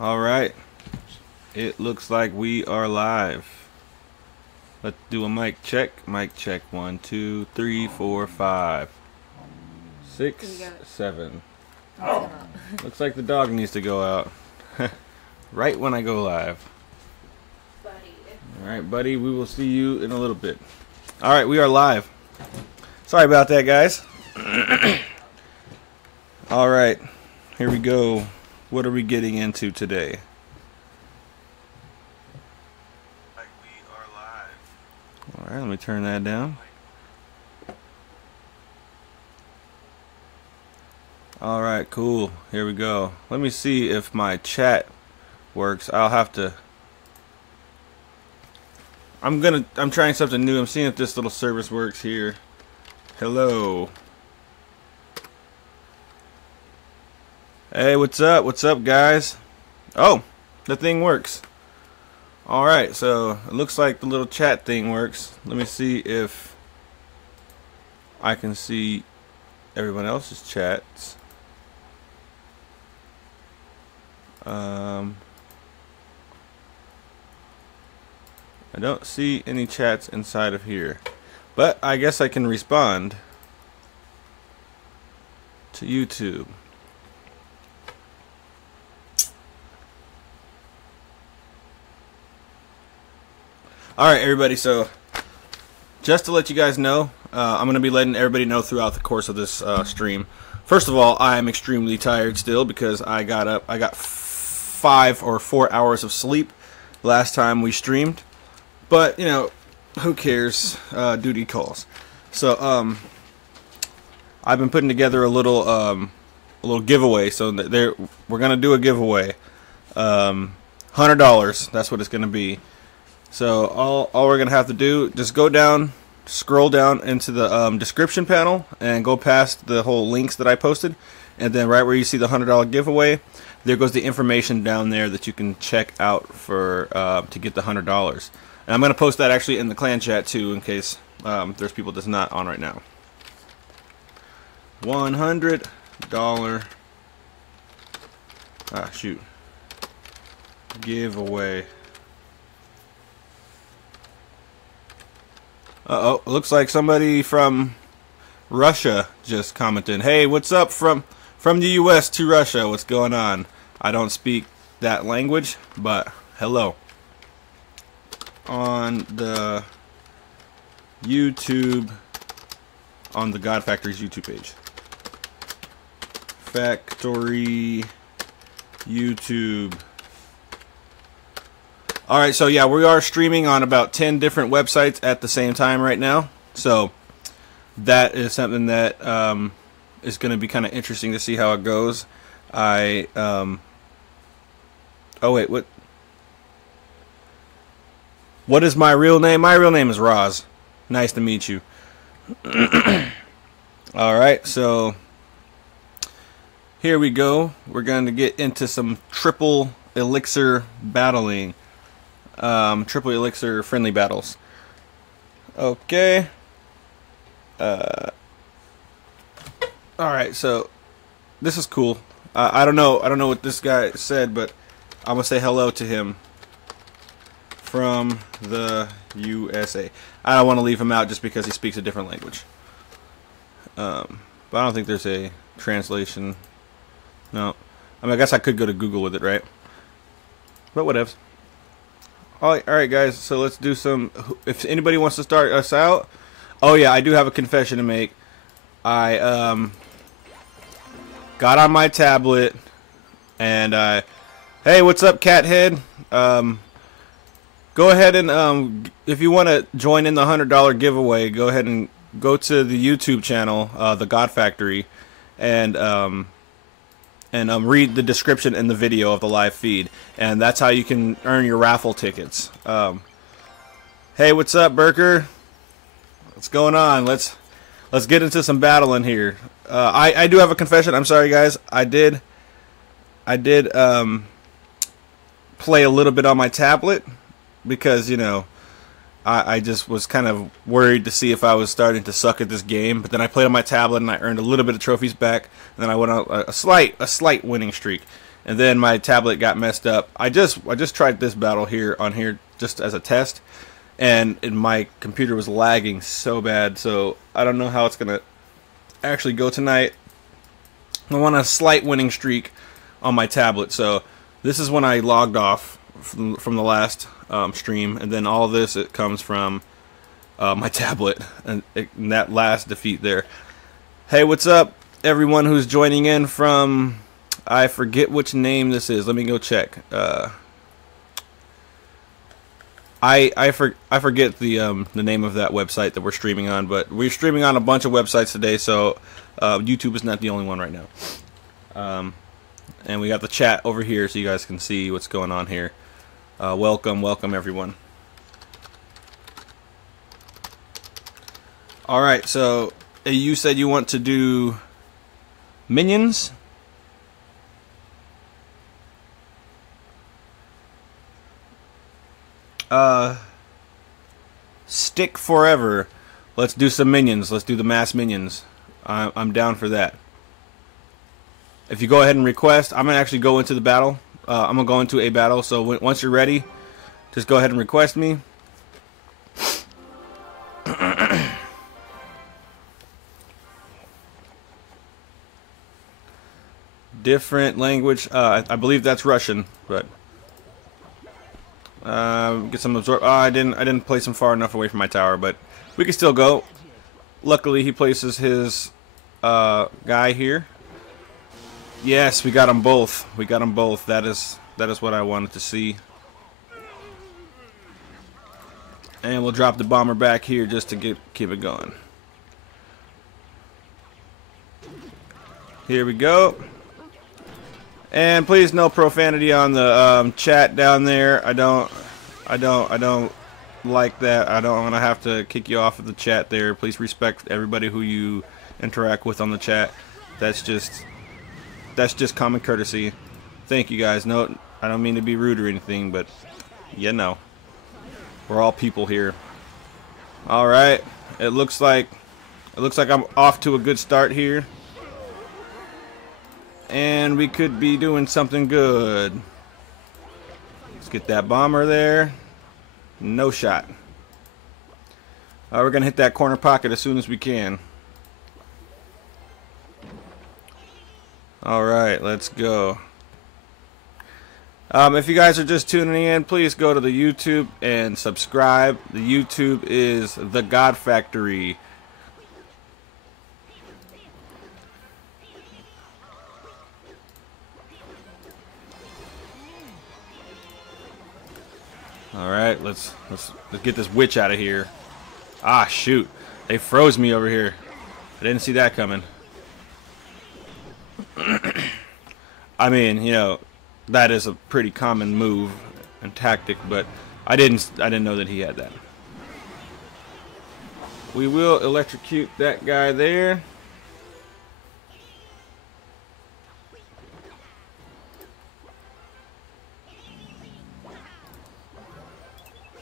All right. It looks like we are live. Let's do a mic check. Mic check. 1, 2, 3, 4, 5, 6, 7. Looks like the dog needs to go out. Right when I go live. All right, buddy. We will see you in a little bit. All right, we are live. Sorry about that, guys. All right, here we go. What are we getting into today? All right, let me turn that down. All right, cool. Here we go. Let me see if my chat works. I'll have to. I'm trying something new. I'm seeing if this little service works here. Hello. Hey, what's up? What's up, guys? Oh, the thing works. All right, so it looks like the little chat thing works. Let me see if I can see everyone else's chats. I don't see any chats inside of here, but I guess I can respond to YouTube. Alright, everybody, so just to let you guys know, I'm going to be letting everybody know throughout the course of this stream. First of all, I am extremely tired still because I got 5 or 4 hours of sleep last time we streamed. But, you know, who cares? Duty calls. So, I've been putting together a little giveaway. So we're going to do a giveaway. $100, that's what it's going to be. So all we're going to have to do, just go down, scroll down into the description panel and go past the whole links that I posted. And then right where you see the $100 giveaway, there goes the information down there that you can check out for to get the $100. And I'm going to post that actually in the clan chat too, in case there's people that's not on right now. $100. Ah, shoot. Giveaway. Uh-oh, looks like somebody from Russia just commented. Hey, what's up from the US to Russia? What's going on? I don't speak that language, but hello. On the YouTube, on the God Factory's YouTube page. Factory YouTube. Alright, so yeah, we are streaming on about 10 different websites at the same time right now. So that is something that is going to be kind of interesting to see how it goes. Oh wait, what is my real name? My real name is Roz. Nice to meet you. Alright, so here we go. We're going to get into some triple elixir battling. Triple elixir friendly battles. Okay. Alright, so this is cool. I don't know what this guy said, but I'm gonna say hello to him from the USA. I don't want to leave him out just because he speaks a different language. But I don't think there's a translation. No. I mean, I guess I could go to Google with it, right? But whatevs. Alright guys, so let's do some, if anybody wants to start us out. Oh yeah, I do have a confession to make. I got on my tablet and hey, what's up, Cathead? Go ahead and if you want to join in the $100 giveaway, go ahead and go to the YouTube channel, the God Factory, and read the description in the video of the live feed, and that's how you can earn your raffle tickets. Hey, what's up, Burker? What's going on? Let's get into some battling here. I do have a confession. I'm sorry, guys. I did play a little bit on my tablet because, you know, I just was kind of worried to see if I was starting to suck at this game. But then I played on my tablet and I earned a little bit of trophies back. And then I went on a slight winning streak. and then my tablet got messed up. I just tried this battle here on here just as a test, and my computer was lagging so bad. So I don't know how it's gonna actually go tonight. I'm on a slight winning streak on my tablet, so this is when I logged off from the last stream, and then all this, it comes from my tablet and that last defeat there. Hey, what's up, everyone who's joining in from, I forget which name this is. Let me go check. I forget the name of that website that we're streaming on, but we're streaming on a bunch of websites today, so YouTube is not the only one right now. And we got the chat over here so you guys can see what's going on here. Welcome everyone. Alright, so you said you want to do minions? Stick forever. Let's do some minions. Let's do the mass minions. I'm down for that. If you go ahead and request, I'm gonna actually go into the battle. I'm gonna go into a battle. So once you're ready, just go ahead and request me. Different language. I believe that's Russian, but get some absorb. I didn't place him far enough away from my tower, but we can still go. Luckily, he places his guy here. Yes, we got them both. We got them both. That is what I wanted to see. And we'll drop the bomber back here just to keep it going. Here we go. And please, no profanity on the chat down there. I don't like that. I don't want to have to kick you off of the chat there. Please respect everybody who you interact with on the chat. That's just common courtesy. Thank you guys. No, I don't mean to be rude or anything, but you know, we're all people here. All right. It looks like I'm off to a good start here. And we could be doing something good. Let's get that bomber there. No shot. We're going to hit that corner pocket as soon as we can. Alright, let's go. If you guys are just tuning in, please go to the YouTube and subscribe. The YouTube is The God Factory. Alright, let's get this witch out of here. Ah, shoot. They froze me over here. I didn't see that coming. I mean, you know, that is a pretty common move and tactic, but I didn't know that he had that. We will electrocute that guy there.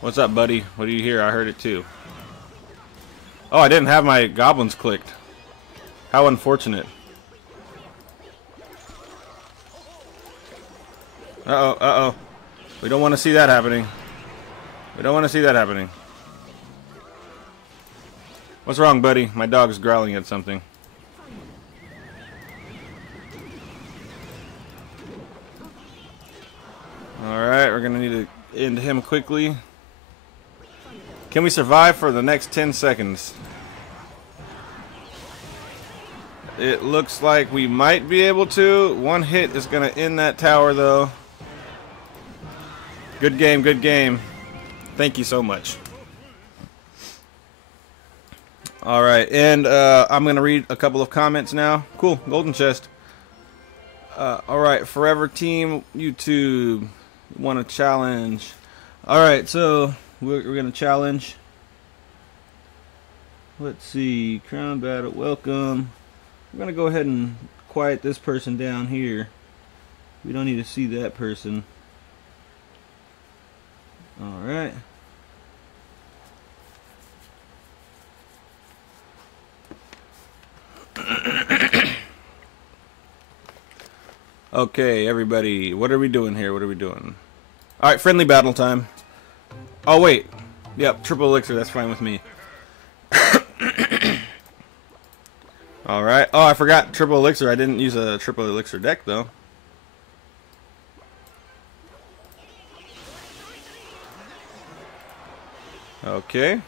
What's up, buddy? What do you hear? I heard it too. Oh, I didn't have my goblins clicked. How unfortunate. Uh-oh, uh-oh. We don't want to see that happening. We don't want to see that happening. What's wrong, buddy? My dog's growling at something. Alright, we're going to need to end him quickly. Can we survive for the next 10 seconds? It looks like we might be able to. One hit is going to end that tower, though. Good game, good game. Thank you so much. Alright, and I'm going to read a couple of comments now. Cool, golden chest. Alright, Forever Team YouTube. Want a challenge. Alright, so we're going to challenge. Let's see. Crown battle. Welcome. We're going to go ahead and quiet this person down here. We don't need to see that person. Alright. Okay, everybody, what are we doing here? What are we doing? Alright, friendly battle time. Oh, wait. Yep, triple elixir, that's fine with me. Alright. Oh, I forgot triple elixir. I didn't use a triple elixir deck, though. Okay.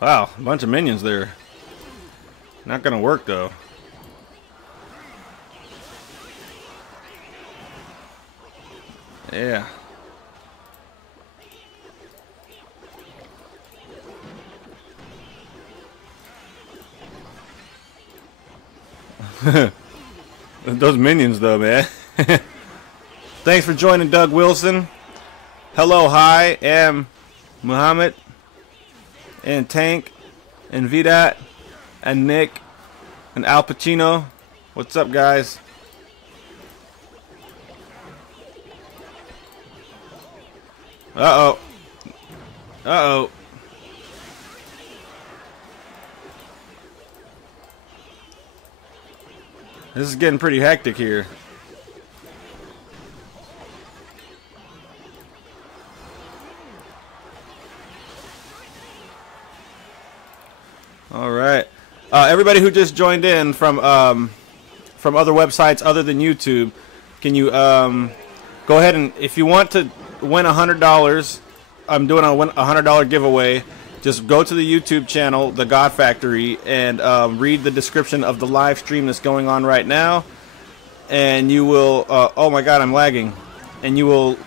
Wow, a bunch of minions there. Not gonna work, though. Yeah. Those minions, though, man. Thanks for joining, Doug Wilson. Hello, hi, am Muhammad, and Tank, and Vidat, and Nick, and Al Pacino. What's up, guys? Uh-oh. Uh-oh. This is getting pretty hectic here. All right. Everybody who just joined in from other websites other than YouTube, can you go ahead and, if you want to win $100, I'm doing a $100 giveaway. Just go to the YouTube channel, The God Factory, and read the description of the live stream that's going on right now. And you will, oh my god, I'm lagging. And you will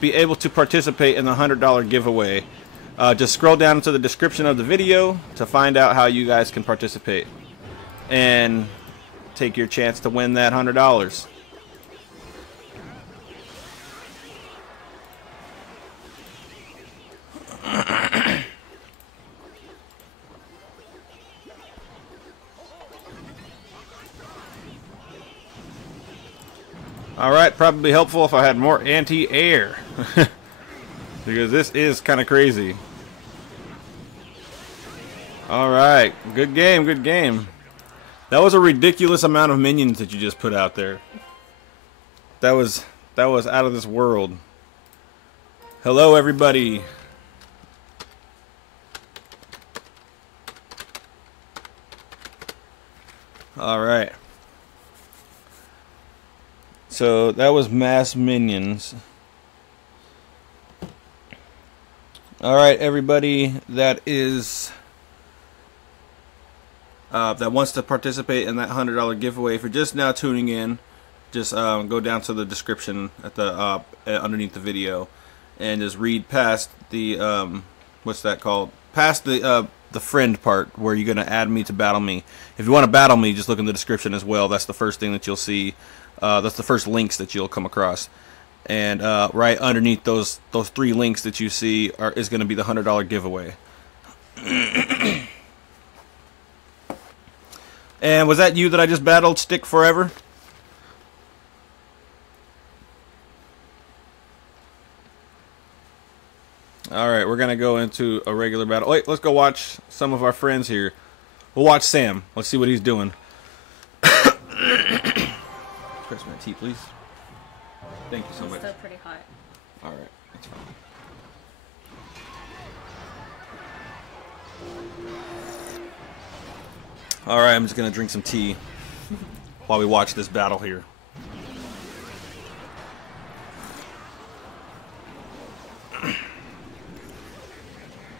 be able to participate in the $100 giveaway. Just scroll down to the description of the video to find out how you guys can participate. And take your chance to win that $100. Alright, probably helpful if I had more anti-air. Because this is kind of crazy. Alright, good game, good game. That was a ridiculous amount of minions that you just put out there. That was out of this world. Hello, everybody. Alright. So that was mass minions. Alright, everybody that wants to participate in that $100 giveaway, if you're just now tuning in, just go down to the description at the underneath the video and just read past the what's that called? Past the friend part where you're gonna add me to battle me. If you want to battle me, just look in the description as well. That's the first thing that you'll see. That's the first links that you'll come across. And right underneath those 3 links that you see is going to be the $100 giveaway. And was that you that I just battled, Stick Forever? Alright, we're going to go into a regular battle. Wait, let's go watch some of our friends here. We'll watch Sam. Let's see what he's doing. Press my tea, please. Thank you so much. It's still pretty hot. Alright, that's fine. Alright, I'm just going to drink some tea while we watch this battle here.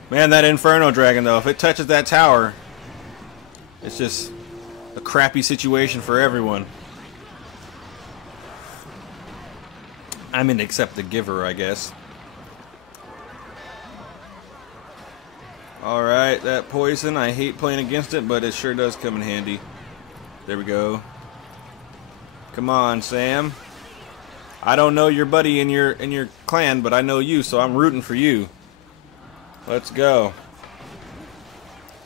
Man, that Inferno Dragon, though, if it touches that tower, it's just a crappy situation for everyone. I mean, except the giver, I guess. Alright, that poison, I hate playing against it, but it sure does come in handy. There we go. Come on, Sam. I don't know your buddy in your clan, but I know you, so I'm rooting for you. Let's go.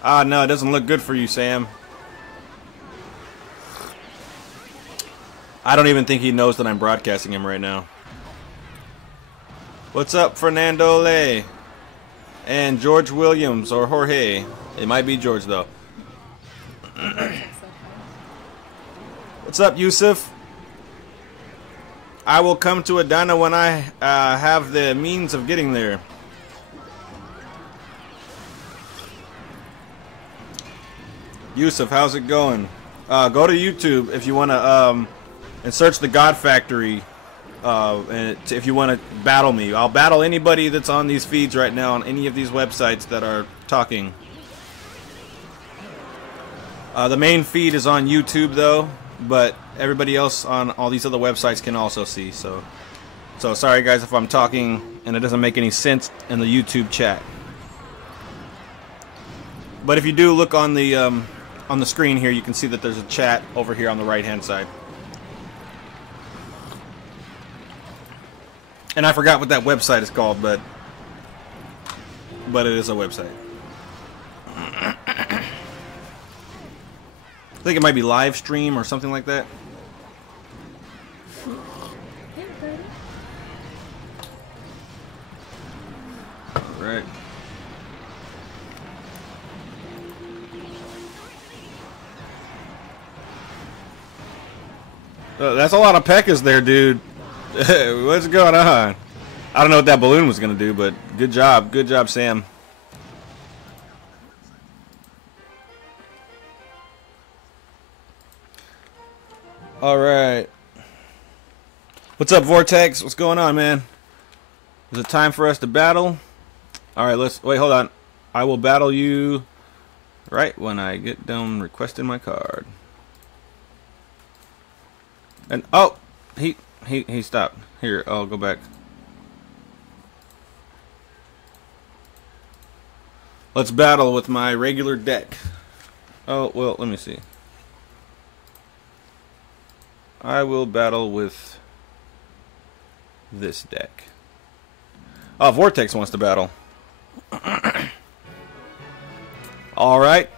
Ah, no, it doesn't look good for you, Sam. I don't even think he knows that I'm broadcasting him right now. What's up, Fernando Lay? And George Williams or Jorge. It might be George though. What's up, Yusuf? I will come to Adana when I have the means of getting there. Yusuf, how's it going? Go to YouTube if you want to and search the God Factory. And if you want to battle me, I'll battle anybody that's on these feeds right now on any of these websites that are talking. The main feed is on YouTube though, but everybody else on all these other websites can also see. So sorry guys if I'm talking and it doesn't make any sense in the YouTube chat. But if you do look on the screen here, you can see that there's a chat over here on the right hand side. And I forgot what that website is called, but it is a website. I think it might be live stream or something like that. Right. That's a lot of P.E.K.K.A.s there, dude. What's going on? I don't know what that balloon was going to do, but good job. Good job, Sam. All right. What's up, Vortex? What's going on, man? Is it time for us to battle? All right, let's... Wait, hold on. I will battle you right when I get done requesting my card. And... Oh! He stopped. Here, I'll go back. Let's battle with my regular deck. Oh, well, let me see. I will battle with this deck. Oh, Vortex wants to battle. Alright.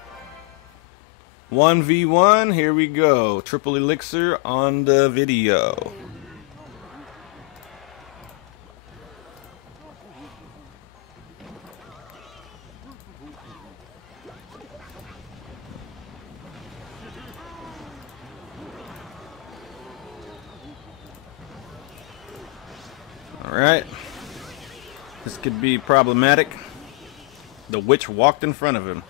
1v1, here we go. Triple Elixir on the video. Alright. This could be problematic. The witch walked in front of him.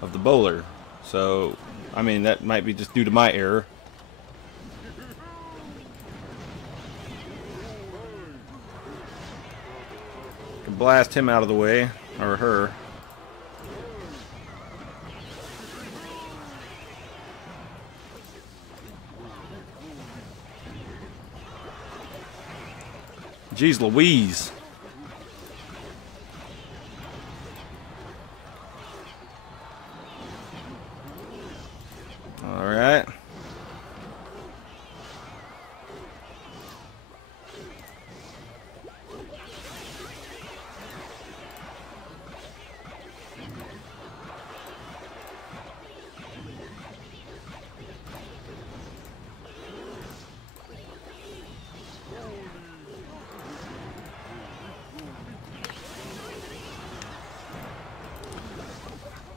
Of the bowler. So, I mean, that might be just due to my error. Can blast him out of the way. Or her. Jeez Louise. All right.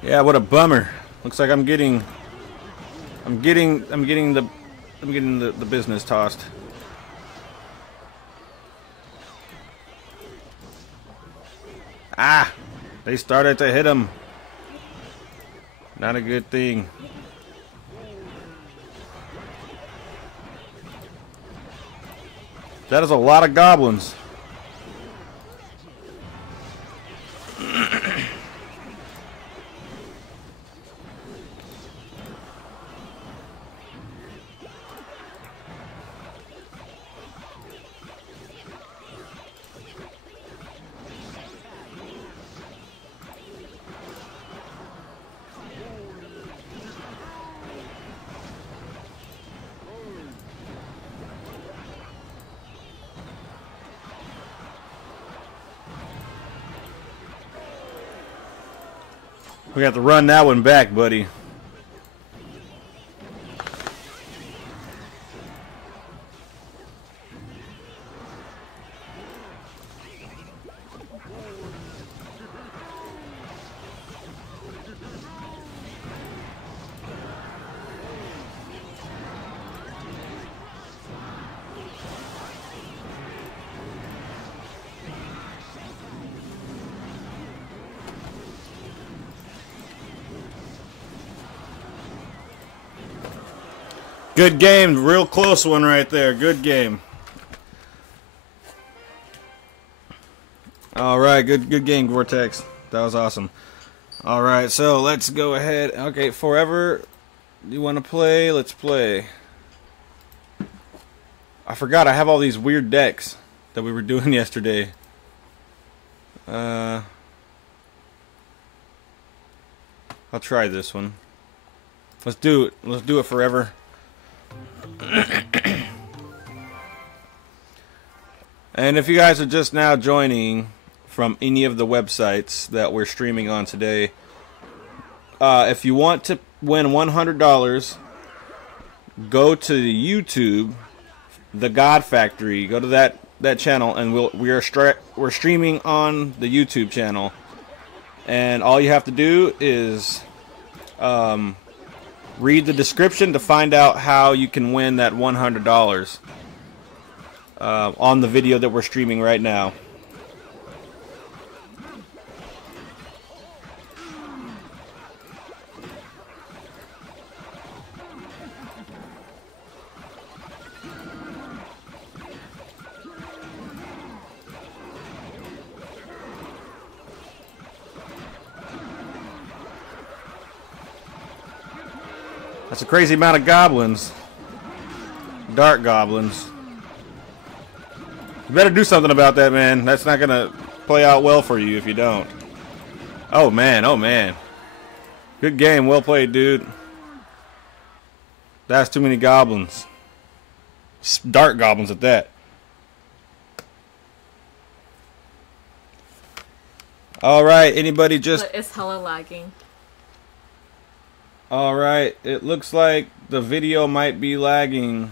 Yeah, what a bummer. Looks like I'm getting the business tossed. Ah, they started to hit him. Not a good thing. That is a lot of goblins. We have to run that one back, buddy. Good game. Real close one right there. Good game. Alright, good game, Vortex. That was awesome. Alright, so let's go ahead. Okay, Forever, you want to play? Let's play. I forgot I have all these weird decks that we were doing yesterday. I'll try this one. Let's do it. Let's do it Forever. And if you guys are just now joining from any of the websites that we're streaming on today, if you want to win $100, go to YouTube, The God Factory. Go to that channel, and we're streaming on the YouTube channel. And all you have to do is read the description to find out how you can win that $100 on the video that we're streaming right now. That's a crazy amount of goblins. Dark goblins. You better do something about that, man. That's not gonna play out well for you if you don't. Oh man, oh man. Good game, well played, dude. That's too many goblins. Dark goblins at that. Alright, anybody just... It's hella lagging. Alright, it looks like the video might be lagging.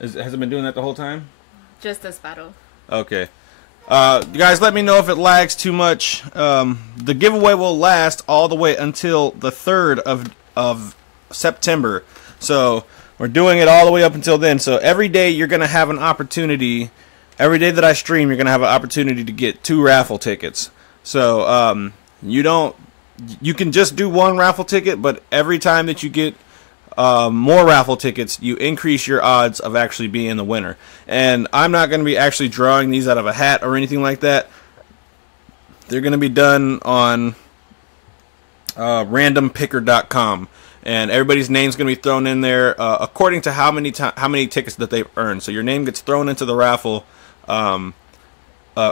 Has it been doing that the whole time? Just this battle. Okay. You guys let me know if it lags too much. The giveaway will last all the way until the 3rd of September. So we're doing it all the way up until then. So every day you're going to have an opportunity. Every day that I stream, you're going to have an opportunity to get 2 raffle tickets. So you can just do 1 raffle ticket, but every time that you get more raffle tickets, you increase your odds of actually being the winner. And I'm not going to be actually drawing these out of a hat or anything like that. They're going to be done on randompicker.com, and everybody's name's going to be thrown in there according to how many tickets that they've earned. So your name gets thrown into the raffle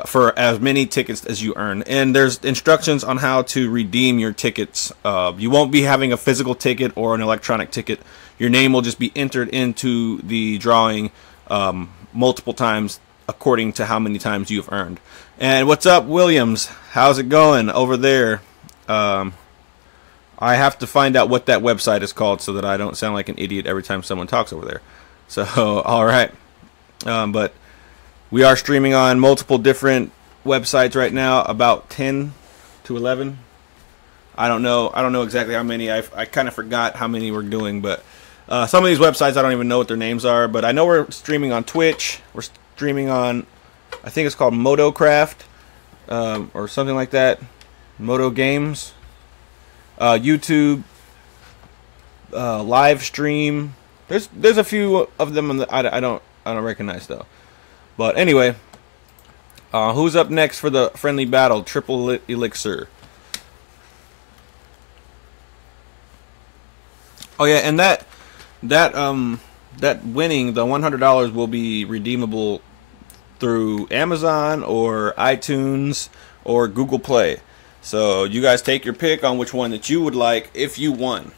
for as many tickets as you earn. And there's instructions on how to redeem your tickets. You won't be having a physical ticket or an electronic ticket. Your name will just be entered into the drawing multiple times according to how many times you've earned. And what's up, Williams? How's it going over there? I have to find out what that website is called so that I don't sound like an idiot every time someone talks over there. So, alright. But we are streaming on multiple different websites right now, about 10 to 11. I don't know exactly how many. I kind of forgot how many we're doing, but some of these websites I don't even know what their names are. But I know we're streaming on Twitch. We're streaming on, I think it's called MotoCraft or something like that. Moto Games, YouTube, live stream. There's a few of them that I don't recognize though. But anyway, who's up next for the friendly battle? Triple Elixir. Oh yeah, and that winning, the $100 will be redeemable through Amazon or iTunes or Google Play. So you guys take your pick on which one that you would like if you won.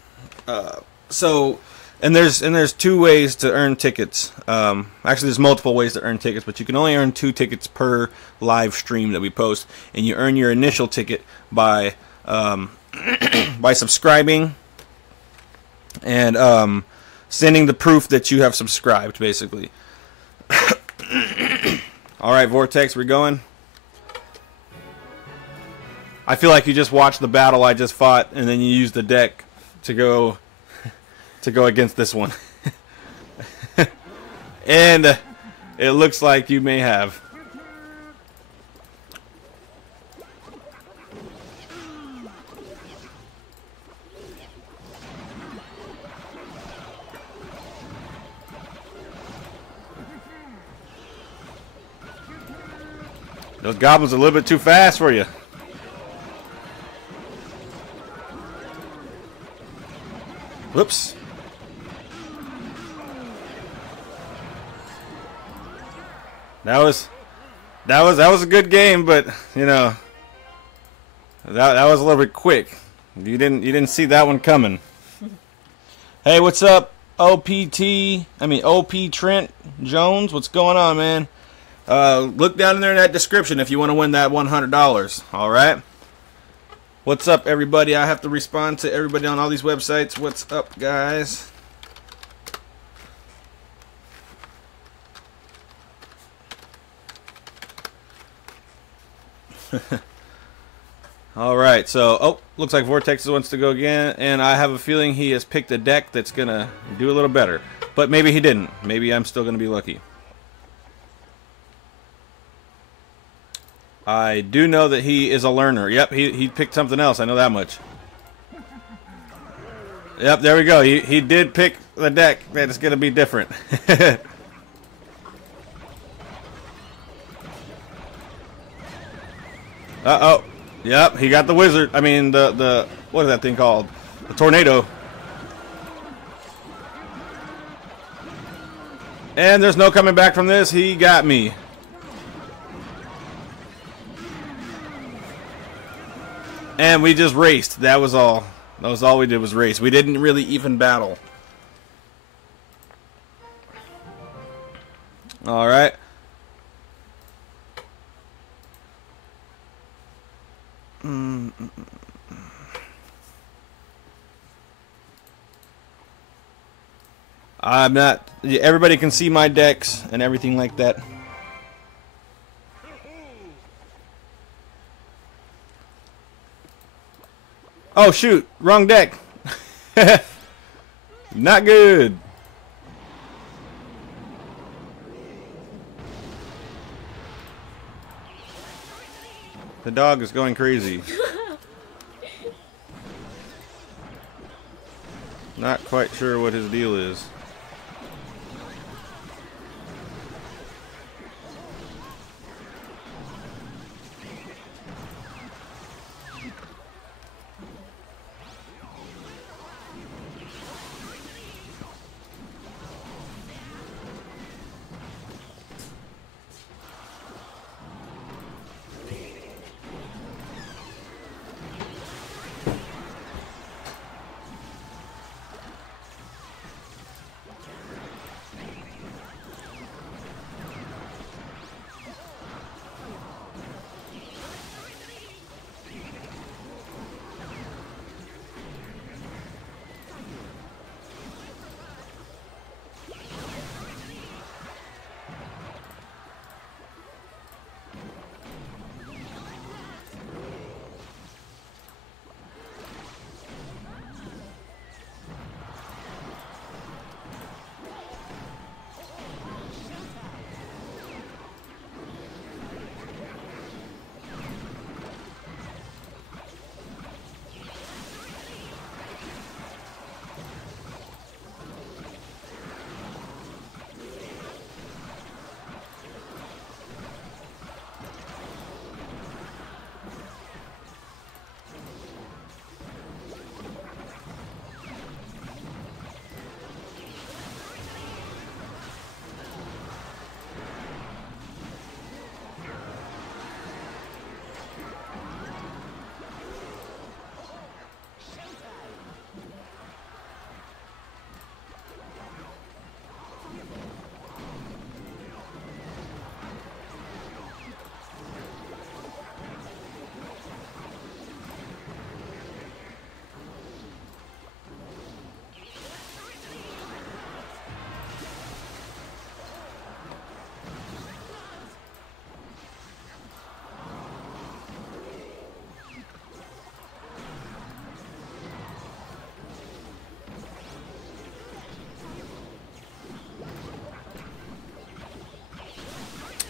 And there's 2 ways to earn tickets. Actually, there's multiple ways to earn tickets, but you can only earn 2 tickets per live stream that we post. And you earn your initial ticket by by subscribing and sending the proof that you have subscribed, basically. All right, Vortex, we're going. I feel like you just watched the battle I just fought, and then you used the deck to go against this one. And it looks like you may have. Those goblins are a little bit too fast for you. Whoops. That was a good game, but you know that was a little bit quick. You didn't see that one coming. Hey, what's up, OP Trent Jones? What's going on, man? Look down in there in that description if you want to win that $100. All right. What's up, everybody? I have to respond to everybody on all these websites. What's up, guys? All right, so looks like Vortex wants to go again, and I have a feeling he has picked a deck that's gonna do a little better, but maybe he didn't. Maybe I'm still gonna be lucky. I do know that he is a learner. Yep, he picked something else. I know that much. Yep, there we go. He did pick the deck that is gonna be different. Uh-oh. Yep, he got the wizard. I mean, the what is that thing called? The tornado. And there's no coming back from this. He got me. And we just raced. That was all. That was all we did was race. We didn't really even battle. All right. I'm not. Everybody can see my decks and everything like that. Oh shoot! Wrong deck. Not good. The dog is going crazy. Not quite sure what his deal is.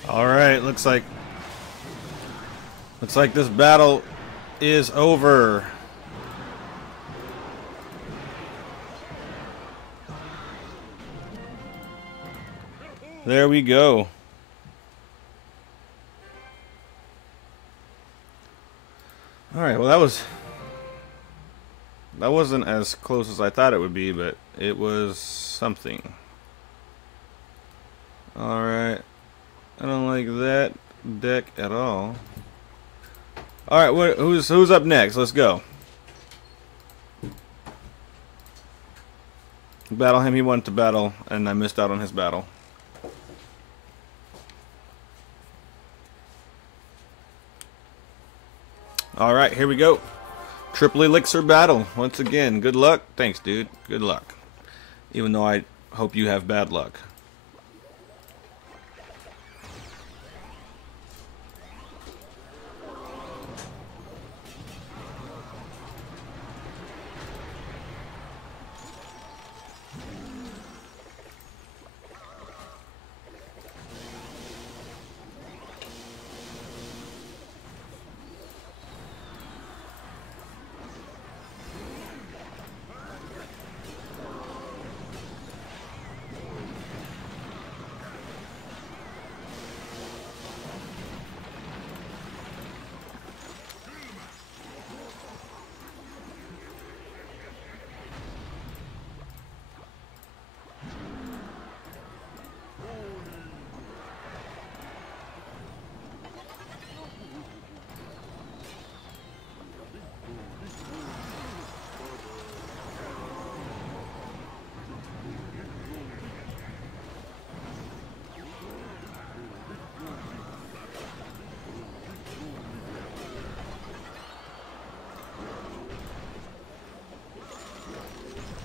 All right, looks like this battle is over. There we go. Alright, well that wasn't as close as I thought it would be, but it was something. Alright. I don't like that deck at all. Alright, who's up next? Let's go. Battle him, he wanted to battle, and I missed out on his battle. Alright, here we go. Triple Elixir battle. Once again, good luck. Thanks, dude. Good luck. Even though I hope you have bad luck.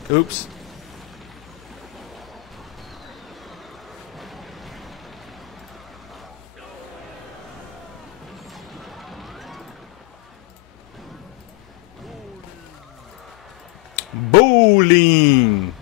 Oops. Bowling.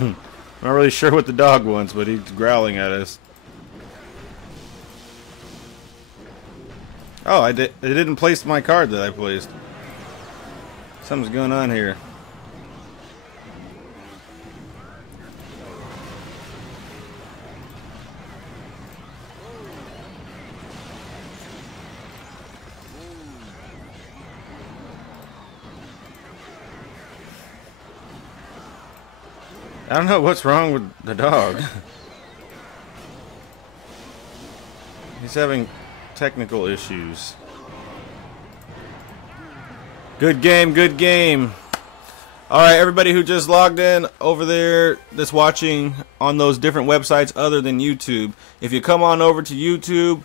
I'm not really sure what the dog wants, but he's growling at us. Oh, it didn't place my card that I placed. Something's going on here. I don't know what's wrong with the dog. He's having technical issues. Good game, good game. Alright, everybody who just logged in over there that's watching on those different websites other than YouTube, if you come on over to YouTube,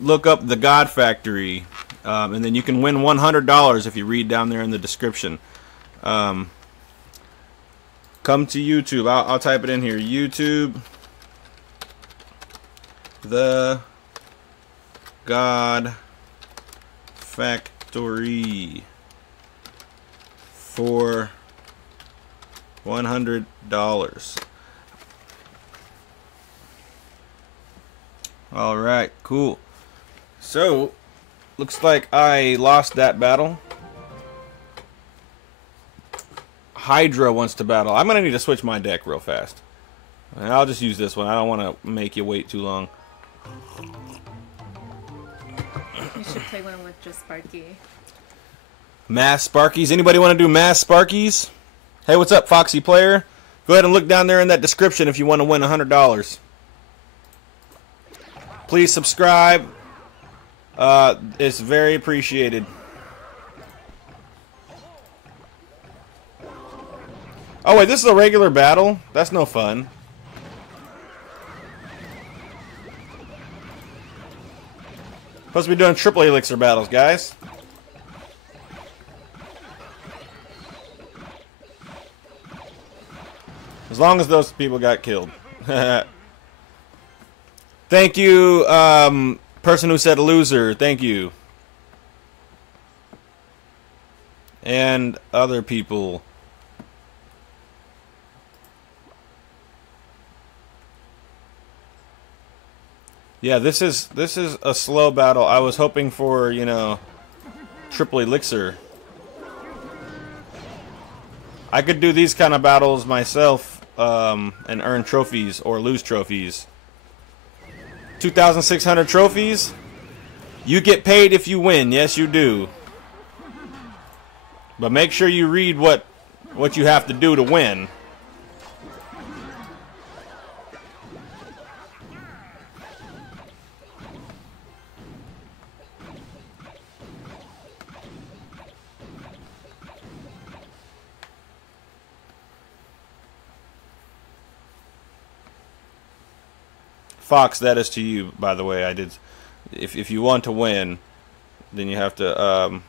look up The God Factory, and then you can win $100 if you read down there in the description. Come to YouTube. I'll type it in here. YouTube, The God Factory for $100. All right, cool. So, looks like I lost that battle. Hydra wants to battle. I'm gonna need to switch my deck real fast. And I'll just use this one. I don't want to make you wait too long. You should play one with just Sparky. Mass Sparkies. Anybody want to do Mass Sparkies? Hey, what's up, Foxy Player? Go ahead and look down there in that description if you want to win $100. Please subscribe. It's very appreciated. Oh wait, this is a regular battle? That's no fun. Supposed to be doing triple elixir battles, guys. As long as those people got killed. Thank you, person who said loser. Thank you. And other people. Yeah, this is a slow battle. I was hoping for, you know, triple elixir. I could do these kind of battles myself and earn trophies or lose trophies. 2,600 trophies. You get paid if you win. Yes, you do. But make sure you read what you have to do to win. Fox, that is to you, by the way. I did. If you want to win, then you have to.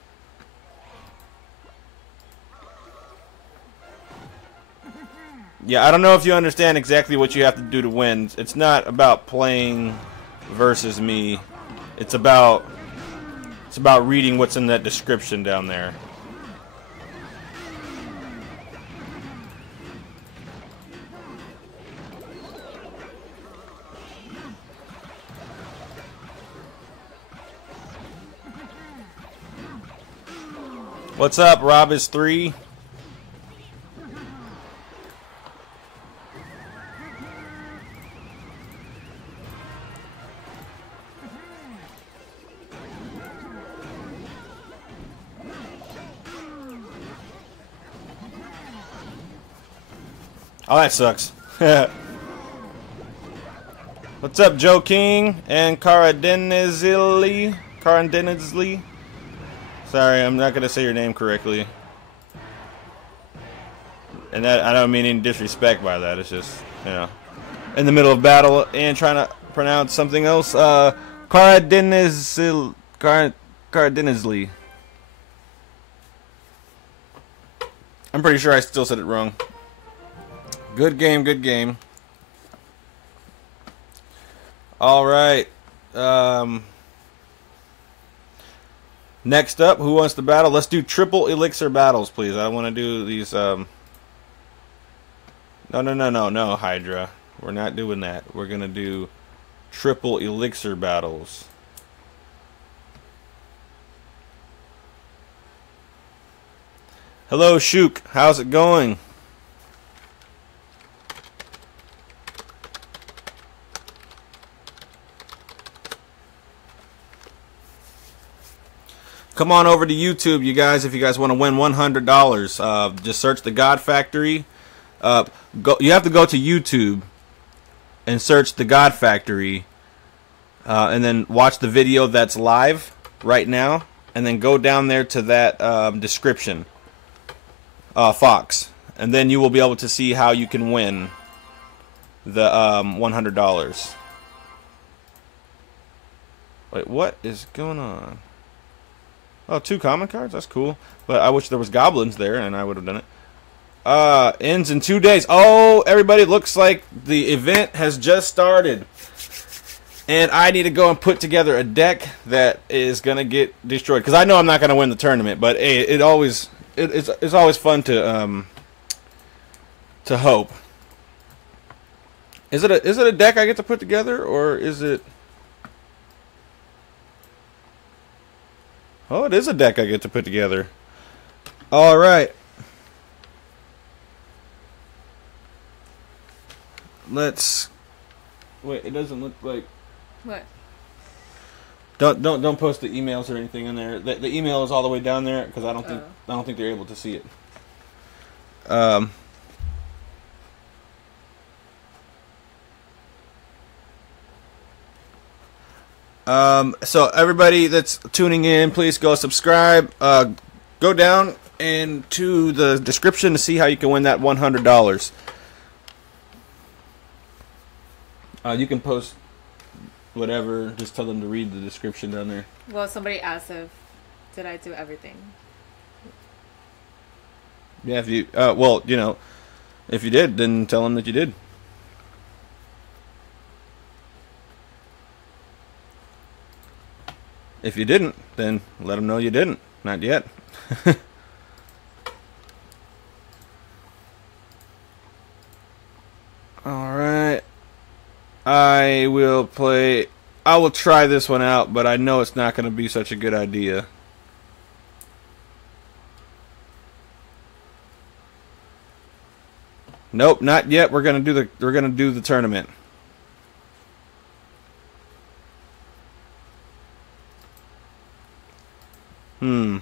Yeah, I don't know if you understand exactly what you have to do to win. It's not about playing versus me. It's about reading what's in that description down there. What's up, Rob is 3? Oh, that sucks. What's up, Joe King and Cara Denizli? Sorry, I'm not gonna say your name correctly. And that, I don't mean any disrespect by that. It's just, you know, in the middle of battle and trying to pronounce something else. Cara Denizli. I'm pretty sure I still said it wrong. Good game, good game. All right. Next up, who wants to battle? Let's do triple elixir battles, please. I want to do these. No, Hydra. We're not doing that. We're gonna do triple elixir battles. Hello, Shook. How's it going? Come on over to YouTube, you guys, if you guys want to win $100. Just search the God Factory. You have to go to YouTube and search the God Factory, and then watch the video that's live right now, and then go down there to that description, Fox, and then you will be able to see how you can win the $100. Wait, what is going on? Oh, 2 common cards? That's cool. But I wish there was goblins there, and I would have done it. Ends in 2 days. Oh, everybody, looks like the event has just started. And I need to go and put together a deck that is going to get destroyed. Because I know I'm not going to win the tournament, but hey, it's always fun to hope. Is it a deck I get to put together, or is it... Oh, it is a deck I get to put together. All right. Let's wait. It doesn't look like. What? Don't post the emails or anything in there. The email is all the way down there because I don't think they're able to see it. So everybody that's tuning in, please go subscribe. Go down into the description to see how you can win that $100. You can post whatever. Just tell them to read the description down there. Well, somebody asked did I do everything? Yeah, if you well, you know, if you did, then tell them that you did. If you didn't, then let them know you didn't. Not yet. Alright. I will try this one out, but I know it's not going to be such a good idea. Nope, not yet. We're gonna do the tournament. I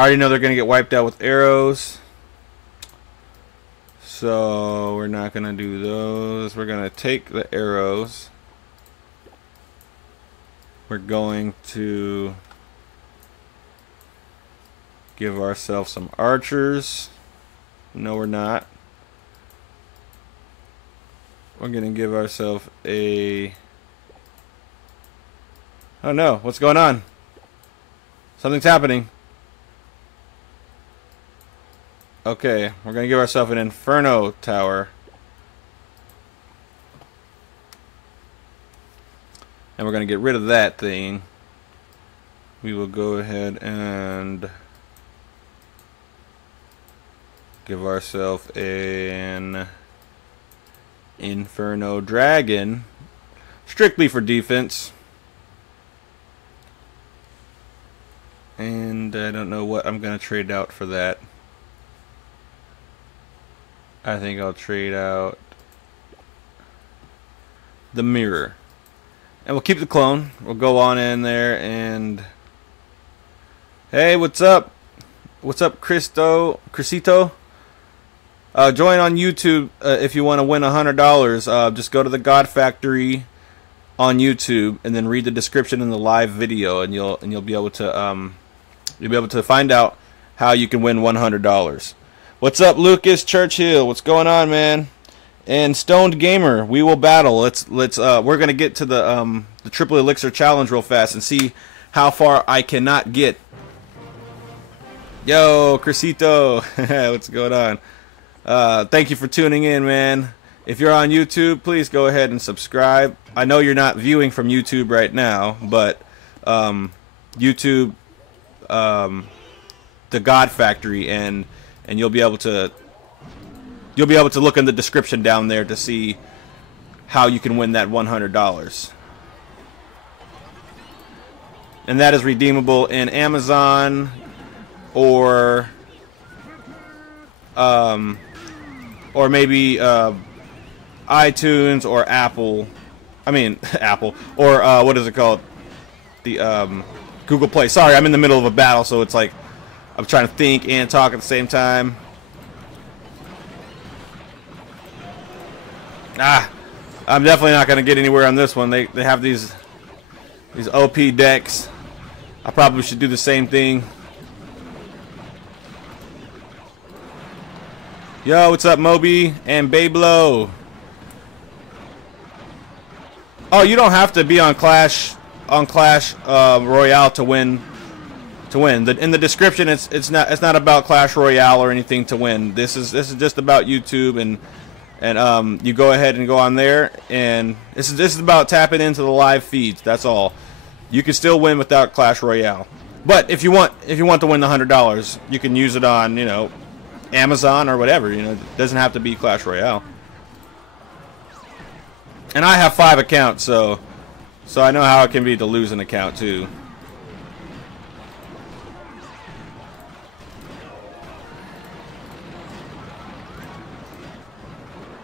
already know they're gonna get wiped out with arrows. So we're not gonna do those. We're gonna take the arrows. We're going to give ourselves some archers. No, we're not. We're gonna give ourselves a... Oh no, what's going on? Something's happening. Okay, we're gonna give ourselves an Inferno Tower. And we're gonna get rid of that thing. We will go ahead and give ourselves an Inferno Dragon, strictly for defense. And I don't know what I'm gonna trade out for that. I think I'll trade out the mirror. And we'll keep the clone. We'll go on in there and... Hey, what's up? What's up, Crisito? Join on YouTube if you want to win $100. Just go to the God Factory on YouTube and then read the description in the live video, and you'll be able to find out how you can win $100. What's up, Lucas Churchill? What's going on, man? And Stoned Gamer, we will battle. We're gonna get to the Triple Elixir Challenge real fast and see how far I cannot get. Yo, Crisito, what's going on? Thank you for tuning in, man. If you're on YouTube, please go ahead and subscribe. I know you're not viewing from YouTube right now, but YouTube, the God Factory, and you'll be able to look in the description down there to see how you can win that $100. And that is redeemable in Amazon or maybe iTunes or Apple. I mean Apple, or what is it called? The Google Play. Sorry, I'm in the middle of a battle, so it's like I'm trying to think and talk at the same time. I'm definitely not going to get anywhere on this one. They have these OP decks. I probably should do the same thing. Yo, what's up, Moby and Bayblo? Oh, you don't have to be on Clash Royale to win. In the description, it's not about Clash Royale or anything to win. This is just about YouTube, and you go ahead and go on there, and this is about tapping into the live feeds. That's all. You can still win without Clash Royale, but if you want to win the $100, you can use it on Amazon or whatever. It doesn't have to be Clash Royale. And I have 5 accounts, so I know how it can be to lose an account too.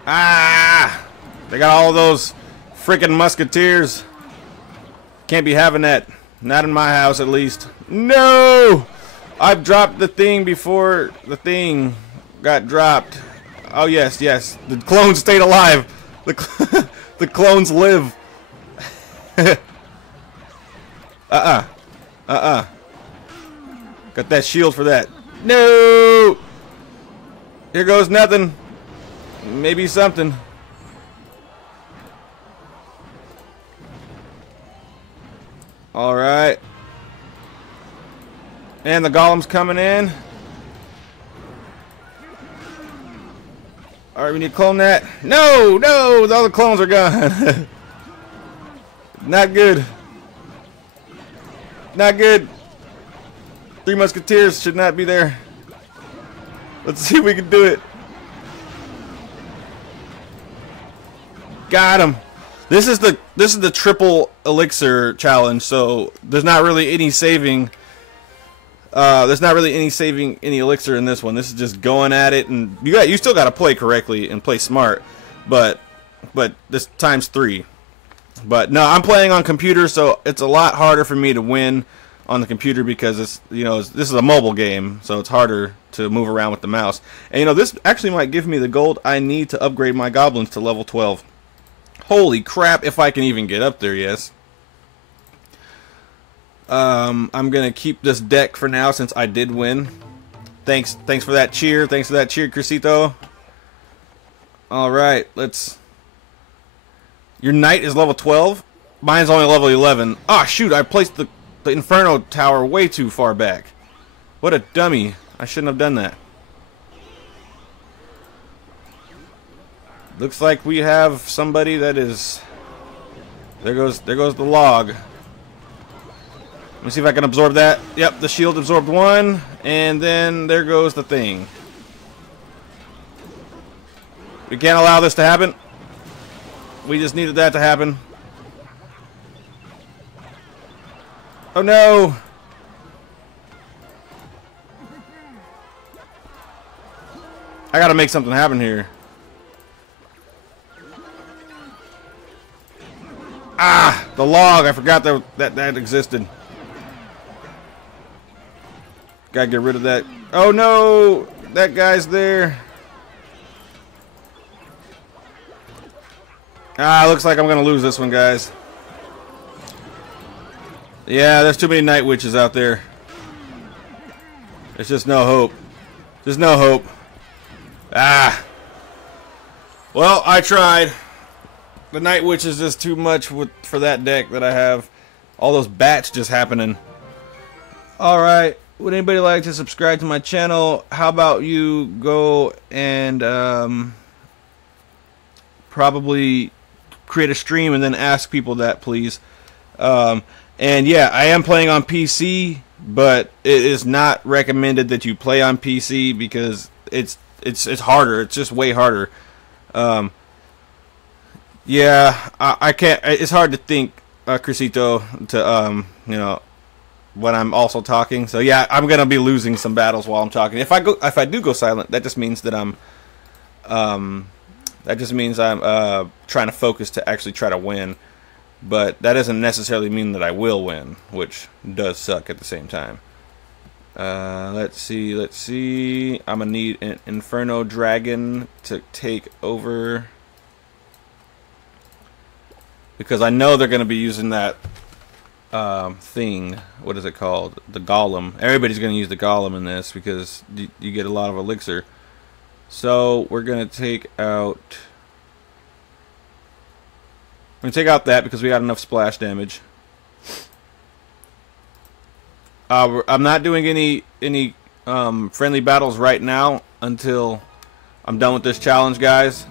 They got all those freaking musketeers. Can't be having that. Not in my house, at least. No! I've dropped the thing before the thing got dropped. Oh, yes. The clones stayed alive. The clones live. Got that shield for that. No! Here goes nothing. Maybe something. Alright. And the golem's coming in. Alright, we need to clone that. No! All the clones are gone. Not good. Not good. Three Musketeers should not be there. Let's see if we can do it. Got him. This is the triple elixir challenge, so there's not really any saving. There's not really any saving any elixir in this one. This is just going at it, and you still got to play correctly and play smart, but this times 3. But no, I'm playing on computer, so it's a lot harder for me to win on the computer because this is a mobile game, so it's harder to move around with the mouse. And this actually might give me the gold I need to upgrade my goblins to level 12. Holy crap! If I can even get up there, yes. I'm gonna keep this deck for now since I did win. Thanks for that cheer. Thanks for that cheer, Crisito. All right, let's. Your knight is level 12. Mine's only level 11. Ah, shoot! I placed the Inferno Tower way too far back. What a dummy! I shouldn't have done that. Looks like we have somebody that is. There goes the log. Let me see if I can absorb that. Yep, the shield absorbed one, and then there goes the thing. We can't allow this to happen. We just needed that to happen. Oh no! I gotta make something happen here. Ah! The log! I forgot that existed. Gotta get rid of that. Oh no! That guy's there. Ah, looks like I'm gonna lose this one, guys. Yeah, there's too many night witches out there. There's just no hope. There's no hope. Ah! Well, I tried. The night witch is just too much for that deck that I have. All those bats just happening. Alright. Would anybody like to subscribe to my channel? How about you go and probably create a stream and then ask people that, please. And yeah, I am playing on PC, but it is not recommended that you play on PC because it's harder. It's just way harder. Yeah, I can't. It's hard to think, Crisito, to when I'm also talking. So yeah, I'm gonna be losing some battles while I'm talking. If I do go silent, that just means that I'm trying to focus to actually try to win. But that doesn't necessarily mean that I will win, which does suck at the same time. Let's see. I'm gonna need an Inferno Dragon to take over because I know they're gonna be using that thing. What is it called? The Golem. Everybody's gonna use the Golem in this because you get a lot of elixir. So we're gonna take out. We're gonna take out that because we got enough splash damage. I'm not doing any friendly battles right now until I'm done with this challenge, guys.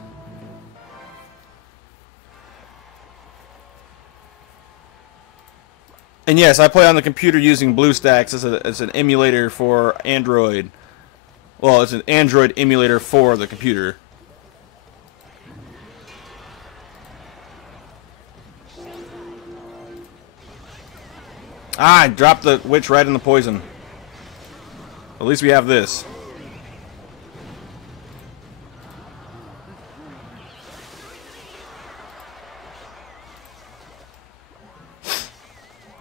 And yes, I play on the computer using BlueStacks as an emulator for Android. Well, it's an Android emulator for the computer. Ah, I dropped the witch right in the poison. At least we have this.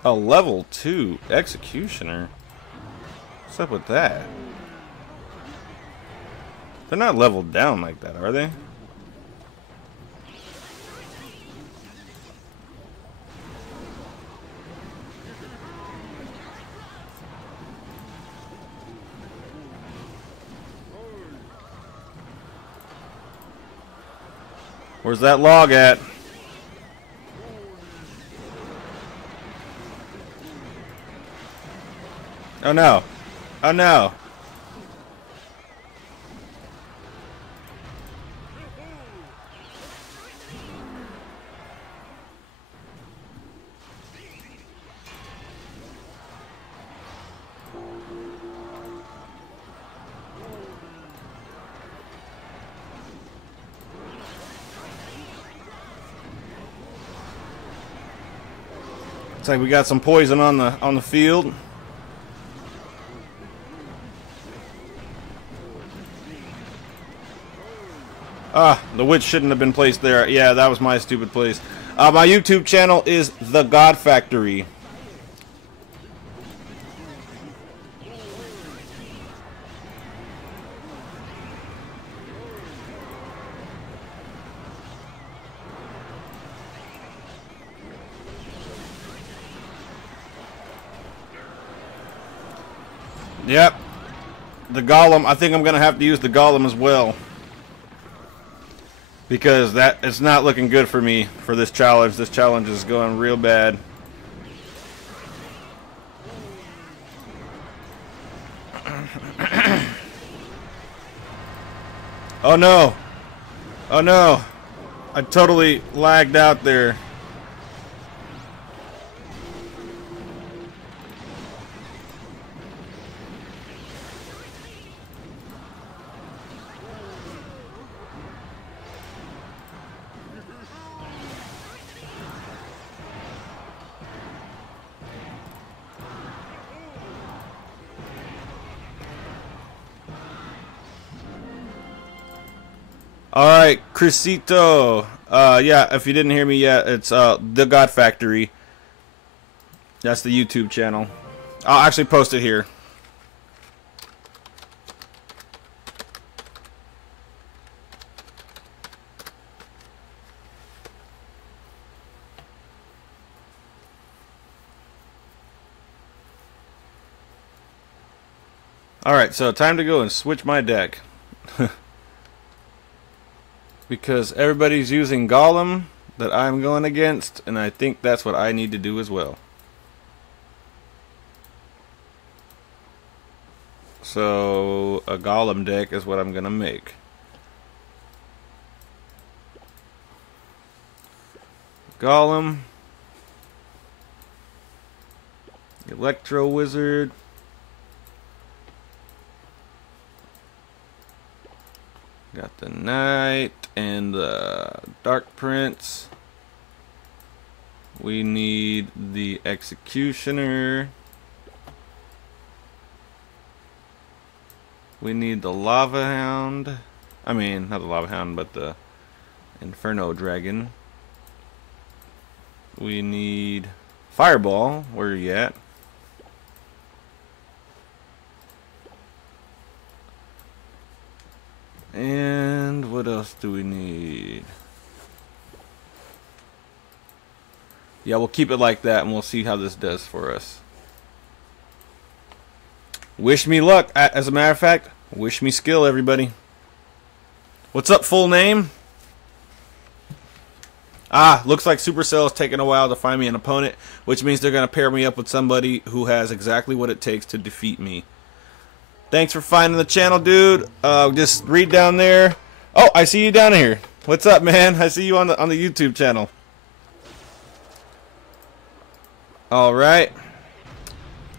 A level 2 executioner? What's up with that? They're not leveled down like that, are they? Where's that log at? Oh no. Oh no. Looks like we got some poison on the field. Ah, the witch shouldn't have been placed there. Yeah, that was my stupid place. My YouTube channel is The God Factory. Yep. The golem. I think I'm going to have to use the golem as well. Because it's not looking good for me for this challenge. This challenge is going real bad. Oh no. Oh no. I totally lagged out there. Alright, Crisito. Yeah, if you didn't hear me yet, it's The God Factory. That's the YouTube channel. I'll actually post it here. Alright, so time to go and switch my deck. Because everybody's using Golem that I'm going against, and I think that's what I need to do as well. So a Golem deck is what I'm going to make. Golem, Electro Wizard, got the Knight and the Dark Prince. We need the Executioner. We need the Lava Hound. I mean, not the Lava Hound, but the Inferno Dragon. We need Fireball. Where are you at? And what else do we need? Yeah, we'll keep it like that and we'll see how this does for us. Wish me luck. As a matter of fact, wish me skill, everybody. What's up, full name? Ah, looks like Supercell is taking a while to find me an opponent, which means they're going to pair me up with somebody who has exactly what it takes to defeat me. Thanks for finding the channel, dude. Just read down there. Oh, I see you down here. What's up, man? I see you on the YouTube channel. All right.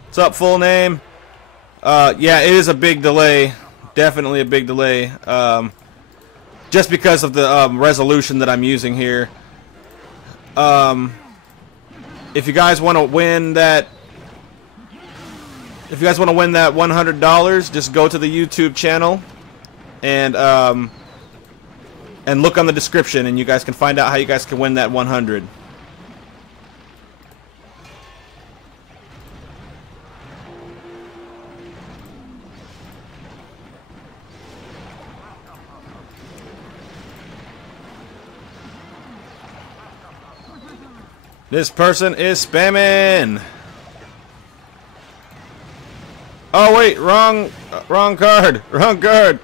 What's up, full name? Yeah, it is a big delay. Definitely a big delay. Just because of the resolution that I'm using here. If you guys want to win that, $100, just go to the YouTube channel and look on the description, and you guys can find out how you guys can win that 100. This person is spamming. Oh wait, wrong card. Wrong card.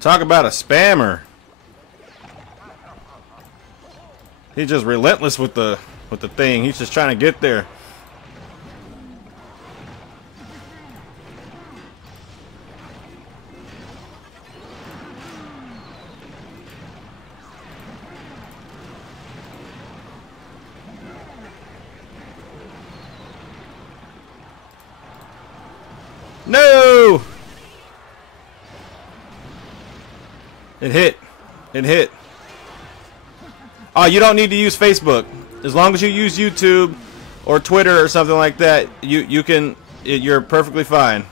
Talk about a spammer. He's just relentless with the thing. He's just trying to get there. No! It hit. It hit. Oh, you don't need to use Facebook. As long as you use YouTube or Twitter or something like that, you're perfectly fine.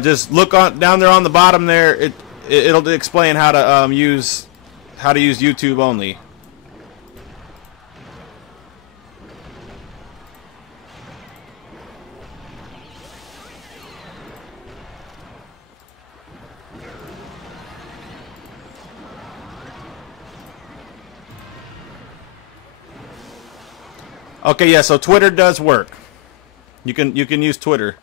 Just look on down there on the bottom there. It'll explain how to use YouTube only. Okay, yeah, so Twitter does work. You can use Twitter.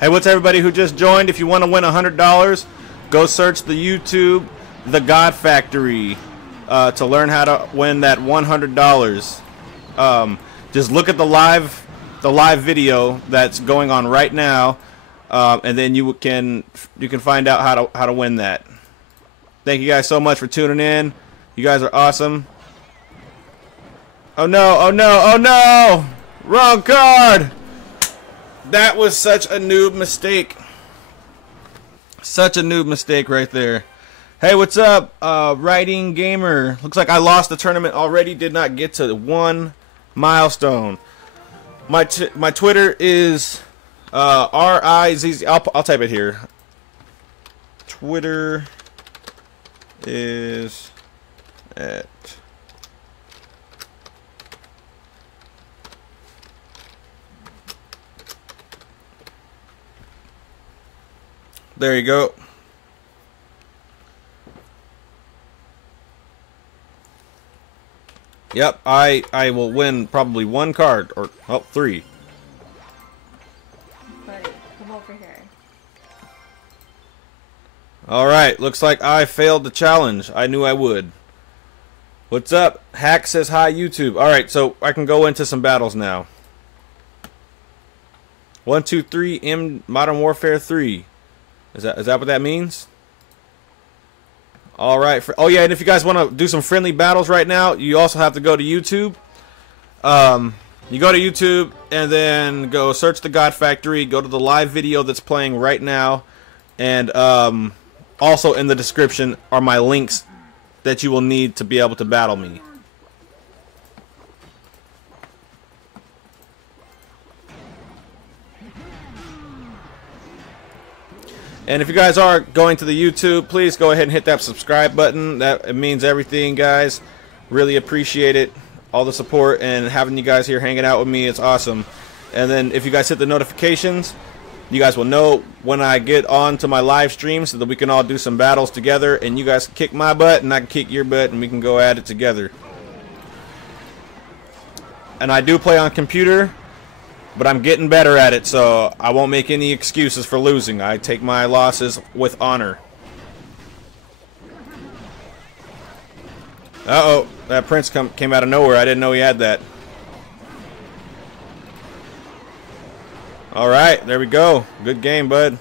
Hey, what's everybody who just joined? If you want to win $100, go search the YouTube The God Factory to learn how to win that $100. Just look at the live video that's going on right now. And then you can find out how to win that. Thank you guys so much for tuning in. You guys are awesome. Oh no! Oh no! Oh no! Wrong card. That was such a noob mistake. Such a noob mistake right there. Hey, what's up, Writing Gamer? Looks like I lost the tournament already. Did not get to one milestone. My Twitter is. RIZZ. I'll type it here. Twitter is at there you go. Yep, I will win probably one card or three. Alright, looks like I failed the challenge. I knew I would. What's up? Hack says hi, YouTube. Alright, so I can go into some battles now. 1, 2, 3, Modern Warfare 3. Is that what that means? Alright. Oh yeah, and if you guys want to do some friendly battles right now, you also have to go to YouTube. You go to YouTube and then go search The God Factory. Go to the live video that's playing right now. And, also in the description are my links that you will need to be able to battle me. And if you guys are going to the YouTube, please go ahead and hit that subscribe button. It means everything, guys. Really appreciate it. All the support and having you guys here hanging out with me. It's awesome. And then if you guys hit the notifications, you guys will know when I get on to my live stream so that we can all do some battles together and you guys can kick my butt and I can kick your butt and we can go at it together. And I do play on computer, but I'm getting better at it, so I won't make any excuses for losing. I take my losses with honor. Uh-oh, that prince came out of nowhere. I didn't know he had that. Alright, there we go. Good game, bud.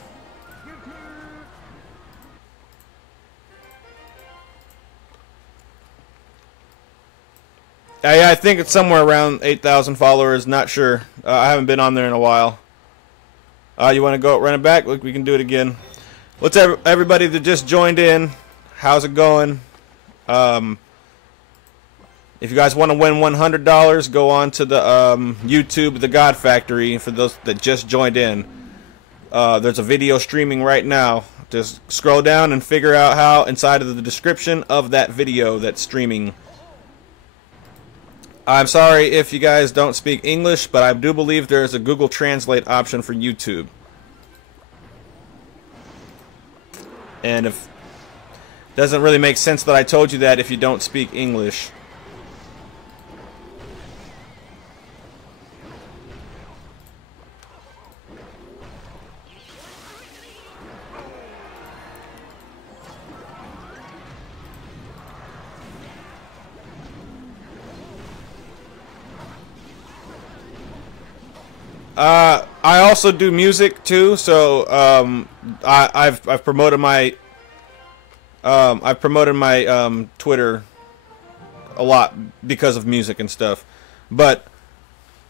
Yeah, I think it's somewhere around 8,000 followers. Not sure. I haven't been on there in a while. You want to go run it back? Look, we can do it again. What's everybody that just joined in? How's it going? If you guys want to win $100, go on to the YouTube The God Factory. For those that just joined in, there's a video streaming right now. Just scroll down and figure out how inside of the description of that video that's streaming. I'm sorry if you guys don't speak English, but I do believe there's a Google Translate option for YouTube. And if it doesn't really make sense that I told you that if you don't speak English. I also do music too, so I've promoted my I've promoted my Twitter a lot because of music and stuff, but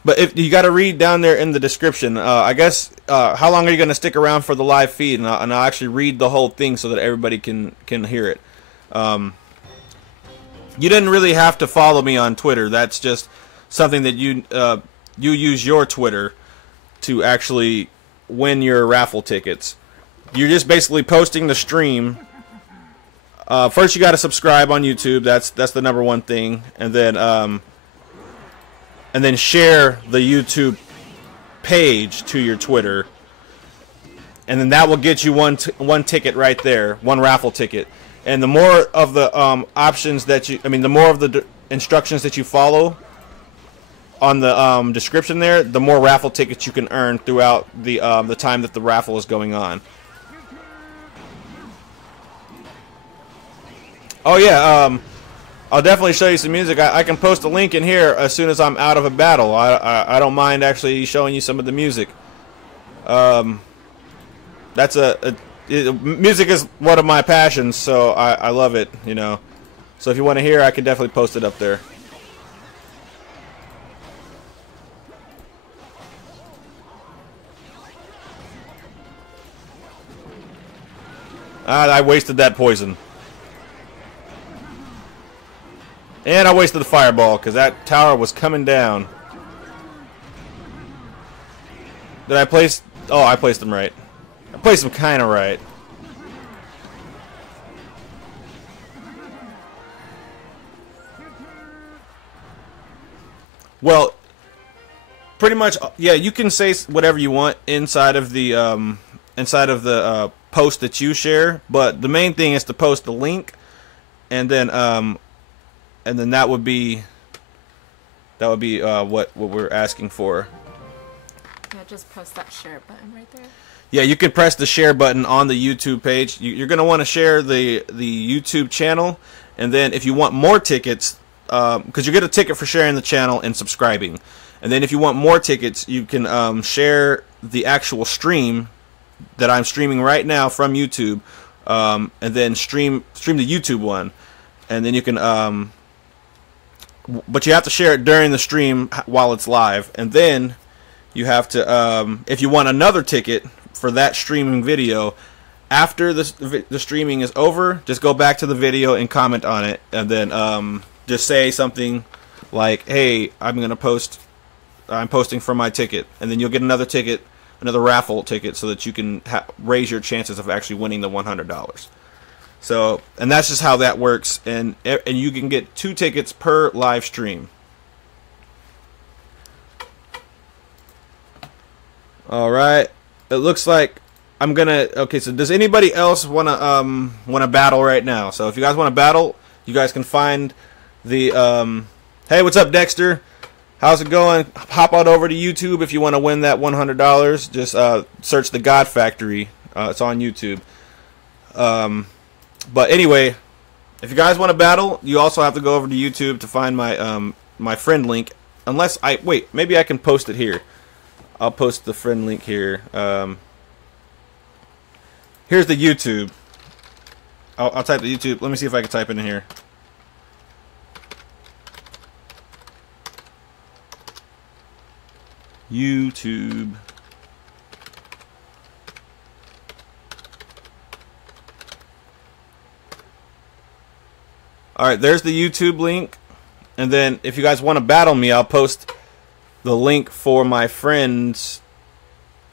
if you got to read down there in the description, I guess how long are you going to stick around for the live feed, and I'll actually read the whole thing so that everybody can hear it. You didn't really have to follow me on Twitter. That's just something that you use your Twitter to actually win your raffle tickets. You're just basically posting the stream. First, you got to subscribe on YouTube. That's the number one thing, and then share the YouTube page to your Twitter, and then that will get you one ticket right there, one raffle ticket. And the more of the options that the more of the instructions that you follow on the description there, the more raffle tickets you can earn throughout the time that the raffle is going on. Oh yeah, I'll definitely show you some music. I can post a link in here as soon as I'm out of a battle. I don't mind actually showing you some of the music. Music is one of my passions, so I love it, you know. So if you want to hear, I can definitely post it up there. I wasted that poison. And I wasted the fireball, because that tower was coming down. Did I place... Oh, I placed them right. I placed them kind of right. Well, pretty much, yeah, you can say whatever you want inside of the post that you share, but the main thing is to post the link, and then that would be what we're asking for. Yeah, just press that share button right there. Yeah, you can press the share button on the YouTube page. You're going to want to share the YouTube channel, and then if you want more tickets, because you get a ticket for sharing the channel and subscribing, and then if you want more tickets, you can share the actual stream that I'm streaming right now from YouTube, and then stream the YouTube one, and then you can but you have to share it during the stream while it's live, and then you have to if you want another ticket for that streaming video after the streaming is over, just go back to the video and comment on it, and then just say something like, hey, I'm posting for my ticket, and then you'll get another ticket, another raffle ticket, so that you can raise your chances of actually winning the $100. So, and that's just how that works, and you can get 2 tickets per live stream. All right, it looks like I'm gonna. Okay, so does anybody else wanna battle right now? So if you guys want to battle, you guys can find the. Hey, what's up, Dexter? How's it going? Hop on over to YouTube if you want to win that $100. Just search the God Factory. It's on YouTube. But anyway, if you guys want to battle, you also have to go over to YouTube to find my my friend link. Unless maybe I can post it here. I'll post the friend link here. Here's the YouTube. I'll type the YouTube. Let me see if I can type it in here. YouTube. Alright, there's the YouTube link. And then if you guys want to battle me, I'll post the link for my friends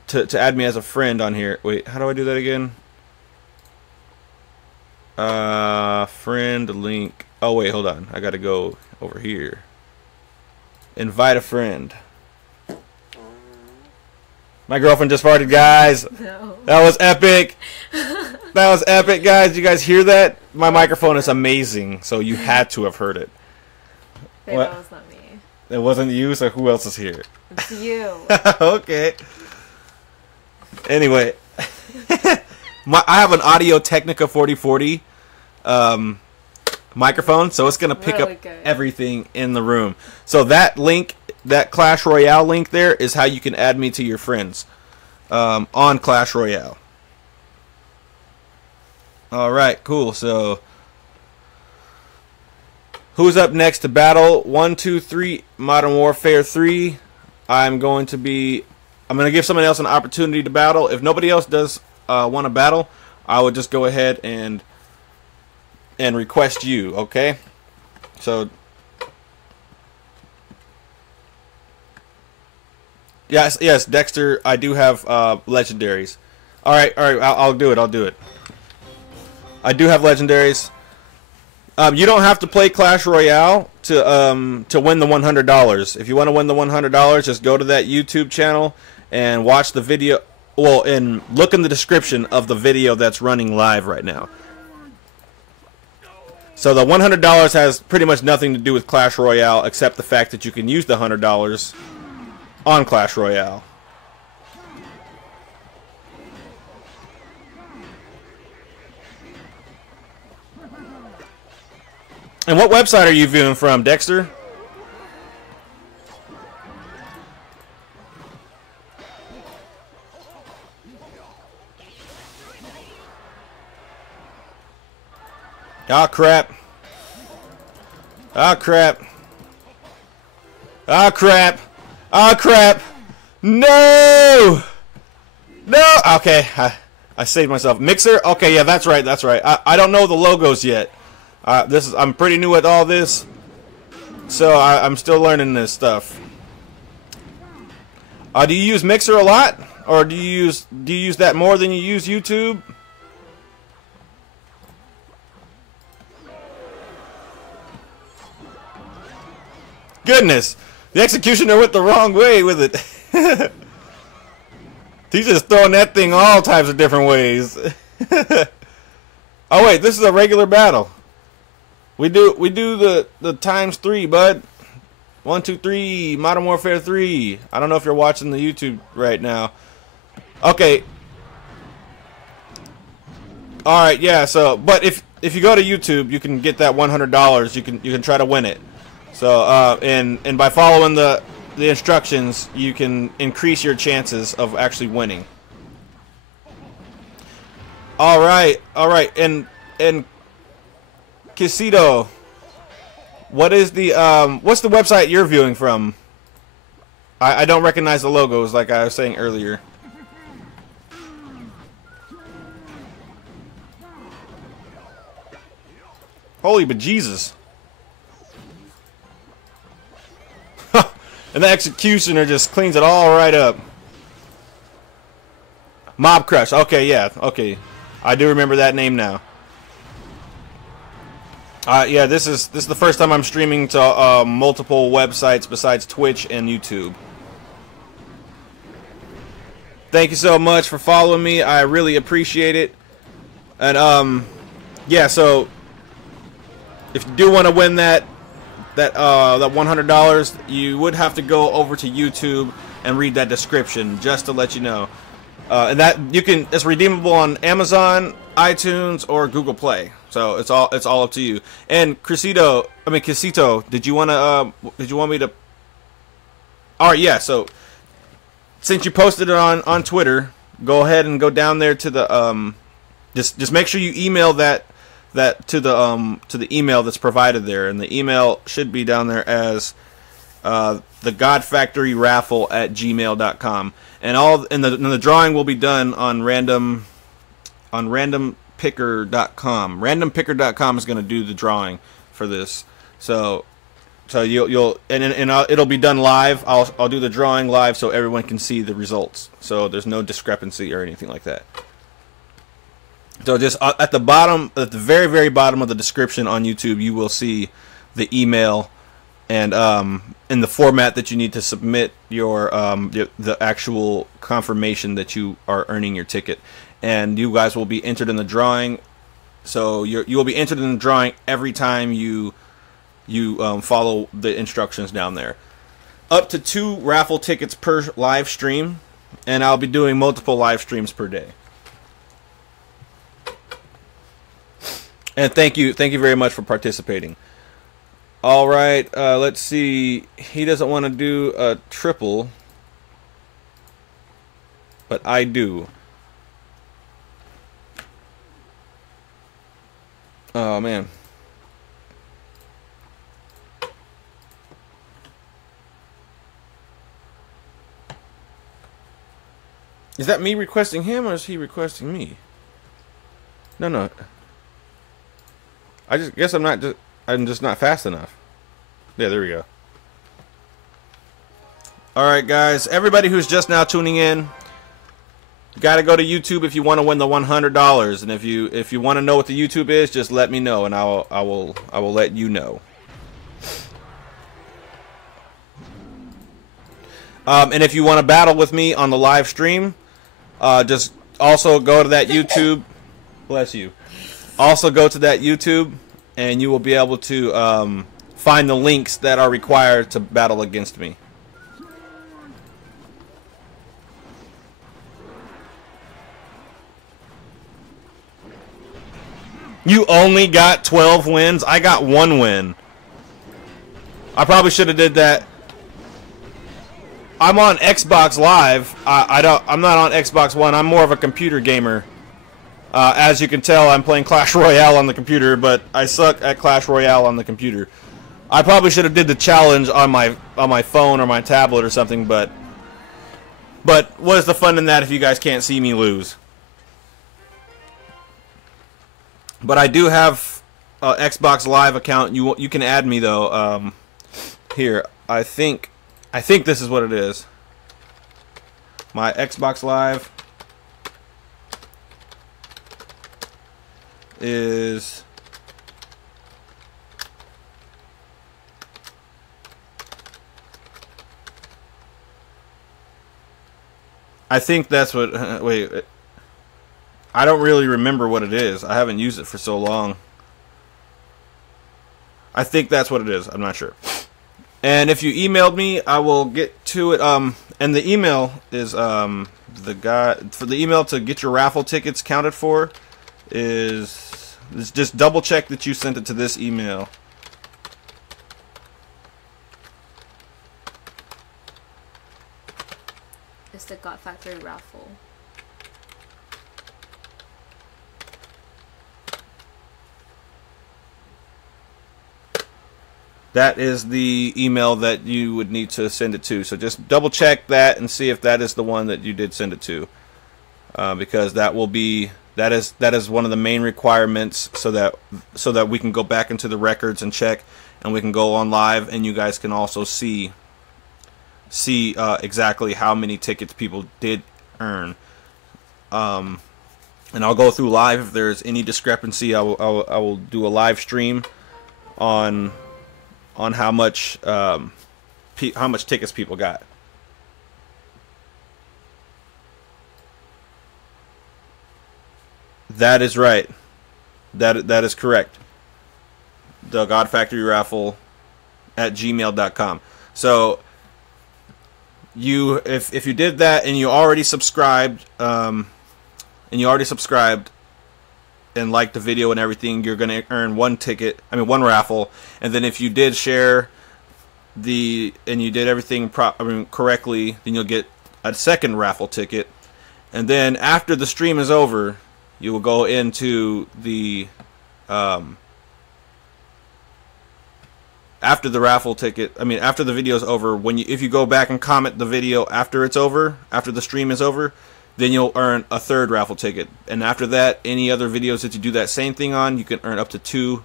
to add me as a friend on here. Wait, how do I do that again? Friend link. Oh wait, hold on. I gotta go over here. Invite a friend. My girlfriend just farted, guys. No. That was epic. That was epic, guys. You guys hear that? My microphone is amazing, so you had to have heard it. Wait, What? that was not me. It wasn't you, so who else is here? It's you. Okay. Anyway, I have an Audio Technica 4040 microphone, so it's gonna pick Really up good. everything in the room. So that link, that Clash Royale link there, is how you can add me to your friends on Clash Royale. All right, cool. So, who's up next to battle? 1, 2, 3. Modern Warfare 3. I'm going to give someone else an opportunity to battle. If nobody else does want to battle, I would just go ahead and request you. Okay. So. Yes, Dexter. I do have legendaries. All right. I'll do it. I do have legendaries. You don't have to play Clash Royale to win the $100. If you want to win the $100, just go to that YouTube channel and watch the video. Well, and look in the description of the video that's running live right now. So the $100 has pretty much nothing to do with Clash Royale, except the fact that you can use the $100 on Clash Royale. And what website are you viewing from, Dexter? Ah, crap. Ah, crap. Ah, crap. Ah, crap. No! No! Okay, I saved myself. Mixer? Okay, yeah, that's right, that's right. I don't know the logos yet. I'm pretty new at all this, so I'm still learning this stuff. Do you use Mixer a lot, or do you use that more than you use YouTube? Goodness, the executioner went the wrong way with it. He's just throwing that thing all types of different ways. Oh wait, this is a regular battle. We do the ×3, bud. 1, 2, 3. Modern Warfare 3. I don't know if you're watching the YouTube right now. Okay. All right, yeah. So, but if you go to YouTube, you can get that $100. You can try to win it. So, and by following the instructions, you can increase your chances of actually winning. All right, and Casito, what is the what's the website you're viewing from? I don't recognize the logos like I was saying earlier. Holy bejesus. And the executioner just cleans it all right up. Mob Crush. Okay, yeah. Okay. I do remember that name now. Yeah, this is the first time I'm streaming to multiple websites besides Twitch and YouTube. Thank you so much for following me. I really appreciate it. And yeah, so if you do want to win that $100, you would have to go over to YouTube and read that description, just to let you know. And that it's redeemable on Amazon, iTunes, or Google Play. So it's all up to you. And Casito, did you want me to? All right, yeah. So since you posted it on Twitter, go ahead and go down there to the just make sure you email that to the email that's provided there, and the email should be down there as the God Factory Raffle at gmail.com, and the drawing will be done on randompicker.com. Randompicker.com is going to do the drawing for this, so it'll be done live. I'll do the drawing live so everyone can see the results, so there's no discrepancy or anything like that. So just at the very, very bottom of the description on YouTube, you will see the email and in the format that you need to submit the actual confirmation that you are earning your ticket, and you guys will be entered in the drawing. So you will be entered in the drawing every time you follow the instructions down there. Up to 2 raffle tickets per live stream, and I'll be doing multiple live streams per day. And thank you very much for participating. All right, let's see. He doesn't want to do a triple, but I do. Oh man. Is that me requesting him or is he requesting me? No, no. I just guess I'm just not fast enough. Yeah, there we go. All right, guys. Everybody who's just now tuning in, you got to go to YouTube if you want to win the $100. And if you want to know what the YouTube is, just let me know, and I will let you know. And if you want to battle with me on the live stream, just also go to that YouTube. Bless you. Also go to that YouTube, and you will be able to find the links that are required to battle against me. You only got 12 wins? I got 1 win. I probably should have did that. I'm on Xbox Live. I'm not on Xbox One. I'm more of a computer gamer. As you can tell, I'm playing Clash Royale on the computer, but I suck at Clash Royale on the computer. I probably should have did the challenge on my phone or my tablet or something, but what is the fun in that if you guys can't see me lose? But I do have an Xbox Live account. You can add me though. Here, I think this is what it is. My Xbox Live is I think that's what wait, I don't really remember what it is. I haven't used it for so long. I think that's what it is. I'm not sure. And if you emailed me, I will get to it. And the email is the guy for the email to get your raffle tickets counted for is just double check that you sent it to this email. It's the God Factory raffle. That is the email that you would need to send it to. So just double check that and see if that is the one that you did send it to, because that is one of the main requirements, so that we can go back into the records and check, and we can go on live, and you guys can also see exactly how many tickets people did earn. And I'll go through live if there's any discrepancy. I will do a live stream on how much tickets people got. That is right. That is correct. The God Factory raffle at gmail.com. So if you did that and you already subscribed and liked the video and everything, you're going to earn one raffle. And then if you did share and you did everything correctly, then you'll get a second raffle ticket. And then after the stream is over, you will go into the after the raffle ticket, after the video is over, if you go back and comment the video after it's over, after the stream is over, then you'll earn a third raffle ticket. And after that, any other videos that you do that same thing on, you can earn up to two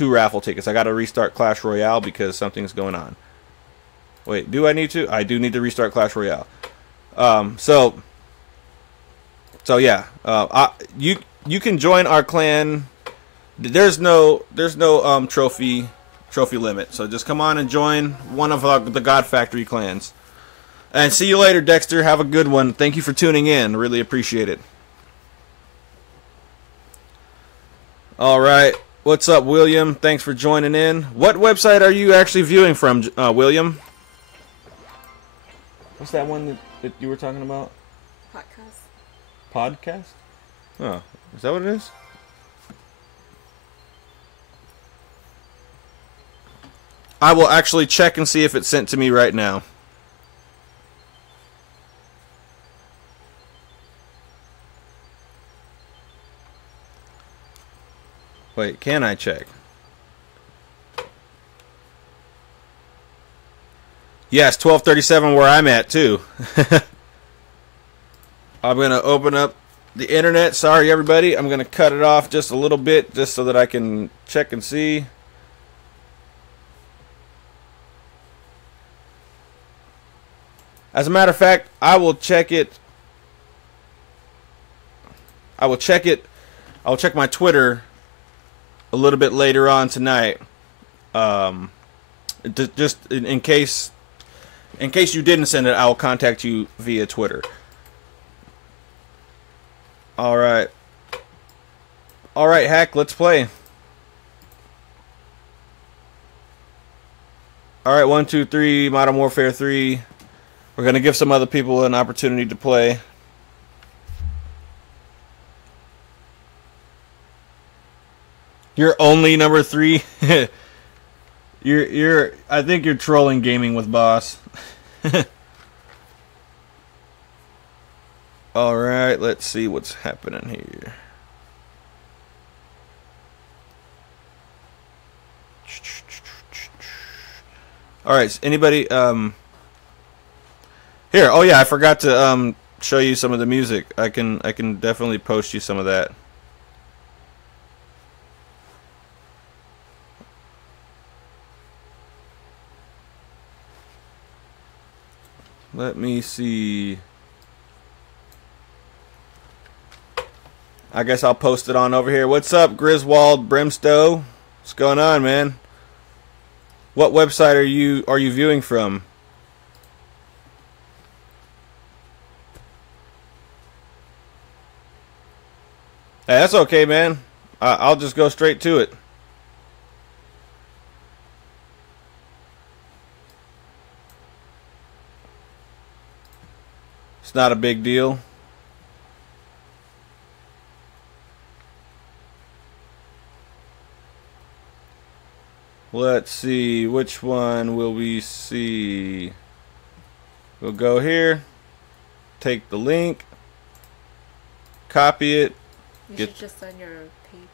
raffle tickets. I got to restart Clash Royale because something's going on. Wait, do I need to? I do need to restart Clash Royale. So yeah, you can join our clan. There's no trophy limit. So just come on and join one of the God Factory clans. And see you later, Dexter. Have a good one. Thank you for tuning in. Really appreciate it. All right. What's up, William? Thanks for joining in. What website are you actually viewing from, William? What's that one that you were talking about? Podcast? Oh, is that what it is? I will actually check and see if it's sent to me right now. Wait, can I check? Yes, 12:37 where I'm at too. I'm going to open up the internet. Sorry, everybody. I'm going to cut it off just a little bit just so that I can check and see. As a matter of fact, I will check it. I'll check my Twitter a little bit later on tonight. Just in case you didn't send it, I will contact you via Twitter. All right, Hack, let's play. All right, 1, 2, 3, Modern Warfare 3. We're gonna give some other people an opportunity to play. You're only number 3. You're. I think you're trolling Gaming with Boss. All right, let's see what's happening here. All right, anybody? Here. Oh yeah, I forgot to show you some of the music. I can definitely post you some of that. Let me see. I guess I'll post it on over here. What's up, Griswold Brimstow? What's going on, man? What website are you viewing from? Hey, that's okay, man. I'll just go straight to it. It's not a big deal. Let's see, which one will we see? We'll go here, take the link, copy it. You should just on your page.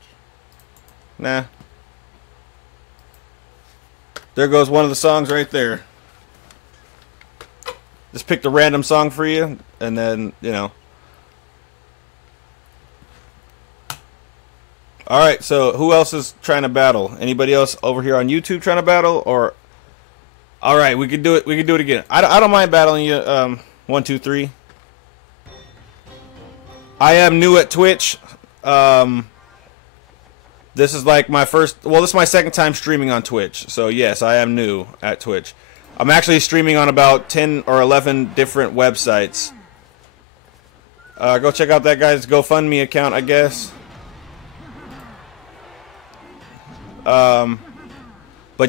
Nah. There goes one of the songs right there. Just picked a random song for you, and then, you know. Alright, so who else is trying to battle? Anybody else over here on YouTube trying to battle? Or alright, we could do it. We could do it again. I don't mind battling you. 1, 2, 3. I am new at Twitch. This is like my first. Well, this is my second time streaming on Twitch. So yes, I am new at Twitch. I'm actually streaming on about 10 or 11 different websites. Go check out that guy's GoFundMe account, I guess. But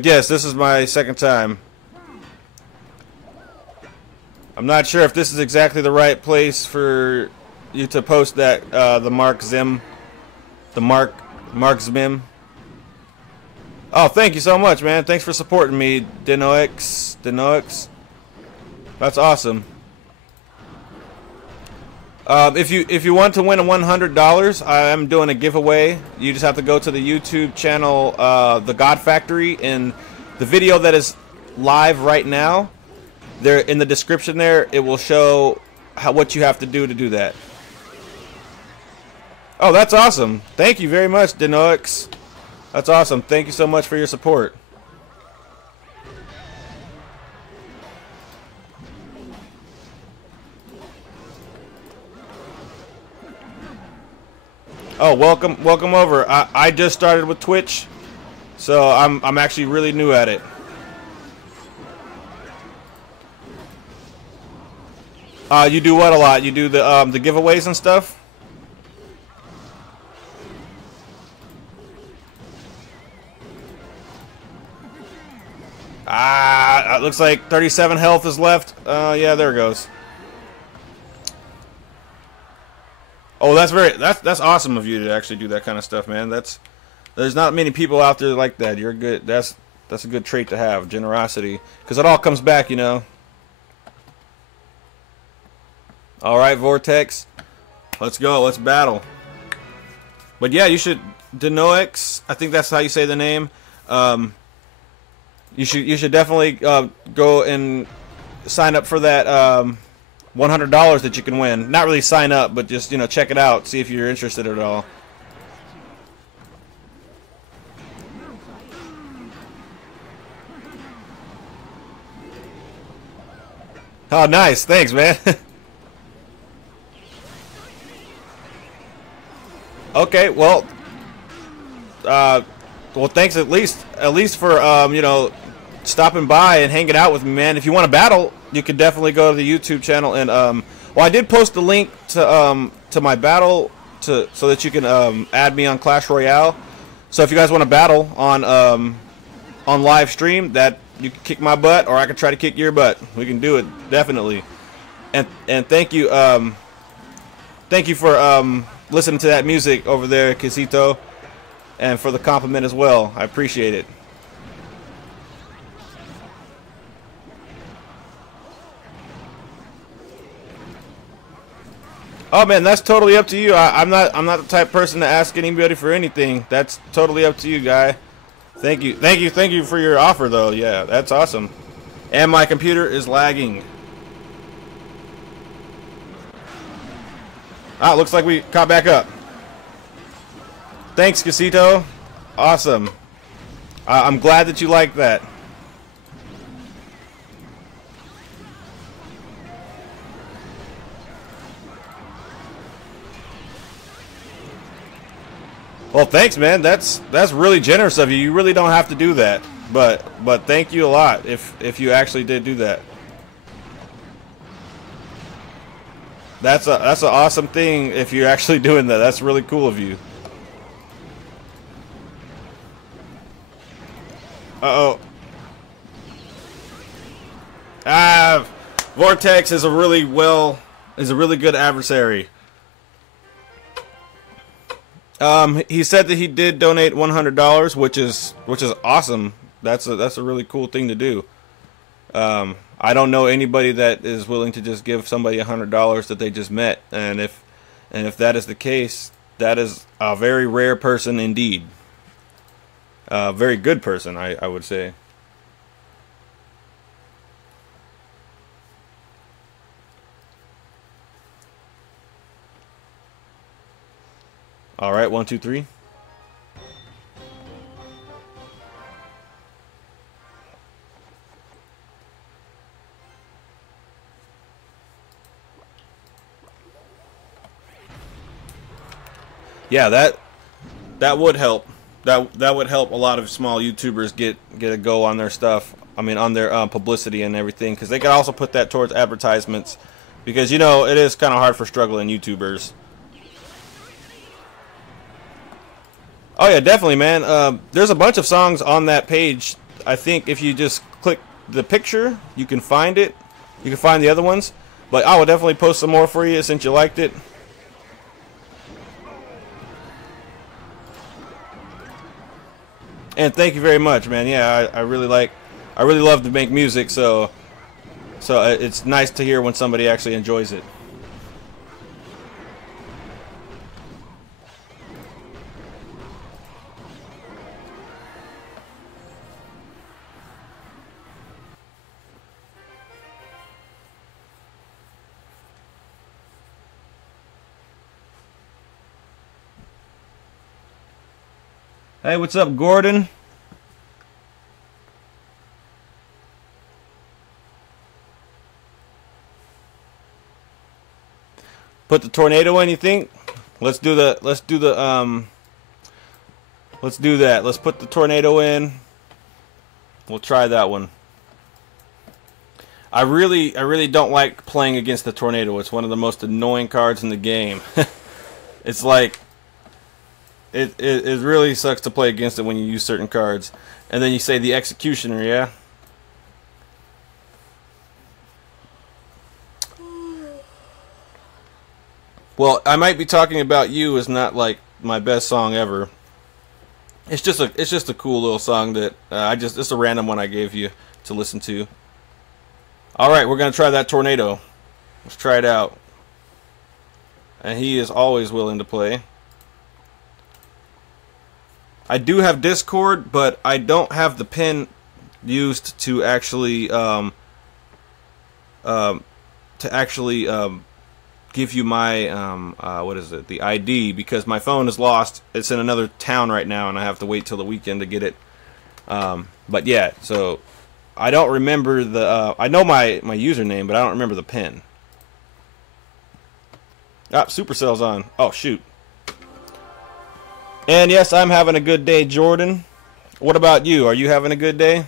yes, this is my second time. I'm not sure if this is exactly the right place for you to post that, the Mark Zim. The Mark Zim. Oh, thank you so much, man. Thanks for supporting me, Denox. That's awesome. If you want to win $100, I am doing a giveaway. You just have to go to the YouTube channel, The God Factory, and the video that is live right now. There in the description there, it will show what you have to do that. Oh, that's awesome. Thank you very much, Denox. That's awesome. Thank you so much for your support. Oh, welcome over. I just started with Twitch, so I'm actually really new at it. You do what a lot? You do the giveaways and stuff? It looks like 37 health is left. Yeah, there it goes. Oh, that's awesome of you to actually do that kind of stuff, man. There's not many people out there like that. You're good. That's a good trait to have, generosity, because it all comes back, you know. All right, Vortex, let's go. Let's battle. But yeah, you should Denoix, I think that's how you say the name. You should definitely go and sign up for that $100 that you can win. Not really sign up, but just check it out, see if you're interested at all. Oh, nice. Thanks, man. Okay, well, thanks at least for stopping by and hanging out with me, man. If you want to battle, you can definitely go to the YouTube channel and well, I did post the link to my battle so that you can add me on Clash Royale. So if you guys want to battle on live stream, that you can kick my butt or I can try to kick your butt. We can do it definitely. And thank you for listening to that music over there, Casito, and for the compliment as well. I appreciate it. Oh man, that's totally up to you. I'm not the type of person to ask anybody for anything. That's totally up to you, guy. Thank you for your offer though. Yeah, that's awesome. And my computer is lagging. Ah, looks like we caught back up. Thanks, Casito. Awesome. I'm glad that you like that. Well, thanks, man. That's really generous of you. You really don't have to do that, but thank you a lot if you actually did do that. That's an awesome thing if you're actually doing that. That's really cool of you. Uh-oh. Vortex is a really good adversary. He said that he did donate $100, which is awesome. That's a really cool thing to do. I don't know anybody that is willing to just give somebody $100 that they just met, and if that is the case, that is a very rare person indeed. A very good person, I would say. All right, 1, 2, 3. Yeah, that would help. That would help a lot of small YouTubers get a go on their stuff. I mean, on their publicity and everything, because they could also put that towards advertisements. Because it is kind of hard for struggling YouTubers. Oh yeah, definitely, man. There's a bunch of songs on that page. I think if you just click the picture, you can find it. You can find the other ones. But I will definitely post some more for you since you liked it. And thank you very much, man. Yeah, I really love to make music, so it's nice to hear when somebody actually enjoys it. Hey, what's up, Gordon? Put the tornado in, you think? Let's do that. Let's put the tornado in. We'll try that one. I really don't like playing against the tornado. It's one of the most annoying cards in the game. It's like it really sucks to play against it when you use certain cards. And then you say the Executioner, yeah? Well, I Might Be Talking About You is not like my best song ever. It's just a cool little song that it's a random one I gave you to listen to. All right, we're gonna try that tornado. Let's try it out. And he is always willing to play. I do have Discord, but I don't have the pin used to actually give you my what is it? The ID, because my phone is lost. It's in another town right now, and I have to wait till the weekend to get it. But yeah, so I don't remember the. I know my username, but I don't remember the pin. Ah, Supercell's on. Oh shoot. And yes, I'm having a good day, Jordan. What about you? Are you having a good day?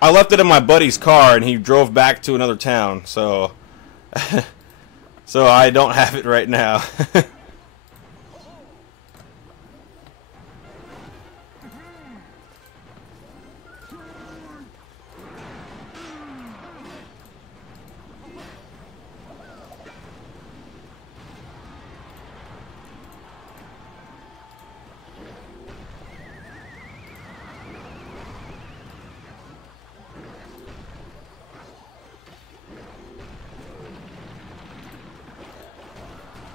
I left it in my buddy's car, and he drove back to another town, so so I don't have it right now.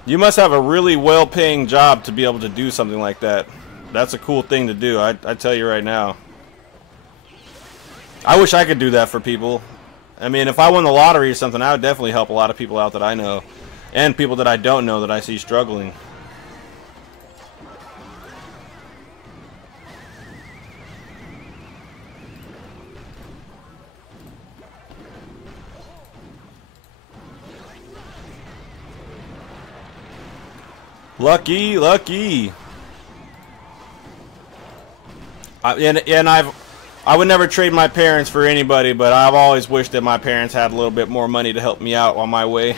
You must have a really well-paying job to be able to do something like that. That's a cool thing to do, I tell you right now. I wish I could do that for people. I mean, if I won the lottery or something, I would definitely help a lot of people out that I know. And people that I don't know that I see struggling. Lucky, lucky. I would never trade my parents for anybody, but I've always wished that my parents had a little bit more money to help me out on my way.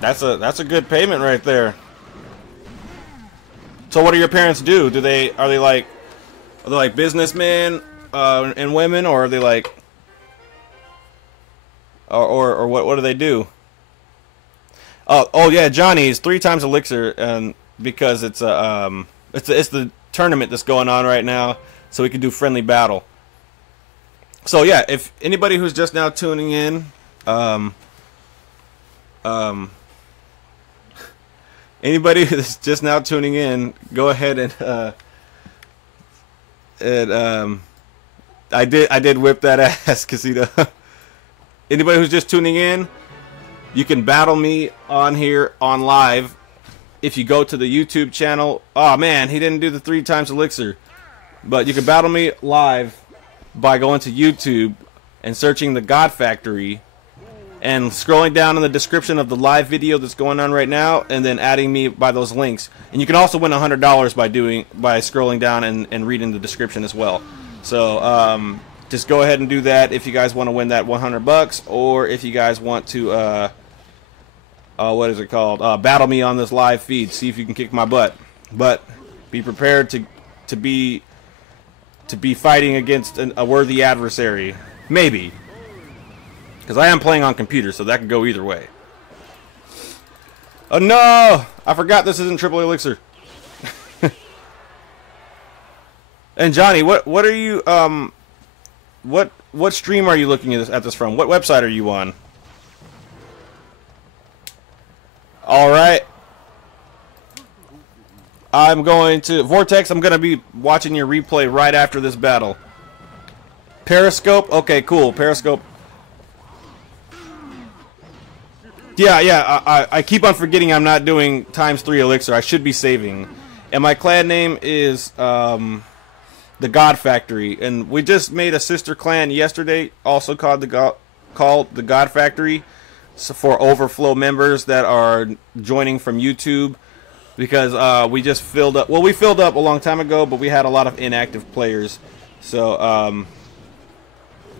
That's a good payment right there. So what do your parents do? Are they like businessmen and women, or are they like or what do they do? Oh yeah, Johnny is 3 times elixir, and because it's the tournament that's going on right now, so we can do friendly battle. So yeah, if anybody who's just now tuning in, anybody who's just now tuning in, go ahead and I did whip that ass, Casino. Anybody who's just tuning in, you can battle me on here on live if you go to the YouTube channel. Oh man, he didn't do the 3 times elixir. But you can battle me live by going to YouTube and searching the God Factory and scrolling down in the description of the live video that's going on right now, and then adding me by those links. And you can also win $100 by scrolling down and reading the description as well. So just go ahead and do that if you guys want to win that $100, or if you guys want to what is it called? Battle me on this live feed. See if you can kick my butt. But be prepared to be fighting against a worthy adversary. Maybe. Because I am playing on computer, so that could go either way. Oh no! I forgot this isn't triple elixir. And Johnny, what are you what stream are you looking at this from? What website are you on? All right. I'm going to Vortex. I'm going to be watching your replay right after this battle. Periscope. Okay, cool. Periscope. Yeah. I keep on forgetting I'm not doing ×3 elixir. I should be saving. And my clan name is the God Factory, and we just made a sister clan yesterday, also called the God Factory, so for overflow members that are joining from YouTube, because we just filled up. Well, we filled up a long time ago, but we had a lot of inactive players, so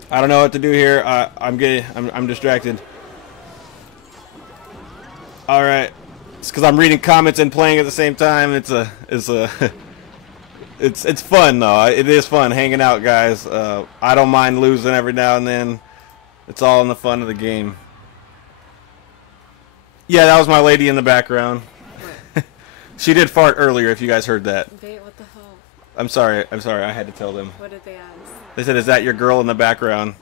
I don't know what to do here. I'm distracted. All right, it's because I'm reading comments and playing at the same time. It's fun though. It is fun hanging out, guys. I don't mind losing every now and then. It's all in the fun of the game. Yeah, that was my lady in the background. She did fart earlier, if you guys heard that. Wait, what the hell? I'm sorry. I had to tell them. What did they ask? They said, "Is that your girl in the background?"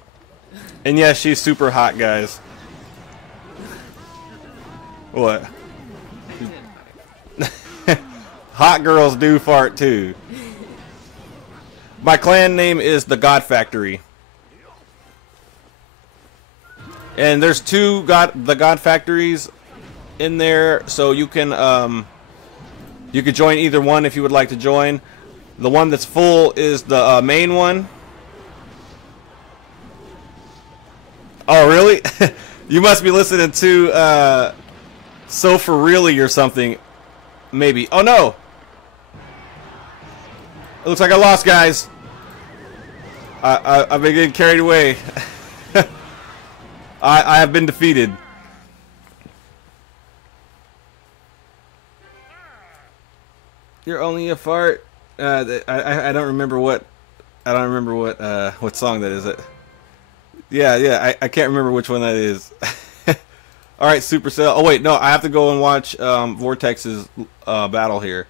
And yeah, she's super hot, guys. What? Hot girls do fart too. My clan name is the God Factory. And there's the God Factories in there, so you can join either one if you would like to join. The one that's full is the main one. Oh, really? You must be listening to So For Really or something. Maybe. Oh, no. It looks like I lost, guys. I've been getting carried away. I have been defeated. You're only a fart. I don't remember what. I don't remember what song that is. Yeah. I can't remember which one that is. All right, Supercell. Oh wait, no, I have to go and watch Vortex's battle here.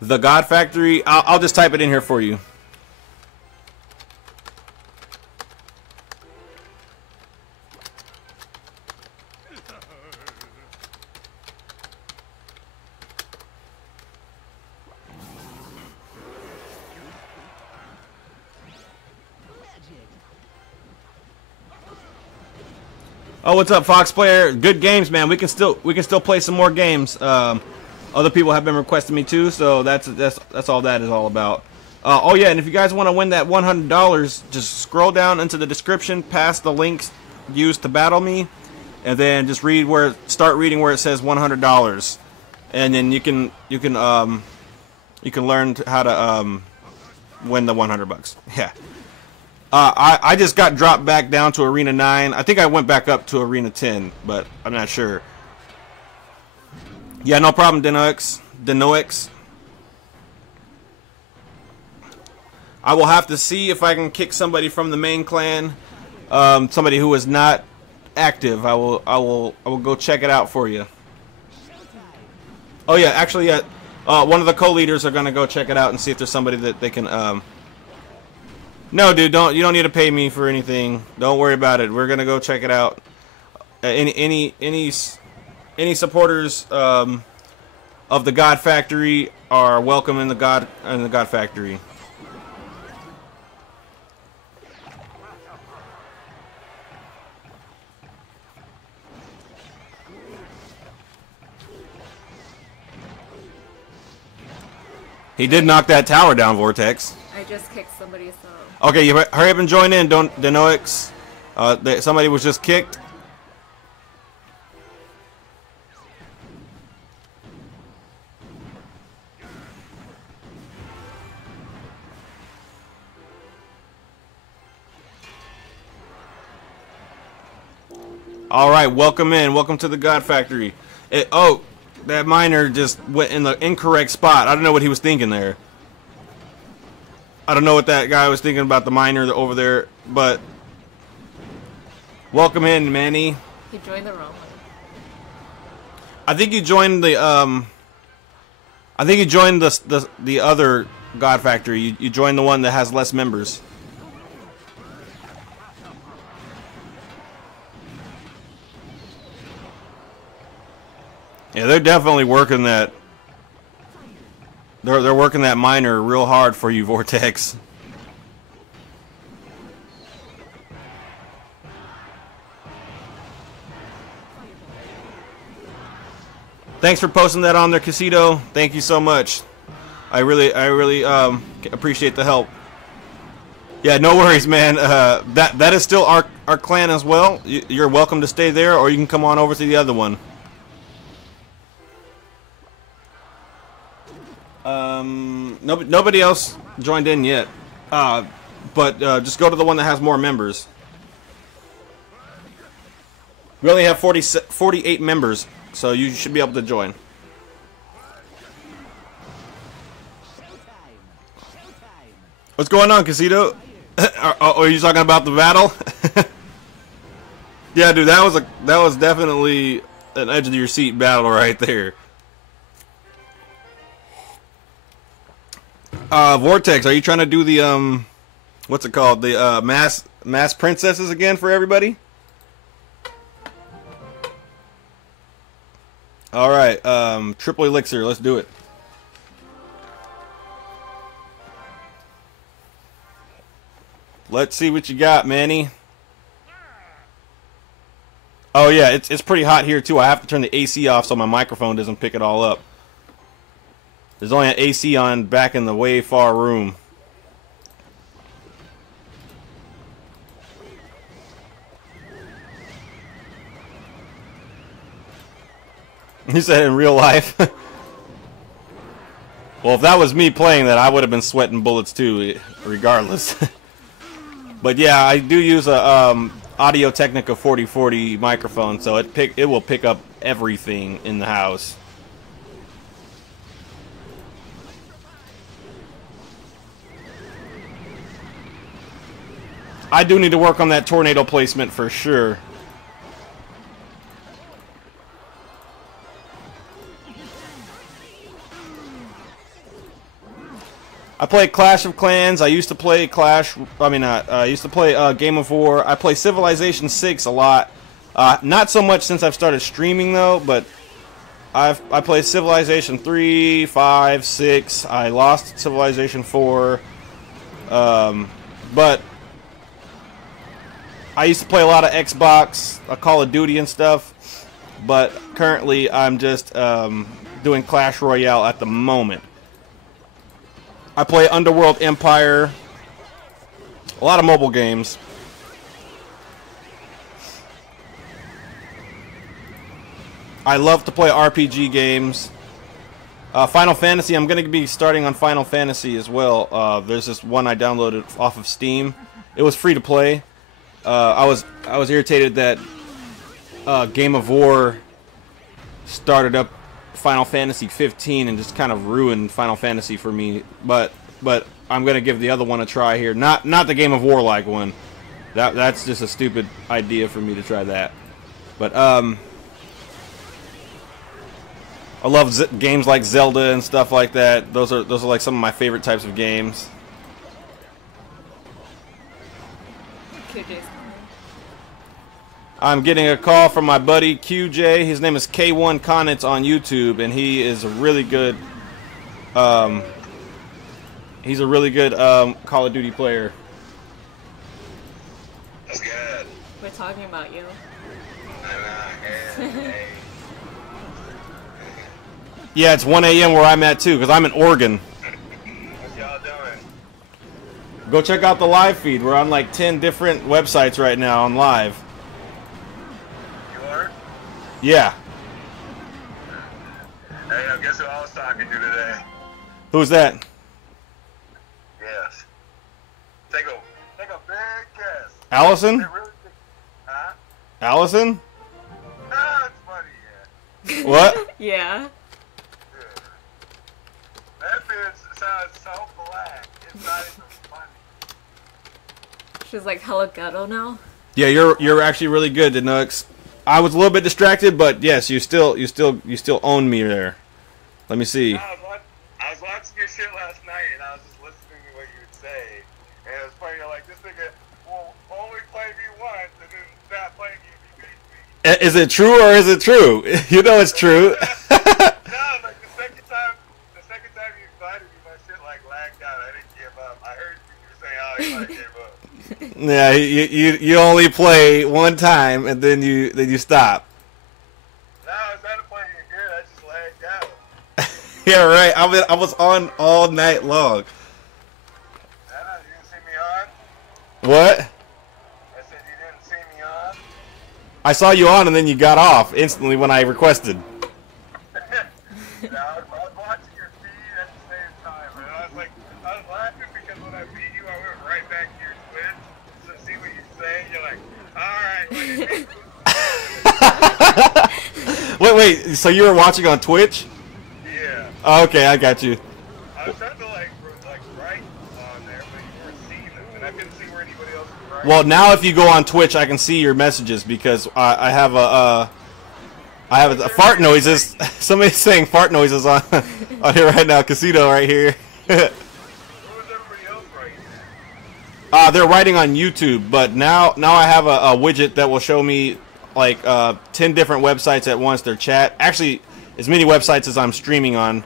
The God Factory. I'll just type it in here for you. Oh, what's up, Fox Player? Good games, man. We can still play some more games. Other people have been requesting me too, so that's all that is all about. Oh yeah, and if you guys want to win that $100, just scroll down into the description, past the links used to battle me, and then just start reading where it says $100, and then you can learn how to win the $100. Yeah. I just got dropped back down to Arena 9. I think I went back up to Arena 10, but I'm not sure. Yeah, no problem, Denoix. I will have to see if I can kick somebody from the main clan. Somebody who is not active. I will go check it out for you. Oh yeah, actually, yeah. One of the co-leaders are gonna go check it out and see if there's somebody that they can. No, dude, you don't need to pay me for anything. Don't worry about it. We're gonna go check it out. Any supporters of the God Factory are welcome in the God Factory. He did knock that tower down, Vortex. I just kicked somebody, so. Okay, you hurry up and join in, Denoix. Somebody was just kicked. All right, welcome in. Welcome to the God Factory. Oh, that miner just went in the incorrect spot. I don't know what he was thinking there. I don't know what that guy was thinking about the miner over there, but welcome in, Manny. He joined the wrong one. I think you joined the the other God Factory. You joined the one that has less members. Yeah, they're definitely working that. They're working that miner real hard for you, Vortex. Thanks for posting that on there, Casito. Thank you so much. I really appreciate the help. Yeah, no worries, man. That is still our clan as well. You're welcome to stay there, or you can come on over to the other one. Nobody else joined in yet, but just go to the one that has more members. We only have 48 members, so you should be able to join. What's going on, Casito? Are you talking about the battle? Yeah, dude, that was definitely an edge of your seat battle right there. Vortex, are you trying to do the what's it called? The mass princesses again for everybody? All right, triple elixir. Let's do it. Let's see what you got, Manny. Oh yeah, it's pretty hot here too. I have to turn the AC off so my microphone doesn't pick it all up. There's only an AC on back in the way far room. He said in real life. Well, if that was me playing that, I would have been sweating bullets too, regardless. But yeah, I do use a Audio-Technica 4040 microphone, so it will pick up everything in the house. I do need to work on that tornado placement for sure. I play Clash of Clans. I used to play I used to play Game of War. I play Civilization 6 a lot. Not so much since I've started streaming though, but I play Civilization 3, 5, 6. I lost Civilization 4. But I used to play a lot of Xbox, Call of Duty and stuff. But currently I'm just doing Clash Royale at the moment. I play Underworld Empire, a lot of mobile games. I love to play RPG games. Final Fantasy, I'm going to be starting on Final Fantasy as well. There's this one I downloaded off of Steam. It was free to play. I was irritated that Game of War started up Final Fantasy 15 and just kind of ruined Final Fantasy for me, but I'm gonna give the other one a try here. Not the Game of War like one. That's just a stupid idea for me to try that. But I love games like Zelda and stuff like that. Those are like some of my favorite types of games. I'm getting a call from my buddy QJ. His name is K1 Connets on YouTube, and he is a really good, he's a really good Call of Duty player. That's good. We're talking about you. Yeah, it's 1 a.m. where I'm at too, because I'm in Oregon. What y'all doing? Go check out the live feed. We're on like 10 different websites right now on live. Yeah. Hey, guess who I was talking to today? Who's that? Yes. Take a big guess. Allison? Really huh? Allison? Ah, it's funny, yeah. What? Yeah. That bitch sounds so black. It's not even funny. She's like hella ghetto now. Yeah, you're actually really good, Denux. I was a little bit distracted, but yes, you still own me there. Let me see. I was watching your shit last night, and I was just listening to what you would say, and it was funny. You're like, this nigga will only play me once, and then stop playing you if he beats me. Is it true or is it true? You know it's true. No, like the second time you invited me, my shit like lagged out. I didn't give up. I heard you were saying, oh, you like gave up. Yeah, you only play one time and then you stop. No, I started playing it good. I just lagged out. Yeah, right. I was on all night long. You didn't see me on? What? I said you didn't see me on? I saw you on and then you got off instantly when I requested. No, I was watching your feed at the same time, and I was laughing because when I beat you, I went right back to your Twitch to see what you say. You're like, alright, Wait, so you were watching on Twitch? yeah. Oh, okay, I got you. I was trying to like write on there, but you weren't seeing them, and I couldn't see where anybody else was writing. Well, now if you go on Twitch, I can see your messages because I have a fart noises. Somebody's saying fart noises on here right now. Casino right here. Who was everybody else writing? They're writing on YouTube, but now I have a widget that will show me like 10 different websites at once. Their chat, actually, as many websites as I'm streaming on.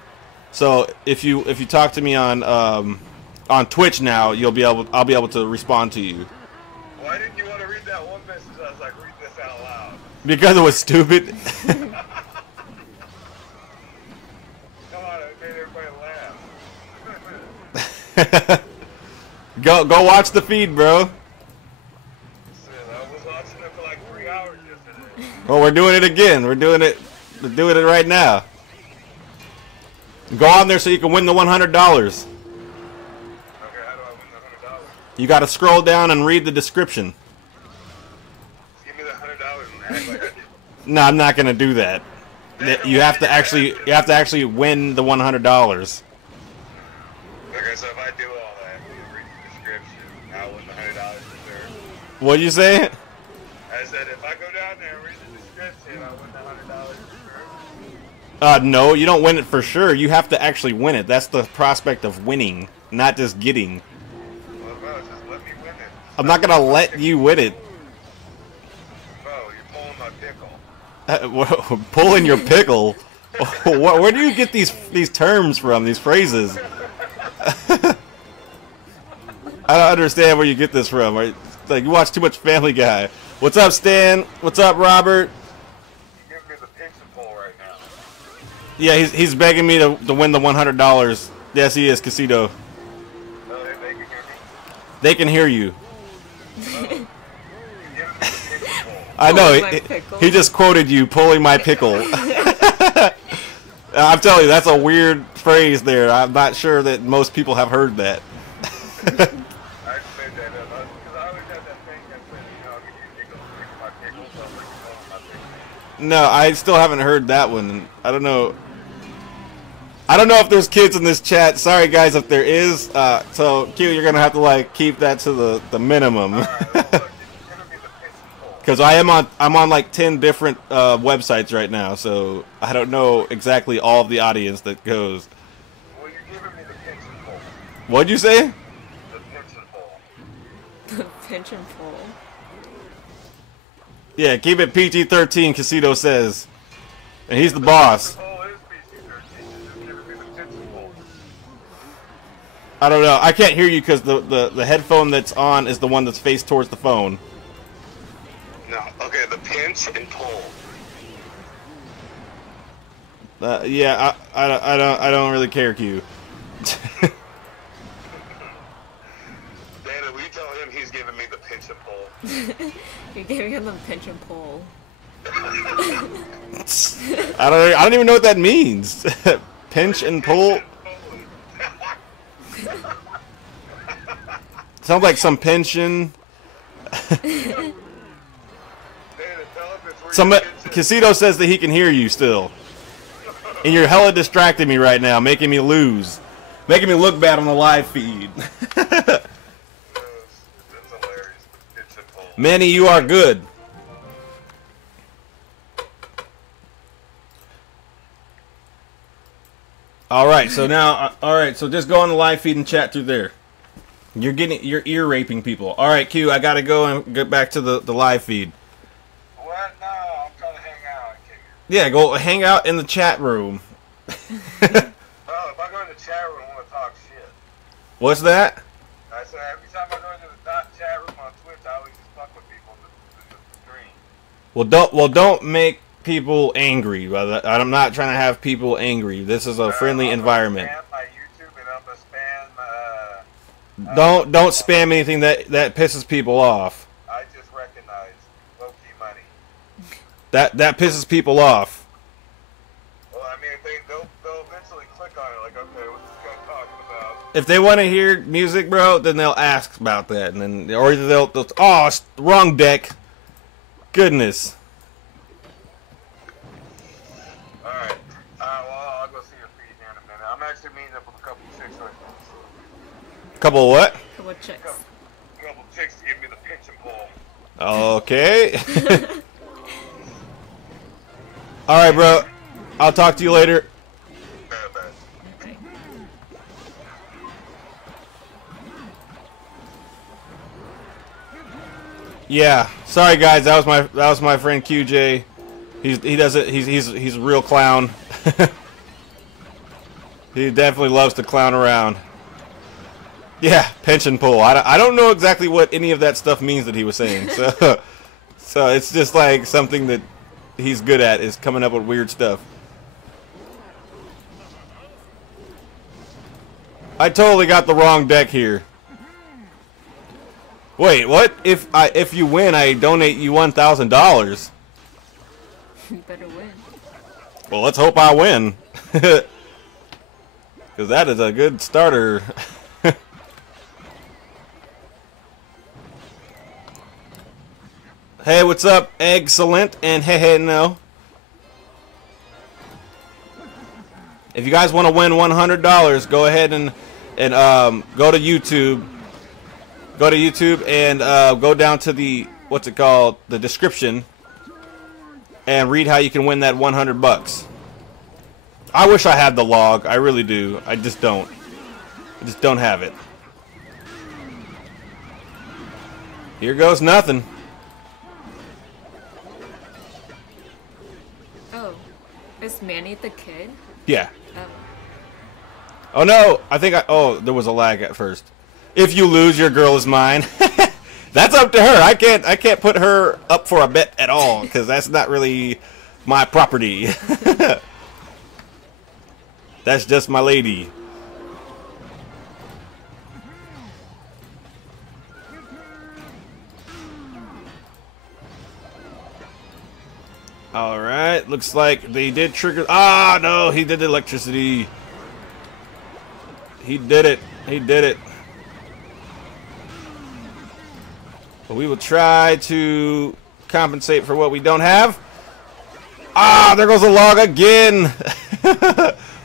So if you talk to me on Twitch now, I'll be able to respond to you. Why didn't you want to read that one message? I was like, read this out loud. Because it was stupid. Come on, it made everybody laugh. Go watch the feed, bro. Shit, I was watching it for like 3 hours yesterday. Well, we're doing it again. We're doing it right now. Go on there so you can win the $100. Okay, how do I win the $100? You got to scroll down and read the description. Give me the $100 and act like I did. No, I'm not gonna do that. You have to actually win the $100. Okay, so if I do all that, you read the description, I'll win the $100 for sure. What'd you say? I said if I go down there and read the description, I'll win the $100 for sure. No, you don't win it for sure. You have to actually win it. That's the prospect of winning, not just getting. Well, bro, just let me win it. I'm not gonna let you win it. Bro, you're pulling my pickle. Pulling your pickle. Where do you get these terms from? These phrases? I don't understand where you get this from. Right? Like you watch too much Family Guy. What's up, Stan? What's up, Robert? You're giving me the pinch and pull right now. Yeah, he's begging me to win the $100. Yes, he is, Casito. Oh, they can hear me? They can hear you. You're giving me the pinch and pull. I know. Pulling my pickle. He just quoted you, pulling my pickle. I'm telling you, that's a weird phrase there. I'm not sure that most people have heard that. I just made that up because I always have that thing that says, you know, I'll give you a pickle, pick my pickle, so I'm like, pulling my pickle. No, I still haven't heard that one. I don't know. I don't know if there's kids in this chat. Sorry, guys, if there is. So, Q, you're gonna have to like keep that to the minimum. Alright, well, look, you're giving me the pinch and pull. Because I'm on like 10 different websites right now, so I don't know exactly all of the audience that goes. Well, you're giving me the pinch and pull. What'd you say? The pinch and pull. The pinch and pull. Yeah, keep it PG-13, Casito says. And he's the boss. The pull is PG-13. You're just giving me the pinch and pull. I don't know. I can't hear you because the headphone that's on is the one that's faced towards the phone. No, okay, the pinch and pull. Yeah, I don't really care, Q. Dana, will you tell him he's giving me the pinch and pull? You're giving him the pinch and pull. I don't even know what that means. Pinch and pull. Sounds like some pension. Dana, tell him it's where Some your pinch is. Casito says that he can hear you still, and you're hella distracting me right now, making me lose, making me look bad on the live feed. That's hilarious. Pinch and pull. Manny, you are good. All right, so now, all right, so just go on the live feed and chat through there. You're ear raping people. All right, Q, I gotta go and get back to the live feed. What? No, I'm trying to hang out. Yeah, go hang out in the chat room. Oh, if I go in the chat room, I want to talk shit. What's that? I said every time I go into the chat room on Twitch, I always just fuck with people in the stream. Well, don't make people angry. I'm not trying to have people angry. This is a friendly I'm environment. Gonna spam my YouTube and I'm gonna spam. Don't spam anything that pisses people off. I just recognize low-key money. That pisses people off. Well, I mean, they'll eventually click on it, like, okay, what's this guy talking about? If they want to hear music, bro, then they'll ask about that, and then or they'll oh, it's the wrong deck. Goodness. All right. Well, I'll go see your feed here in a minute. I'm actually meeting up with a couple chicks right now. Couple of what? What chicks? A couple chicks to give me the pinch and pull. Okay. All right, bro. I'll talk to you later. Bad, bad. Okay. Yeah, sorry guys, that was my friend QJ. He does it. He's a real clown. He definitely loves to clown around. Yeah, pension pool. I don't know exactly what any of that stuff means that he was saying. So so it's just like something that he's good at, is coming up with weird stuff. I totally got the wrong deck here. Wait, what? If you win, I donate you $1,000. You better win. Well, let's hope I win. Because that is a good starter. Hey, what's up? Excellent and hey no. If you guys want to win $100, go ahead and go to YouTube. Go to YouTube and go down to the, what's it called, the description, and read how you can win that $100. I wish I had the log. I really do. I just don't. I just don't have it. Here goes nothing. Oh, is Manny the kid? Yeah. Oh. Oh no! I think oh, there was a lag at first. If you lose, your girl is mine. That's up to her. I can't put her up for a bet at all, because that's not really my property. That's just my lady. Alright, looks like they did trigger. Ah, no, he did the electricity. He did it. He did it. But we will try to compensate for what we don't have. Ah, there goes the log again.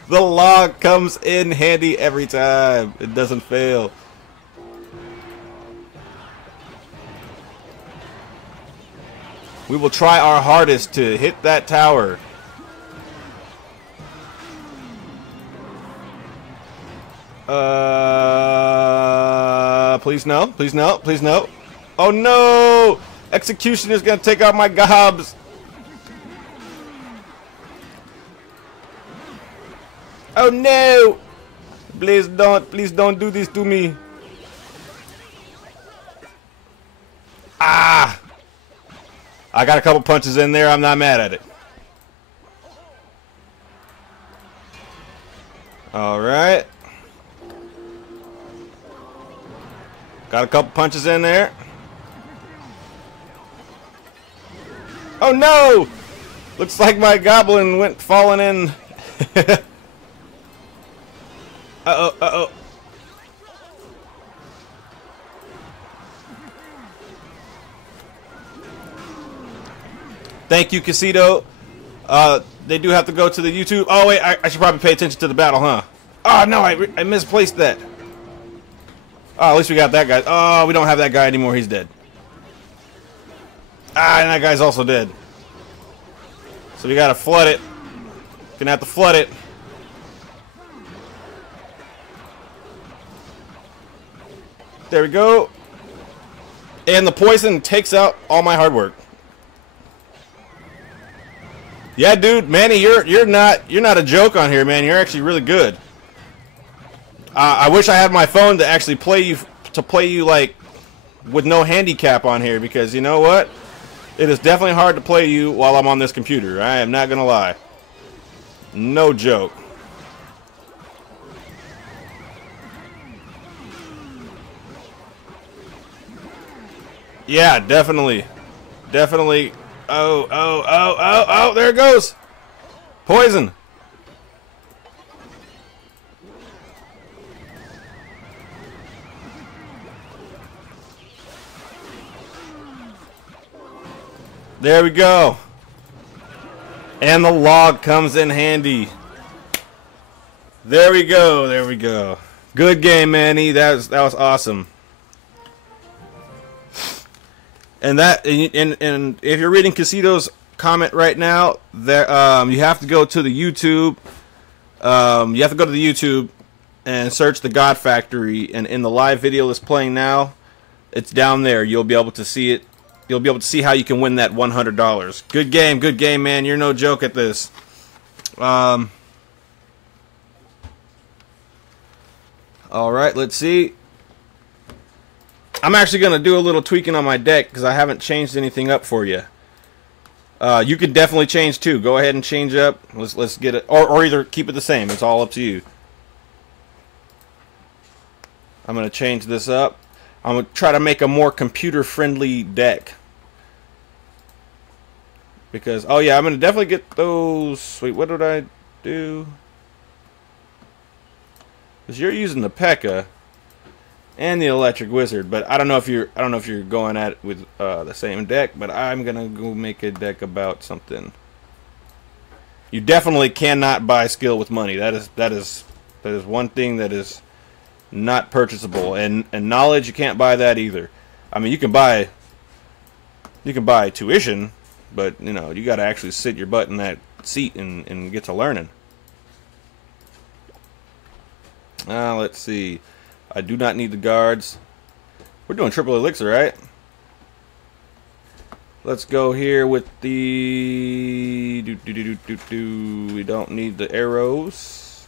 The log comes in handy every time. It doesn't fail. We will try our hardest to hit that tower. Please no, please no, please no. Oh no! Execution is gonna take out my gobs. Oh no! Please don't do this to me. Ah! I got a couple punches in there. I'm not mad at it. All right. Got a couple punches in there. Oh no! Looks like my goblin went falling in. Uh-oh, uh-oh. Thank you, Casito. They do have to go to the YouTube. Oh, wait, I should probably pay attention to the battle, huh? Oh, no, I misplaced that. Oh, at least we got that guy. Oh, we don't have that guy anymore. He's dead. Ah, and that guy's also dead. So we gotta flood it. Gonna have to flood it. There we go. And the poison takes out all my hard work. Yeah, dude, Manny, you're not a joke on here, man. You're actually really good. I wish I had my phone to actually play you like with no handicap on here, because you know what? It is definitely hard to play you while I'm on this computer. I am not gonna lie. No joke. Yeah, definitely. Definitely. Oh, oh, oh, oh, oh, there it goes. Poison. There we go. And the log comes in handy. There we go. There we go. Good game, Manny. That was awesome. And if you're reading Casito's comment right now, there you have to go to the YouTube. You have to go to the YouTube and search the God Factory, and in the live video that's playing now, it's down there. You'll be able to see it you'll be able to see how you can win that $100. Good game, man. You're no joke at this. All right, let's see. I'm actually going to do a little tweaking on my deck because I haven't changed anything up for you. You can definitely change too. Go ahead and change up. Let's get it, or either keep it the same. It's all up to you. I'm going to change this up. I'm going to try to make a more computer-friendly deck. Because, oh yeah, I'm going to definitely get those. Wait, what did I do? Because you're using the P.E.K.K.A. and the Electric Wizard, but I don't know if you're going at it with the same deck, but I'm gonna go make a deck about something. You definitely cannot buy skill with money. That is one thing that is not purchasable, and knowledge, you can't buy that either. I mean, you can buy tuition, but you know, you got to actually sit your butt in that seat and get to learning. Let's see. I do not need the guards. We're doing triple elixir, right? Let's go here with the... We don't need the arrows.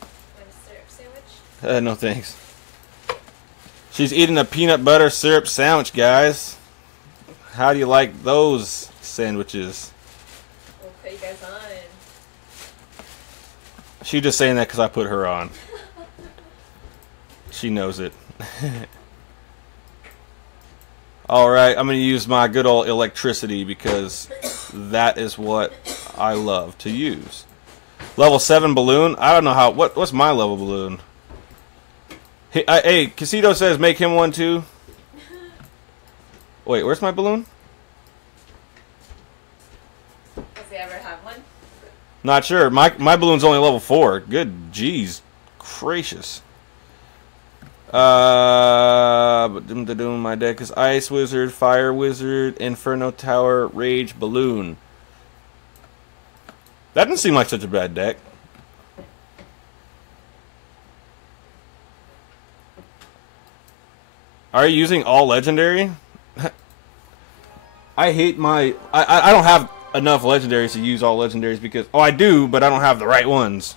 Want a syrup sandwich? No thanks. She's eating a peanut butter syrup sandwich, guys. How do you like those sandwiches? We'll put you guys on. She's just saying that because I put her on. She knows it. Alright, I'm going to use my good old electricity because that is what I love to use. Level 7 balloon? I don't know how... What's my level balloon? Hey, Casito says make him one too. Wait, where's my balloon? Does he ever have one? Not sure. My balloon's only level 4. Good jeez. Gracious. My deck is Ice Wizard, Fire Wizard, Inferno Tower, Rage Balloon. That doesn't seem like such a bad deck. Are you using all legendary? I hate my... I don't have enough legendaries to use all legendaries because... Oh, I do, but I don't have the right ones.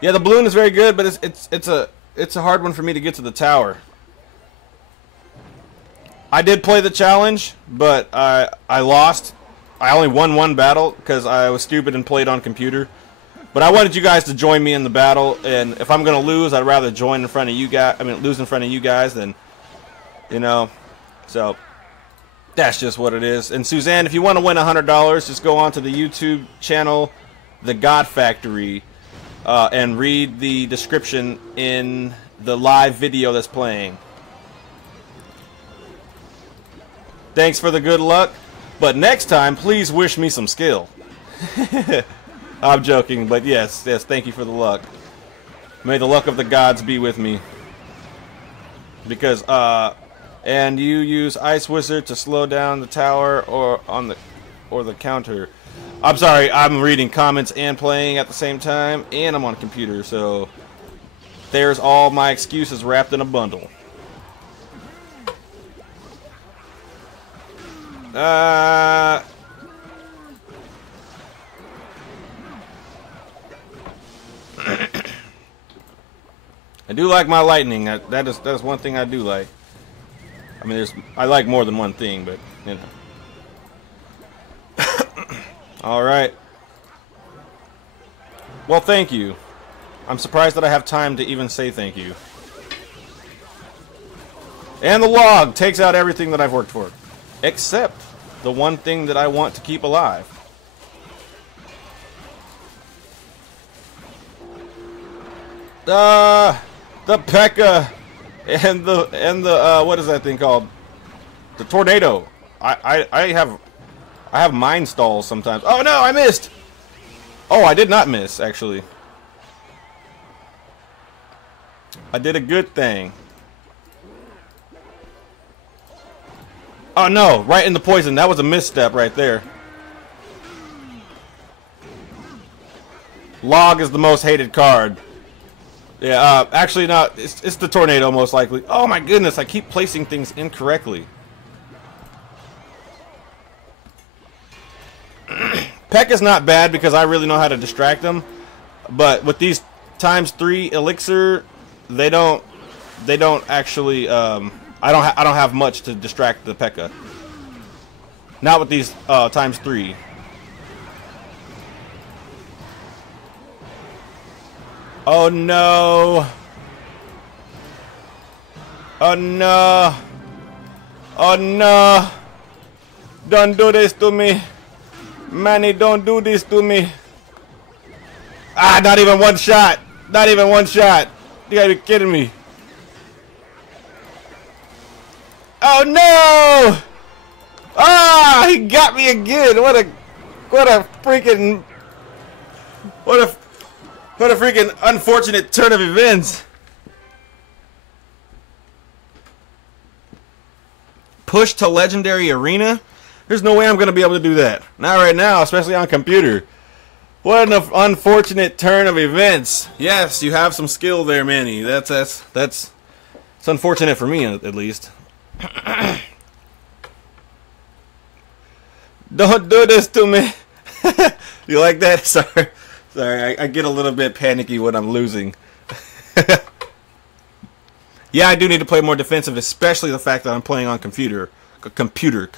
Yeah, the balloon is very good, but it's a hard one for me to get to the tower. I did play the challenge, but I lost. I only won one battle because I was stupid and played on computer. But I wanted you guys to join me in the battle, and if I'm gonna lose, I'd rather join in front of you guys. I mean, lose in front of you guys than, you know. So that's just what it is. And Suzanne, if you want to win $100, just go on to the YouTube channel, The God Factory. And read the description in the live video that's playing. Thanks for the good luck, but next time, please wish me some skill. I'm joking, but yes, thank you for the luck. May the luck of the gods be with me. Because, and you use Ice Wizard to slow down the tower or the counter. I'm sorry, I'm reading comments and playing at the same time, and I'm on a computer, so there's all my excuses wrapped in a bundle. I do like my lightning. That is one thing I do like. I mean, I like more than one thing, but you know. Alright. Well, thank you. I'm surprised that I have time to even say thank you. And the log takes out everything that I've worked for. Except the one thing that I want to keep alive. The P.E.K.K.A. and the what is that thing called? The tornado. I have mind stalls sometimes. Oh no, I missed! Oh, I did not miss, actually. I did a good thing. Oh no, right in the poison. That was a misstep right there. Log is the most hated card. Yeah, actually, no, it's the tornado most likely. Oh my goodness, I keep placing things incorrectly. Peck is not bad because I really know how to distract them, but with these ×3 elixir, they don't actually. I don't have much to distract the P.E.K.K.A. Not with these ×3. Oh no! Oh no! Oh no! Don't do this to me! Manny, don't do this to me! Ah, not even one shot! Not even one shot! You gotta be kidding me! Oh no! Ah, he got me again! What a freaking what a freaking unfortunate turn of events! Push to legendary arena? There's no way I'm gonna be able to do that. Not right now, especially on computer. What an unfortunate turn of events. Yes, you have some skill there, Manny. That's it's unfortunate for me at least. Don't do this to me. You like that? Sorry, I get a little bit panicky when I'm losing. Yeah, I do need to play more defensive, especially the fact that I'm playing on computer. Computer.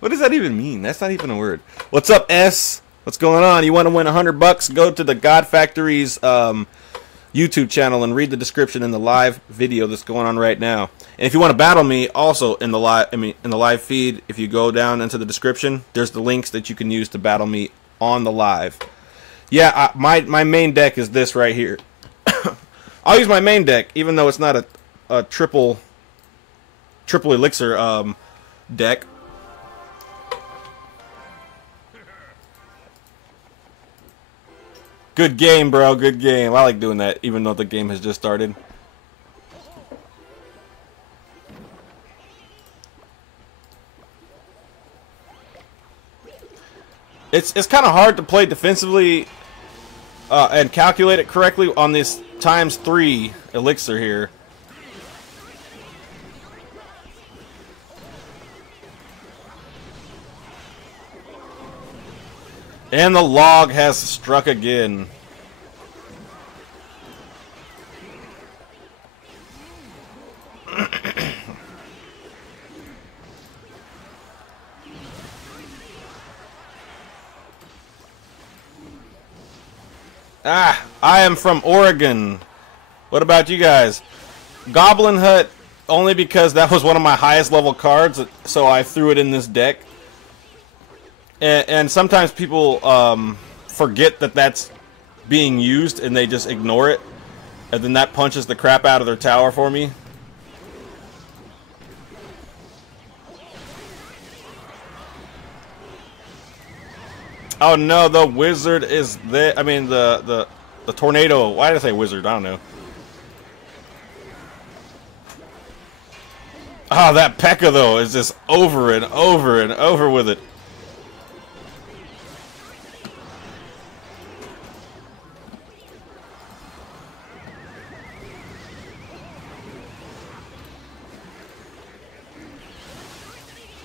What does that even mean? That's not even a word. What's up, S? What's going on? You want to win $100? Go to the God Factory's YouTube channel and read the description in the live video that's going on right now. And if you want to battle me, also in the live feed, if you go down into the description, there's the links that you can use to battle me on the live. Yeah, my main deck is this right here. I'll use my main deck, even though it's not a triple elixir deck. Good game, bro. Good game. I like doing that, even though the game has just started. It's kind of hard to play defensively and calculate it correctly on this ×3 elixir here. And the log has struck again. Ah, I am from Oregon. What about you guys? Goblin Hut, only because that was one of my highest level cards, so I threw it in this deck. And sometimes people forget that that's being used and they just ignore it. And then that punches the crap out of their tower for me. Oh no, the wizard is there. I mean, the tornado. Why did I say wizard? I don't know. Oh, that P.E.K.K.A. though is just over and over and over with it.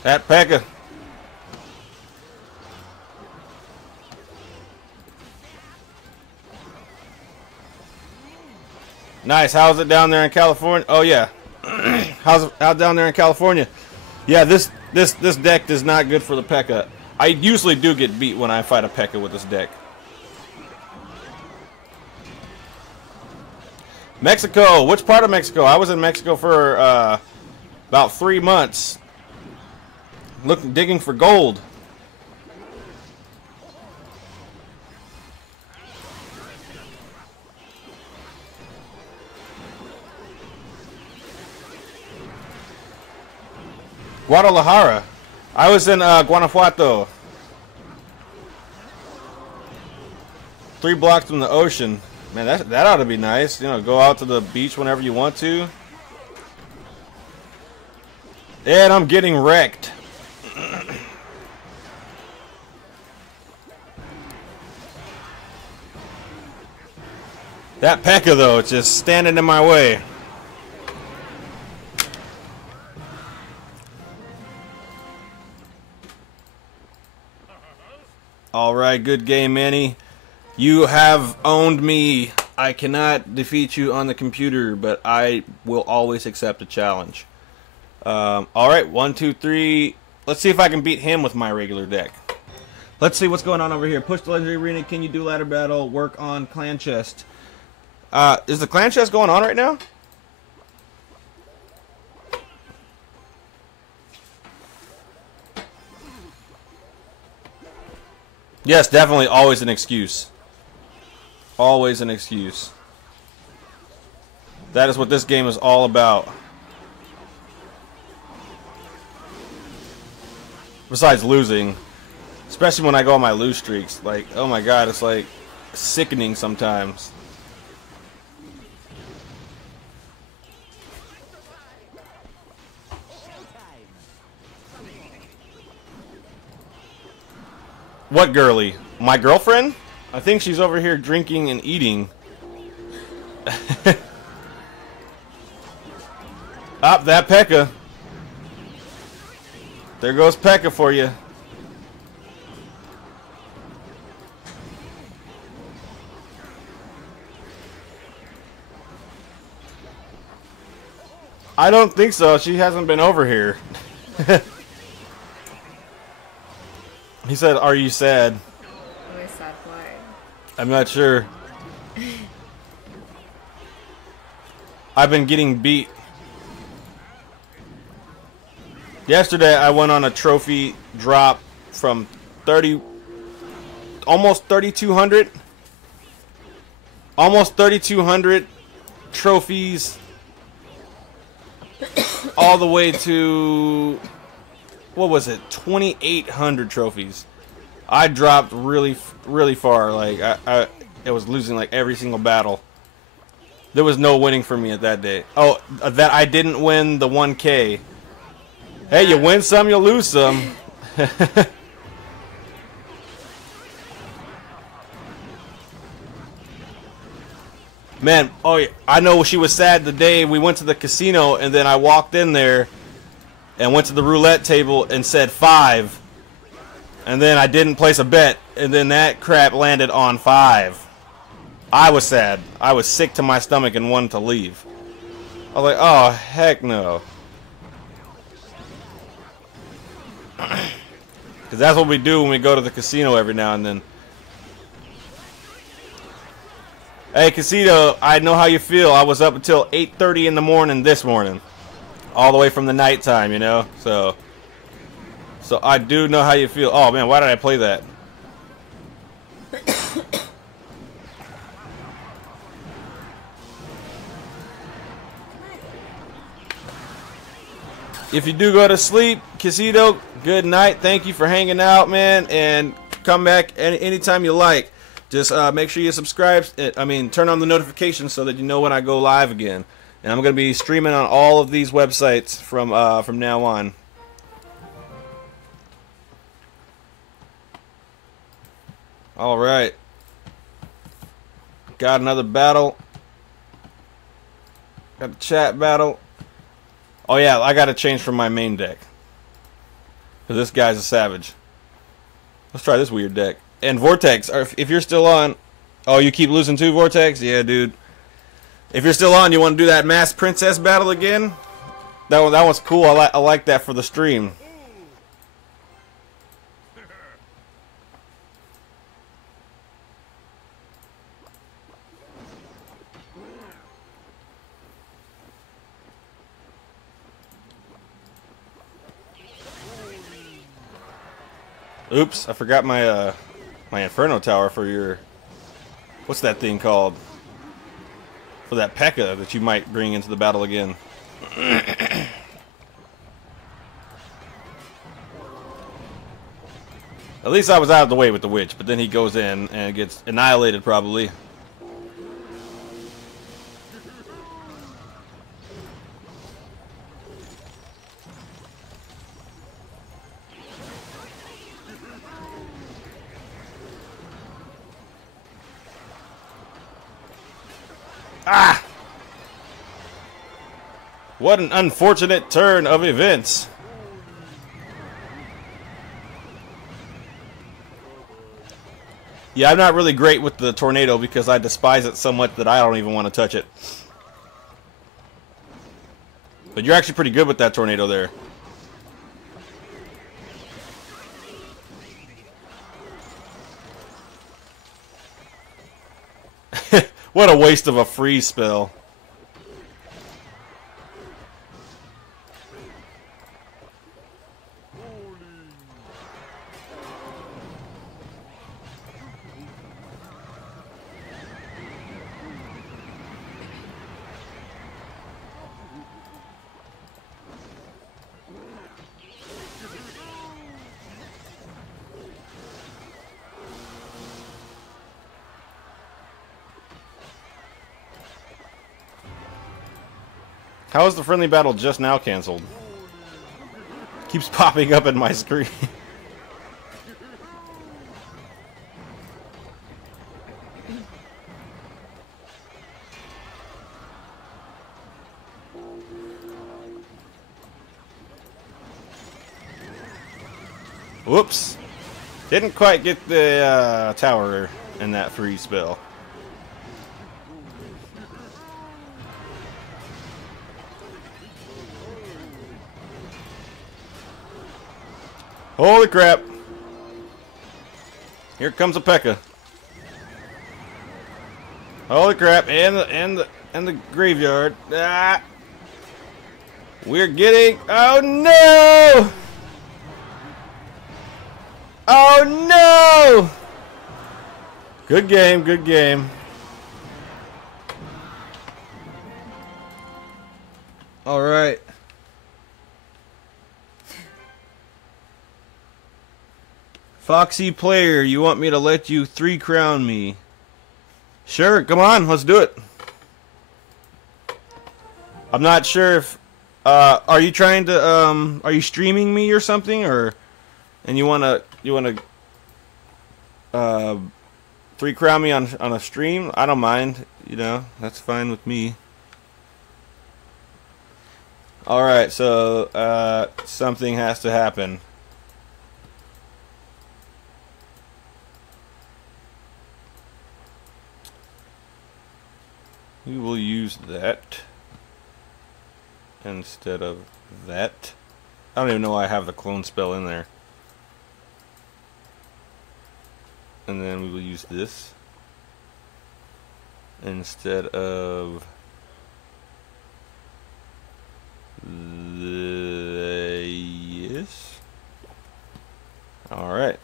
That P.E.K.K.A. Nice. How's it down there in California? Oh yeah. How's down there in California? Yeah, this deck is not good for the P.E.K.K.A. I usually do get beat when I fight a P.E.K.K.A. with this deck. Mexico. Which part of Mexico? I was in Mexico for about 3 months. Digging for gold. Guadalajara. I was in Guanajuato. 3 blocks from the ocean. Man, that ought to be nice. You know, go out to the beach whenever you want to. And I'm getting wrecked. That P.E.K.K.A. though, it's just standing in my way. Alright, good game, Manny. You have owned me. I cannot defeat you on the computer, but I will always accept a challenge. Alright, 1, 2, 3. Let's see if I can beat him with my regular deck. Let's see what's going on over here. Push the legendary arena. Can you do ladder battle? Work on clan chest. Is the clan chest going on right now? Yes, definitely always an excuse. Always an excuse. That is what this game is all about. Besides losing. Especially when I go on my lose streaks. Like, oh my god, it's like sickening sometimes. What girly? My girlfriend? I think she's over here drinking and eating. Up, that P.E.K.K.A. There goes P.E.K.K.A. for you. I don't think so. She hasn't been over here. He said, "Are you sad?" Am I sad? Why? I'm not sure. I've been getting beat. Yesterday I went on a trophy drop from 30, almost 3,200. Almost 3,200 trophies all the way to, what was it, 2,800 trophies. I dropped really far. Like I was losing like every single battle. There was no winning for me at that day. Oh, that I didn't win the 1K. Hey, you win some, you lose some. Man, oh yeah, I know she was sad the day we went to the casino, and then I walked in there and went to the roulette table and said 5. And then I didn't place a bet, and then that crap landed on 5. I was sad. I was sick to my stomach and wanted to leave. I was like, oh, heck no. Because that's what we do when we go to the casino every now and then. Hey, Casito, I know how you feel. I was up until 8:30 in the morning this morning. All the way from the nighttime, you know? So I do know how you feel. Oh, man, why did I play that? If you do go to sleep, Casito, good night. Thank you for hanging out, man. And come back anytime you like. Just make sure you subscribe. Turn on the notifications so that you know when I go live again. And I'm going to be streaming on all of these websites from now on. All right. Got another battle. Got a chat battle. Oh yeah, I got to change from my main deck. Because this guy's a savage. Let's try this weird deck. And Vortex, if you're still on... Oh, you keep losing too, Vortex? Yeah, dude. If you're still on, you want to do that Masked Princess battle again? That one's cool. I like that for the stream. Oops, I forgot my my Inferno Tower for your... What's that thing called? For that P.E.K.K.A. that you might bring into the battle again. At least I was out of the way with the witch, but then he goes in and gets annihilated probably. Ah! What an unfortunate turn of events. Yeah, I'm not really great with the tornado because I despise it so much that I don't even want to touch it. But you're actually pretty good with that tornado there. What a waste of a freeze spell. How is the friendly battle just now canceled? Keeps popping up in my screen. Whoops. Didn't quite get the tower in that free spell. Holy crap! Here comes a P.E.K.K.A. Holy crap! And the graveyard. Ah! We're getting. Oh no! Oh no! Good game. Good game. All right. Foxy player, you want me to let you 3-crown me? Sure, come on, let's do it. I'm not sure if are you trying to are you streaming me or something, or and you wanna 3-crown me on a stream? I don't mind, you know, that's fine with me. All right, so something has to happen. We will use that instead of that. I don't even know why I have the clone spell in there. And then we will use this instead of this. Alright.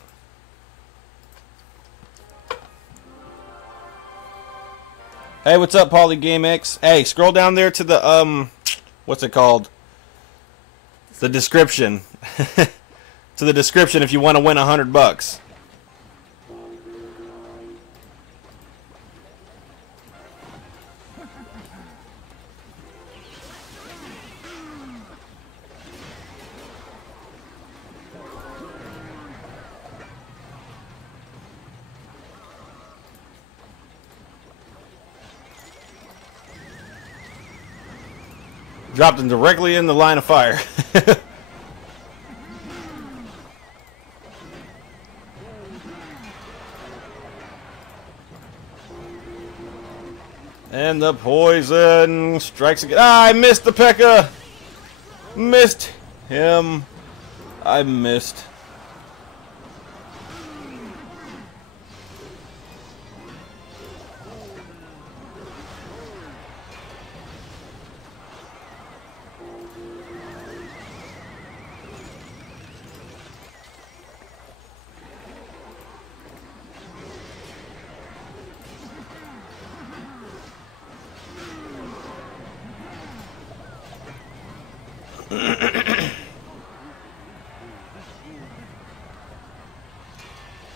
Hey, what's up, PolyGameX? Hey, scroll down there to the, what's it called? The description. To the description if you want to win $100. Dropped him directly in the line of fire. And the poison strikes again. Ah, I missed the P.E.K.K.A. Missed him. I missed.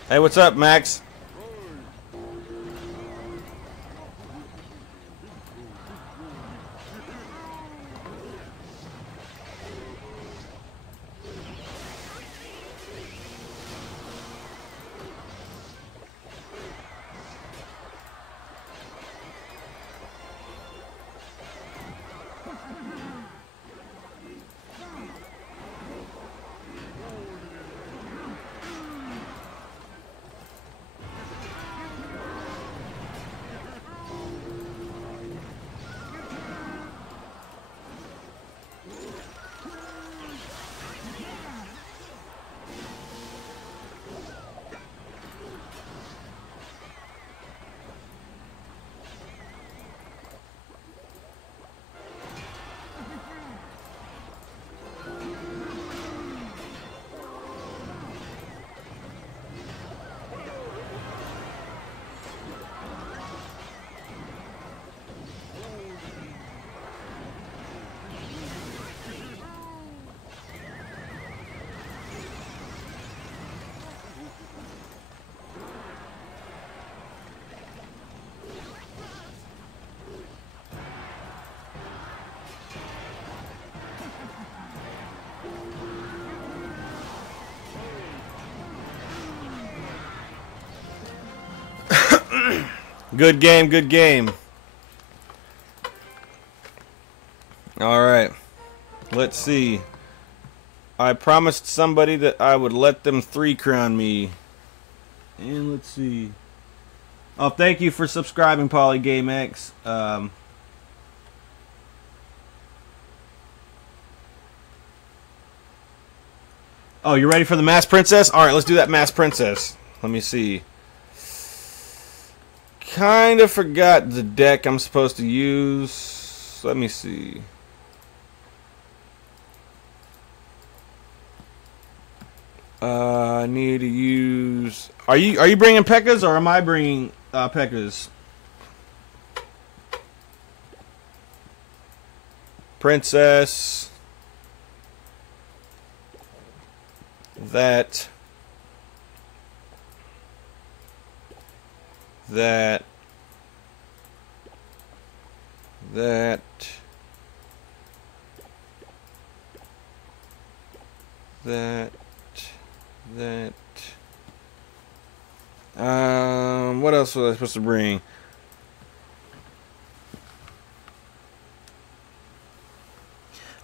Hey, what's up, Max? Good game, good game. Alright. Let's see. I promised somebody that I would let them 3-crown me. And let's see. Oh, thank you for subscribing, PolyGameX. Oh, you ready for the Masked Princess? Alright, let's do that Masked Princess. Let me see. Kind of forgot the deck I'm supposed to use. Let me see. I need to use. Are you bringing P.E.K.K.A.s or am I bringing P.E.K.K.A.s? Princess. That. That. What else was I supposed to bring?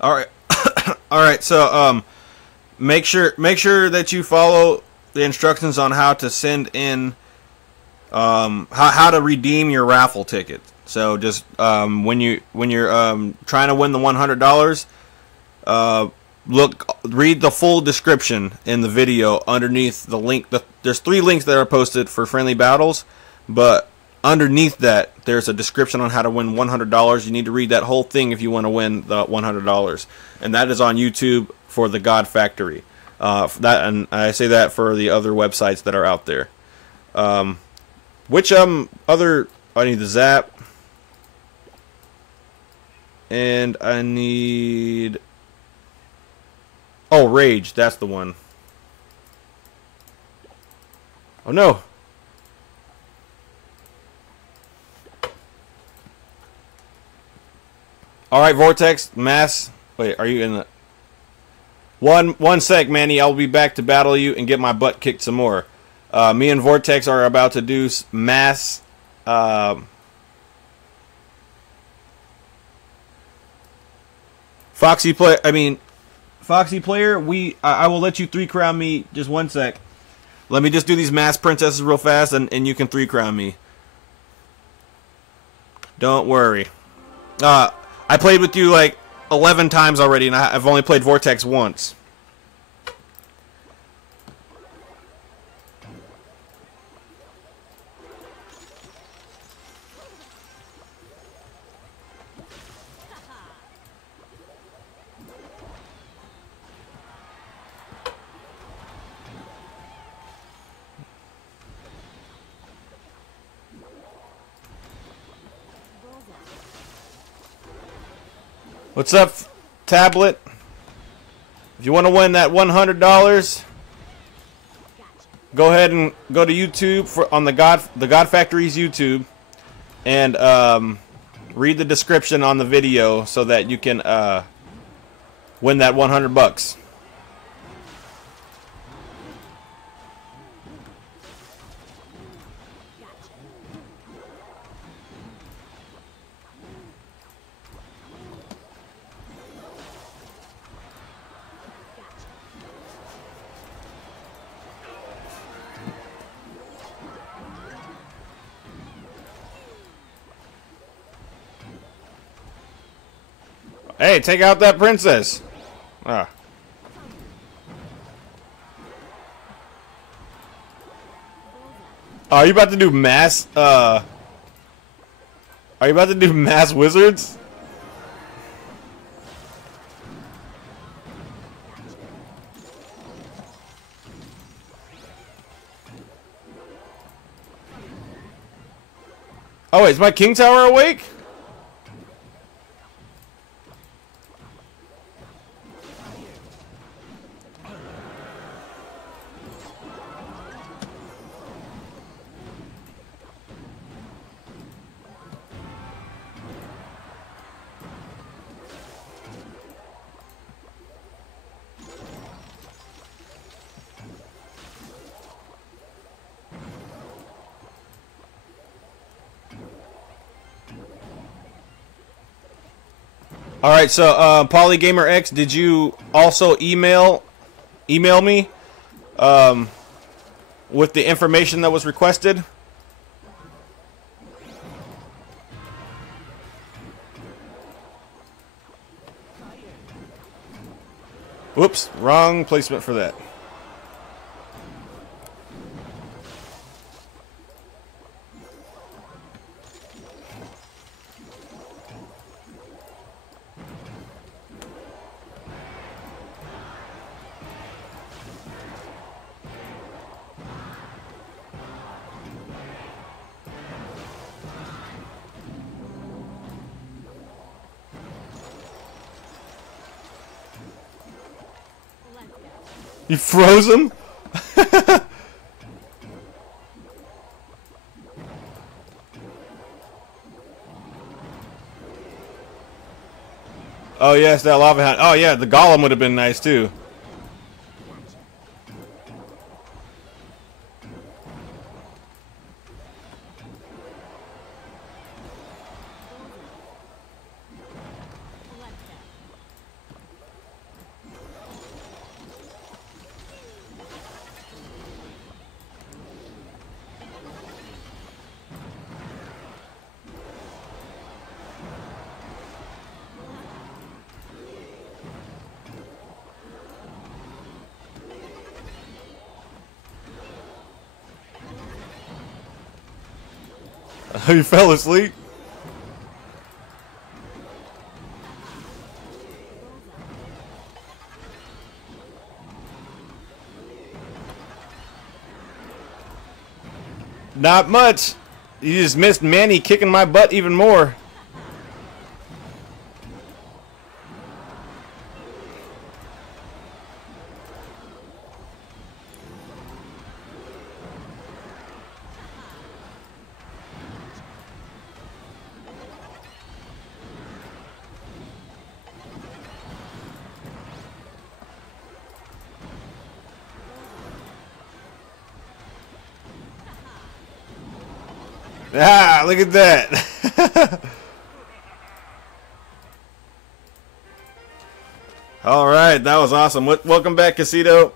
All right, all right. So make sure that you follow the instructions on how to send in how to redeem your raffle ticket. So just when you're trying to win the $100, read the full description in the video underneath the link. There's 3 links that are posted for friendly battles, but underneath that there's a description on how to win $100. You need to read that whole thing if you want to win the $100, and that is on YouTube for the God Factory. And I say that for the other websites that are out there. Which other? I need the Zap, and I need. Oh, Rage. That's the one. Oh no. All right, Vortex, Mass. Wait, are you in the? One sec, Manny. I'll be back to battle you and get my butt kicked some more. Me and Vortex are about to do Mass. Foxy Player. I will let you 3-crown me. Just one sec. Let me just do these Masked Princesses real fast, and you can 3-crown me. Don't worry. I played with you like 11 times already, and I've only played Vortex once. What's up, Tablet? If you want to win that $100, go ahead and go to YouTube on the God Factory's YouTube, and read the description on the video so that you can win that $100. Hey, take out that princess. Ah. Are you about to do mass? Are you about to do mass wizards? Oh, wait, is my king tower awake? All right, so PolyGamerX, did you also email me with the information that was requested? Whoops, wrong placement for that. You froze him? Oh yes, that lava hound. Oh yeah, the golem would have been nice too. You fell asleep? Not much. You just missed Manny kicking my butt even more. Ah, look at that. All right, that was awesome. Welcome back, Casito.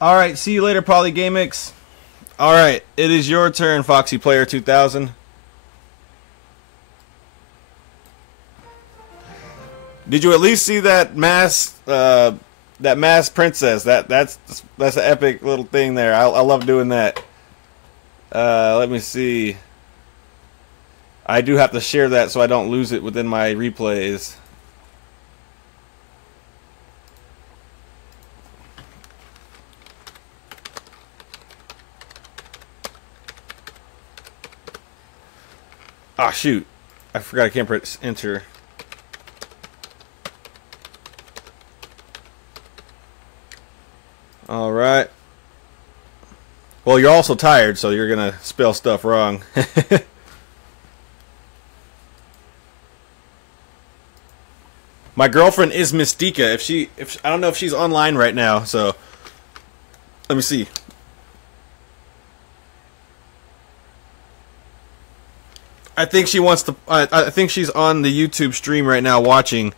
All right, see you later, PolyGameX. All right, it is your turn, Foxy Player 2000. Did you at least see that mass princess? That's an epic little thing there. I love doing that. Let me see. I do have to share that so I don't lose it within my replays. Ah, shoot. I forgot I can't press enter. All right. Well, you're also tired, so you're gonna spell stuff wrong. My girlfriend is Mystica. If I don't know if she's online right now, so let me see. I think she wants to. I think she's on the YouTube stream right now watching.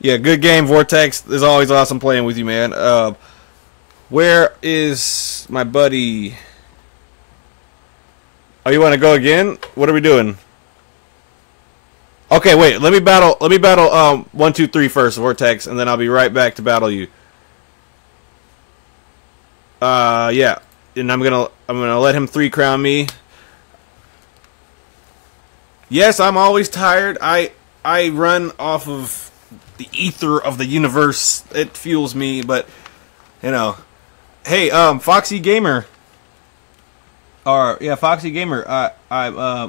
Yeah, good game, Vortex. It's always awesome playing with you, man. Where is my buddy? Oh, you want to go again? What are we doing? Okay, wait. Let me battle 1, 2, 3 first, Vortex, and then I'll be right back to battle you. Yeah. And I'm gonna let him 3 crown me. Yes, I'm always tired. I run off of the ether of the universe. It fuels me, but you know. Hey, Foxy Gamer. Or yeah, Foxy Gamer.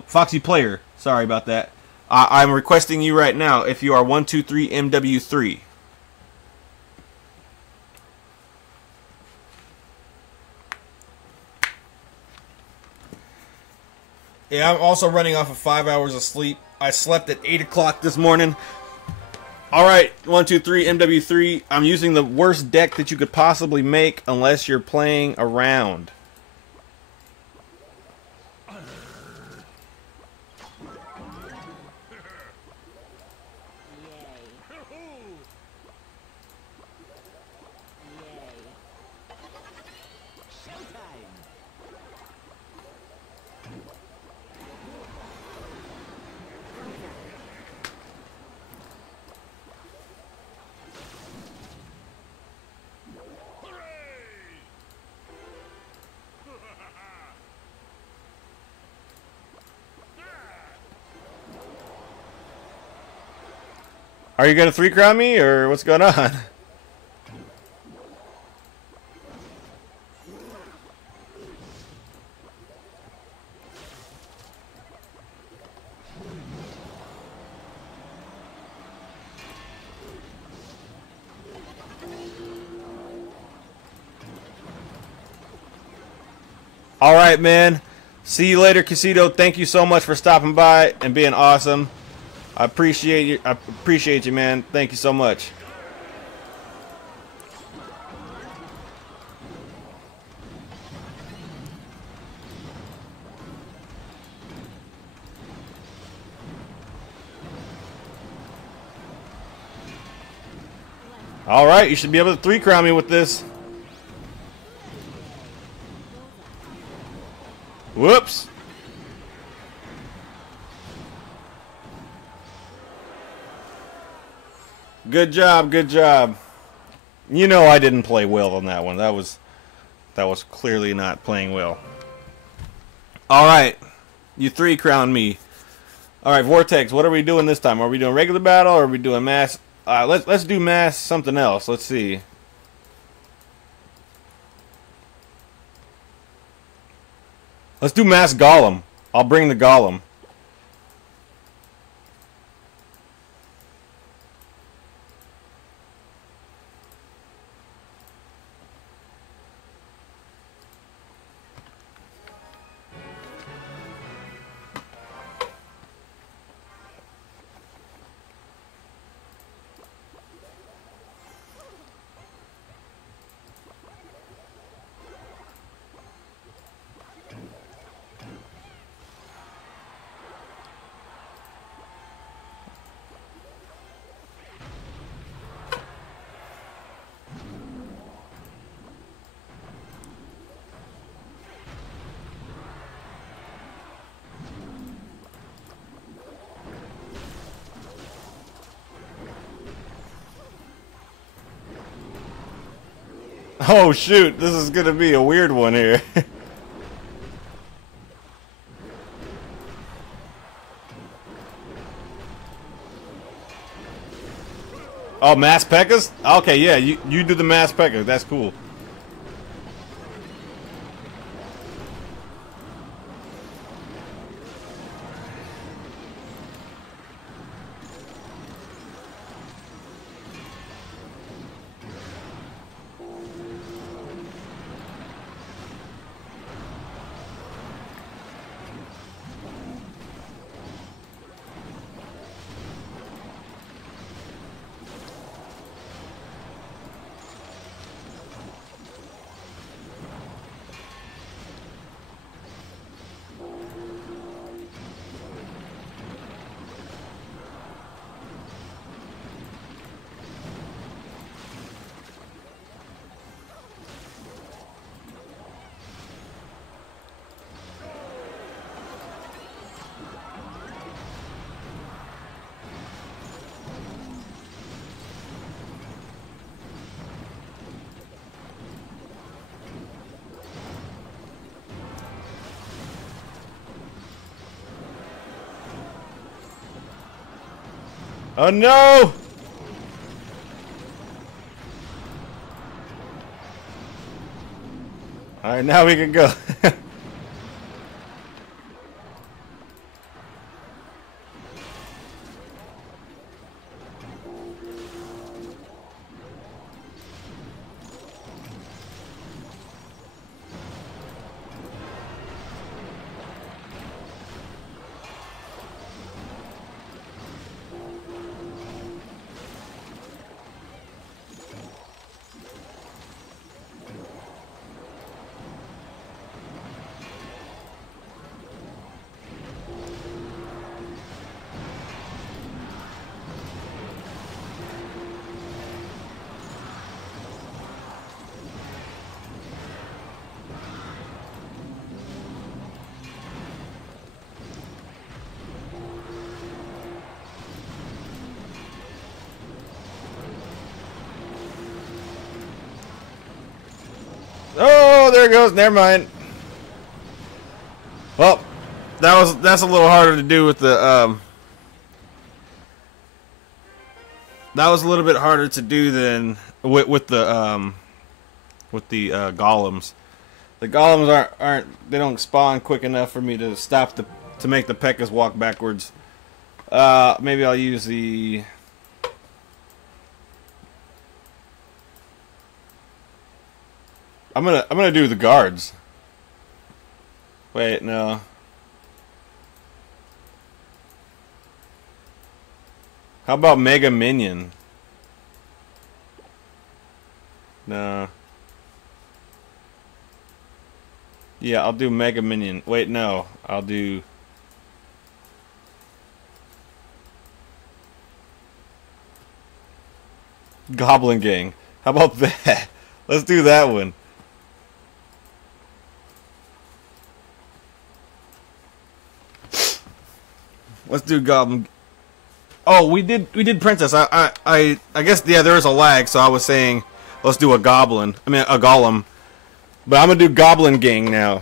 Foxy Player. Sorry about that. I'm requesting you right now if you are 123 MW3. Yeah, I'm also running off of 5 hours of sleep. I slept at 8 o'clock this morning. Alright, 123 MW3. I'm using the worst deck that you could possibly make unless you're playing around. Are you gonna 3-crown me, or what's going on? All right, man. See you later, Casito. Thank you so much for stopping by and being awesome. I appreciate you. I appreciate you, man. Thank you so much. All right, you should be able to 3-crown me with this. Whoops. Good job, good job. You know I didn't play well on that one. That was clearly not playing well. All right. You 3-crown me. All right, Vortex, what are we doing this time? Are we doing regular battle or are we doing mass? Let's do mass something else. Let's see. Let's do mass Golem. I'll bring the Golem. Oh shoot, this is gonna be a weird one here. Oh, mass Pekkas? Okay, yeah, you do the mass Pekka. That's cool. Oh no! Alright, now we can go. Oh, there it goes. Never mind. Well, that's a little harder to do with the That was a little bit harder to do than with the golems. The golems aren't they don't spawn quick enough for me to stop to make the P.E.K.K.A.s walk backwards. Maybe I'll use the. I'm gonna do the guards. Wait, no. How about Mega Minion? No. Yeah, I'll do Mega Minion. Wait, no. I'll do... Goblin Gang. How about that? Let's do that one. Let's do Goblin... Oh, we did Princess. I guess, yeah, there is a lag, so I was saying let's do a Goblin. I mean, a Golem. But I'm gonna do Goblin Gang now.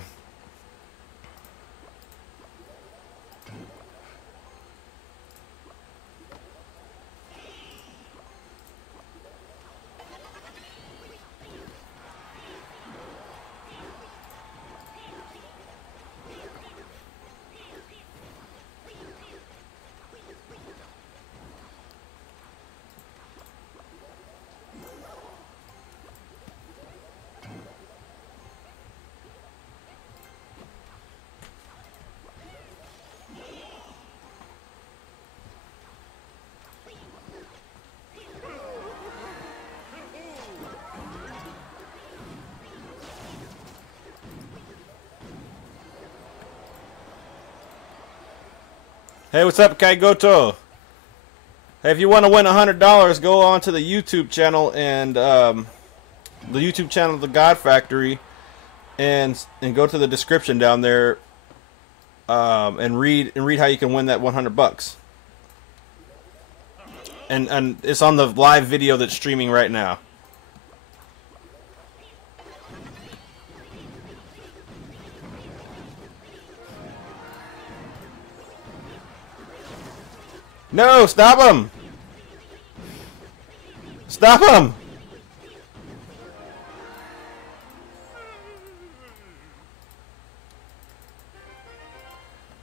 Hey, what's up, Kaigoto? Hey, if you want to win $100, go on to the YouTube channel and the YouTube channel of the God Factory, and go to the description down there, and read how you can win that $100. And it's on the live video that's streaming right now. No, stop him! Stop him!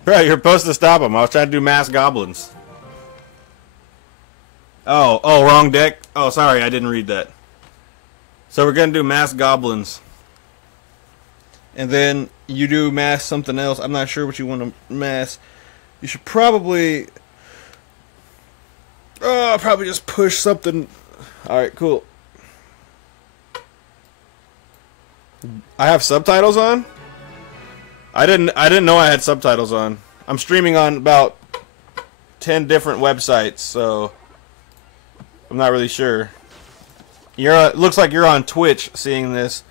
Right, you're supposed to stop him. I was trying to do mass goblins. Oh, wrong deck. Oh, sorry, I didn't read that. So we're gonna do mass goblins. And then you do mass something else. I'm not sure what you want to mass. You should probably... Oh, I'll probably just push something. Alright, cool. I have subtitles on? I didn't know I had subtitles on. I'm streaming on about 10 different websites, so I'm not really sure. Looks like you're on Twitch seeing this.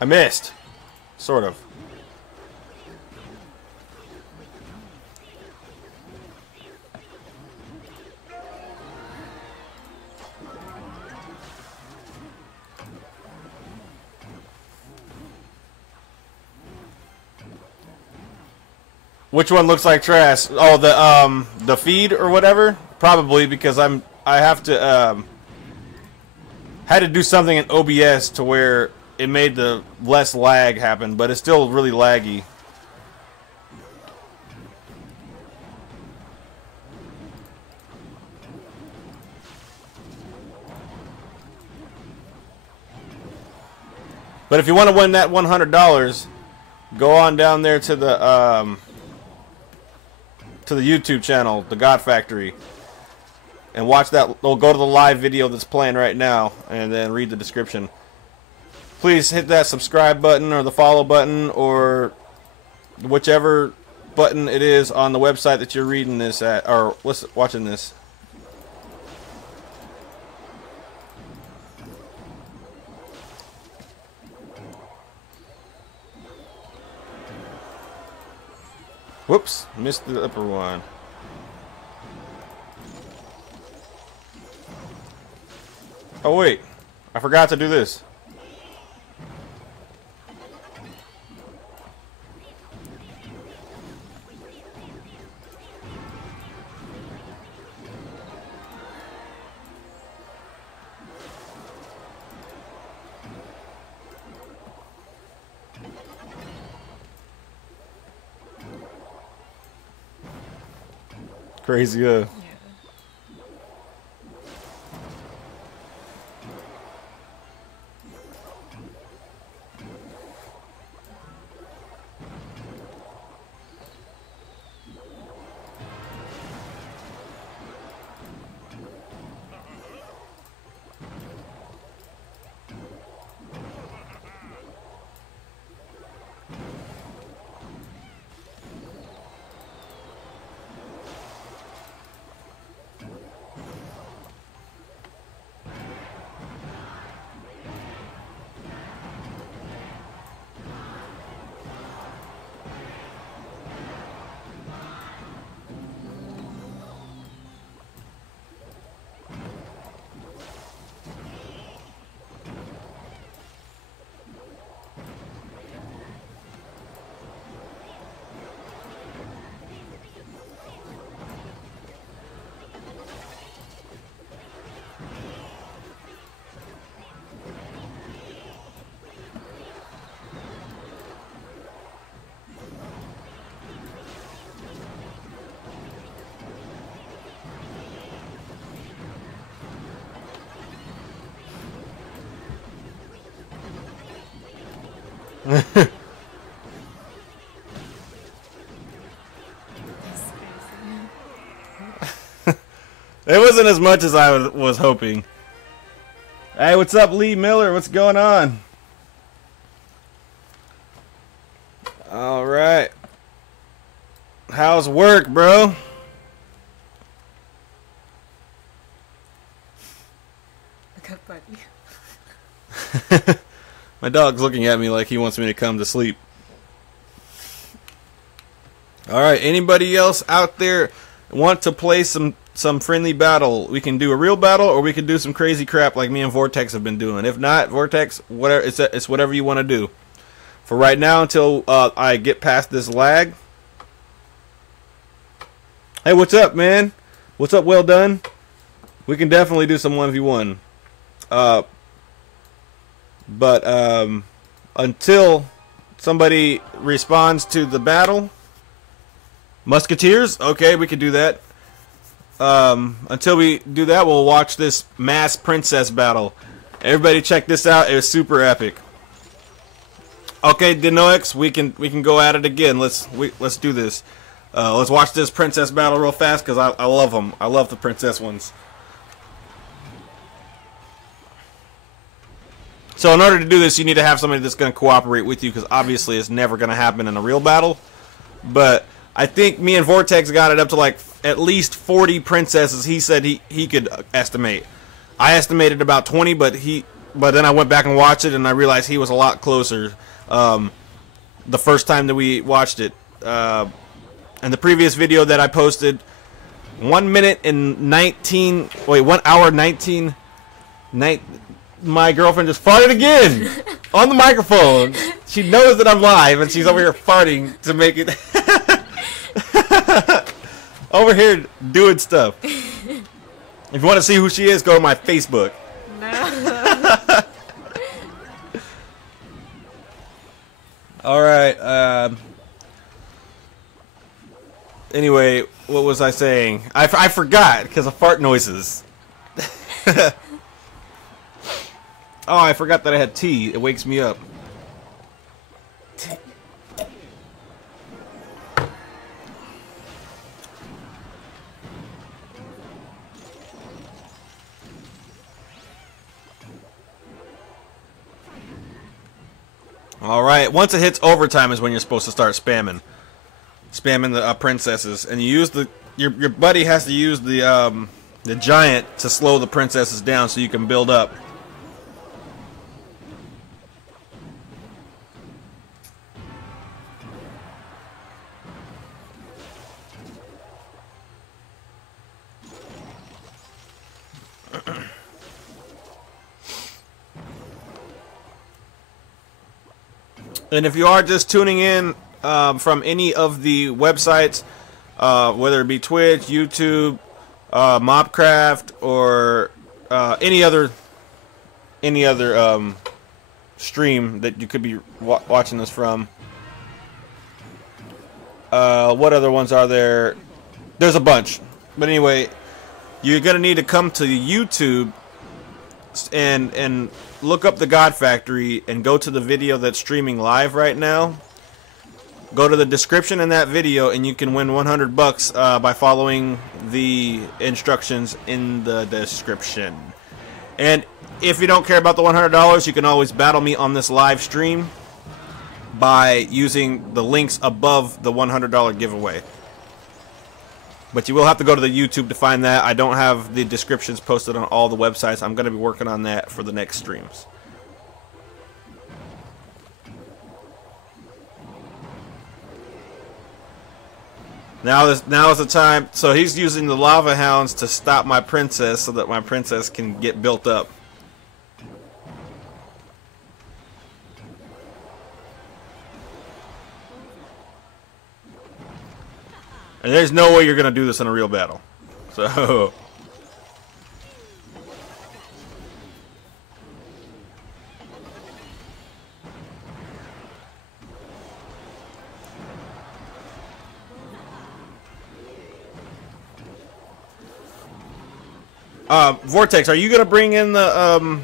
I missed. Sort of. Which one looks like trash? Oh, the feed or whatever? Probably because I have to had to do something in OBS to where it made the less lag happen, but it's still really laggy. But if you want to win that $100, go on down there to the YouTube channel, the God Factory, and watch that. Or go to the live video that's playing right now, and then read the description. Please hit that subscribe button or the follow button or whichever button it is on the website that you're reading this at or watching this. Whoops, missed the upper one. Oh wait, I forgot to do this. Crazy, Yeah. That's crazy. It wasn't as much as I was hoping. Hey, what's up, Lee Miller? What's going on? All right. How's work, bro? Look up, buddy. My dog's looking at me like he wants me to come to sleep. All right, anybody else out there want to play some friendly battle? We can do a real battle, or we can do some crazy crap like me and Vortex have been doing. If not, Vortex, whatever, it's whatever you want to do. For right now, until I get past this lag. Hey, what's up, man? What's up, well done? We can definitely do some 1v1. But until somebody responds to the battle, Musketeers, okay, we could do that. Until we do that, we'll watch this mass princess battle. Everybody, check this out. It was super epic. Okay, Denox, we can go at it again. Let's do this. Let's watch this princess battle real fast because I love them. I love the princess ones. So in order to do this, you need to have somebody that's going to cooperate with you, because obviously it's never going to happen in a real battle. But I think me and Vortex got it up to like at least 40 princesses he said he could estimate. I estimated about 20, but then I went back and watched it, and I realized he was a lot closer the first time that we watched it. And the previous video that I posted, 1 hour 19... My girlfriend just farted again on the microphone. She knows that I'm live, and she's over here farting to make it over here doing stuff. If you want to see who she is, go to my Facebook. No. All right. Anyway, what was I saying? I forgot because of fart noises. Oh, I forgot that I had tea. It wakes me up. Alright, once it hits overtime is when you're supposed to start spamming. Spamming the princesses. And you use your buddy has to use the giant to slow the princesses down so you can build up. And if you are just tuning in from any of the websites, whether it be Twitch, YouTube, Mobcraft, or any other stream that you could be watching this from, what other ones are there? There's a bunch. But anyway, you're gonna need to come to YouTube and look up the God Factory and go to the video that's streaming live right now. Go to the description in that video and you can win $100 by following the instructions in the description. And if you don't care about the $100, you can always battle me on this live stream by using the links above the $100 giveaway. But you will have to go to the YouTube to find that. I don't have the descriptions posted on all the websites. I'm going to be working on that for the next streams. Now is the time. So he's using the lava hounds to stop my princess so that my princess can get built up. And there's no way you're going to do this in a real battle. So... Vortex, are you going to bring in the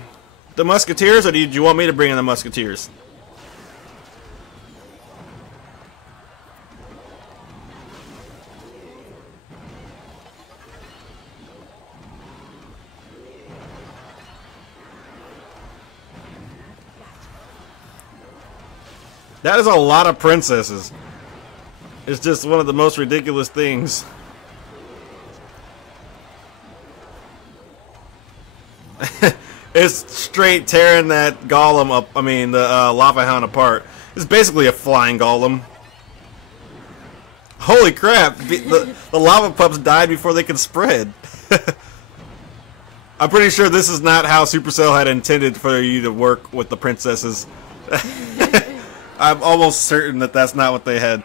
Musketeers, or do you want me to bring in the Musketeers? That is a lot of princesses. It's just one of the most ridiculous things. It's straight tearing that golem up. I mean, the lava hound apart. It's basically a flying golem. Holy crap! The lava pups died before they could spread. I'm pretty sure this is not how Supercell had intended for you to work with the princesses. I'm almost certain that that's not what they had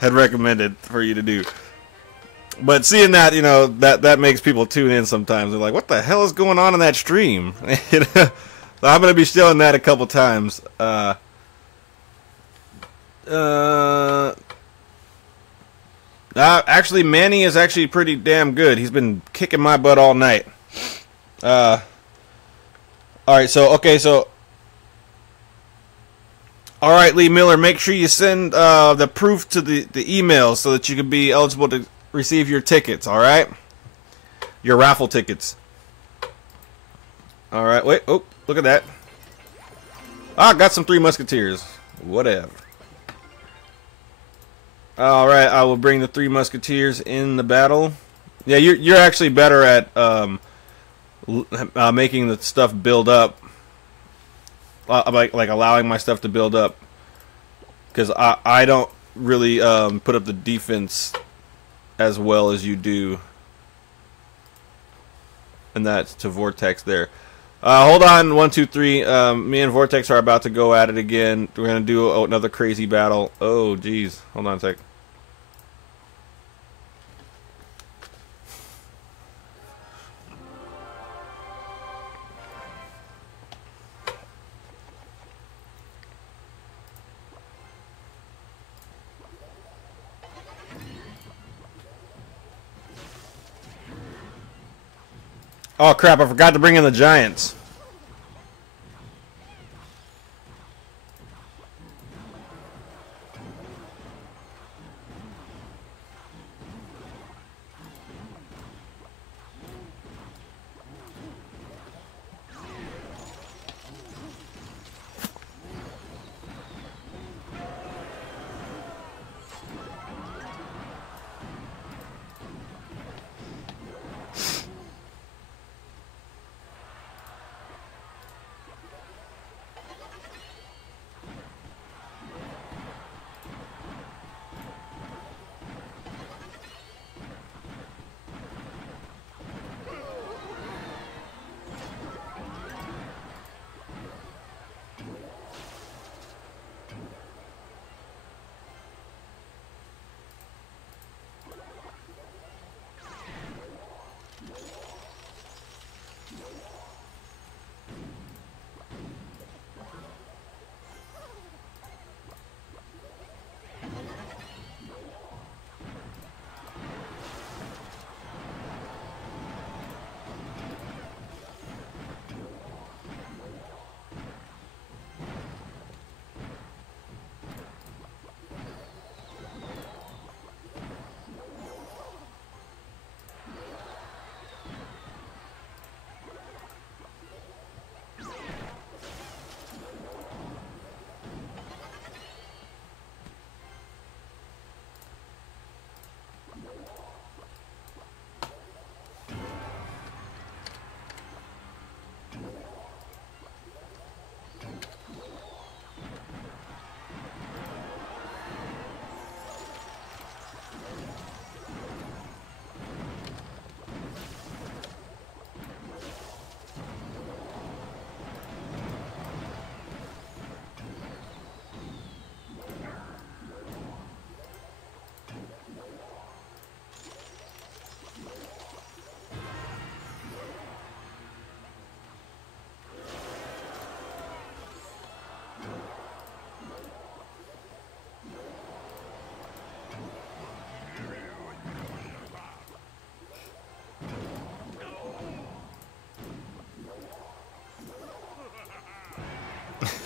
recommended for you to do. But seeing that, you know, that makes people tune in sometimes. They're like, what the hell is going on in that stream? You know? So I'm going to be showing that a couple times. Actually, Manny is actually pretty damn good. He's been kicking my butt all night. Alright, so, okay, so... Alright, Lee Miller, make sure you send the proof to the email so that you can be eligible to receive your tickets, alright? Your raffle tickets. Alright, wait, oh, look at that. Ah, got some Three Musketeers. Whatever. Alright, I will bring the Three Musketeers in the battle. Yeah, you're actually better at making the stuff build up. Like allowing my stuff to build up. Because I don't really put up the defense as well as you do. And that's to Vortex there. Hold on, 1, 2, 3. Me and Vortex are about to go at it again. We're going to do another crazy battle. Oh, geez. Hold on a sec. Oh crap, I forgot to bring in the Giants.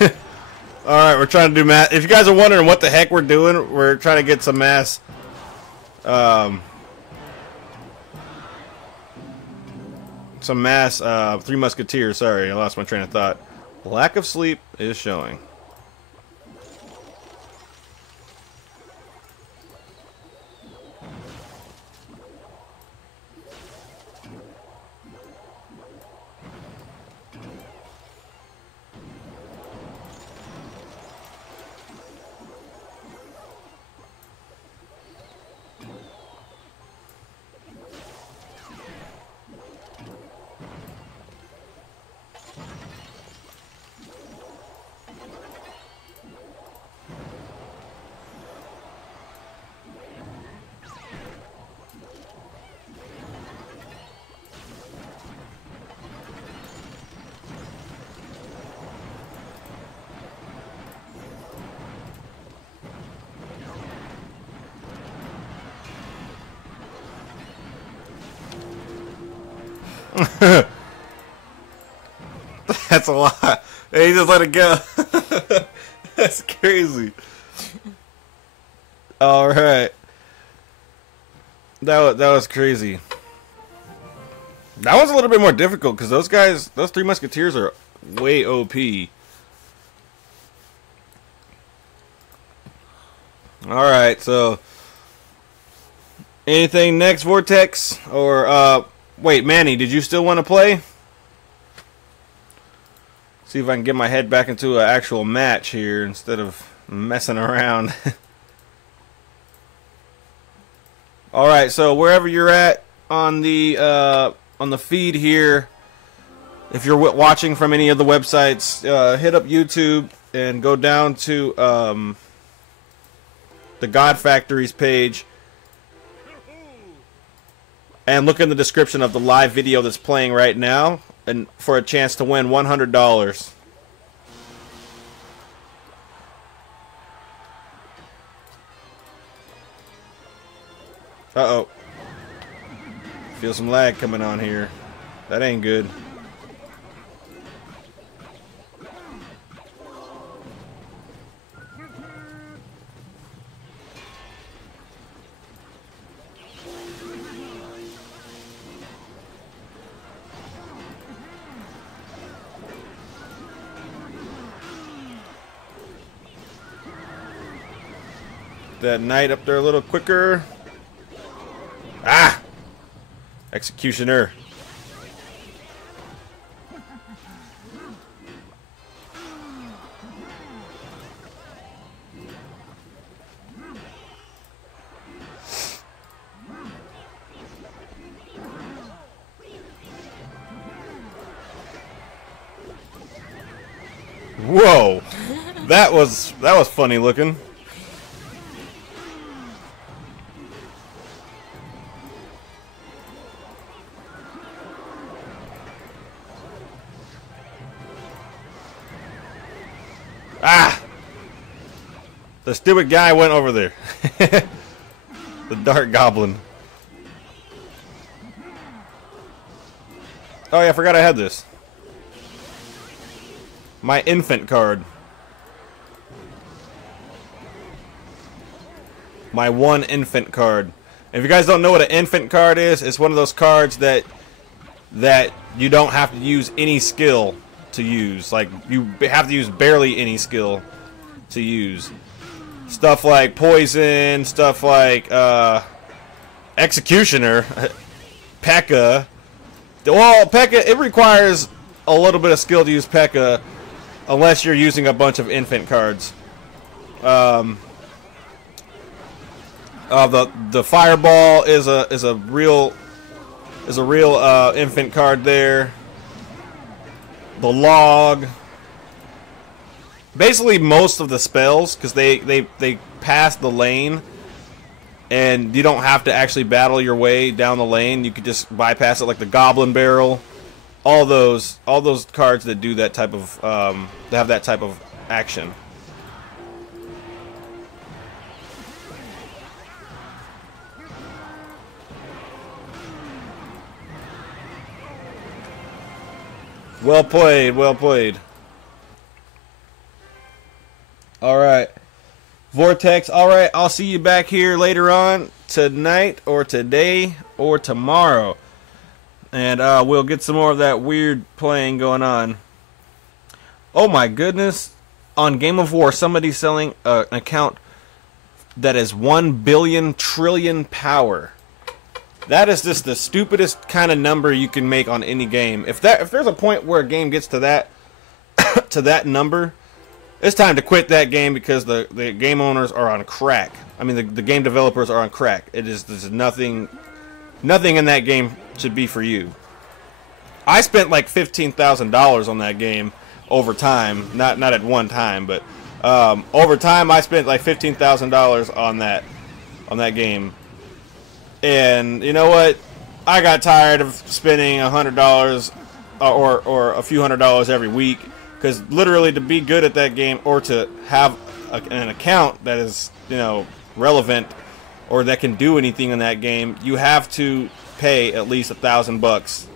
Alright, we're trying to do mass. If you guys are wondering what the heck we're doing, we're trying to get some mass. Some mass, Three Musketeers. Sorry, I lost my train of thought. Lack of sleep is showing. That's a lot. Hey, he just let it go. That's crazy. All right. That was crazy. That was a little bit more difficult because those guys, those Three Musketeers are way OP. All right, so anything next, Vortex? Or wait, Manny, did you still want to play? See if I can get my head back into an actual match here instead of messing around. All right, so wherever you're at on the feed here, if you're watching from any of the websites, hit up YouTube and go down to the God Factories page and look in the description of the live video that's playing right now, and for a chance to win $100. Uh-oh. Feel some lag coming on here. That ain't good. That knight up there a little quicker. Ah! Executioner. Whoa! That was funny looking. Ah! The stupid guy went over there. The Dark Goblin. Oh yeah, I forgot I had this. My infant card. My one infant card. If you guys don't know what an infant card is, it's one of those cards that you don't have to use any skill to use. Like, you have to use barely any skill to use. Stuff like Poison, stuff like Executioner, P.E.K.K.A. Well, P.E.K.K.A, it requires a little bit of skill to use P.E.K.K.A unless you're using a bunch of infant cards. The Fireball is a real infant card there. The Log. Basically most of the spells, because they pass the lane and you don't have to actually battle your way down the lane. You could just bypass it, like the Goblin Barrel. All those cards that do that type of that have that type of action. Well played, well played. Vortex. All right, I'll see you back here later on tonight or today or tomorrow. And we'll get some more of that weird playing going on. Oh my goodness. On Game of War, somebody's selling an account that is 1 billion trillion power. That is just the stupidest kind of number you can make on any game. If there's a point where a game gets to that to that number, it's time to quit that game because the game owners are on crack. I mean, the game developers are on crack. There's nothing in that game should be for you. I spent like $15,000 on that game over time, not at one time, but over time I spent like $15,000 on that game. And you know what? I got tired of spending $100 or a few $100s every week, because literally to be good at that game or to have an account that is, you know, relevant or that can do anything in that game, you have to pay at least $1,000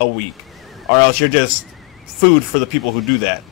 a week, or else you're just food for the people who do that.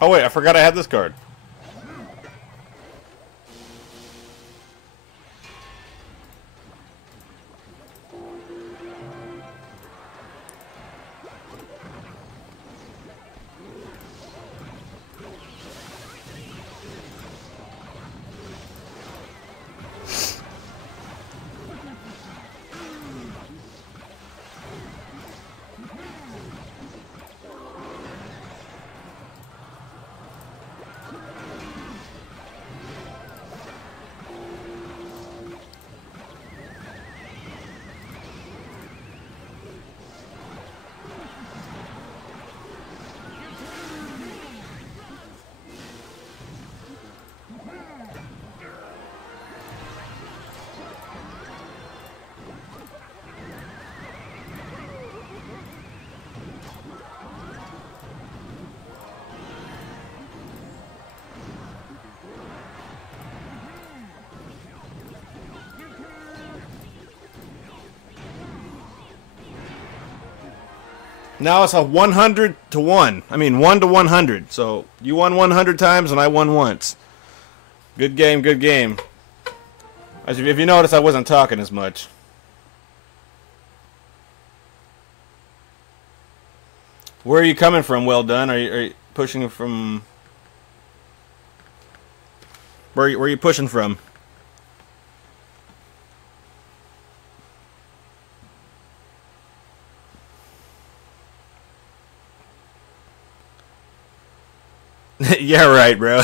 Oh wait, I forgot I had this card. Now it's a 100 to 1. I mean 1 to 100. So you won 100 times and I won once. Good game, good game. As if you notice, I wasn't talking as much. Where are you coming from? Well done. Are you pushing from? Where are you pushing from? Yeah, right, bro.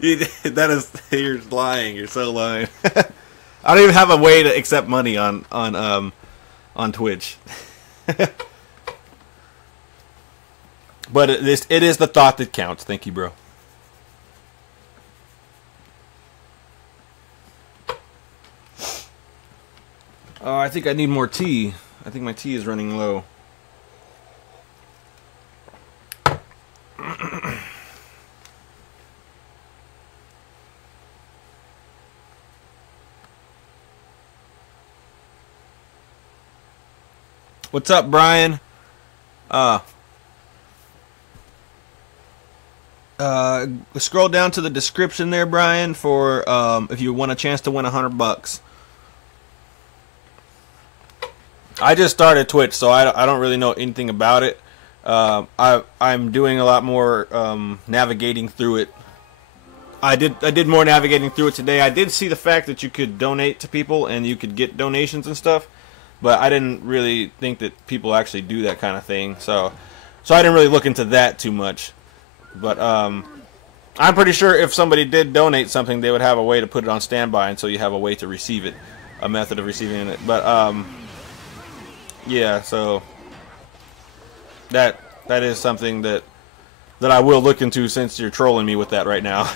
You're lying. You're so lying. I don't even have a way to accept money on Twitch. But it is the thought that counts. Thank you, bro. I think I need more tea. I think my tea is running low. What's up, Brian? Scroll down to the description there, Brian, for if you want a chance to win $100. I just started Twitch, so I don't really know anything about it. I'm doing a lot more navigating through it. I did more navigating through it today. I did see the fact that you could donate to people and you could get donations and stuff, but I didn't really think that people actually do that kind of thing. So I didn't really look into that too much. But I'm pretty sure if somebody did donate something, they would have a way to put it on standby until you have a way to receive it, a method of receiving it. But yeah, so that is something that I will look into since you're trolling me with that right now.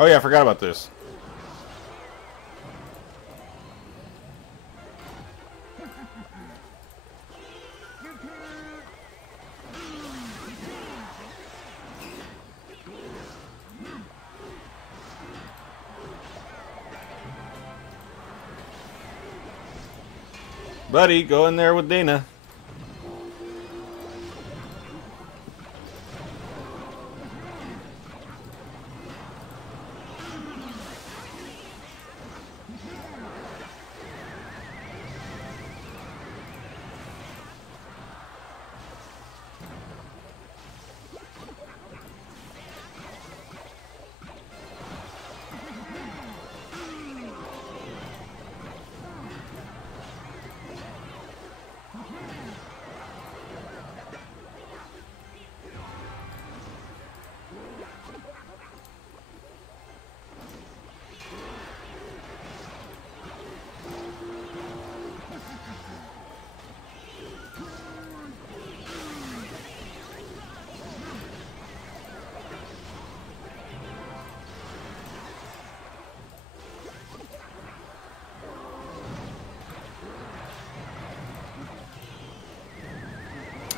Oh yeah, I forgot about this. Buddy, go in there with Dana.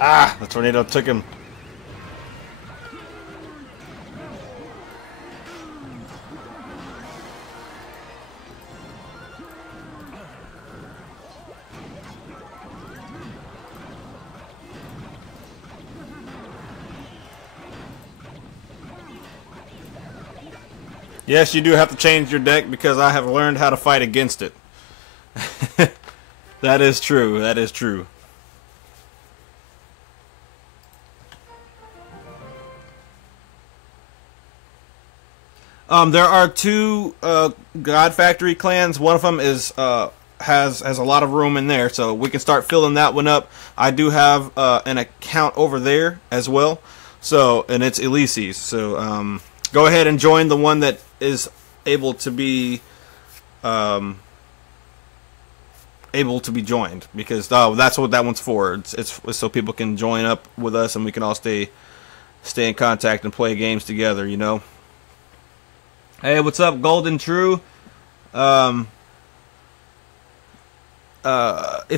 Ah, the tornado took him. Yes, you do have to change your deck because I have learned how to fight against it. That is true. That is true. There are two God Factory clans. One of them is has a lot of room in there, so we can start filling that one up. I do have an account over there as well, so, and it's Elise's. So go ahead and join the one that is able to be joined, because that's what that one's for. It's so people can join up with us and we can all stay in contact and play games together, you know. Hey, what's up, Golden True? If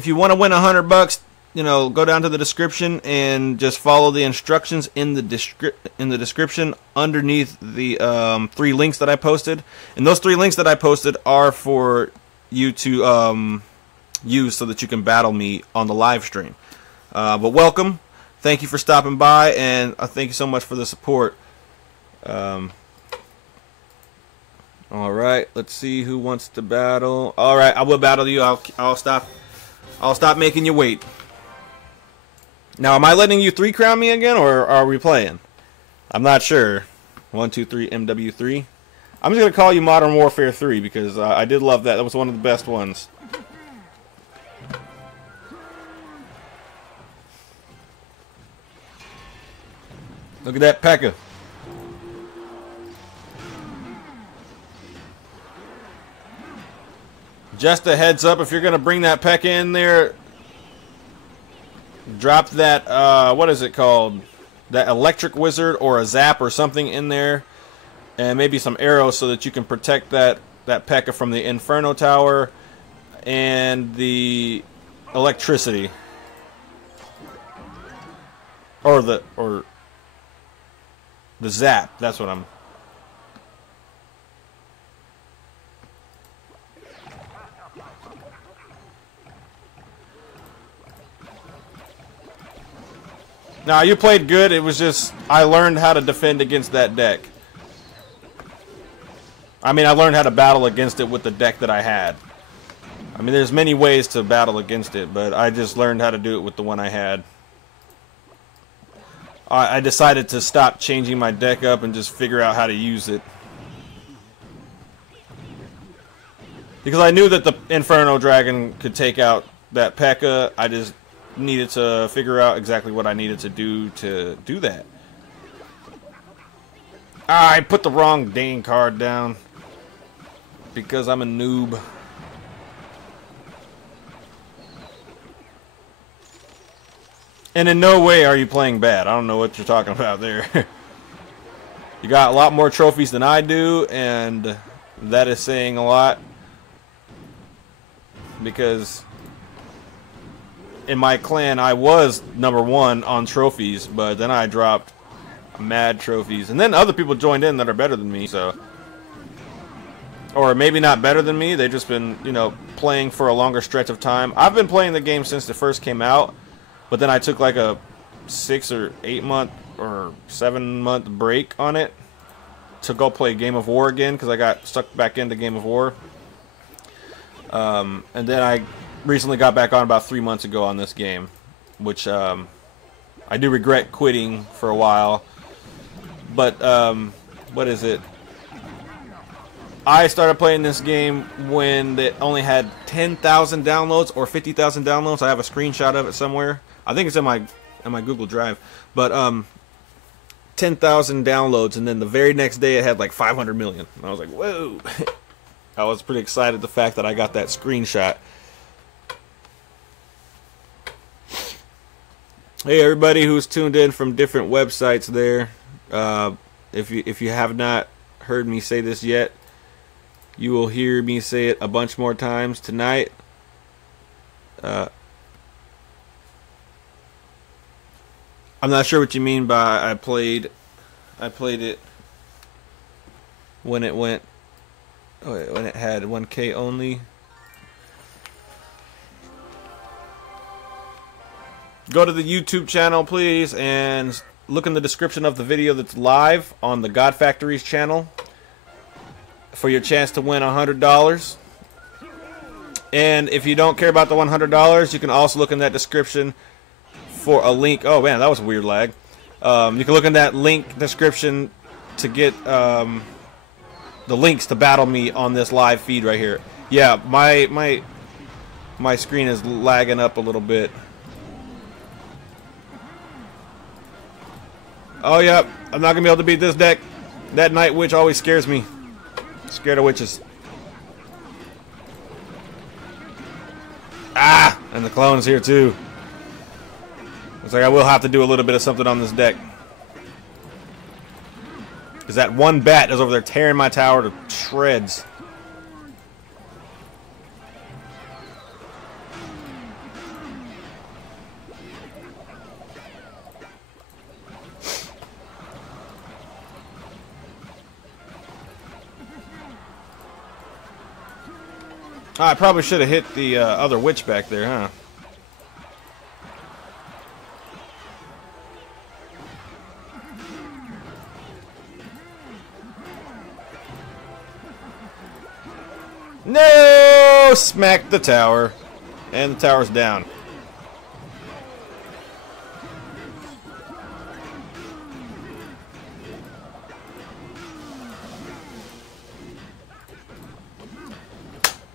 you want to win $100, you know, go down to the description and just follow the instructions in the description underneath the 3 links that I posted. And those 3 links that I posted are for you to use so that you can battle me on the live stream. But welcome, thank you for stopping by, and thank you so much for the support. All right, let's see who wants to battle. All right, I will battle you. I'll stop making you wait. Now, am I letting you 3 crown me again, or are we playing? I'm not sure. 1, 2, 3, MW3. I'm just gonna call you Modern Warfare 3 because I did love that. That was one of the best ones. Look at that P.E.K.K.A. Just a heads up, if you're going to bring that P.E.K.K.A. in there, drop that, what is it called? That electric wizard or a zap or something in there. And maybe some arrows so that you can protect that P.E.K.K.A. from the Inferno Tower and the electricity. Or the zap, that's what I'm... Nah, you played good. It was just I learned how to defend against that deck. I mean, I learned how to battle against it with the deck that I had. I mean, there's many ways to battle against it, but I just learned how to do it with the one I had. I decided to stop changing my deck up and just figure out how to use it. Because I knew that the Inferno Dragon could take out that P.E.K.K.A. I just needed to figure out exactly what I needed to do that. I put the wrong dang card down. Because I'm a noob. And in no way are you playing bad. I don't know what you're talking about there. You got a lot more trophies than I do, and that is saying a lot. Because in my clan, I was #1 on trophies, but then I dropped mad trophies. And then other people joined in that are better than me, so... Or maybe not better than me, they've just been, you know, playing for a longer stretch of time. I've been playing the game since it first came out, but then I took like a 6 or 8 month or 7 month break on it to go play Game of War again because I got stuck back into Game of War. And then I recently got back on about 3 months ago on this game, which I do regret quitting for a while. But what is it? I started playing this game when it only had 10,000 downloads or 50,000 downloads. I have a screenshot of it somewhere. I think it's in my Google Drive. But 10,000 downloads, and then the very next day it had like 500 million. And I was like, whoa. I was pretty excited the fact that I got that screenshot. Hey everybody who's tuned in from different websites there. If you have not heard me say this yet, you will hear me say it a bunch more times tonight. I'm not sure what you mean by I played it when it went when it had 1K only. Go to the YouTube channel, please, and look in the description of the video that's live on the God Factory's channel for your chance to win $100. And if you don't care about the $100, you can also look in that description for a link. Oh man, that was a weird lag. You can look in that link description to get the links to battle me on this live feed right here. Yeah, my screen is lagging up a little bit. Oh yeah, I'm not gonna be able to beat this deck. That Night Witch always scares me. Scared of witches. Ah! And the clone's here too. Looks like I will have to do a little bit of something on this deck. Because that one bat is over there tearing my tower to shreds. I probably should have hit the other witch back there, huh? No! Smack the tower. And the tower's down.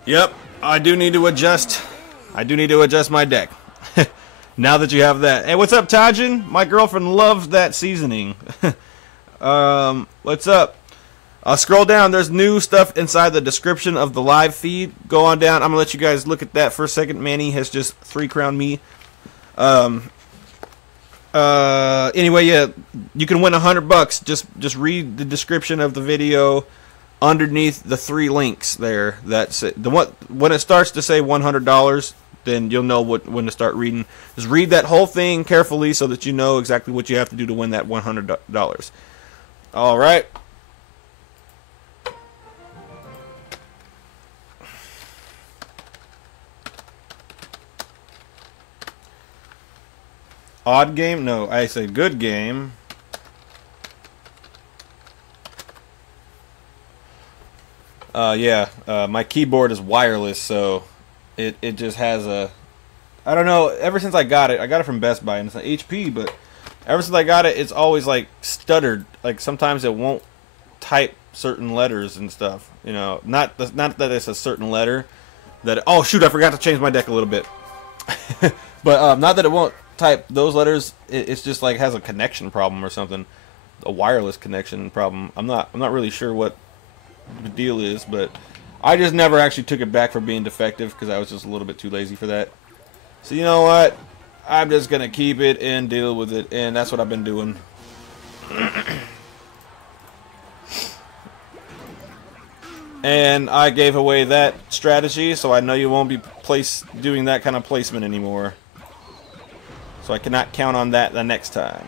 Yep, I do need to adjust. I do need to adjust my deck. Now that you have that. Hey, what's up, Tajin? My girlfriend loves that seasoning. What's up? Scroll down. There's new stuff inside the description of the live feed. Go on down. I'm going to let you guys look at that for a second. Manny has just 3-crowned me. Anyway, yeah, you can win $100. Just read the description of the video underneath the 3 links there. That's it. When it starts to say $100, then you'll know when to start reading. Just read that whole thing carefully so that you know exactly what you have to do to win that $100. All right. Odd game? No, I say good game. Yeah, my keyboard is wireless, so it just has a... I don't know, ever since I got it from Best Buy, and it's an HP, but ever since I got it, it's always, like, stuttered. Like, sometimes it won't type certain letters and stuff, you know. Not that it's a certain letter, that... Oh, shoot, I forgot to change my deck a little bit. But, not that it won't type those letters, it's just, like, has a connection problem or something. A wireless connection problem. I'm not really sure what the deal is, but I just never actually took it back for being defective because I was just a little bit too lazy for that. So you know what? I'm just gonna keep it and deal with it, and that's what I've been doing. And I gave away that strategy, so I know you won't be doing that kind of placement anymore. So I cannot count on that the next time.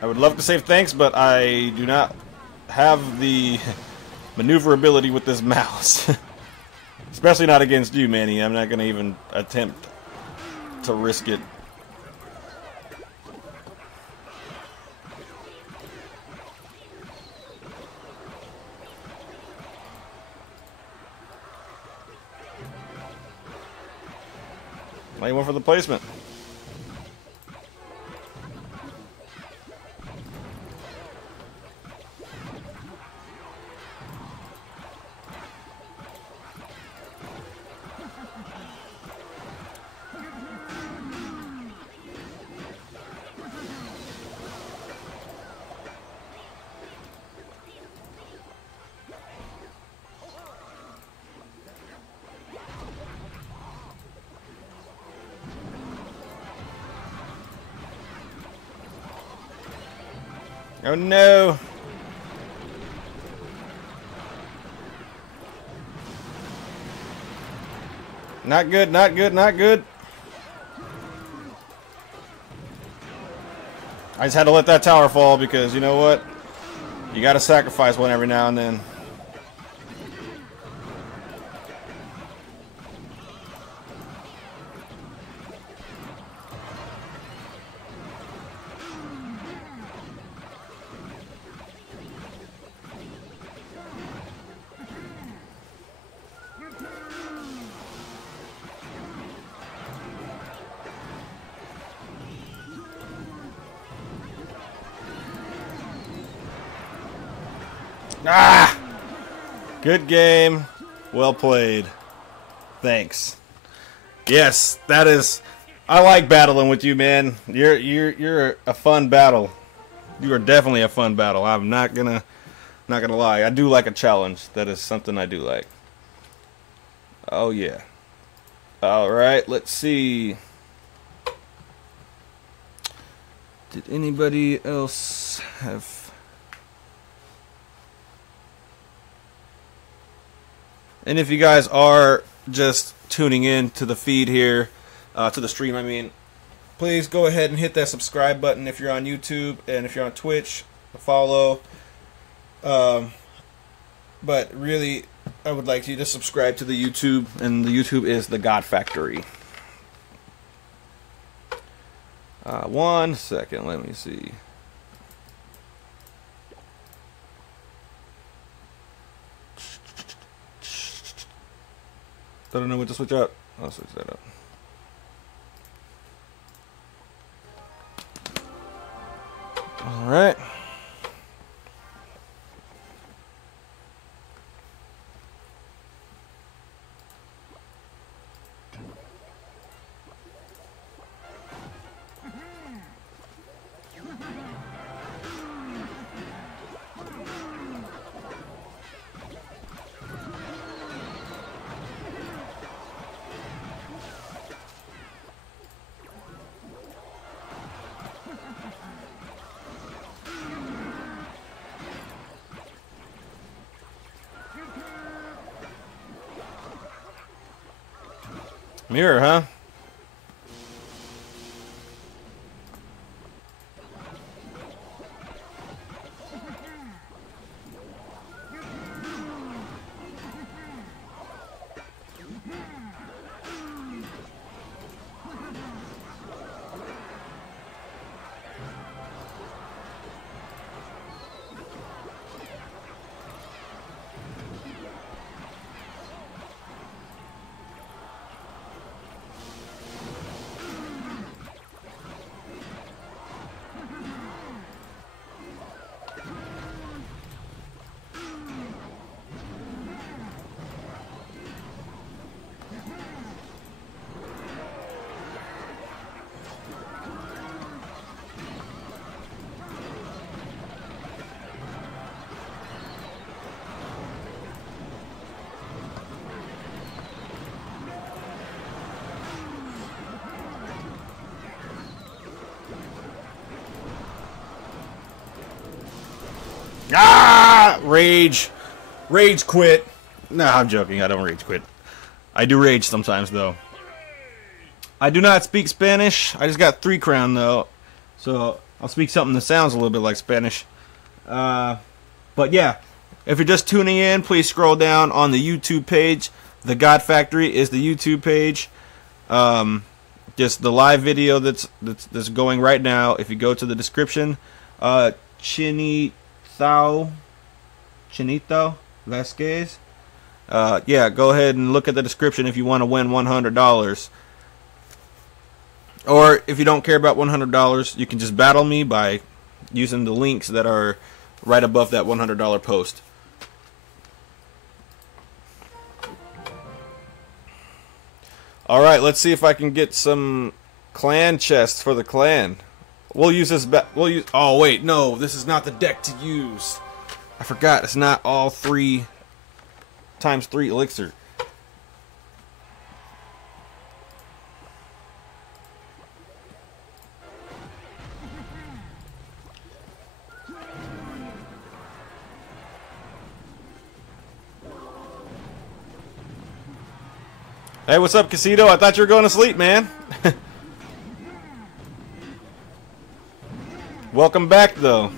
I would love to say thanks, but I do not have the maneuverability with this mouse. Especially not against you, Manny. I'm not going to even attempt to risk it. Might went for the placement. Oh no! Not good, not good, not good. I just had to let that tower fall because, you know what? You gotta sacrifice one every now and then. Ah! Good game. Well played. Thanks. Yes, that is... I like battling with you, man. You're a fun battle. You are definitely a fun battle. I'm not gonna lie. I do like a challenge. That is something I do like. Oh yeah. Alright, let's see. Did anybody else have... And if you guys are just tuning in to the feed here, to the stream, I mean, please go ahead and hit that subscribe button if you're on YouTube, and if you're on Twitch, follow. But really, I would like you to subscribe to the YouTube, and the YouTube is The God Factory. 1 second, let me see. I don't know what to switch up. I'll switch that up. All right. Mirror, huh? Ah! Rage. Rage quit. Nah, I'm joking. I don't rage quit. I do rage sometimes, though. I do not speak Spanish. I just got 3 crown, though. So, I'll speak something that sounds a little bit like Spanish. But yeah, if you're just tuning in, please scroll down on the YouTube page. The God Factory is the YouTube page. Just the live video that's going right now. If you go to the description, Chinito Vasquez. Yeah, go ahead and look at the description if you want to win $100. Or if you don't care about $100, you can just battle me by using the links that are right above that $100 post. Alright, let's see if I can get some clan chests for the clan. We'll use this oh wait, no, this is not the deck to use. I forgot, it's not all 3 times 3 elixir. Hey, what's up, Casito? I thought you were going to sleep, man. Welcome back, though.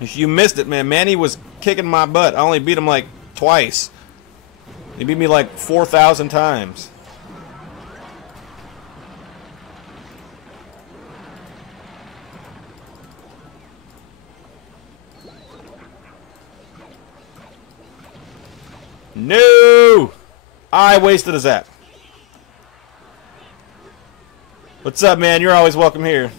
If you missed it, man, Manny was kicking my butt. I only beat him like twice. He beat me like 4,000 times. No! I wasted a zap. What's up, man? You're always welcome here.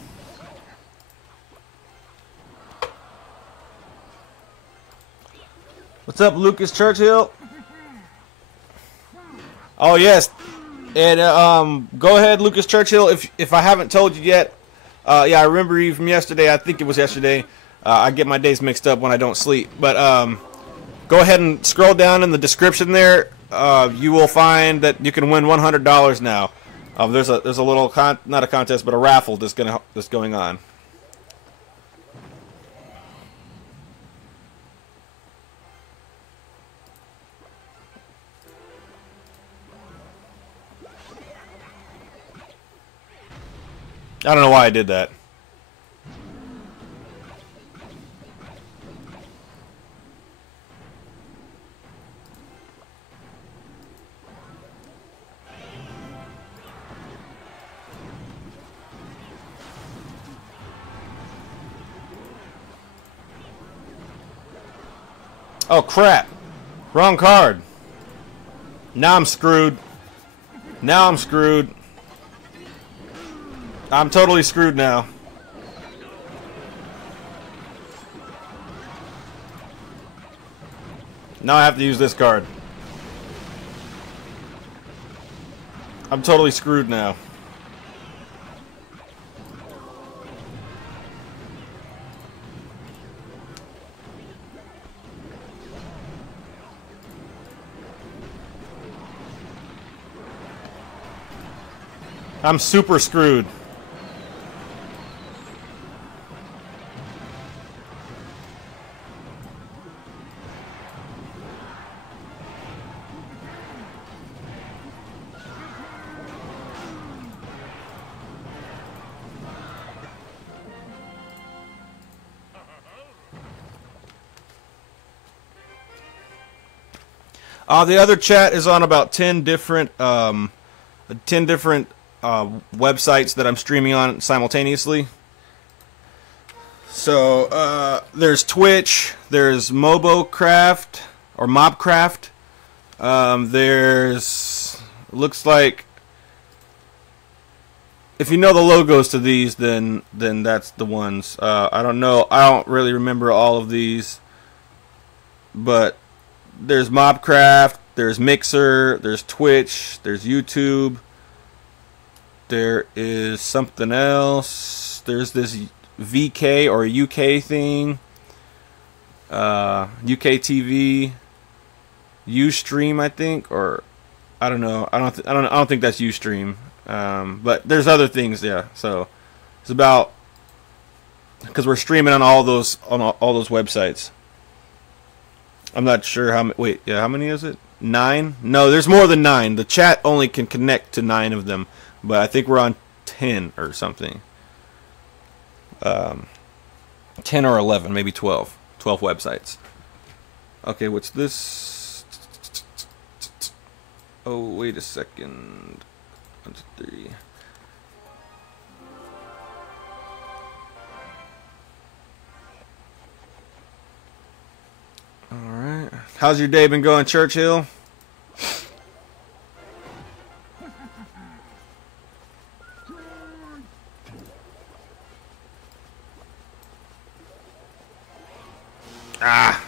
What's up, Lucas Churchill? Oh, yes. And go ahead, Lucas Churchill. If I haven't told you yet, yeah, I remember you from yesterday. I think it was yesterday. I get my days mixed up when I don't sleep. But go ahead and scroll down in the description there. You will find that you can win $100 now. There's a little not a contest, but a raffle that's going on. I don't know why I did that. Oh crap! Wrong card. Now I'm screwed. Now I'm screwed. I'm totally screwed now. Now I have to use this card. I'm totally screwed now. I'm super screwed. The other chat is on about 10 different websites that I'm streaming on simultaneously. So there's Twitch, there's MoboCraft or Mobcraft. There's looks like if you know the logos to these, then that's the ones. I don't know. I don't really remember all of these, but there's Mobcraft, there's Mixer, there's Twitch, there's YouTube. There is something else. There's this VK or UK thing. UK TV, Ustream, I think, or I don't know. I don't think that's Ustream. But there's other things, yeah. So it's about because we're streaming on all those websites. I'm not sure how many. Wait, yeah, how many is it? 9? No, there's more than 9. The chat only can connect to 9 of them, but I think we're on 10 or something. 10 or 11, maybe 12. 12 websites. Okay, what's this? Oh, wait a second. 1, 2, 3. Alright. How's your day been going, Churchill? Ah!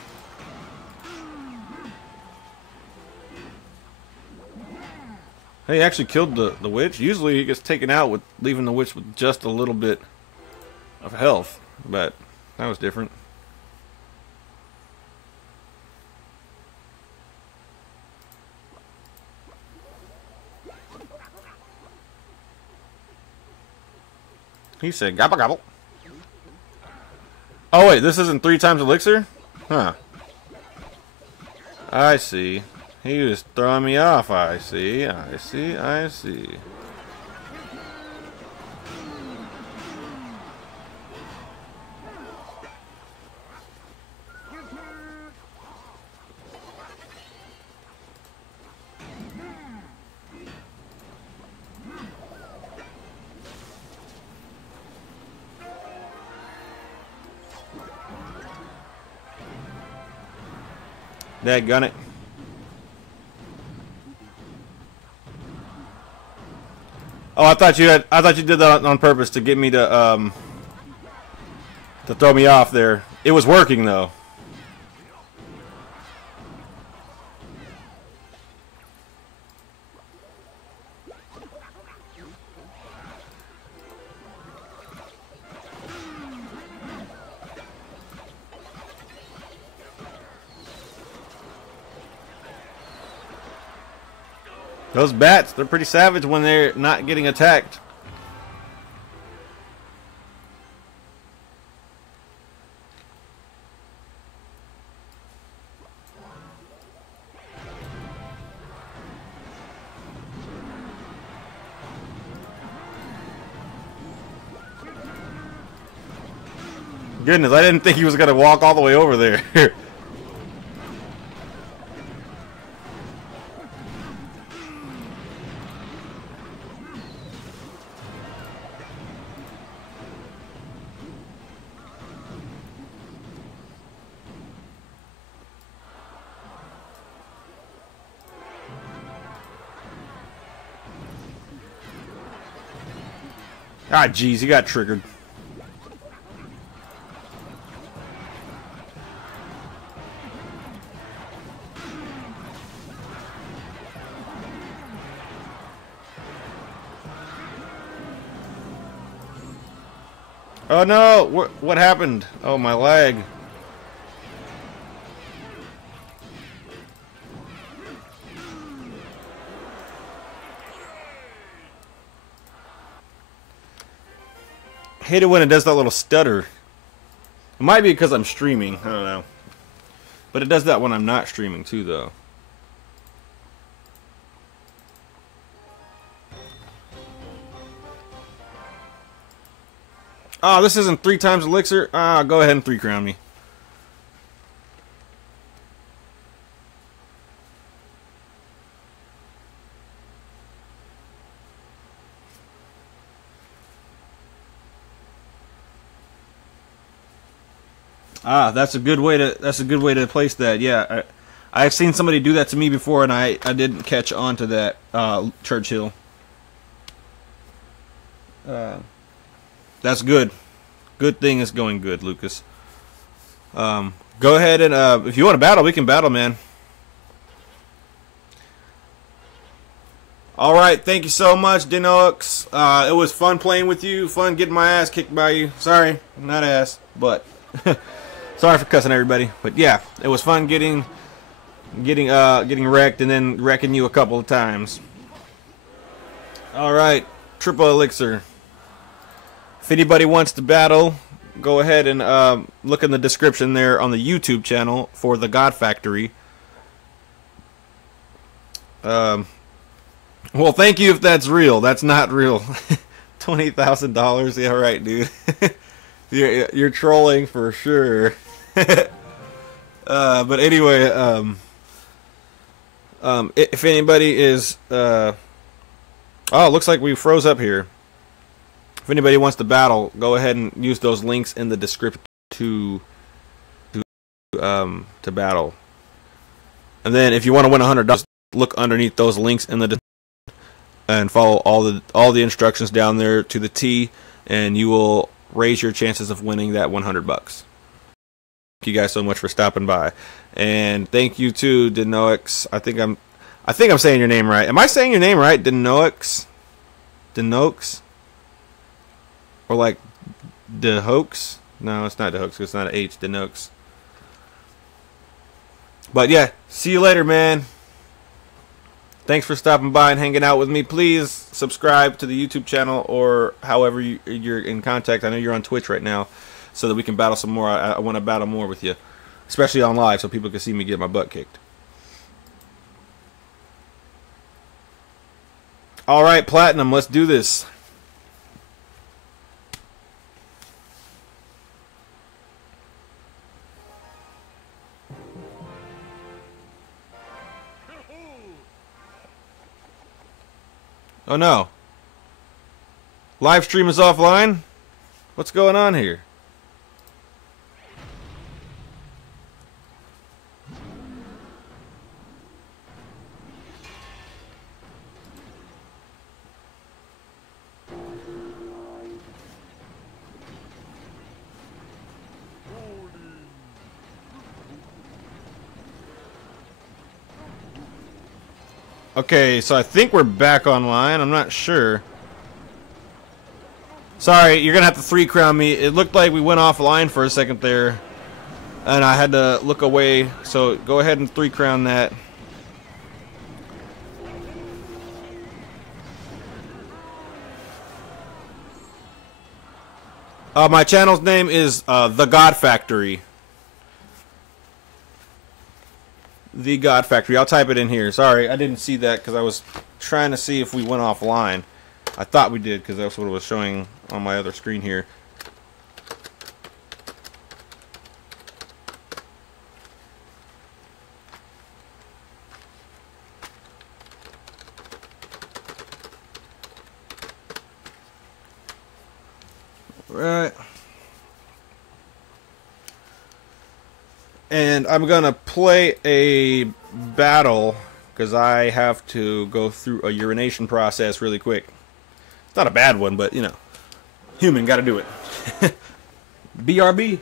He actually killed the witch. Usually he gets taken out with leaving the witch with just a little bit of health, but that was different. He said gobble gobble. Oh wait, this isn't 3 times elixir? Huh. I see. He was throwing me off. I see. I see. I see. Dadgun it. Oh, I thought you did that on purpose to get me to throw me off there. It was working though. Those bats, they're pretty savage when they're not getting attacked. Goodness, I didn't think he was going to walk all the way over there. Ah, jeez, he got triggered. Oh no! What happened? Oh, my leg. I hate it when it does that little stutter. It might be because I'm streaming. I don't know. But it does that when I'm not streaming too, though. Oh, this isn't 3 times elixir? Ah, go ahead and 3 crown me. Ah, that's a good way to place that. Yeah, I've seen somebody do that to me before, and I didn't catch on to that. Churchill. That's good. Good thing is going good, Lucas. Go ahead and if you want to battle, we can battle, man. All right, thank you so much, Dinox. It was fun playing with you. Fun getting my ass kicked by you. Sorry, not ass, but sorry for cussing everybody. But yeah, it was fun getting wrecked and then wrecking you a couple of times. All right, triple elixir. If anybody wants to battle, go ahead and look in the description there on the YouTube channel for the God Factory. Well, thank you if that's real. That's not real. $20,000. Yeah, right, dude. you're trolling for sure. But anyway, if anybody is, oh, it looks like we froze up here. If anybody wants to battle, go ahead and use those links in the description to battle. And then if you want to win $100, look underneath those links in the description and follow all the instructions down there to the T, and you will raise your chances of winning that $100. Thank you guys so much for stopping by, and thank you to Denoix. I think I'm saying your name right. Am I saying your name right, Denoix? Denoix? Or like DeHoax? No, it's not DeHoax. It's not an H. Denoix. But yeah, see you later, man. Thanks for stopping by and hanging out with me. Please subscribe to the YouTube channel or however you're in contact. I know you're on Twitch right now, so that we can battle some more. I want to battle more with you, especially on live, so people can see me get my butt kicked. All right, Platinum, let's do this. Oh no. Live stream is offline? What's going on here? Okay, so I think we're back online. I'm not sure. Sorry, you're gonna have to 3-crown me. It looked like we went offline for a second there, and I had to look away. So go ahead and 3-crown that. My channel's name is The God Factory. The God Factory. I'll type it in here. Sorry, I didn't see that because I was trying to see if we went offline. I thought we did because that's what it was showing on my other screen here. Right. And I'm gonna play a battle because I have to go through a urination process really quick. It's not a bad one, but you know, human, gotta do it. BRB.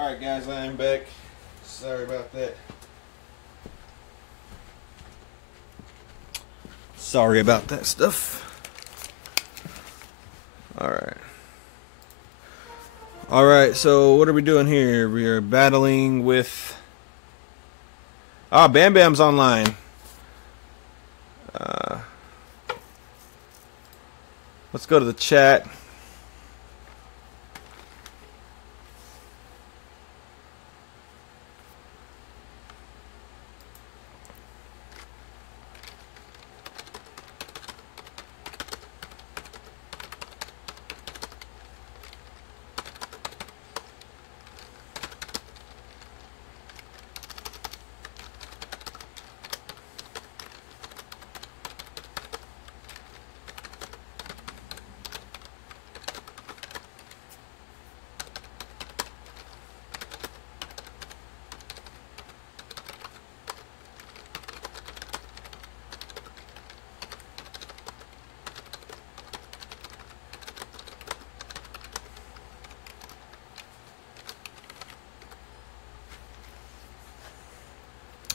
Alright guys, I am back. Sorry about that. Sorry about that stuff. Alright. Alright, so what are we doing here? We are battling with... Ah, Bam Bam's online. Let's go to the chat.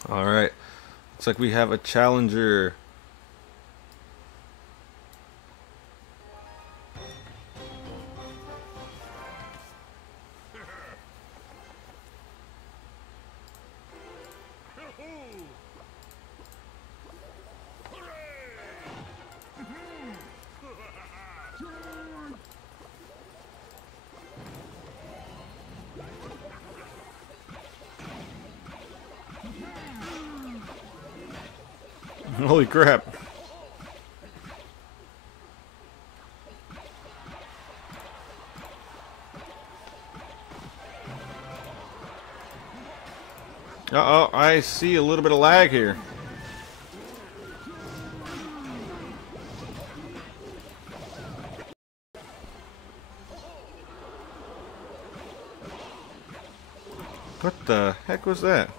Alright. Looks like we have a challenger. Holy crap. Uh-oh, I see a little bit of lag here. What the heck was that?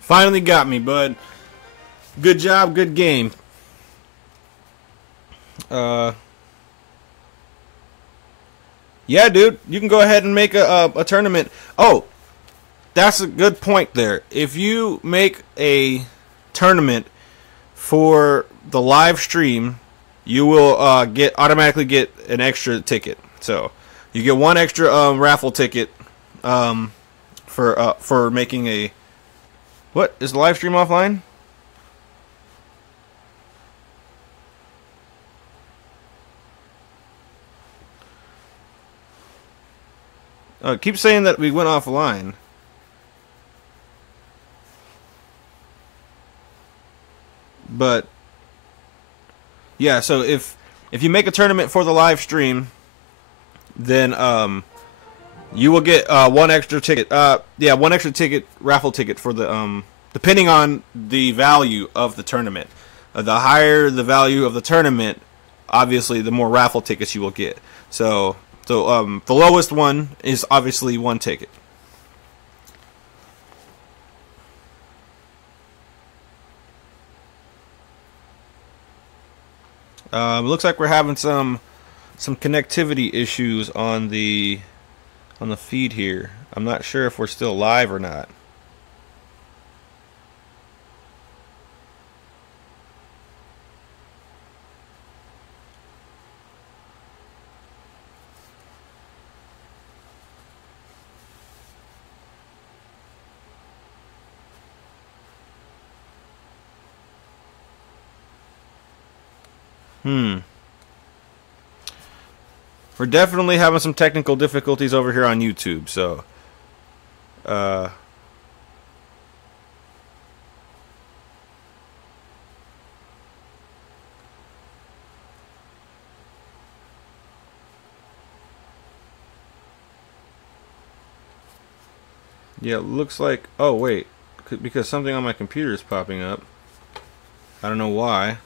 Finally got me, bud. Good job, good game. Yeah, dude, you can go ahead and make a tournament. Oh, that's a good point there. If you make a tournament for the live stream, you will automatically get an extra ticket. So you get one extra raffle ticket for making a... What? Is the live stream offline? Keep saying that we went offline. But Yeah, so if you make a tournament for the live stream, then you will get one extra ticket. Yeah, one extra ticket, raffle ticket for the depending on the value of the tournament. The higher the value of the tournament, obviously the more raffle tickets you will get. So the lowest one is obviously one ticket. It looks like we're having some connectivity issues on the feed here. I'm not sure if we're still live or not. We're definitely having some technical difficulties over here on YouTube, so yeah, it looks like, oh wait, because something on my computer is popping up. I don't know why.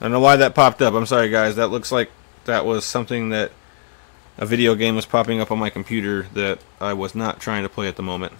I don't know why that popped up. I'm sorry, guys. That looks like that was something that a video game was popping up on my computer that I was not trying to play at the moment.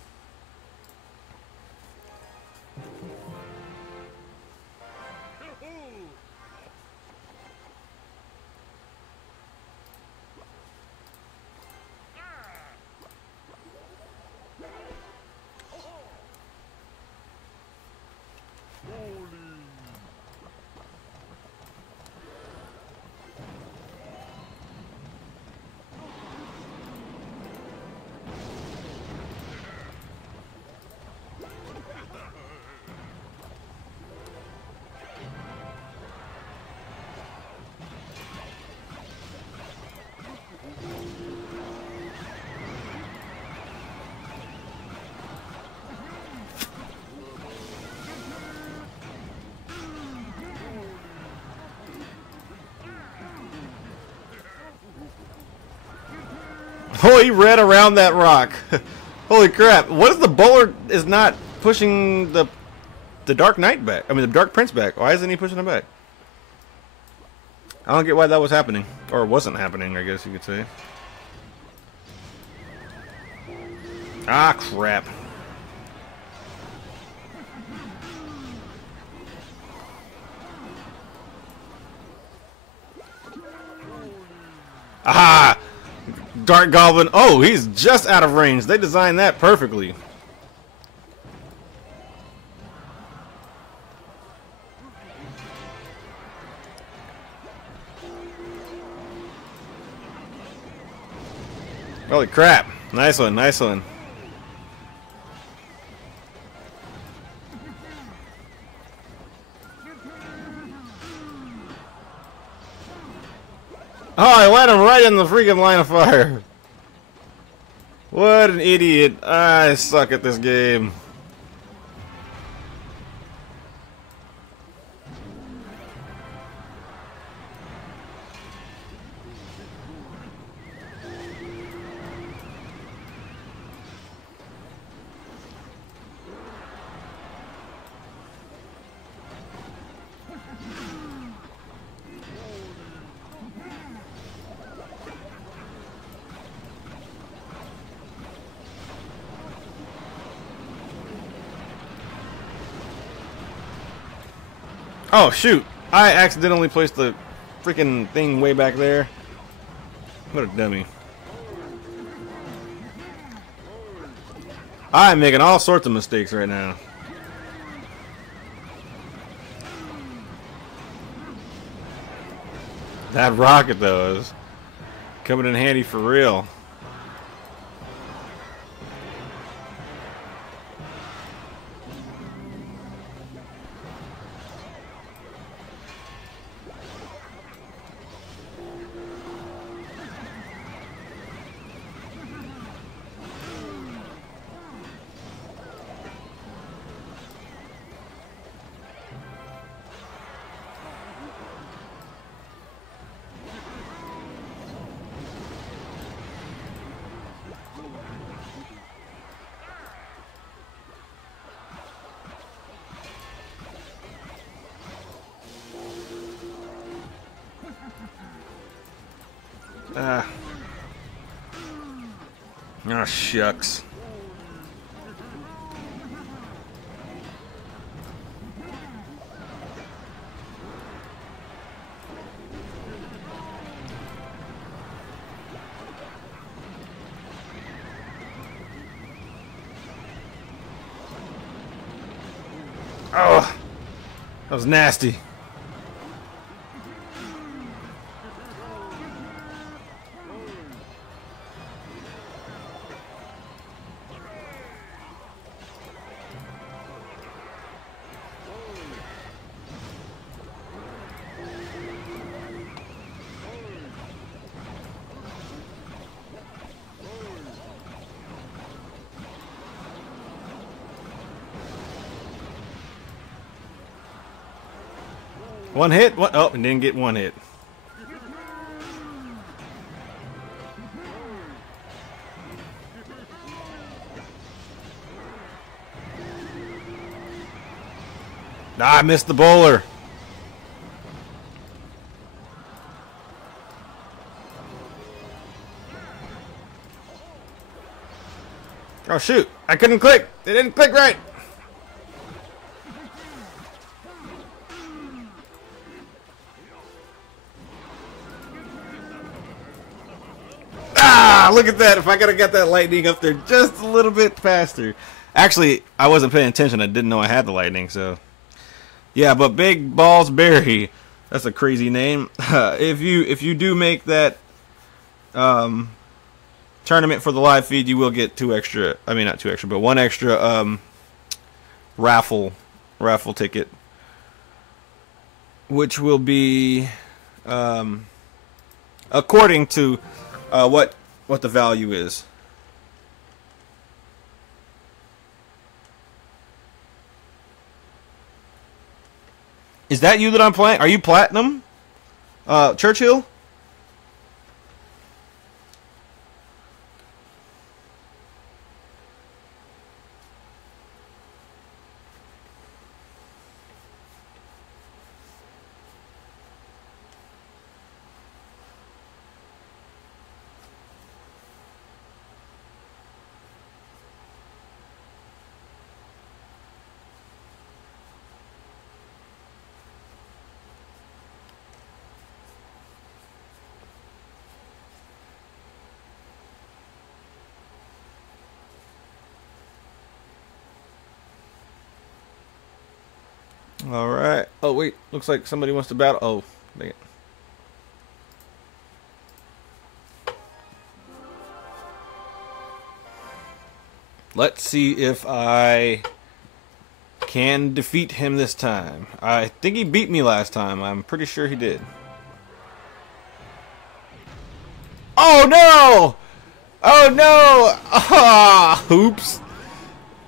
Oh, he ran around that rock. Holy crap. What if the bowler is not pushing the Dark Knight back? I mean, the Dark Prince back. Why isn't he pushing him back? I don't get why that was happening. Or wasn't happening, I guess you could say. Ah, crap. Aha! Dark Goblin. Oh, he's just out of range. They designed that perfectly. Holy crap. Nice one, nice one. Oh, I let him right in the freaking line of fire. What an idiot. I suck at this game. Oh, shoot. I accidentally placed the freaking thing way back there. What a dummy. I'm making all sorts of mistakes right now. That rocket, though, is coming in handy for real. Ah. Oh, shucks. Oh, that was nasty. One hit? What? Oh, and didn't get one hit. Ah, I missed the bowler. Oh, shoot. I couldn't click. It didn't click right. Ah, look at that. If I could have got that lightning up there just a little bit faster. Actually, I wasn't paying attention. I didn't know I had the lightning, so. Yeah, but Big Balls Berry. That's a crazy name. If you do make that tournament for the live feed, you will get two extra. I mean, not two extra, but one extra raffle ticket, which will be according to what the value is. Is that you that I'm playing? Are you Platinum? Churchill? Alright. Oh, wait. Looks like somebody wants to battle. Oh, dang it. Let's see if I can defeat him this time. I think he beat me last time. I'm pretty sure he did. Oh, no! Oh, no! Ah, oops.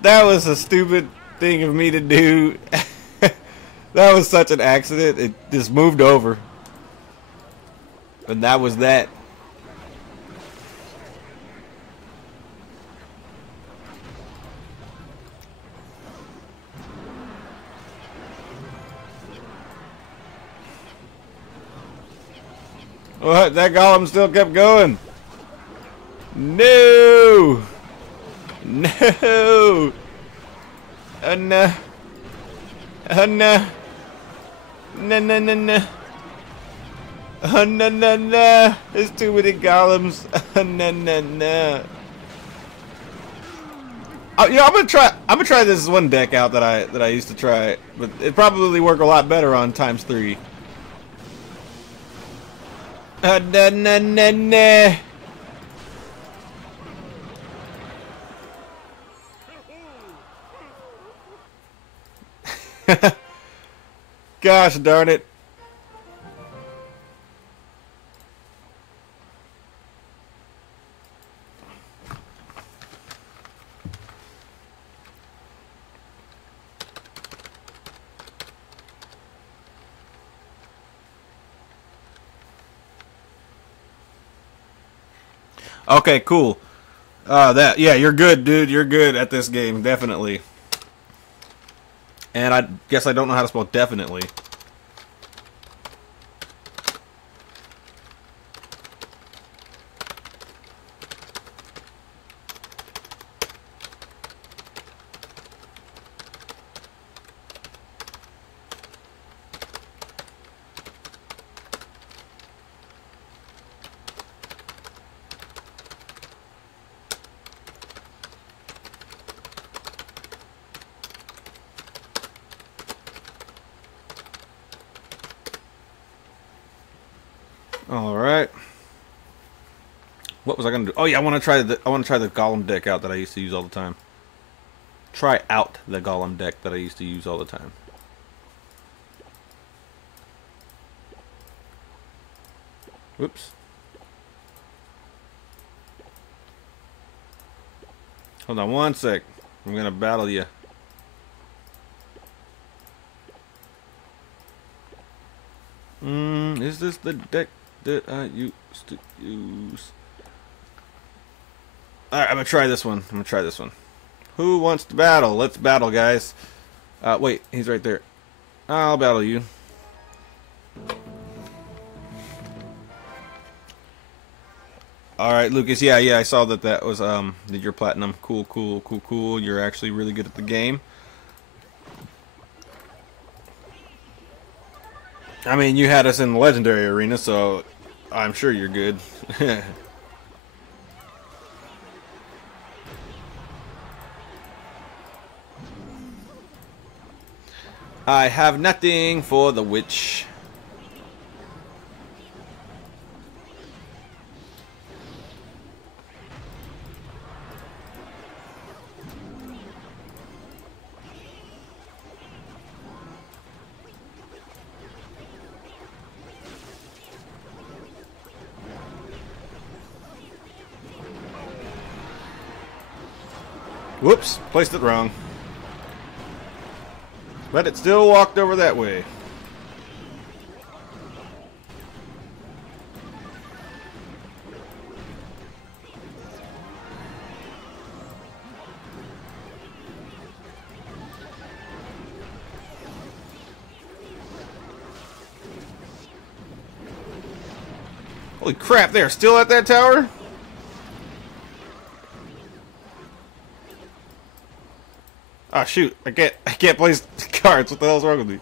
That was a stupid thing of me to do. That was such an accident. It just moved over. And that was that. What? That golem still kept going. No! No! Oh, no. Oh, no. No, no, no, no. Oh, no, no, no. There's too many golems. Oh, no, no, no. Oh, you know, I'm gonna try this one deck out that I used to try, but it probably work a lot better on ×3. Oh, no, no, no, no. Gosh darn it. Okay, cool. Yeah, you're good, dude. You're good at this game, definitely. And I guess I don't know how to spell definitely. All right. What was I gonna do? Oh yeah, I want to try the Golem deck out that I used to use all the time. Try out the Golem deck that I used to use all the time. Whoops. Hold on one sec. I'm gonna battle you. Is this the deck that I used to use? Alright, I'm gonna try this one. Who wants to battle? Let's battle, guys. Wait, he's right there. I'll battle you. Alright, Lucas, yeah, I saw that was, that you're platinum. Cool. You're actually really good at the game. I mean, you had us in the Legendary Arena, so I'm sure you're good. I have nothing for the witch. Whoops, placed it wrong. But it still walked over that way. Holy crap, they're still at that tower? Oh shoot, I can't place cards. What the hell's wrong with me?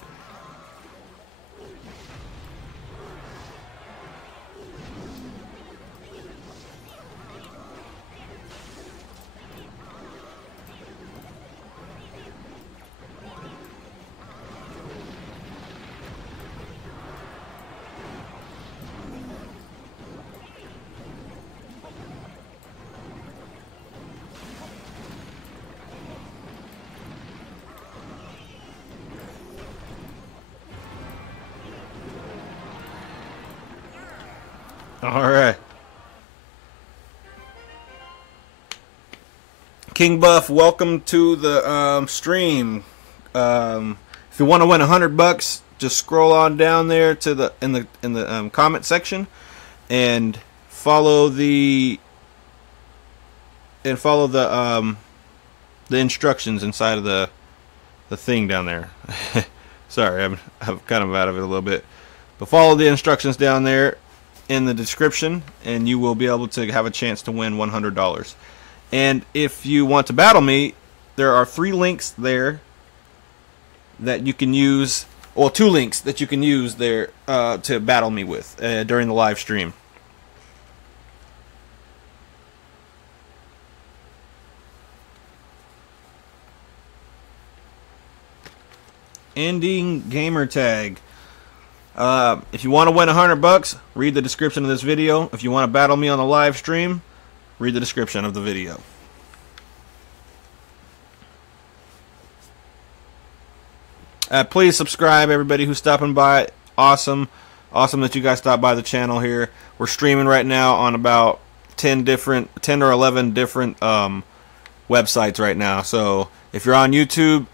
Alright. King Buff, welcome to the stream. If you want to win $100, just scroll on down there to the in the comment section and follow the instructions inside of the thing down there. Sorry, I'm kind of out of it a little bit. But follow the instructions down there in the description and you will be able to have a chance to win $100. And if you want to battle me, there are 3 links there that you can use, or 2 links that you can use there to battle me with during the live stream. Ending gamer tag. If you want to win $100, read the description of this video. If you want to battle me on the live stream, read the description of the video. Please subscribe, everybody who's stopping by. Awesome that you guys stopped by the channel here. We're streaming right now on about 10 or 11 different websites right now. So if you're on YouTube,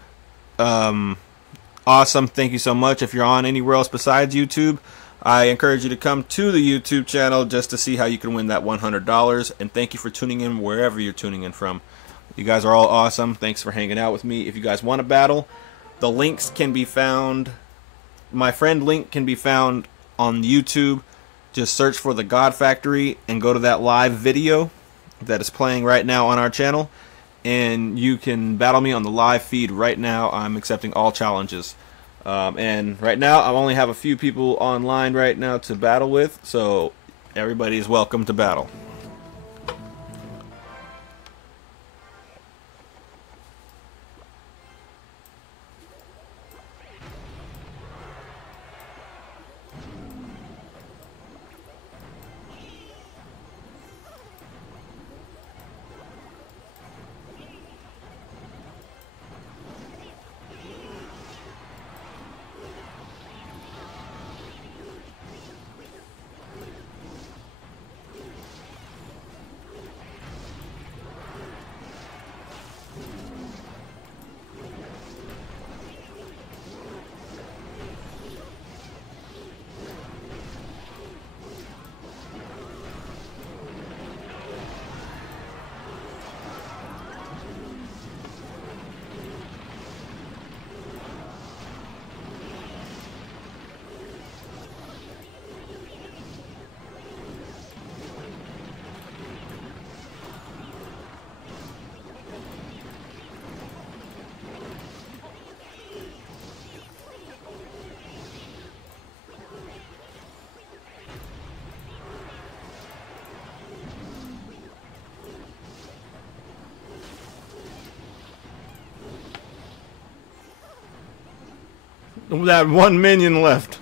awesome, thank you so much. If you're on anywhere else besides YouTube, I encourage you to come to the YouTube channel just to see how you can win that $100. And thank you for tuning in wherever you're tuning in from. You guys are all awesome. Thanks for hanging out with me. If you guys want to battle, the links can be found. My friend link can be found on YouTube. Just search for the God Factory and go to that live video that is playing right now on our channel. And you can battle me on the live feed right now. I'm accepting all challenges. And right now, I only have a few people online right now to battle with. So everybody is welcome to battle. that one minion left.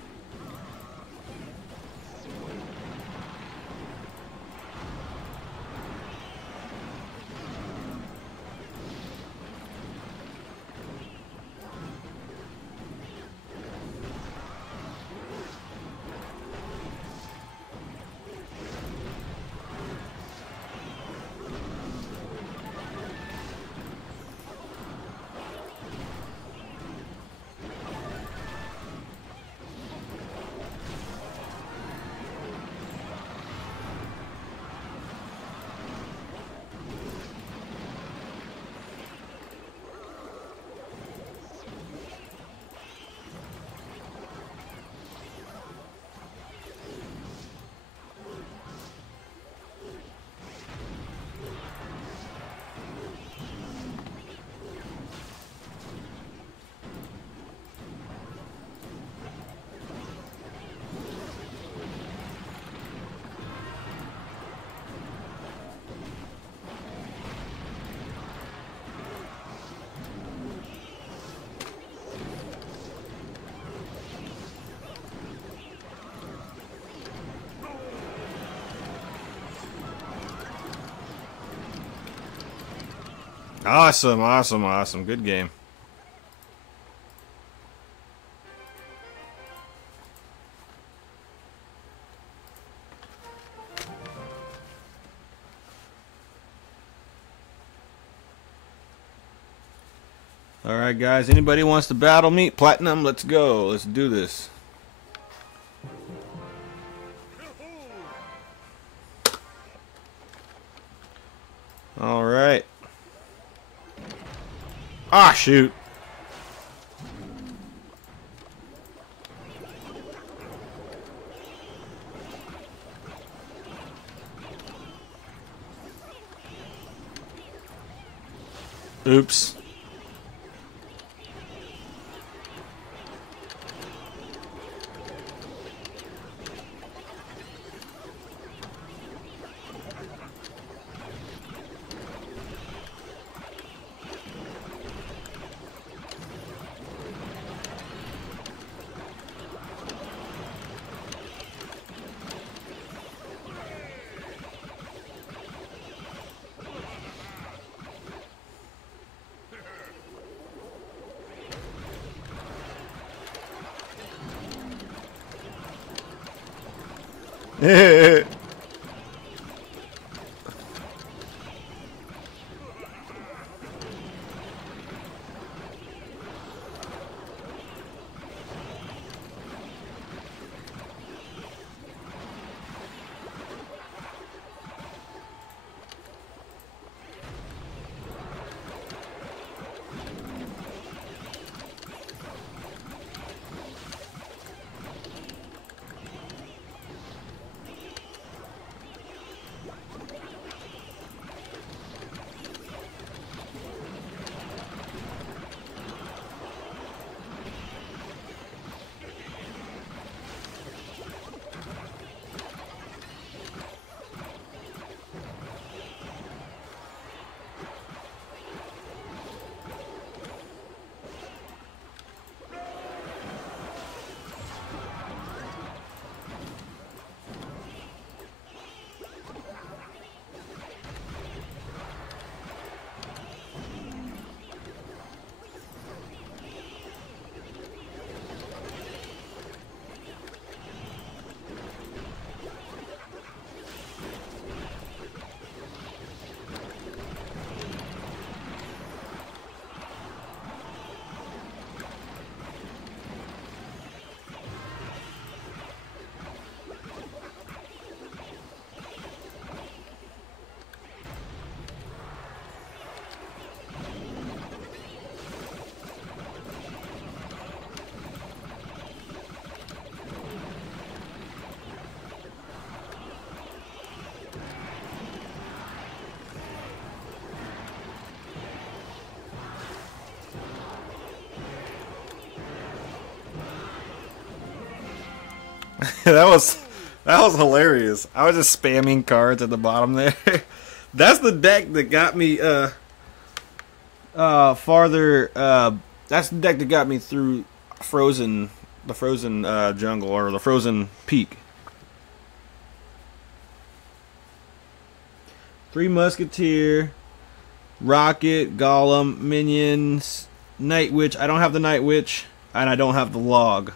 Awesome, awesome, awesome. Good game. Alright guys, anybody wants to battle me? Platinum, let's go. Let's do this. Alright. Ah, shoot. Oops. that was hilarious. I was just spamming cards at the bottom there. That's the deck that got me farther. That's the deck that got me through frozen, jungle, or the frozen peak. Three Musketeer, Rocket, Golem, Minions, Night Witch. I don't have the Night Witch, and I don't have the log.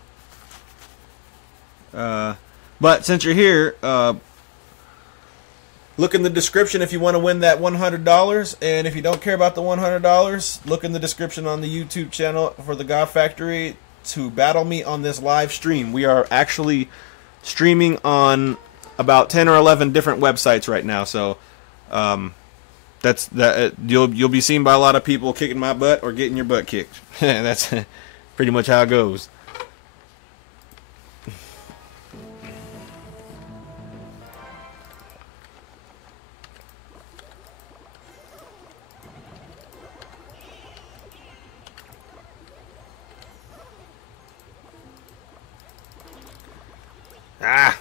But since you're here, look in the description if you want to win that $100. And if you don't care about the $100, look in the description on the YouTube channel for the God Factory to battle me on this live stream. We are actually streaming on about 10 or 11 different websites right now, so that's that. You'll be seen by a lot of people kicking my butt or getting your butt kicked. That's pretty much how it goes. Ah!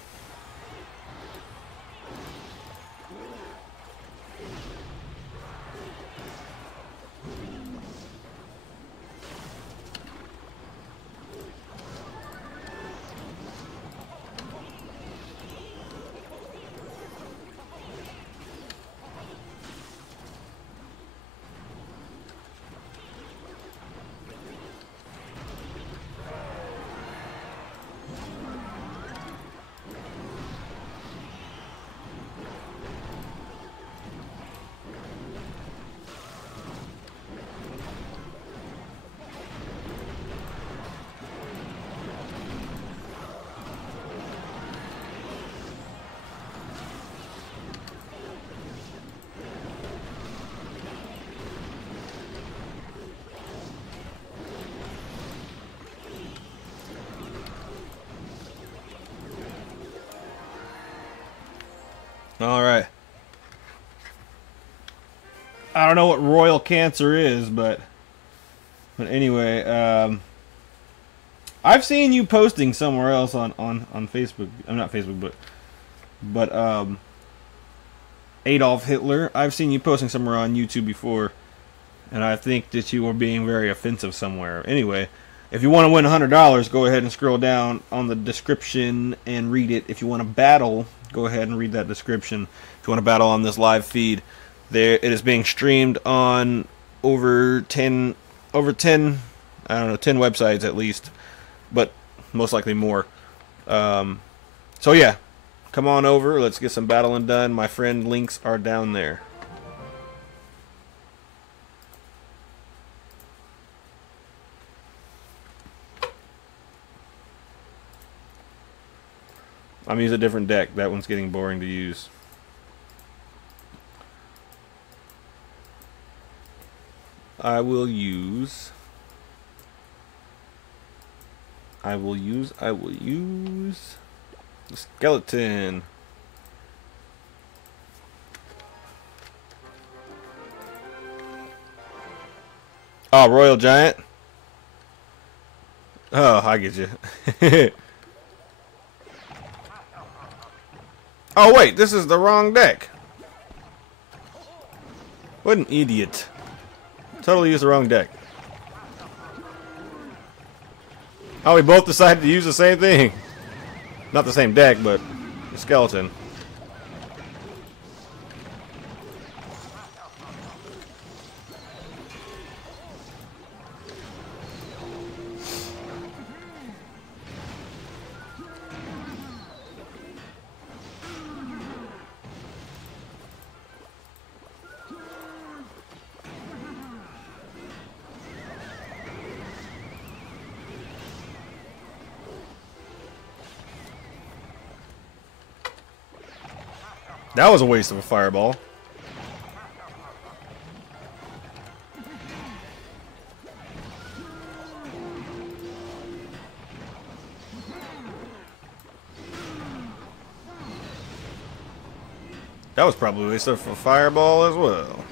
All right. I don't know what royal cancer is, but anyway, I've seen you posting somewhere else on Facebook. I'm not Facebook, but Adolf Hitler. I've seen you posting somewhere on YouTube before, and I think that you were being very offensive somewhere. Anyway, if you want to win $100, go ahead and scroll down on the description and read it. If you want to battle, go ahead and read that description. If you want to battle on this live feed, there it is being streamed on over 10 I don't know, 10 websites at least, but most likely more. So yeah, come on over. Let's get some battling done. My friend links are down there. I'm using a different deck. That one's getting boring to use. I will use the skeleton. Oh, Royal Giant. Oh, I get you. Oh wait, this is the wrong deck. What an idiot. Totally used the wrong deck. Oh, we both decided to use the same thing. Not the same deck, but the skeleton. That was a waste of a fireball. That was probably a waste of a fireball as well.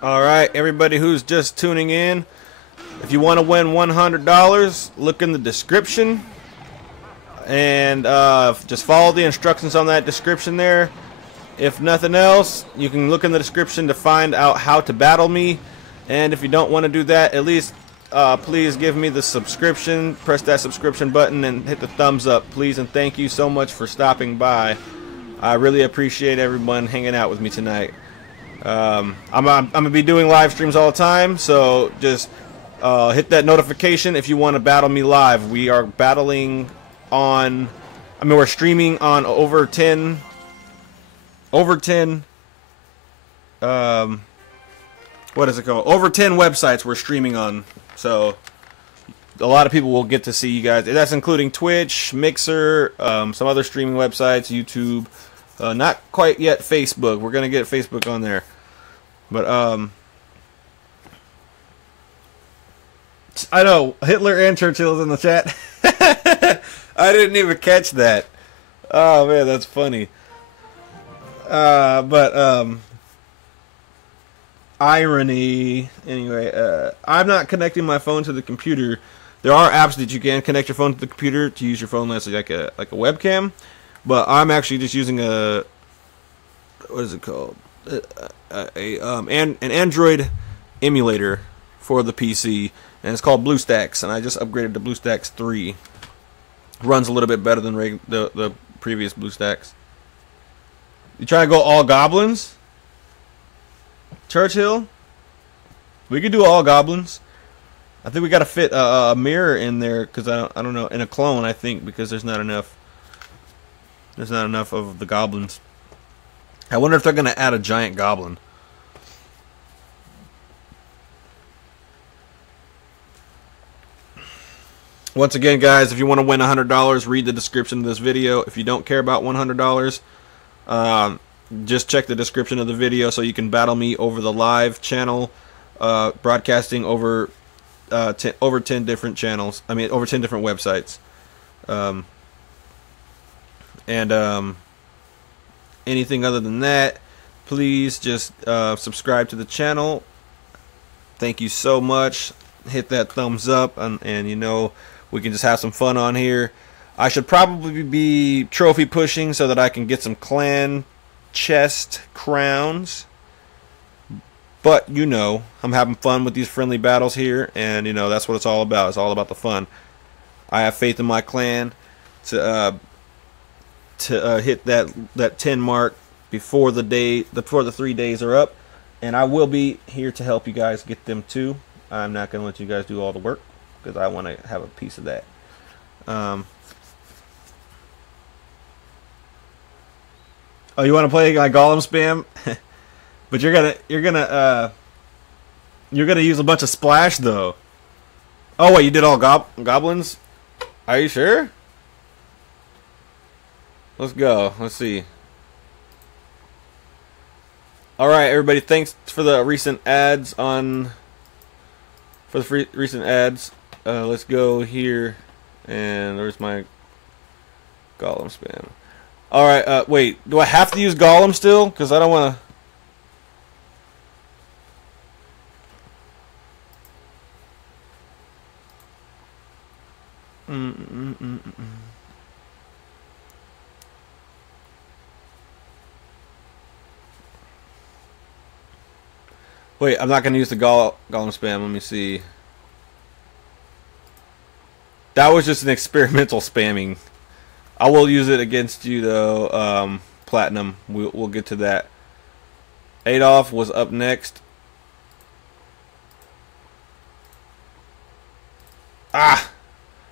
Alright, everybody who's just tuning in, if you want to win $100, look in the description. And just follow the instructions on that description there. If nothing else, you can look in the description to find out how to battle me. And if you don't want to do that, at least please give me the subscription. Press that subscription button and hit the thumbs up, please. And thank you so much for stopping by. I really appreciate everyone hanging out with me tonight. I'm gonna be doing live streams all the time, so just hit that notification if you want to battle me live. We are battling on, we're streaming on over 10 what is it called? Over 10 websites we're streaming on, so a lot of people will get to see you guys. That's including Twitch, Mixer, some other streaming websites, YouTube. Not quite yet Facebook. We're gonna get Facebook on there, but I know Hitler and Churchill's in the chat. I didn't even catch that. Oh man, that's funny. Irony. Anyway, I'm not connecting my phone to the computer. There are apps that you can connect your phone to the computer to use your phone as like a webcam. But I'm actually just using a, what is it called? An Android emulator for the PC, and it's called BlueStacks, and I just upgraded to BlueStacks 3. Runs a little bit better than the previous BlueStacks. You trying to go all goblins? Churchill? We could do all goblins. I think we got to fit a mirror in there, because I don't know, in a clone, I think, because there's not enough. There's not enough of the goblins. I wonder if they're going to add a giant goblin. Once again, guys, if you want to win $100, read the description of this video. If you don't care about $100, just check the description of the video so you can battle me over the live channel, broadcasting over 10 different channels. I mean, over 10 different websites. Anything other than that, please just subscribe to the channel. Thank you so much. Hit that thumbs up, and you know, we can just have some fun on here. I should probably be trophy pushing so that I can get some clan chest crowns. But you know, I'm having fun with these friendly battles here, and you know, that's what it's all about. It's all about the fun. I have faith in my clan to hit that 10 mark before the 3 days are up, and I will be here to help you guys get them too. I'm not going to let you guys do all the work because I want to have a piece of that. Oh, you want to play like Golem spam? But you're gonna use a bunch of splash though. Oh wait, you did all goblins? Are you sure? Let's go. Let's see. Alright, everybody, thanks for the recent ads on... For the recent ads. Let's go here. And there's my Golem spam. Alright, wait. Do I have to use Golem still? Because I don't want to... Wait, I'm not going to use the Golem spam. Let me see. That was just an experimental spamming. I will use it against you, though, Platinum. We'll get to that. Adolf was up next. Ah!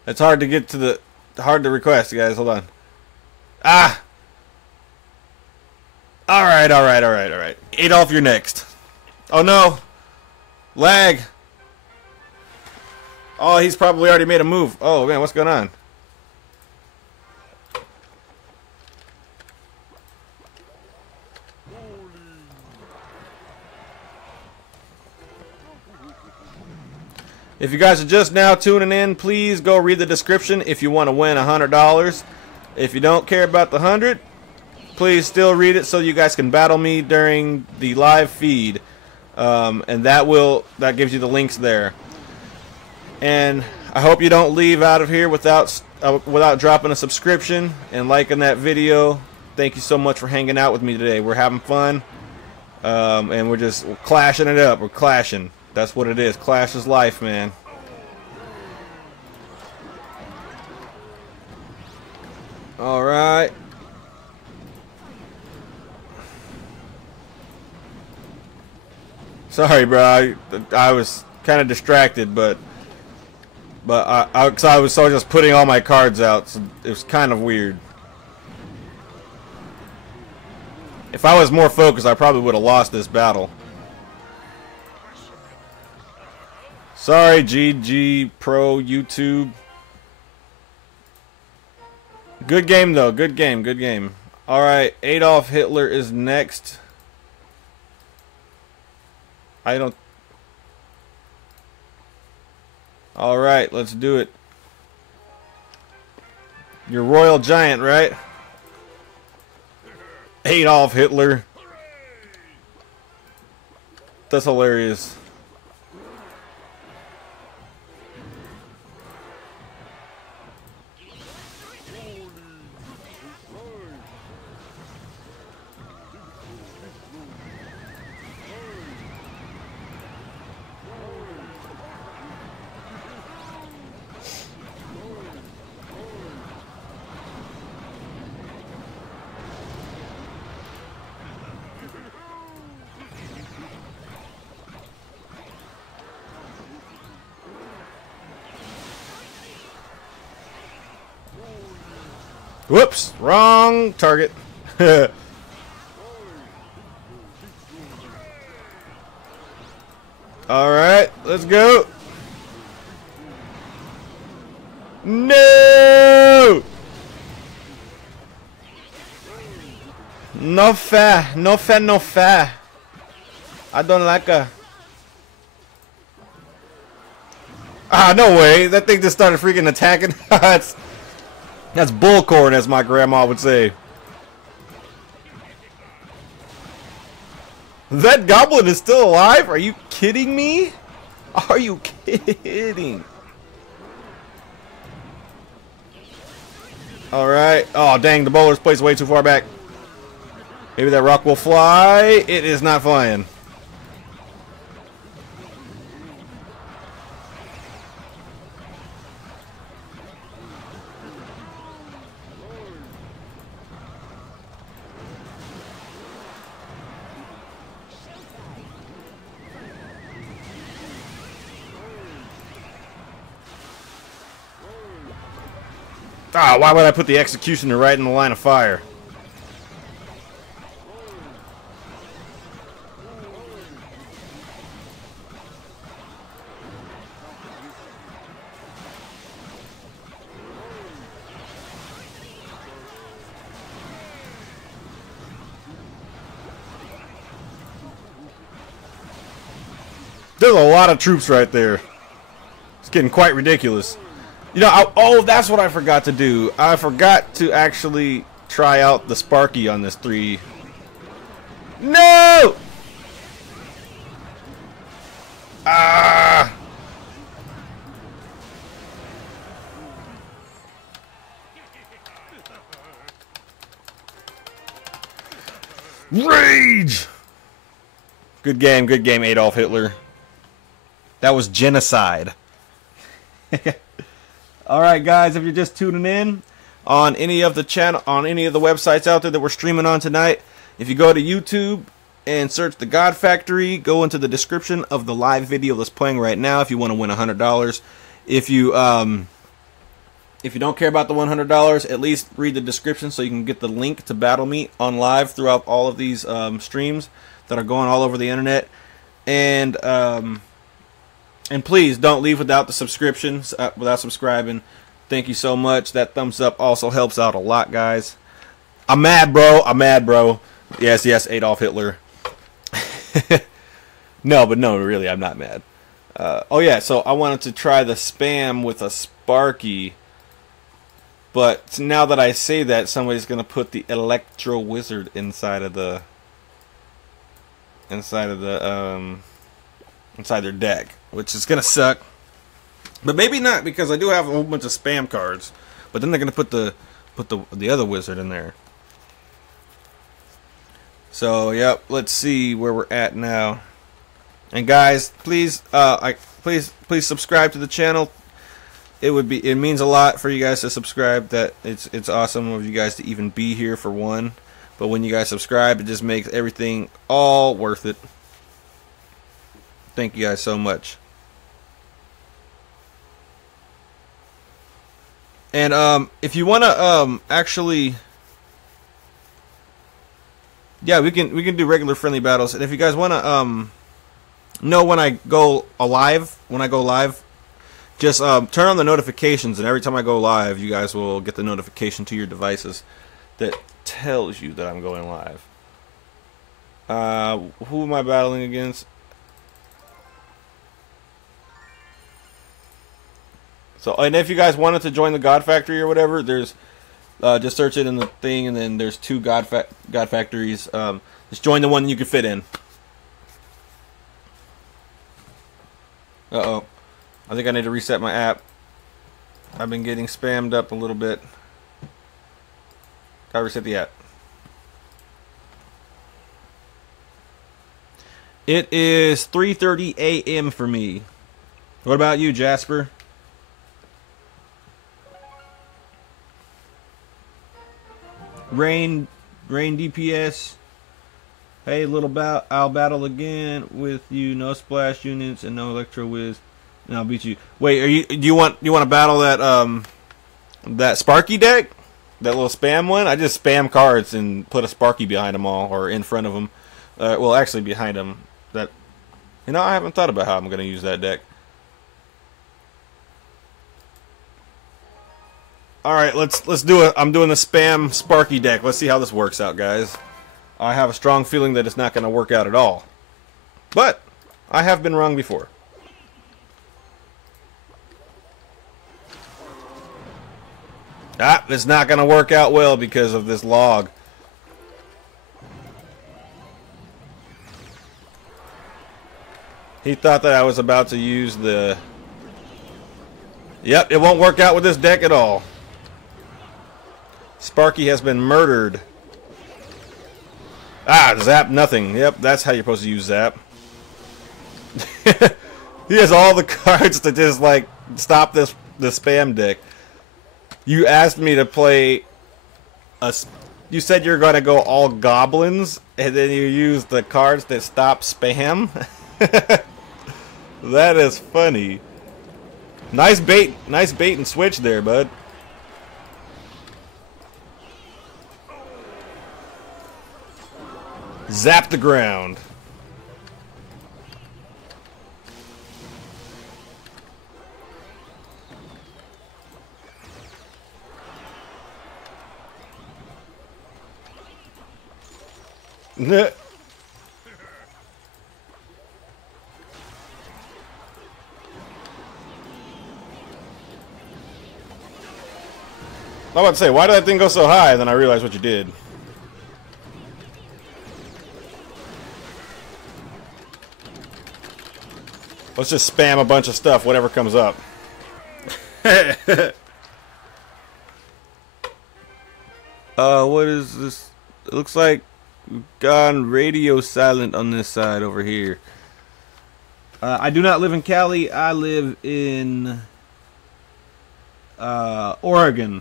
It's hard to get to the... Hard to request, guys. Hold on. Ah! Alright. Adolf, you're next. Oh no! Lag! Oh, he's probably already made a move. Oh man, what's going on? If you guys are just now tuning in, please go read the description if you want to win $100. If you don't care about the 100, please still read it so you guys can battle me during the live feed. and that gives you the links there. And I hope you don't leave out of here without dropping a subscription and liking that video. Thank you so much for hanging out with me today. We're having fun, and we're clashing it up. We're clashing. That's what it is. Clash is life, man. All right. Sorry, bro. I was kind of distracted, but I was just putting all my cards out, so it was kind of weird. If I was more focused, I probably would have lost this battle. Sorry, GG Pro YouTube. Good game, though. Good game. Good game. All right, Adolf Hitler is next. I don't... All right, let's do it. You're Royal Giant, right? Adolf Hitler. That's hilarious. Whoops, wrong target. All right, let's go. No! No fair, no fair, no fair. I don't like her. Ah, no way. That thing just started freaking attacking. That's bullcorn, as my grandma would say. That goblin is still alive? Are you kidding me? Are you kidding? Alright. Oh, dang. The bowler's placed way too far back. Maybe that rock will fly. It is not flying. Ah, why would I put the executioner right in the line of fire? There's a lot of troops right there. It's getting quite ridiculous. You know, oh, that's what I forgot to do. I forgot to actually try out the Sparky on this 3. No! Ah! Rage! Good game, Adolf Hitler. That was genocide. Alright guys, if you're just tuning in on any of the websites out there that we're streaming on tonight, if you go to YouTube and search The God Factory, go into the description of the live video that's playing right now if you want to win $100. If you don't care about the $100, at least read the description so you can get the link to Battle Me on live throughout all of these streams that are going all over the internet. And please don't leave without the subscriptions, without subscribing. Thank you so much. That thumbs up also helps out a lot, guys. I'm mad, bro. I'm mad, bro. Yes, Adolf Hitler. No, really, I'm not mad. Oh, yeah, so I wanted to try the spam with a Sparky. But now that I say that, somebody's going to put the Electro Wizard inside of the... inside of the inside their deck, which is gonna suck. But maybe not, because I do have a whole bunch of spam cards. But then they're gonna put the other wizard in there. So yep, let's see where we're at now. And guys, please please subscribe to the channel. It means a lot for you guys to subscribe. That it's awesome of you guys to even be here, for one. But when you guys subscribe, it just makes everything all worth it. Thank you guys so much. And if you wanna actually, yeah, we can do regular friendly battles. And if you guys wanna know when I go live, just turn on the notifications, and every time I go live, you guys will get the notification to your devices that tells you that I'm going live. Who am I battling against? So, and if you guys wanted to join the God Factory or whatever, there's just search it in the thing, and then there's 2 God Factories. Just join the one you can fit in. Uh-oh. I think I need to reset my app. I've been getting spammed up a little bit. Gotta reset the app. It is 3:30 a.m. for me. What about you, Jasper? Rain DPS. Hey, I'll battle again with you. No splash units and no electro whiz. And I'll beat you. Wait, do you want to battle that Sparky deck? That little spam one? I just spam cards and put a Sparky behind them all, or in front of them. Well, actually behind them. I haven't thought about how I'm going to use that deck. All right, let's do it. I'm doing the spam Sparky deck. Let's see how this works out, guys. I have a strong feeling that it's not going to work out at all. But I have been wrong before. It's not going to work out well because of this log. He thought that I was about to use the... Yep, it won't work out with this deck at all. Sparky has been murdered. Zap nothing. Yep, that's how you're supposed to use Zap. He has all the cards to just, like, stop the spam deck. You asked me to play you said you're going to go all goblins, and then you use the cards that stop spam? That is funny. Nice bait and switch there, bud. Zap the ground. I'm about to say, why did that thing go so high? And then I realized what you did. Let's just spam a bunch of stuff, whatever comes up. What is this? It looks like we've gone radio silent on this side over here. I do not live in Cali. I live in Oregon.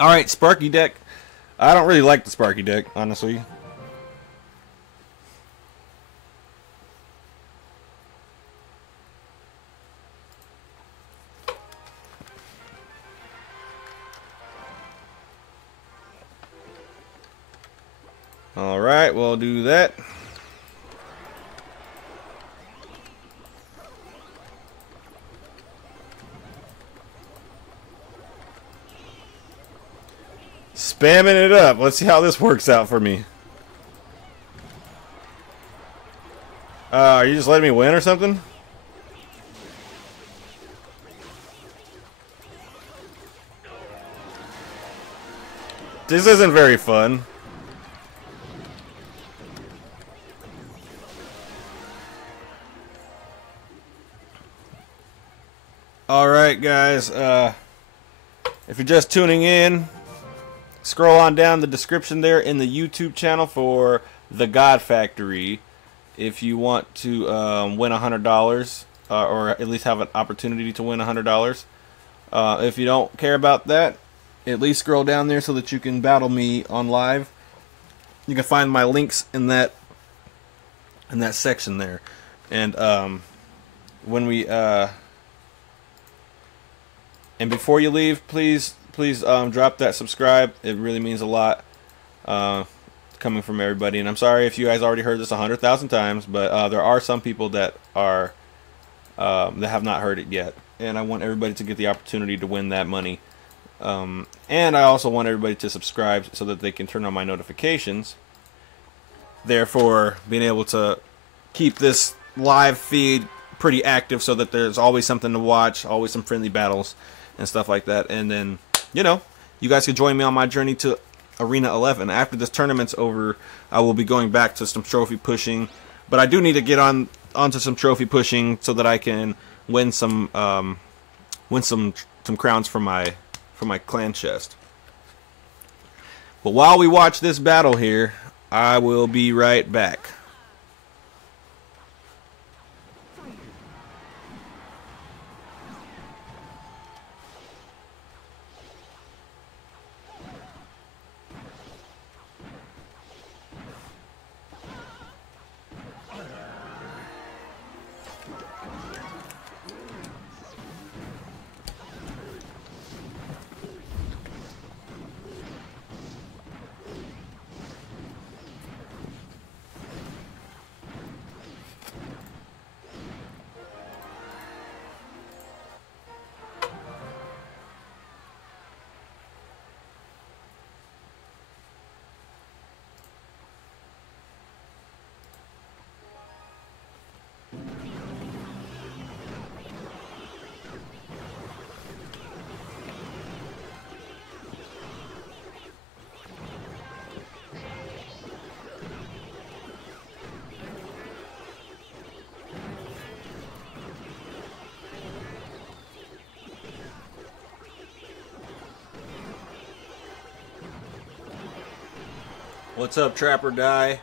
Alright, Sparky deck. I don't really like the Sparky deck, honestly. Alright, we'll do that. Spamming it up. Let's see how this works out for me. Are you just letting me win or something? This isn't very fun. Alright guys, if you're just tuning in, scroll on down the description there in the YouTube channel for The God Factory if you want to win $100, or at least have an opportunity to win $100. If you don't care about that, at least scroll down there so that you can battle me on live. You can find my links in that section there. And when we and before you leave, please drop that subscribe. It really means a lot coming from everybody. And I'm sorry if you guys already heard this 100,000 times, but there are some people that are that have not heard it yet, and I want everybody to get the opportunity to win that money. And I also want everybody to subscribe so that they can turn on my notifications, therefore being able to keep this live feed pretty active so that there's always something to watch, always some friendly battles and stuff like that. And then, you know, you guys can join me on my journey to Arena 11. After this tournament's over, I will be going back to some trophy pushing, but I do need to get onto some trophy pushing so that I can win some crowns for my clan chest. But while we watch this battle here, I will be right back. What's up, Trapper Guy?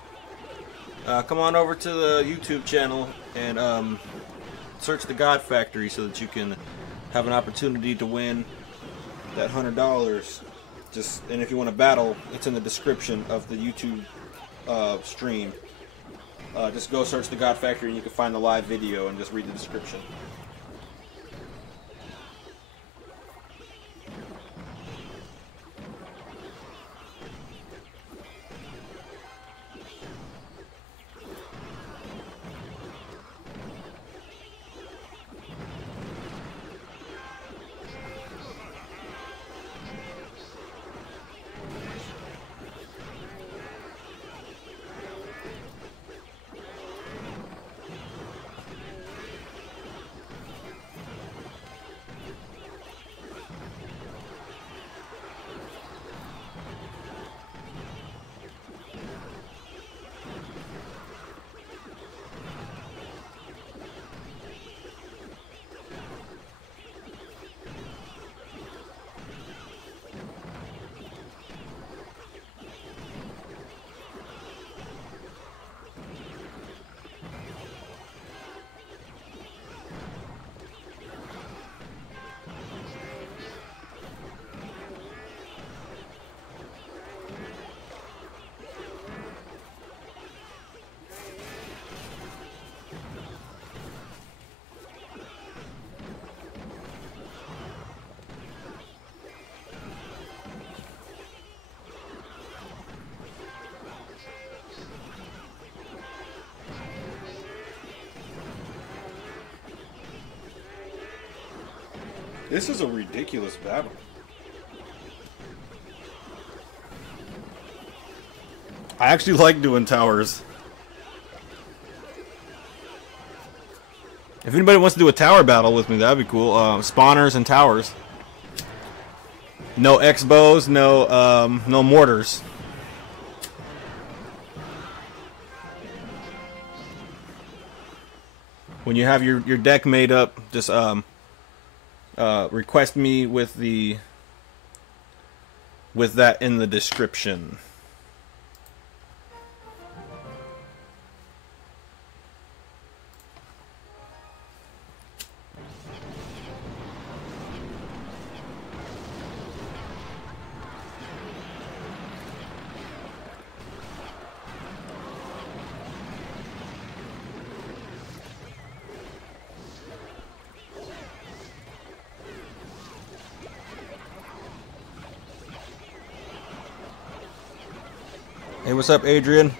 Come on over to the YouTube channel and search The God Factory so that you can have an opportunity to win that $100. And if you want to battle, it's in the description of the YouTube stream. Just go search The God Factory and you can find the live video and just read the description. This is a ridiculous battle. I actually like doing towers. If anybody wants to do a tower battle with me, that'd be cool. Spawners and towers. No X-bows, no mortars. When you have your deck made up, just request me with that in the description. Hey, what's up, Adrian?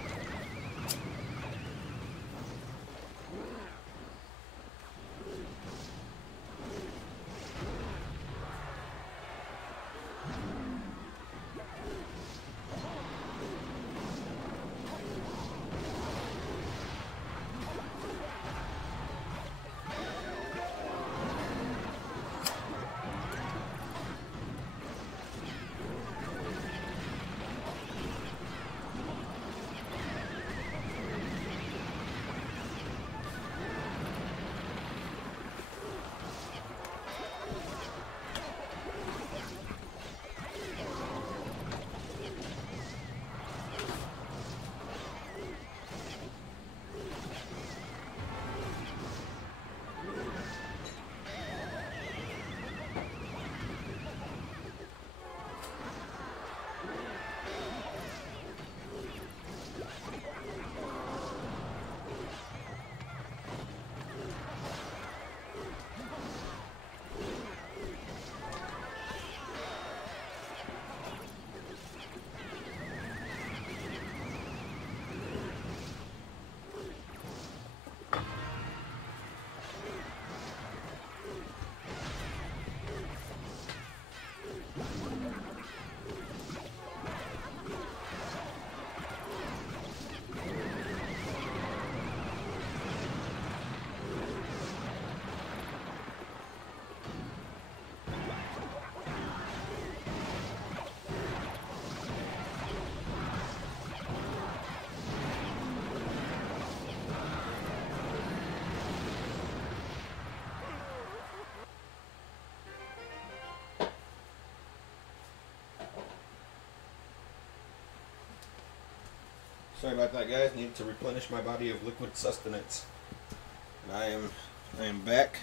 Sorry about that, guys. Need to replenish my body of liquid sustenance. And I am back.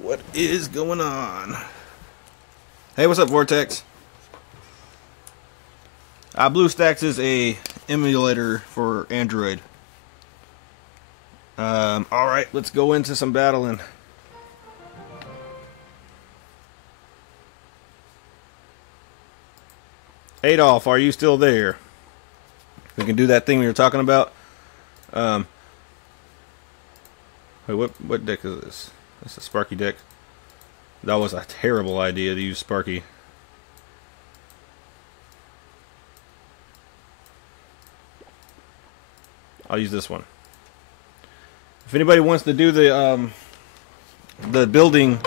What is going on? Hey, what's up, Vortex? BlueStacks is a emulator for Android. Alright, let's go into some battling. Adolf, are you still there? We can do that thing we were talking about. Wait, what deck is this? That's a Sparky deck. That was a terrible idea to use Sparky. I'll use this one. If anybody wants to do the building,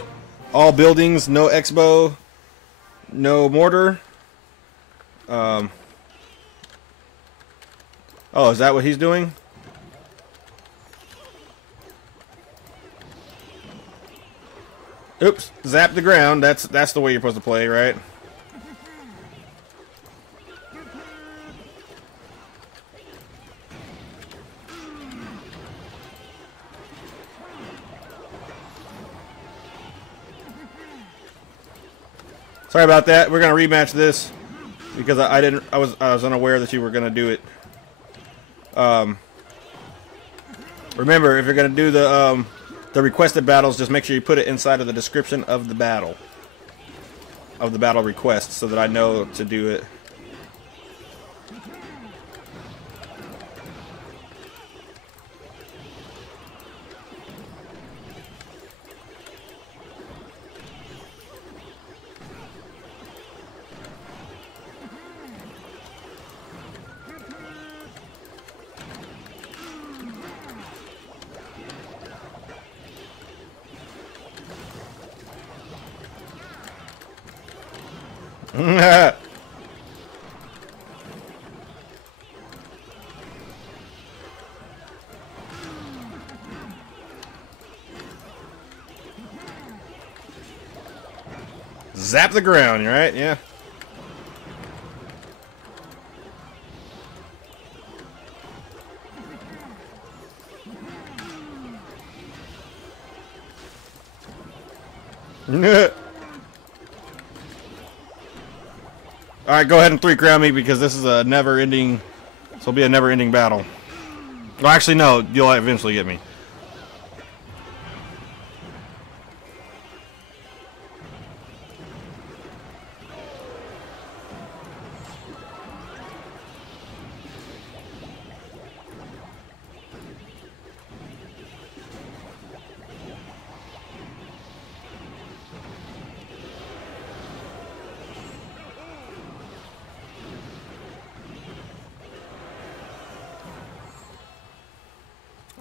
all buildings, no Expo, no mortar. Oh, is that what he's doing? Oops, zap the ground. That's the way you're supposed to play, right? Sorry about that. We're gonna rematch this because I was unaware that you were gonna do it. Remember, if you're gonna do the requested battles, just make sure you put it inside of the description of the battle request, so that I know to do it. Zap the ground, right? Yeah. Alright, go ahead and 3 crown me because this is a never-ending... This will be a never-ending battle. Well, actually, no. You'll eventually get me.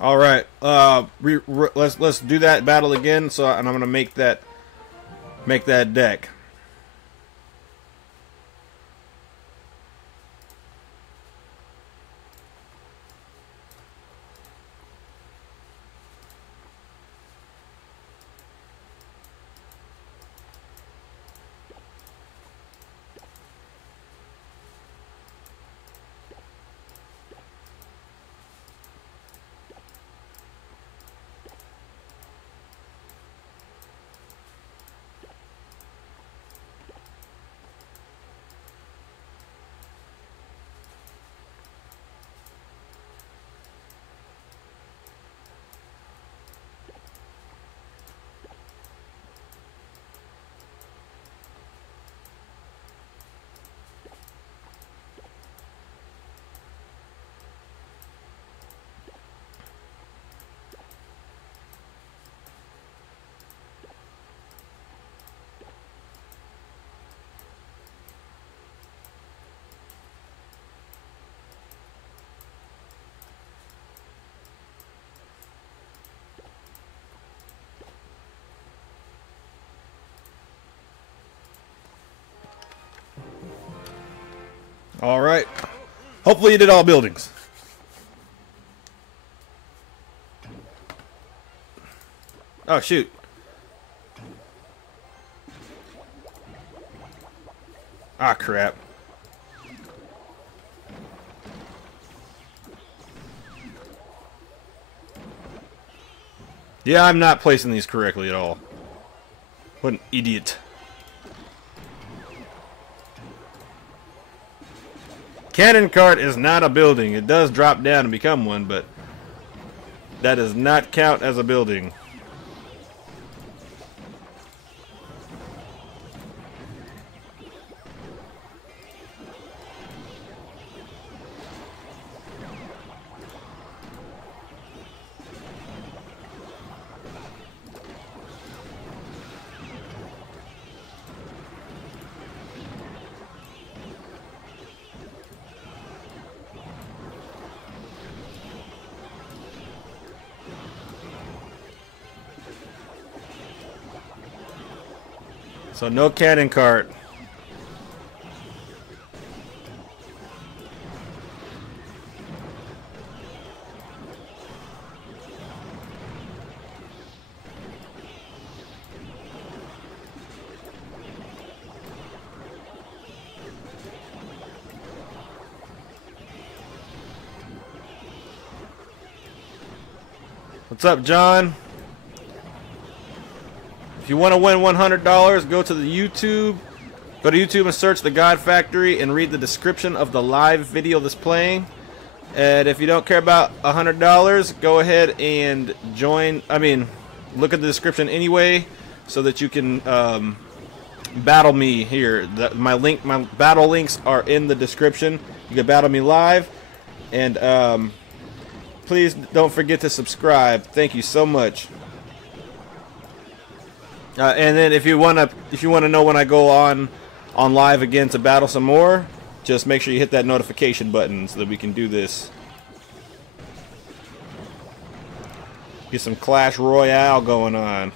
All right, let's do that battle again. So, and I'm gonna make that deck. All right. Hopefully you did all buildings. Oh, shoot. Ah, crap. Yeah, I'm not placing these correctly at all. What an idiot. Cannon cart is not a building. It does drop down and become one, but that does not count as a building. So no cannon cart. What's up, John? If you want to win $100, go to the YouTube. Go to YouTube and search The God Factory and read the description of the live video that's playing. And if you don't care about $100, go ahead and join. Look at the description anyway, so that you can battle me here. My battle links are in the description. You can battle me live, and please don't forget to subscribe. Thank you so much. And then if you wanna know when I go on live again to battle some more, just make sure you hit that notification button so that we can do this. Get some Clash Royale going on.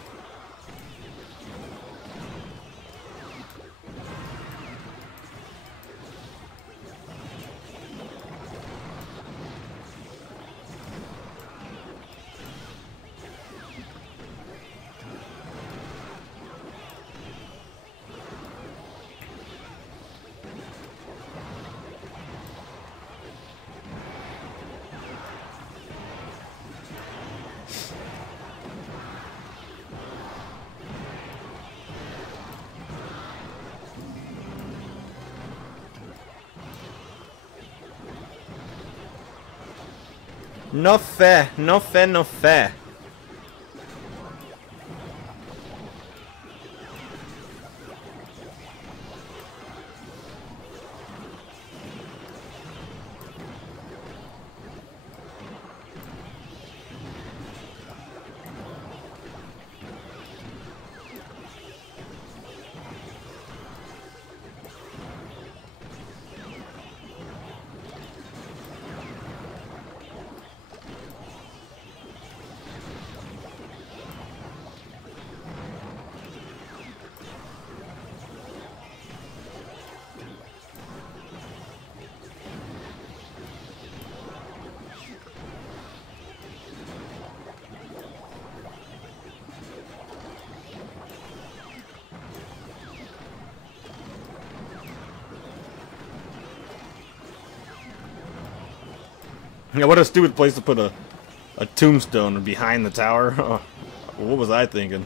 No fair, no fair, no fair. Yeah, what a stupid place to put a tombstone behind the tower. Oh, what was I thinking?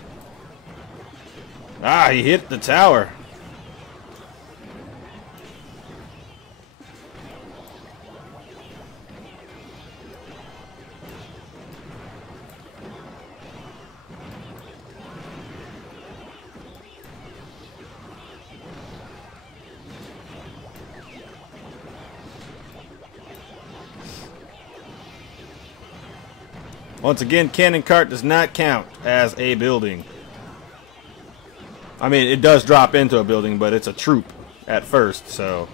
Ah, he hit the tower. Once again, cannon cart does not count as a building. I mean, it does drop into a building, but it's a troop at first, so...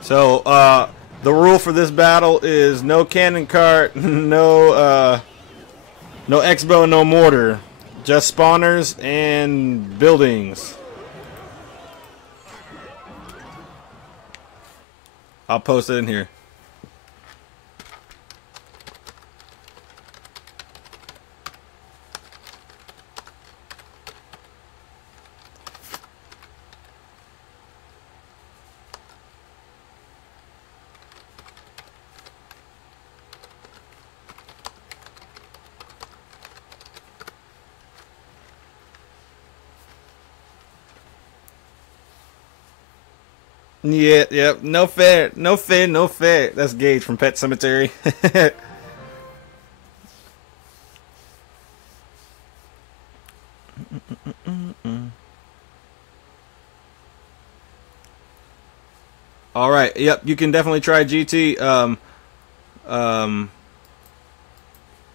So, the rule for this battle is no cannon cart, no X-bow, no mortar. Just spawners and buildings. I'll post it in here. Yeah, yep. No fair, no fair, no fair. That's Gage from Pet Cemetery. All right. Yep. You can definitely try GT.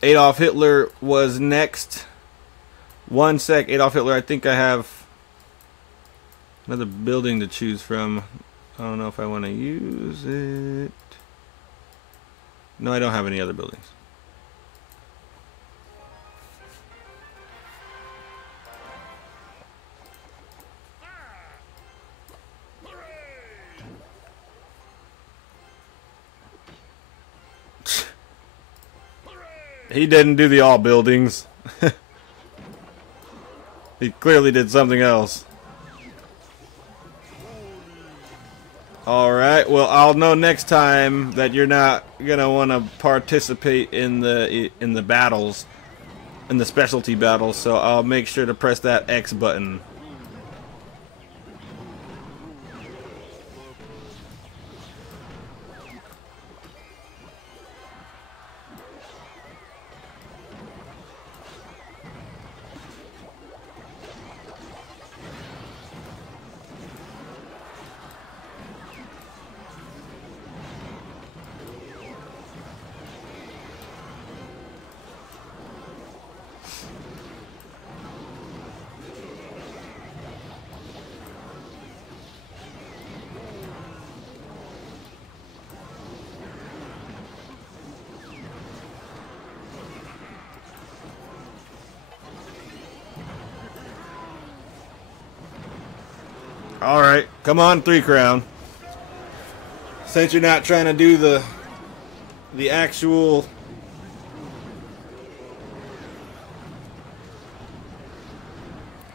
Adolf Hitler was next. One sec, Adolf Hitler. I think I have another building to choose from. I don't know if I want to use it. No, I don't have any other buildings. He didn't do the all buildings. He clearly did something else. Alright, well, I'll know next time that you're not gonna want to participate in the battles, in the specialty battles, so I'll make sure to press that X button. Alright, come on, 3 crown. Since you're not trying to do the actual...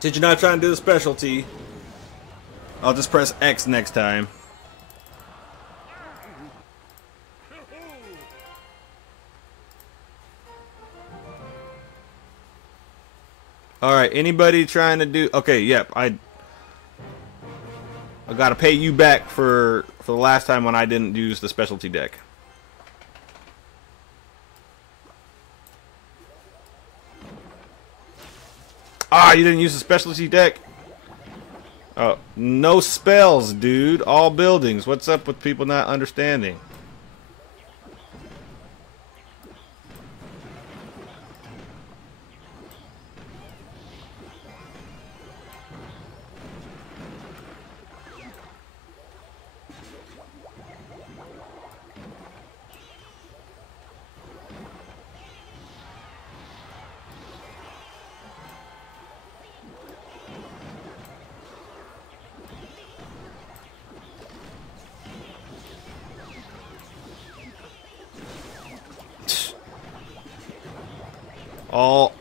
Since you're not trying to do the specialty, I'll just press X next time. Alright, anybody trying to do... Okay, yep, I gotta pay you back for the last time when I didn't use the specialty deck. Ah, you didn't use the specialty deck? Oh, no spells, dude. All buildings. What's up with people not understanding?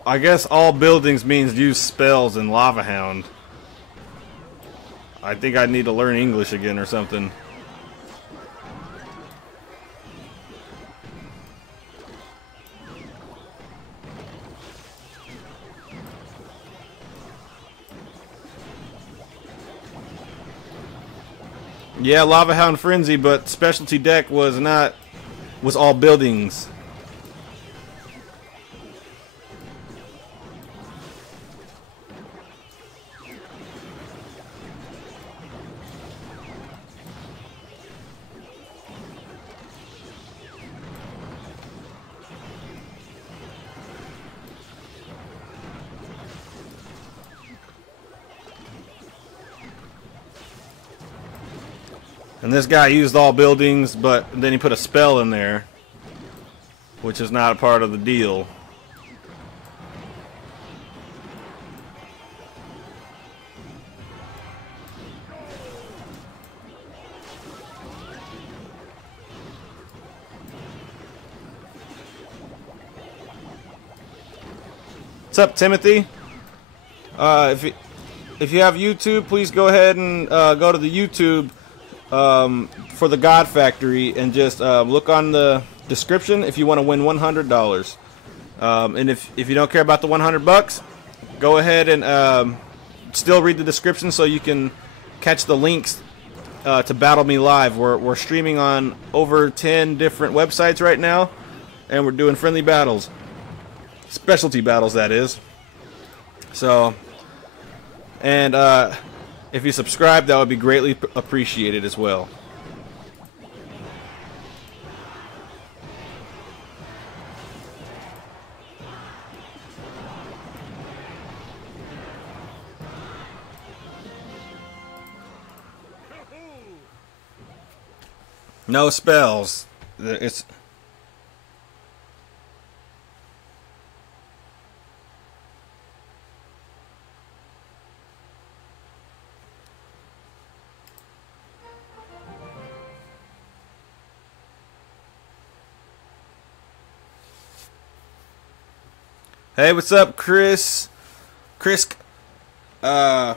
I guess all buildings means use spells in Lava Hound. I think I need to learn English again or something. Yeah, Lava Hound Frenzy, but specialty deck was all buildings. And this guy used all buildings, but then he put a spell in there, which is not a part of the deal. What's up, Timothy? If you have YouTube, please go ahead and go to the YouTube for the God Factory and just look on the description if you want to win $100. And if you don't care about the $100, go ahead and still read the description so you can catch the links to Battle Me Live. We're streaming on over 10 different websites right now, and we're doing friendly battles, specialty battles, that is. So, and if you subscribe, that would be greatly appreciated as well. No spells. It's... Hey, what's up, Chris? Chris, I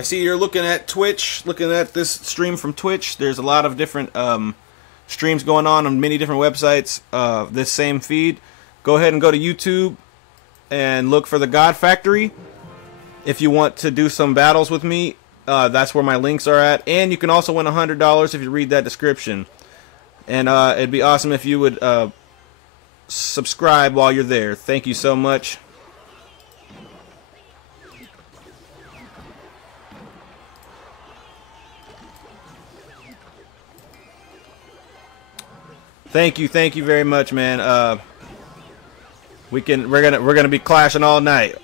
see you're looking at Twitch, looking at this stream from Twitch. There's a lot of different streams going on many different websites. This same feed. Go ahead and go to YouTube and look for the God Factory. If you want to do some battles with me, that's where my links are at. And you can also win $100 if you read that description. And it'd be awesome if you would subscribe while you're there. Thank you so much. Thank you very much, man. We're gonna be clashing all night.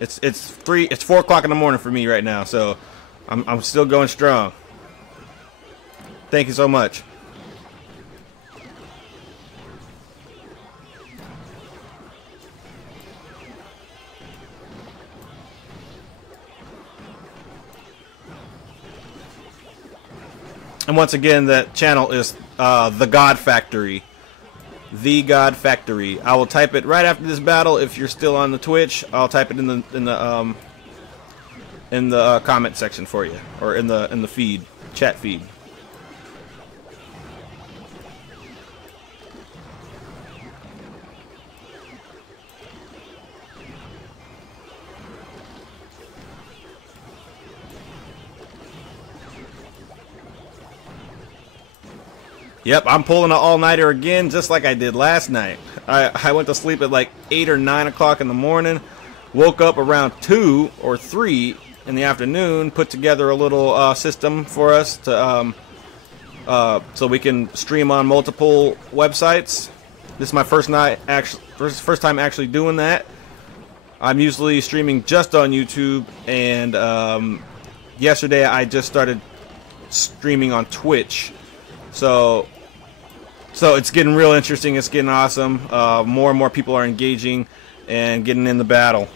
It's 4 o'clock in the morning for me right now, so I'm still going strong. Thank you so much. And once again, that channel is The God Factory. The God Factory. I will type it right after this battle. If you're still on the Twitch, I'll type it in the in the comment section for you, or in the feed, chat feed. Yep, I'm pulling an all-nighter again, just like I did last night. I went to sleep at like 8 or 9 o'clock in the morning, woke up around 2 or 3 in the afternoon, put together a little system for us to so we can stream on multiple websites. This is my first time actually doing that. I'm usually streaming just on YouTube, and yesterday I just started streaming on Twitch. So it's getting real interesting. It's getting awesome. More and more people are engaging and getting in the battle.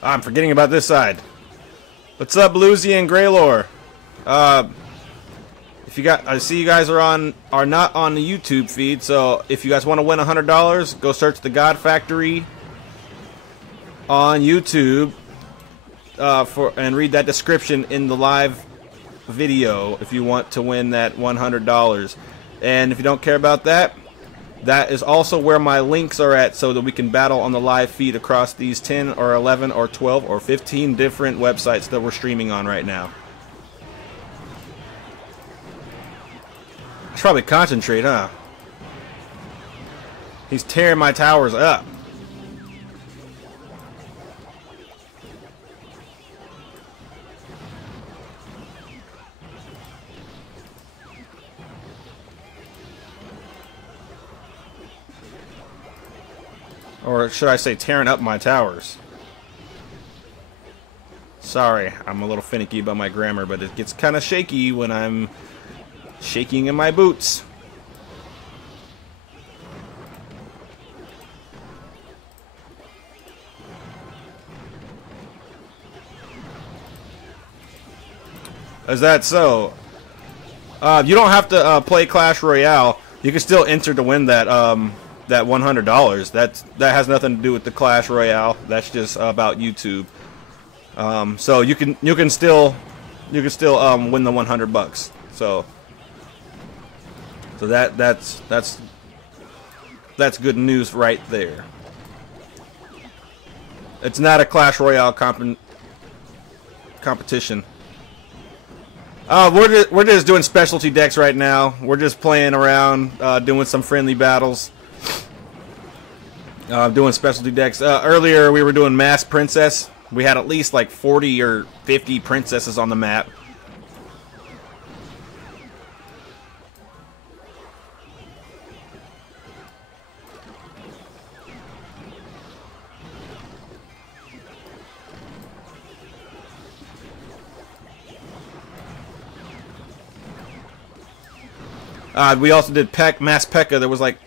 I'm forgetting about this side. What's up, Bluesy and Greylore? I see you guys are not on the YouTube feed, so if you guys want to win $100, go search the God Factory on YouTube and read that description in the live video if you want to win that $100. And if you don't care about that, that is also where my links are at, so that we can battle on the live feed across these 10 or 11 or 12 or 15 different websites that we're streaming on right now. I should probably concentrate, huh? He's tearing my towers up. Or should I say tearing up my towers? Sorry, I'm a little finicky about my grammar, but it gets kind of shaky when I'm shaking in my boots. Is that so? You don't have to play Clash Royale. You can still enter to win that that $100. That has nothing to do with the Clash Royale. That's just about YouTube. So you can still win the $100. So that's good news right there. It's not a Clash Royale competition. We're just doing specialty decks right now. We're just playing around, doing some friendly battles. Doing specialty decks. Earlier we were doing Mass Princess. We had at least like 40 or 50 princesses on the map. We also did Mass P.E.K.K.A. There was like,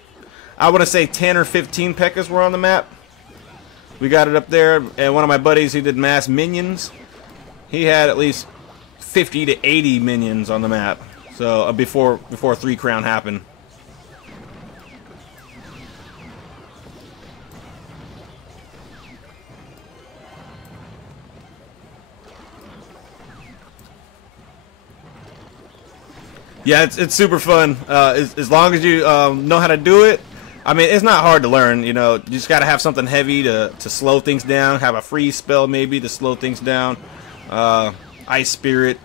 I want to say 10 or 15 P.E.K.K.A.s were on the map. We got it up there, and one of my buddies who did Mass Minions, he had at least 50 to 80 minions on the map. So before 3 Crown happened. Yeah, it's super fun. As long as you know how to do it. I mean, it's not hard to learn. You know, you just got to have something heavy to slow things down. Have a freeze spell maybe to slow things down. Ice Spirit,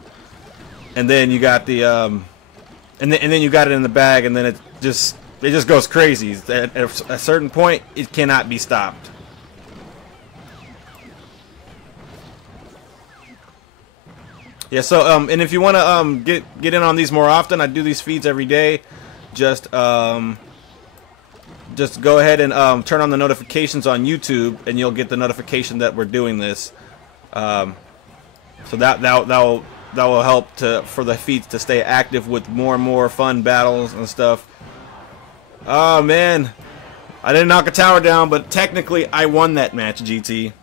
and then you got the and then you got it in the bag, and then it just goes crazy. At a certain point, it cannot be stopped. Yeah, so and if you want to get in on these more often, I do these feeds every day. Just go ahead and turn on the notifications on YouTube, and you'll get the notification that we're doing this. So that will help for the feeds to stay active with more and more fun battles and stuff. Oh man, I didn't knock a tower down, but technically I won that match, GT.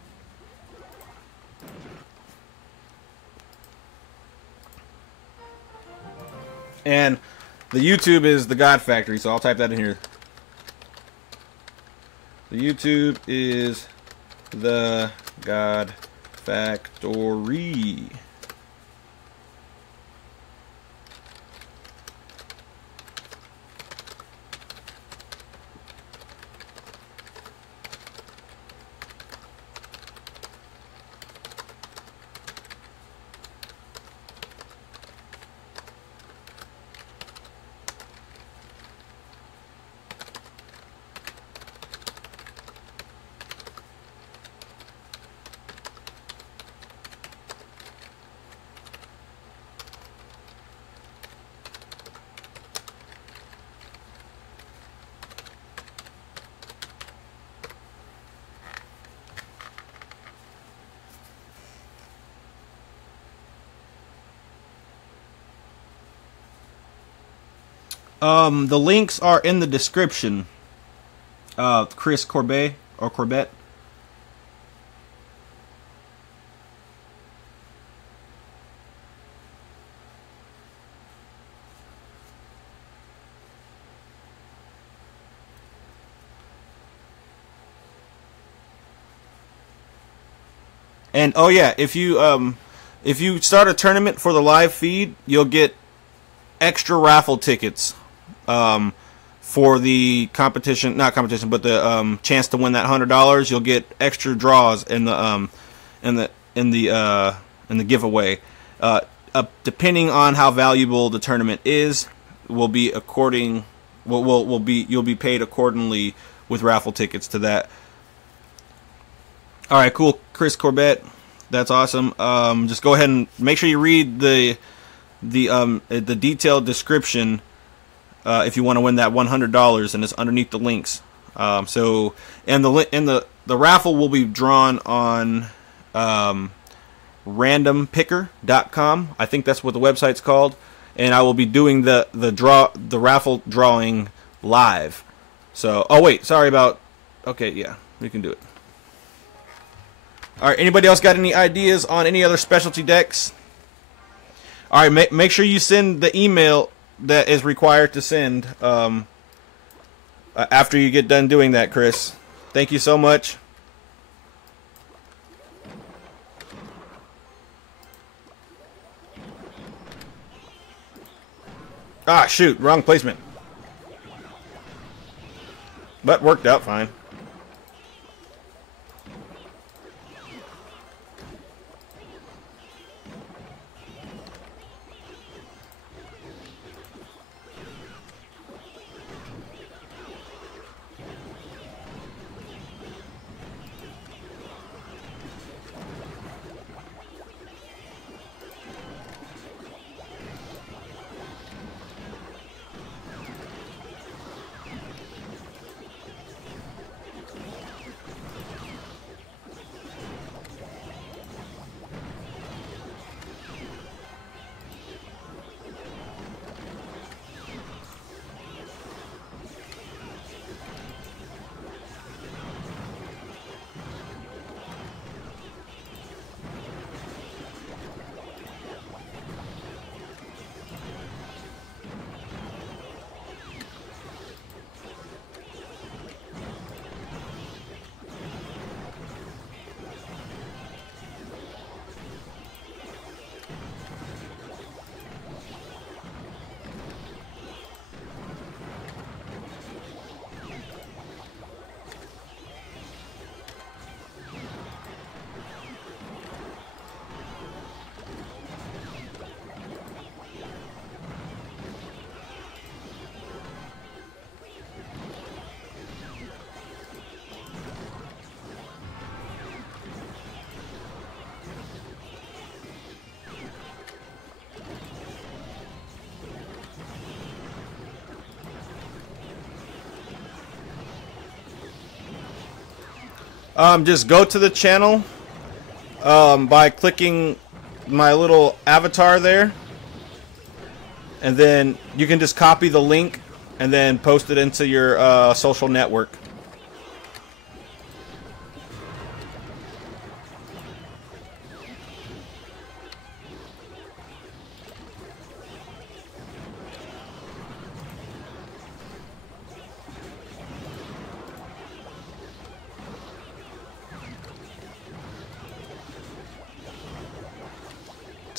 And the YouTube is The God Factory, so I'll type that in here. The YouTube is The God Factory. The links are in the description. Chris Corbet or Corbett. And oh yeah, if you start a tournament for the live feed, you'll get extra raffle tickets for the competition, not competition, but the chance to win that $100. You'll get extra draws in the giveaway. Depending on how valuable the tournament is, will be you'll be paid accordingly with raffle tickets to that. All right, cool, Chris Corbett, that's awesome. Just go ahead and make sure you read the detailed description if you want to win that $100, and it's underneath the links. So, and the raffle will be drawn on randompicker.com. I think that's what the website's called, and I will be doing the raffle drawing live. So, oh wait, sorry about. Okay, yeah, we can do it. All right, anybody else got any ideas on any other specialty decks? All right, make sure you send the email that is required to send after you get done doing that, Chris. Thank you so much. Ah, shoot, wrong placement. But worked out fine. Just go to the channel by clicking my little avatar there, and then you can just copy the link and then post it into your social network.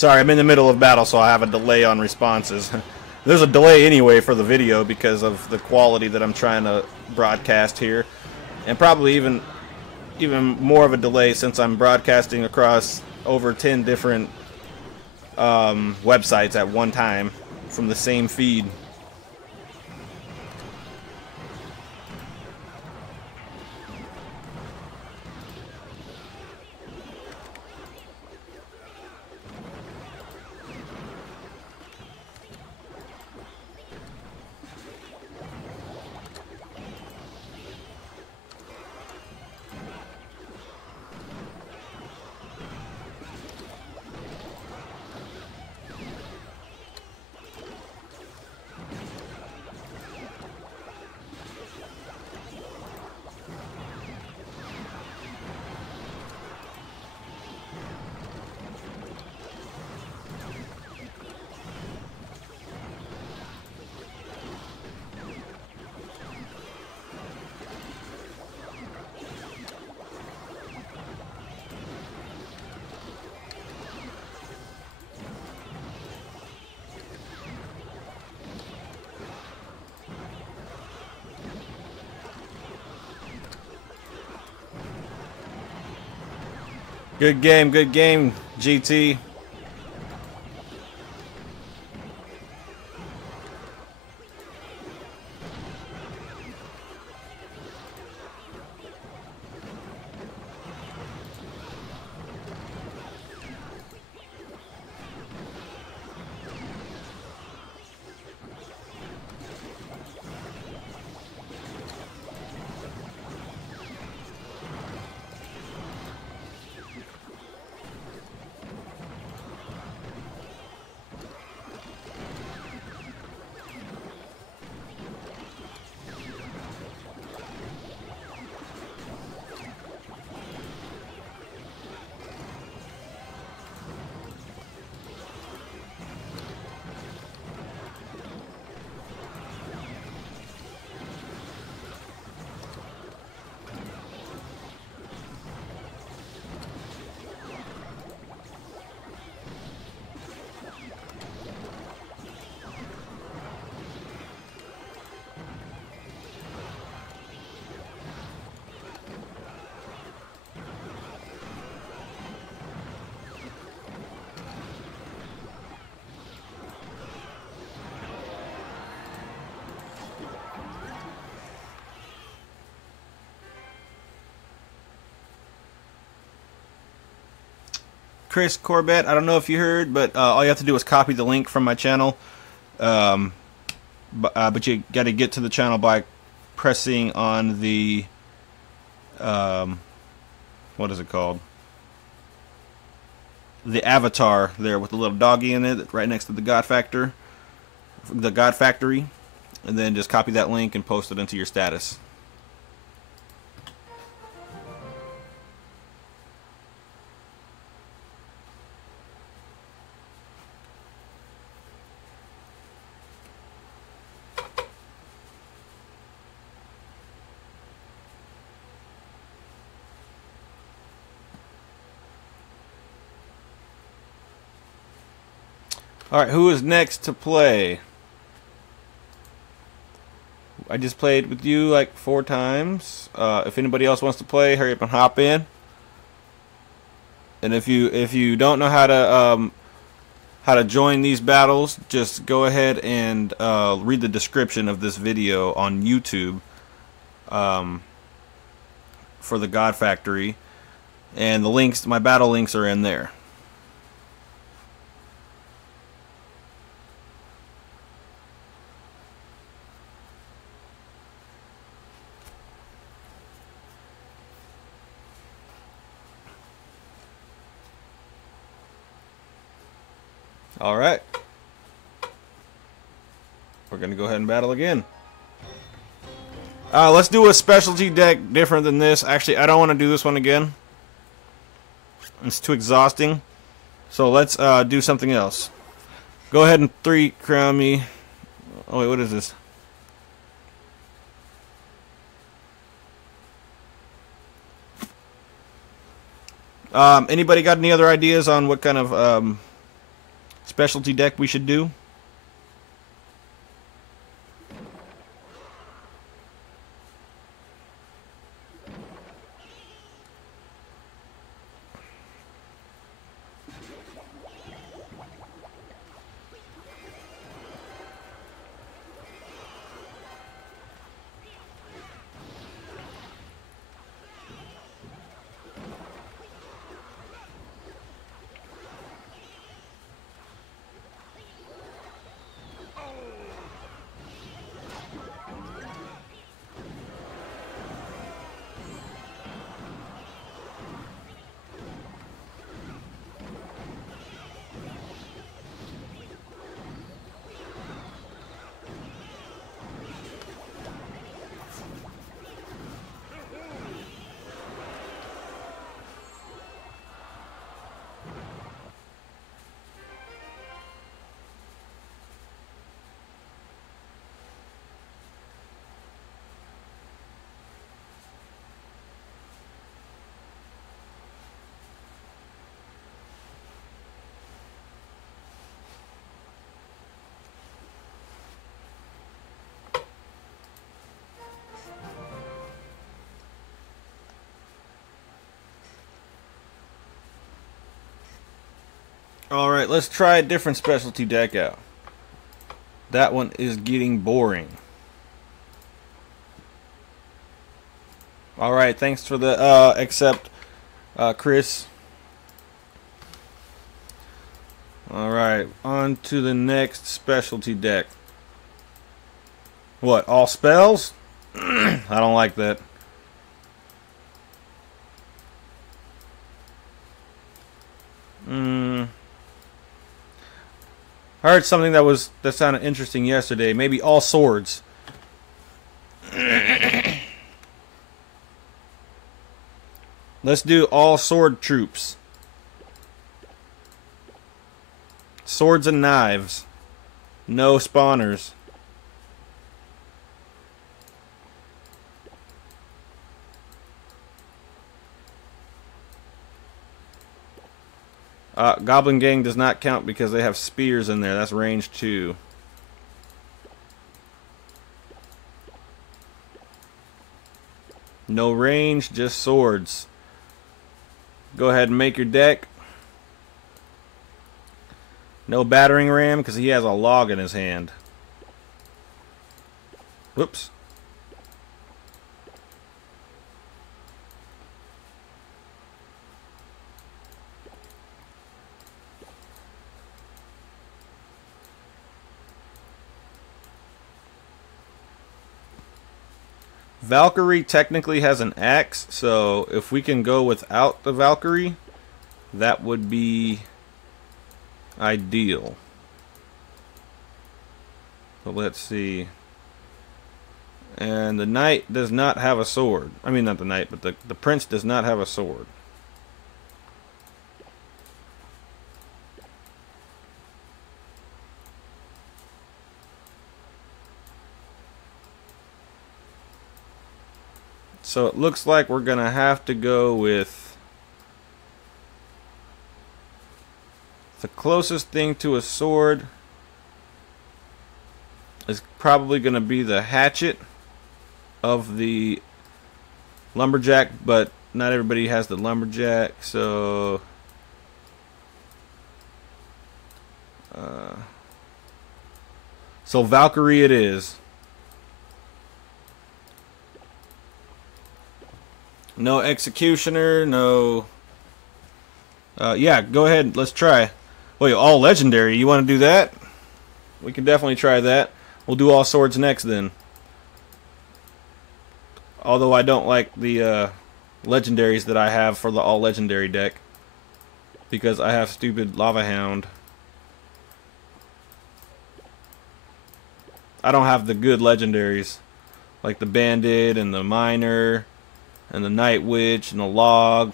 Sorry, I'm in the middle of battle, so I have a delay on responses. There's a delay anyway for the video because of the quality that I'm trying to broadcast here. And probably even more of a delay since I'm broadcasting across over 10 different websites at one time from the same feed. Good game, GT. Chris Corbett, I don't know if you heard, but all you have to do is copy the link from my channel. But you got to get to the channel by pressing on the, what is it called? The avatar there with the little doggy in it, right next to the God Factory, and then just copy that link and post it into your status. Alright, who is next to play? I just played with you like 4 times. If anybody else wants to play, hurry up and hop in. And if you don't know how to join these battles, just go ahead and read the description of this video on YouTube for the God Factory, and the links, my battle links, are in there. Alright. We're going to go ahead and battle again. Let's do a specialty deck different than this. Actually, I don't want to do this one again. It's too exhausting. So let's do something else. Go ahead and 3 crown me. Oh wait, what is this? Anybody got any other ideas on what kind of specialty deck we should do? Alright, let's try a different specialty deck out. That one is getting boring. Alright, thanks for the accept, Chris. Alright, on to the next specialty deck. What, all spells? I don't like that. I heard something that sounded interesting yesterday. Maybe all swords. Let's do all sword troops. Swords and knives. No spawners. Goblin Gang does not count because they have spears in there. That's range 2. No range, just swords. Go ahead and make your deck. No battering ram because he has a log in his hand. Whoops. Valkyrie technically has an axe, so if we can go without the Valkyrie, that would be ideal. But let's see. And the knight does not have a sword. I mean, not the knight, but the prince does not have a sword. So it looks like we're going to have to go with the closest thing to a sword is probably going to be the hatchet of the lumberjack, but not everybody has the lumberjack, so Valkyrie it is. No executioner, no. Yeah, go ahead. Let's try. Wait, all legendary. You want to do that? We can definitely try that. We'll do all swords next then. Although I don't like the legendaries that I have for the all legendary deck because I have stupid Lava Hound. I don't have the good legendaries like the Bandit and the Miner and the Night Witch and the Log.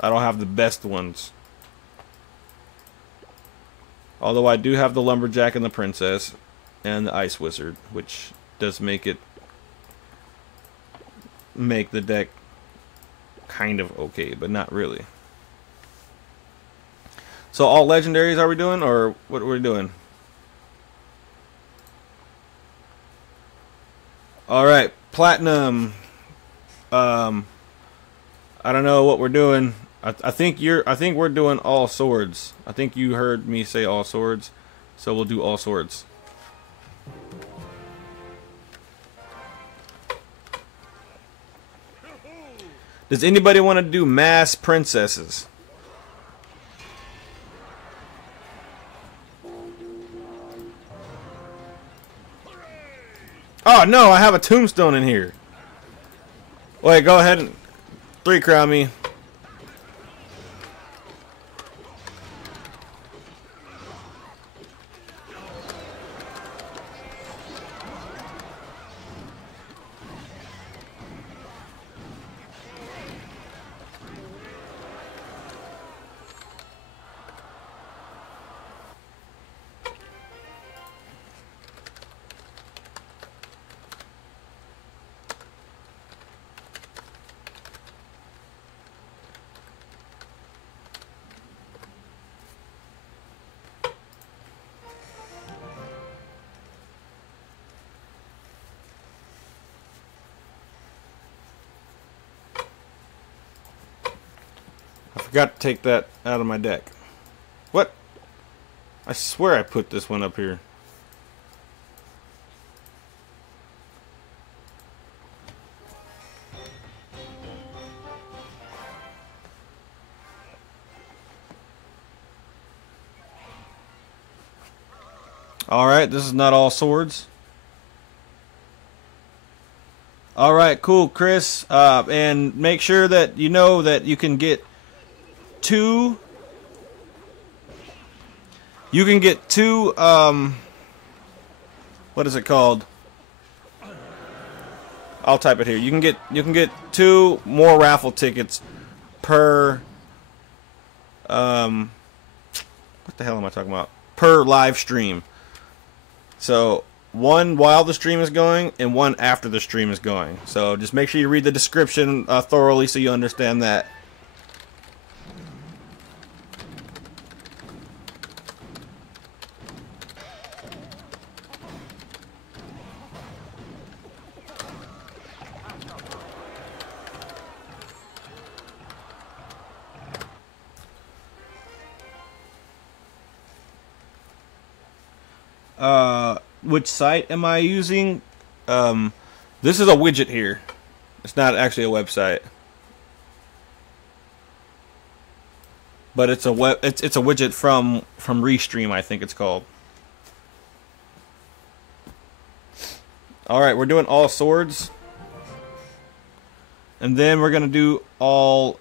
I don't have the best ones. Although I do have the Lumberjack and the Princess and the Ice Wizard, which does make the deck kind of okay, but not really. So all legendaries are we doing, or what are we doing? All right, platinum. I don't know what we're doing. I think we're doing all swords. I think you heard me say all swords, so we'll do all swords. Does anybody want to do mass princesses? Oh no, I have a tombstone in here. Wait, go ahead and 3 crown me. I forgot to take that out of my deck. What? I swear I put this one up here. Alright, this is not all swords. Alright, cool, Chris. And make sure that you know that you can get two. You can get two, what is it called? I'll type it here. You can get 2 more raffle tickets per, what the hell am I talking about? Per live stream. So, 1 while the stream is going, and 1 after the stream is going. So, just make sure you read the description thoroughly so you understand that. Which site am I using? This is a widget here. It's not actually a website, but it's a it's a widget from Restream, I think it's called. All right, we're doing all swords, and then we're gonna do all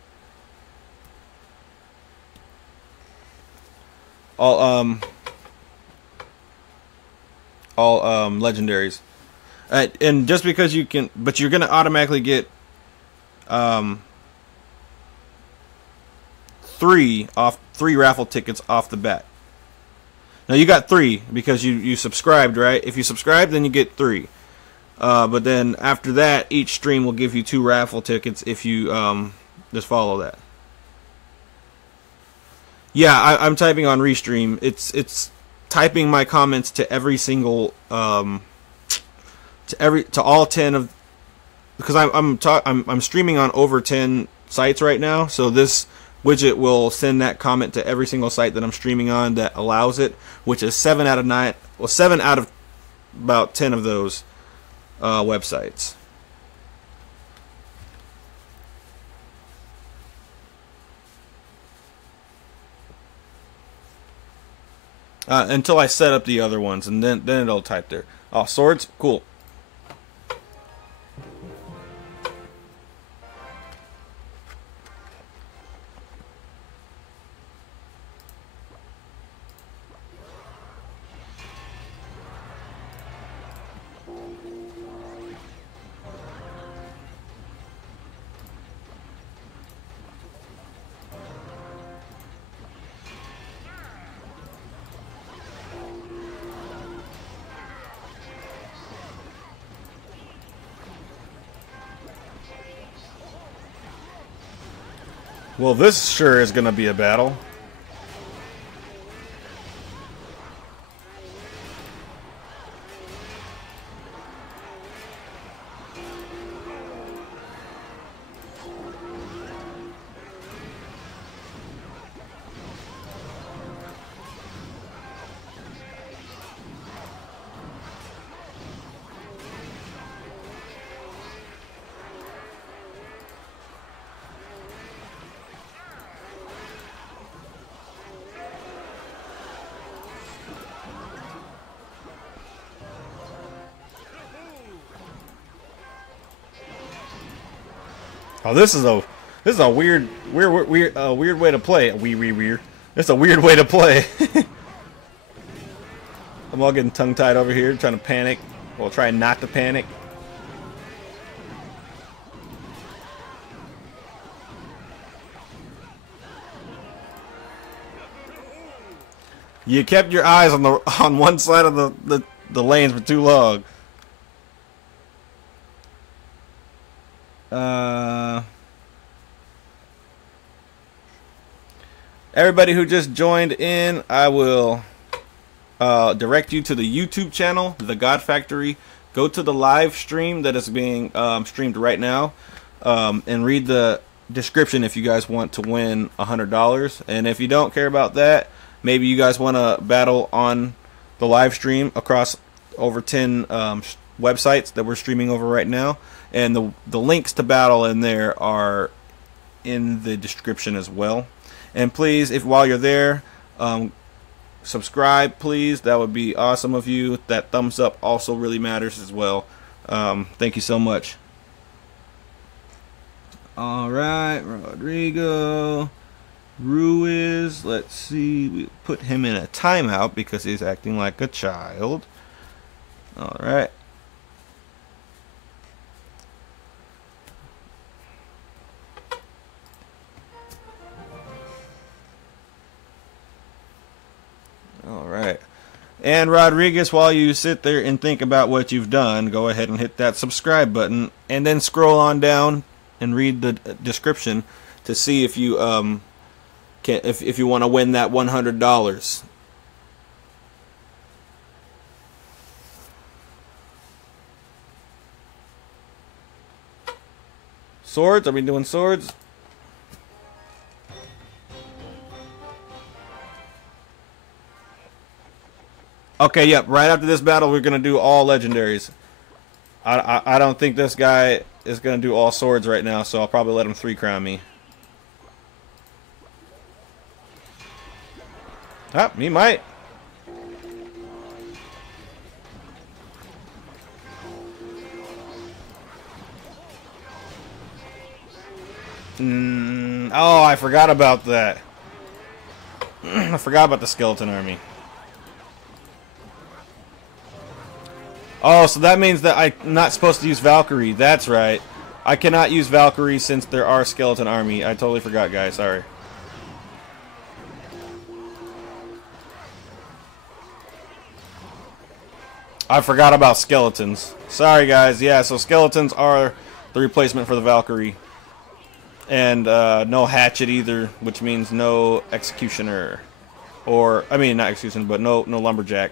legendaries, and just because you can, but you're gonna automatically get 3 raffle tickets off the bat. Now you got 3 because you subscribed, right? If you subscribe, then you get 3. But then after that, each stream will give you 2 raffle tickets if you just follow that. Yeah, I'm typing on Restream. It's typing my comments to every single to all 10 of, because I'm streaming on over 10 sites right now, so this widget will send that comment to every single site that I'm streaming on that allows it, which is 7 out of 9, well 7 out of about 10 of those websites. Until I set up the other ones, and then it'll type there. Oh, swords? Cool. Well, this sure is going to be a battle. Oh, this is a weird way to play. Weird. It's a weird way to play. I'm all getting tongue-tied over here, trying to panic. Well, trying not to panic. You kept your eyes on one side of the lanes for too long. Everybody who just joined in, I will direct you to the YouTube channel, The God Factory. Go to the live stream that is being streamed right now, and read the description if you guys want to win $100. And if you don't care about that, maybe you guys want to battle on the live stream across over 10 websites that we're streaming over right now. And the links to battle in there are in the description as well. And please, if while you're there, subscribe, please. That would be awesome of you. That thumbs up also really matters as well. Thank you so much. All right, Rodrigo Ruiz. Let's see. We put him in a timeout because he's acting like a child. All right. All right. And Rodriguez, while you sit there and think about what you've done, go ahead and hit that subscribe button and then scroll on down and read the description to see if you if you want to win that $100. Swords? Are we doing swords? Okay, yep. Right after this battle, we're gonna do all legendaries. I don't think this guy is gonna do all swords right now, so I'll probably let him 3-crown me. Ah, he might. Oh, I forgot about that. I forgot about the skeleton army. Oh, so that means that I'm not supposed to use Valkyrie. That's right. I cannot use Valkyrie since there are skeleton army. I totally forgot, guys. Sorry. I forgot about skeletons. Sorry, guys. Yeah, so skeletons are the replacement for the Valkyrie. And no hatchet either, which means no executioner. Or, I mean, not executioner, but no lumberjack.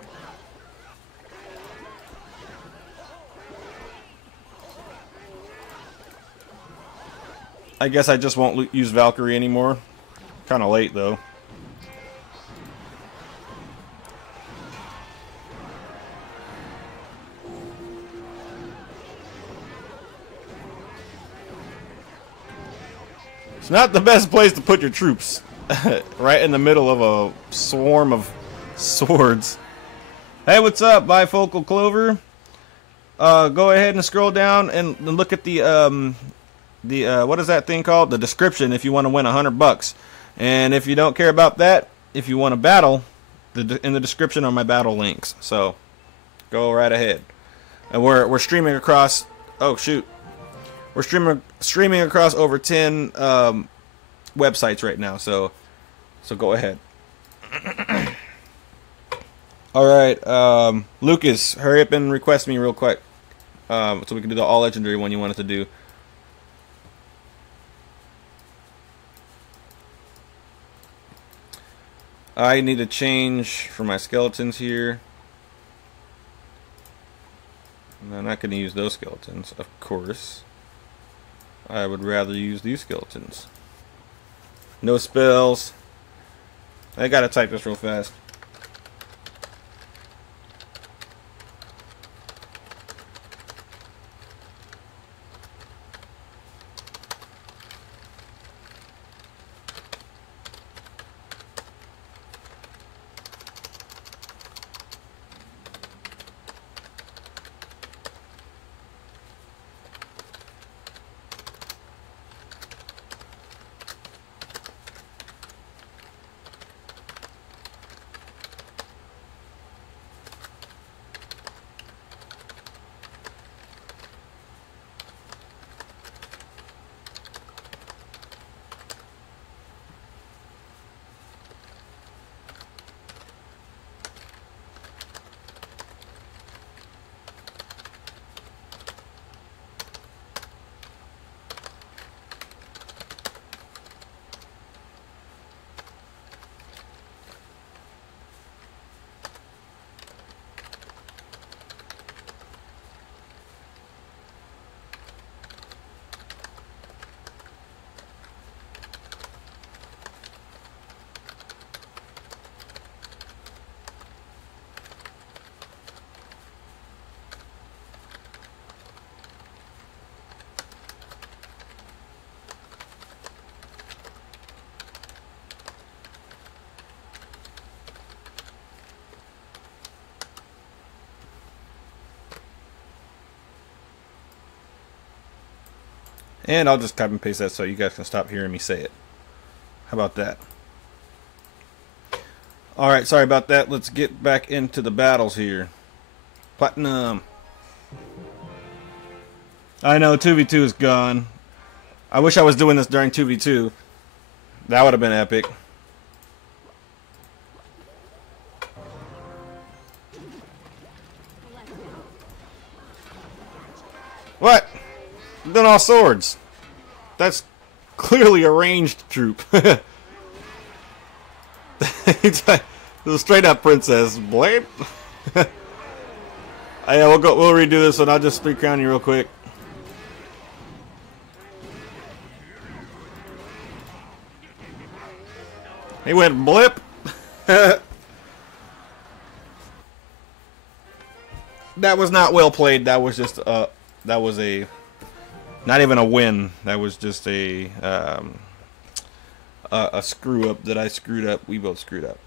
I guess I just won't use Valkyrie anymore. Kind of late, though. It's not the best place to put your troops. Right in the middle of a swarm of swords. Hey, what's up, Bifocal Clover? Go ahead and scroll down and look at the what is that thing called? The description if you want to win $100. And if you don't care about that, if you want to battle, in the description are my battle links. So go right ahead. And we're streaming across. Oh shoot, we're streaming across over 10 websites right now. So go ahead. All right, Lucas, hurry up and request me real quick, so we can do the all legendary one you wanted to do. I need to change for my skeletons here. I'm not going to use those skeletons, of course. I would rather use these skeletons. No spells. I gotta type this real fast. And I'll just copy and paste that so you guys can stop hearing me say it. How about that? Alright, sorry about that. Let's get back into the battles here. Platinum. I know, 2v2 is gone. I wish I was doing this during 2v2. That would have been epic. What? Then all swords. That's clearly a ranged troop. It's a straight up princess. Blame. Yeah, we'll redo this one. I'll just 3-crown you real quick. He went blip. That was not well played. That was just that was a not even a win. That was just a screw up that I screwed up. We both screwed up.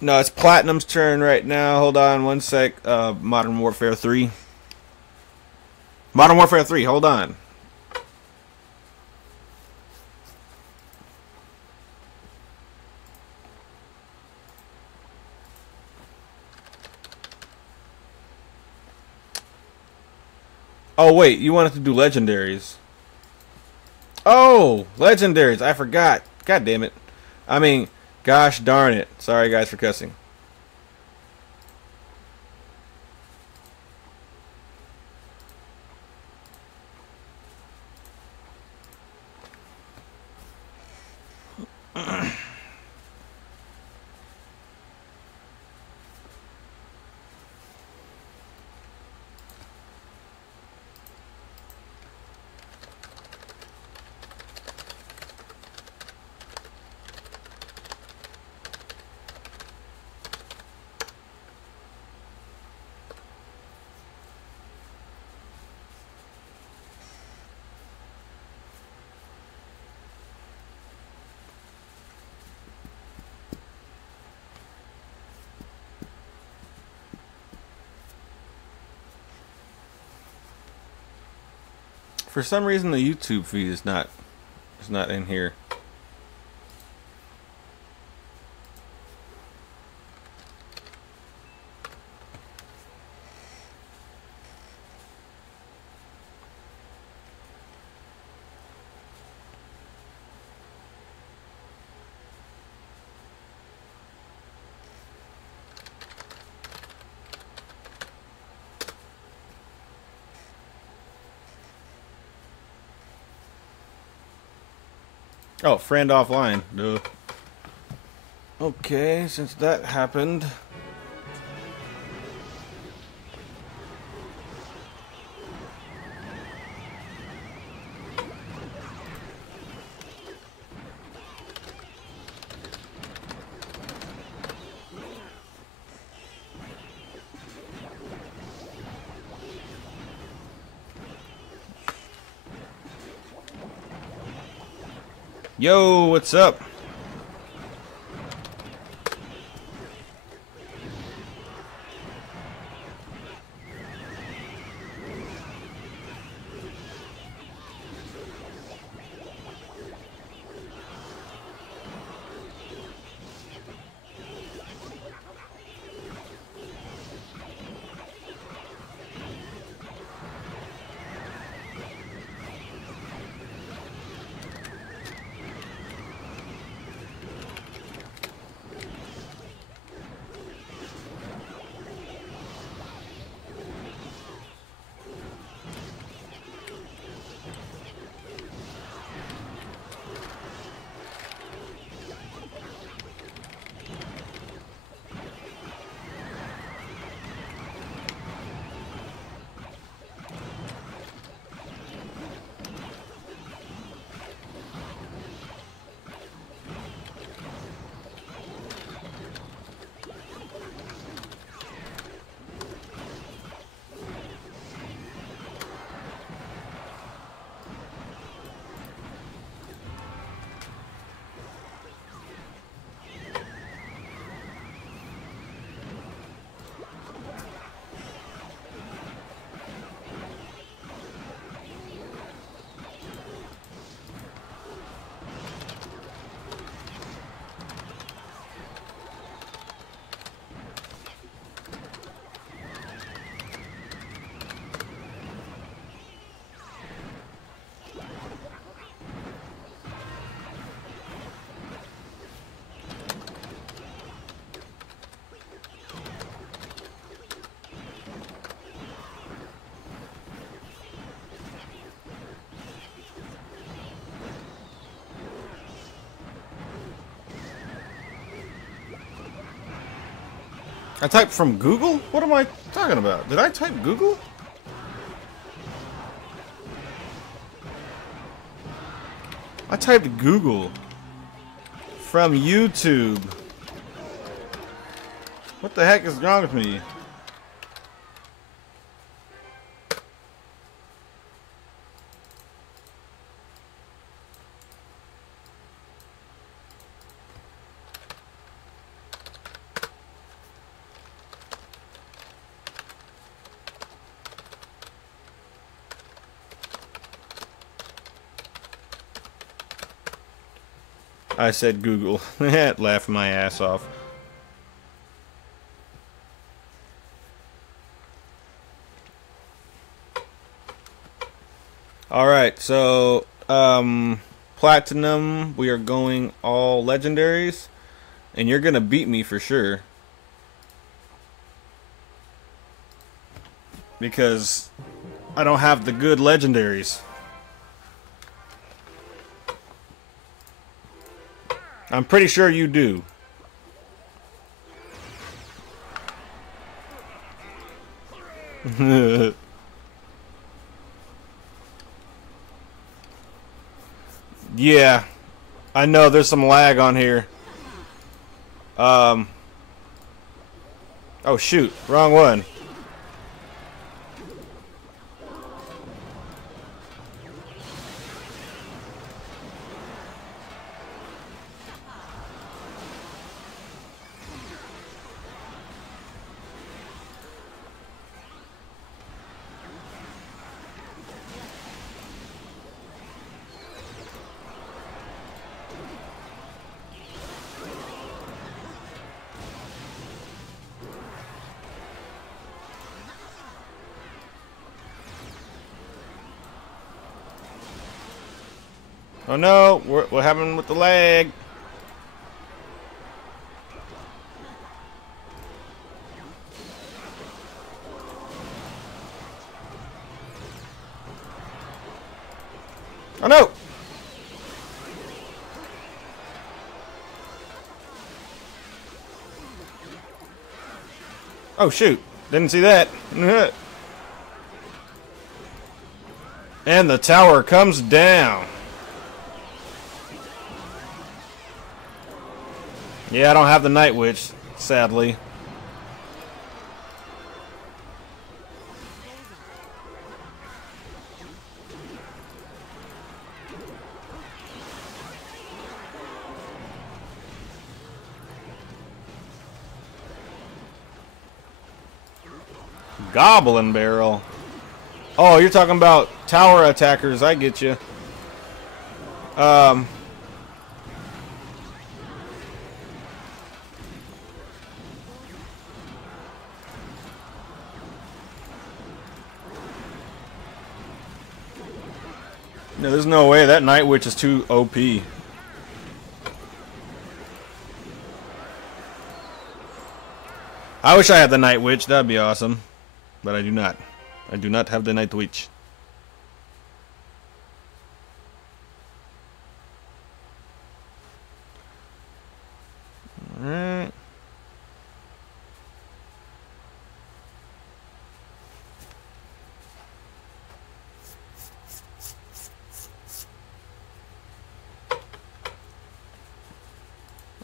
No, it's Platinum's turn right now. Hold on one sec. Modern Warfare 3. Modern Warfare 3. Hold on. Oh, wait. You wanted to do legendaries. Oh, legendaries. I forgot. God damn it. I mean, gosh darn it. Sorry, guys, for cussing. For some reason, the YouTube feed is not in here. Oh, friend offline. Duh. Okay, since that happened. Yo, what's up? I typed from Google? What am I talking about? Did I type Google? I typed Google from YouTube. What the heck is wrong with me? I said Google. Laughed my ass off. Alright, so Platinum, we are going all legendaries. And you're gonna beat me for sure. Because I don't have the good legendaries. I'm pretty sure you do. Yeah. I know there's some lag on here. Oh shoot, wrong one. Oh no, what happened with the lag? Oh no! Oh shoot, didn't see that. And the tower comes down. Yeah, I don't have the Night Witch, sadly. Goblin Barrel. Oh, you're talking about tower attackers. I get you. No, there's no way. That Night Witch is too OP. I wish I had the Night Witch. That'd be awesome. But I do not. I do not have the Night Witch. Alright.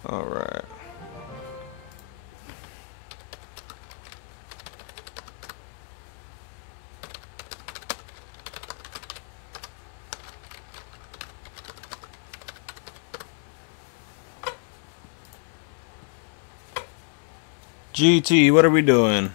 Alright. GT, what are we doing?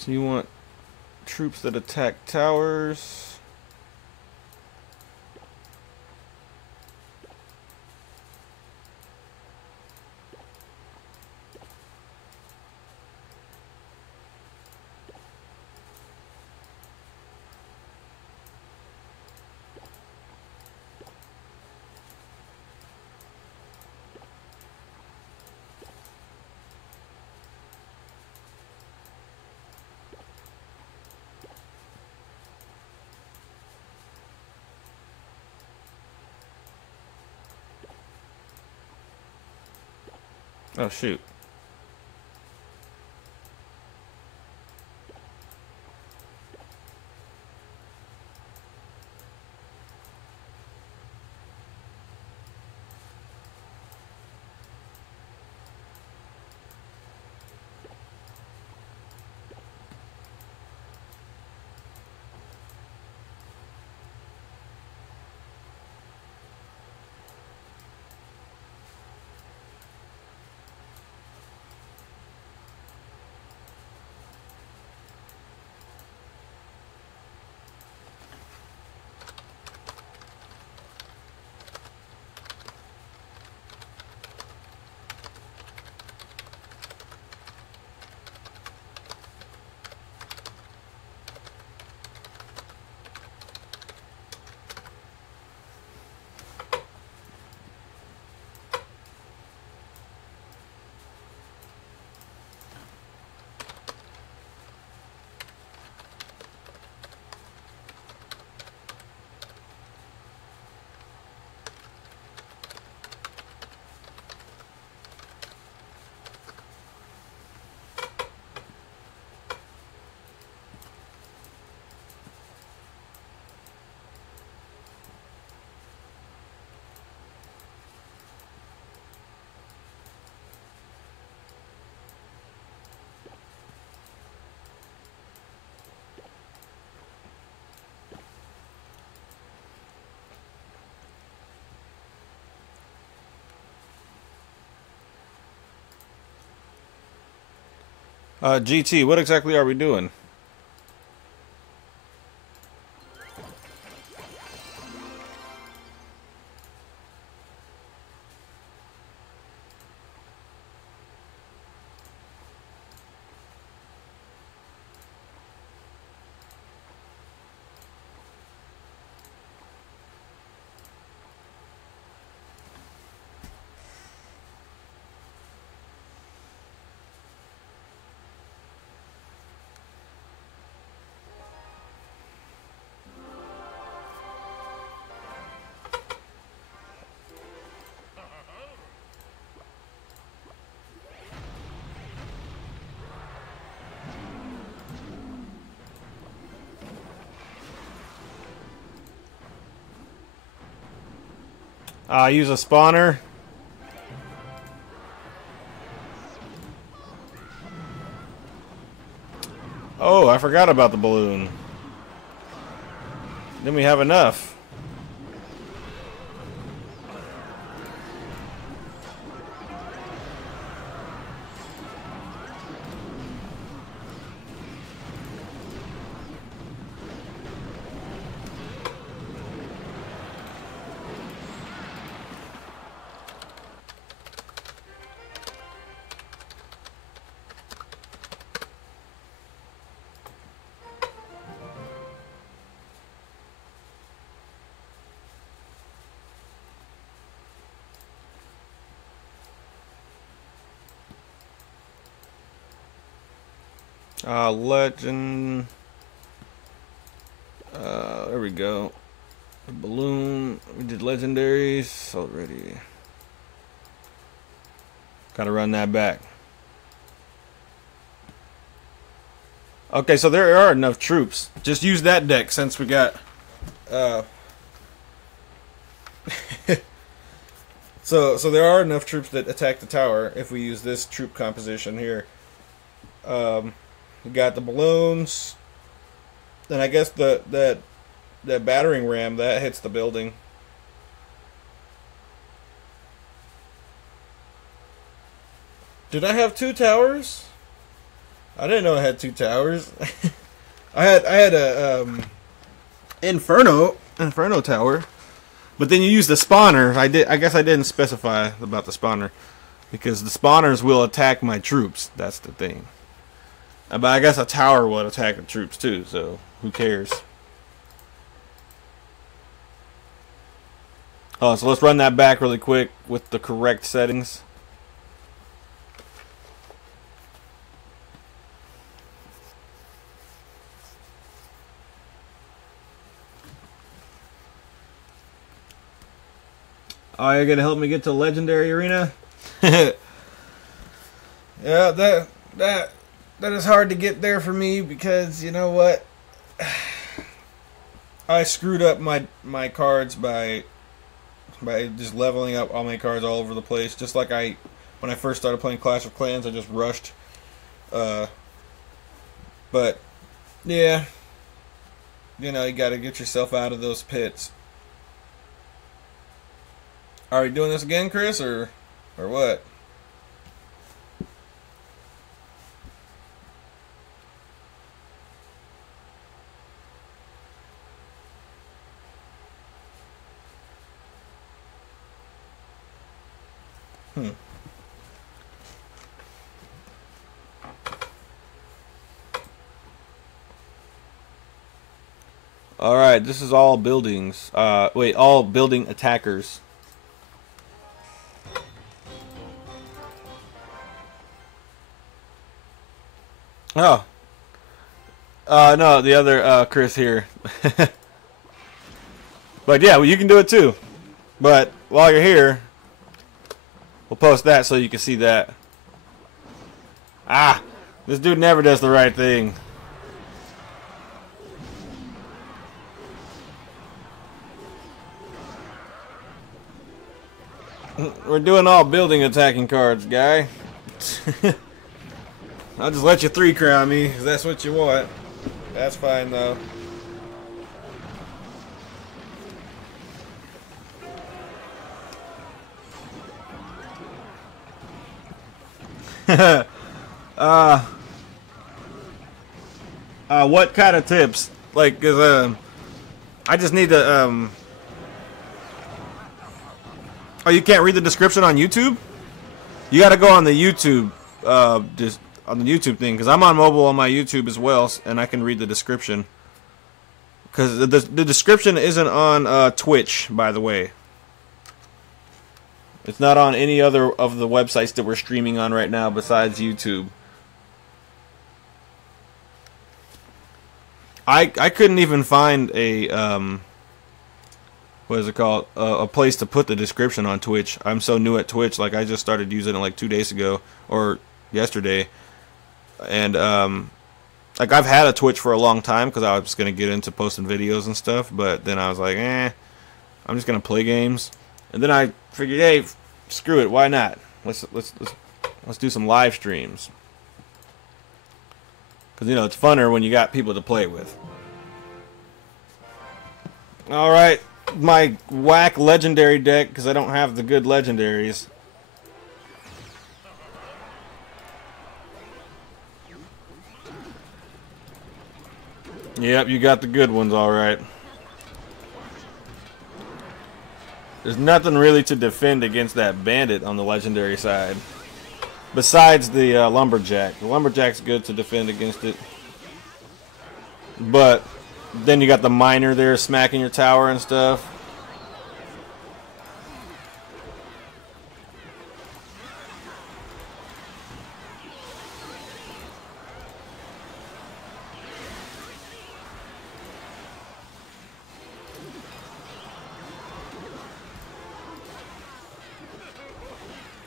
So you want troops that attack towers. Oh shoot. GT, what exactly are we doing? Use a spawner. Oh, I forgot about the balloon. Then we have enough. Legend. There we go. The balloon. We did legendaries already. Gotta run that back. Okay, so there are enough troops. Just use that deck since we got. So there are enough troops that attack the tower if we use this troop composition here. We got the balloons. Then I guess that battering ram that hits the building. Did I have 2 towers? I didn't know it had 2 towers. I had a Inferno tower, but then you use the spawner. I guess I didn't specify about the spawner because the spawners will attack my troops. That's the thing. But I guess a tower would attack the troops too. So who cares? Oh, so let's run that back really quick with the correct settings. Oh, you're gonna help me get to Legendary Arena? Yeah, that is hard to get there for me because you know what? I screwed up my cards by just leveling up all my cards all over the place. Just like when I first started playing Clash of Clans, I just rushed. But yeah, you know, you got to get yourself out of those pits. Are we doing this again, Chris, or what? Alright, this is all buildings. Wait, all building attackers. Oh. No, the other Chris here. But yeah, well, you can do it too. But while you're here, we'll post that so you can see that. Ah, this dude never does the right thing. We're doing all building attacking cards, guy. I'll just let you 3 crown me, if that's what you want. That's fine, though. What kind of tips? Like, cause I just need to Oh, you can't read the description on YouTube? You got to go on the YouTube, just on the YouTube thing, because I'm on mobile on my YouTube as well, and I can read the description. Because the description isn't on Twitch, by the way. It's not on any other of the websites that we're streaming on right now besides YouTube. I couldn't even find a what is it called? A place to put the description on Twitch. I'm so new at Twitch. Like, I just started using it like 2 days ago or yesterday, and like, I've had a Twitch for a long time because I was gonna get into posting videos and stuff. But then I was like, I'm just gonna play games. And then I figured, hey, screw it, why not? Let's do some live streams. Because, you know, it's funner when you got people to play with. All right. My whack legendary deck, because I don't have the good legendaries. Yep, you got the good ones, alright. There's nothing really to defend against that bandit on the legendary side. Besides the lumberjack. The lumberjack's good to defend against it. But then you got the miner there smacking your tower and stuff.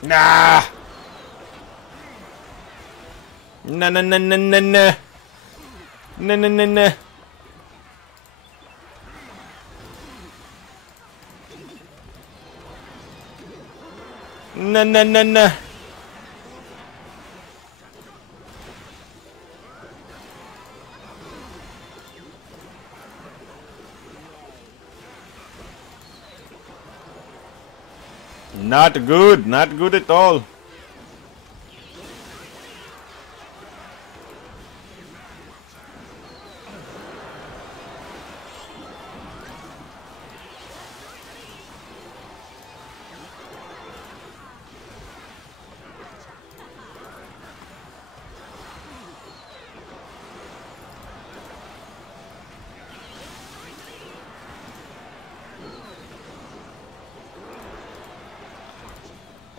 Nah. Nah, nah, nah, nah, nah, nah. Nah, nah, nah, nah. Nah, nah, nah, nah. Not good at all.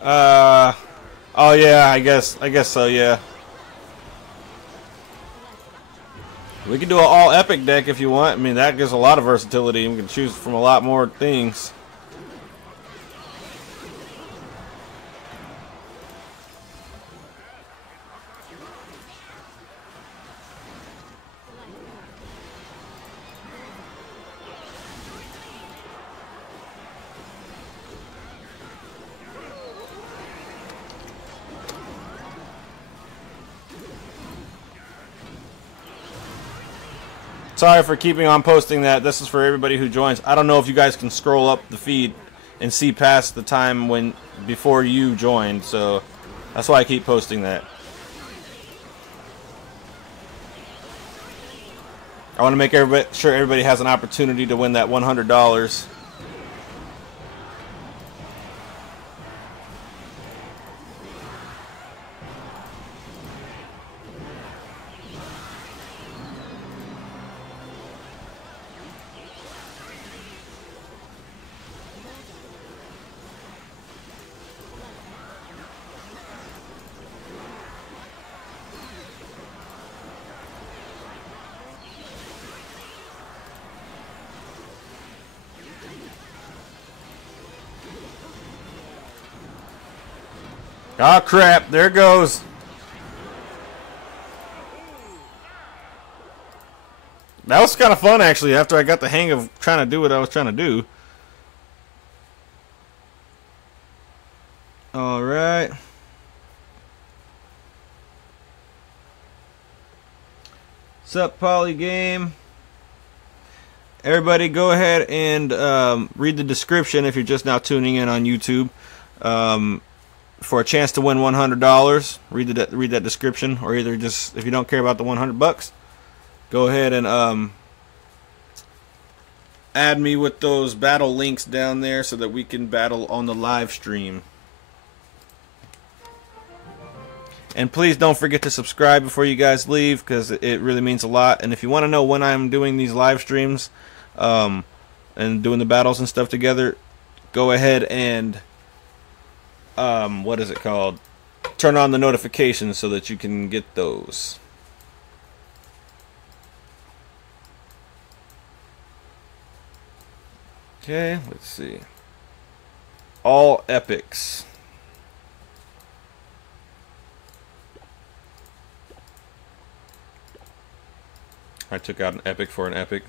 Oh yeah, I guess so, yeah. We can do an all epic deck if you want. I mean, that gives a lot of versatility. We can choose from a lot more things. Sorry for keeping on posting that. This is for everybody who joins. I don't know if you guys can scroll up the feed and see past the time when before you joined, so that's why I keep posting that. I want to make sure everybody has an opportunity to win that $100. Oh crap, there it goes. That was kind of fun actually after I got the hang of trying to do what I was trying to do. Alright. Sup, Polygame? Everybody go ahead and read the description if you're just now tuning in on YouTube. For a chance to win $100, read that description, or either just, if you don't care about the $100, go ahead and add me with those battle links down there so that we can battle on the live stream. And please don't forget to subscribe before you guys leave, because it really means a lot. And if you want to know when I'm doing these live streams and doing the battles and stuff together, go ahead and what is it called? Turn on the notifications so that you can get those. Okay, let's see. All epics. I took out an epic for an epic.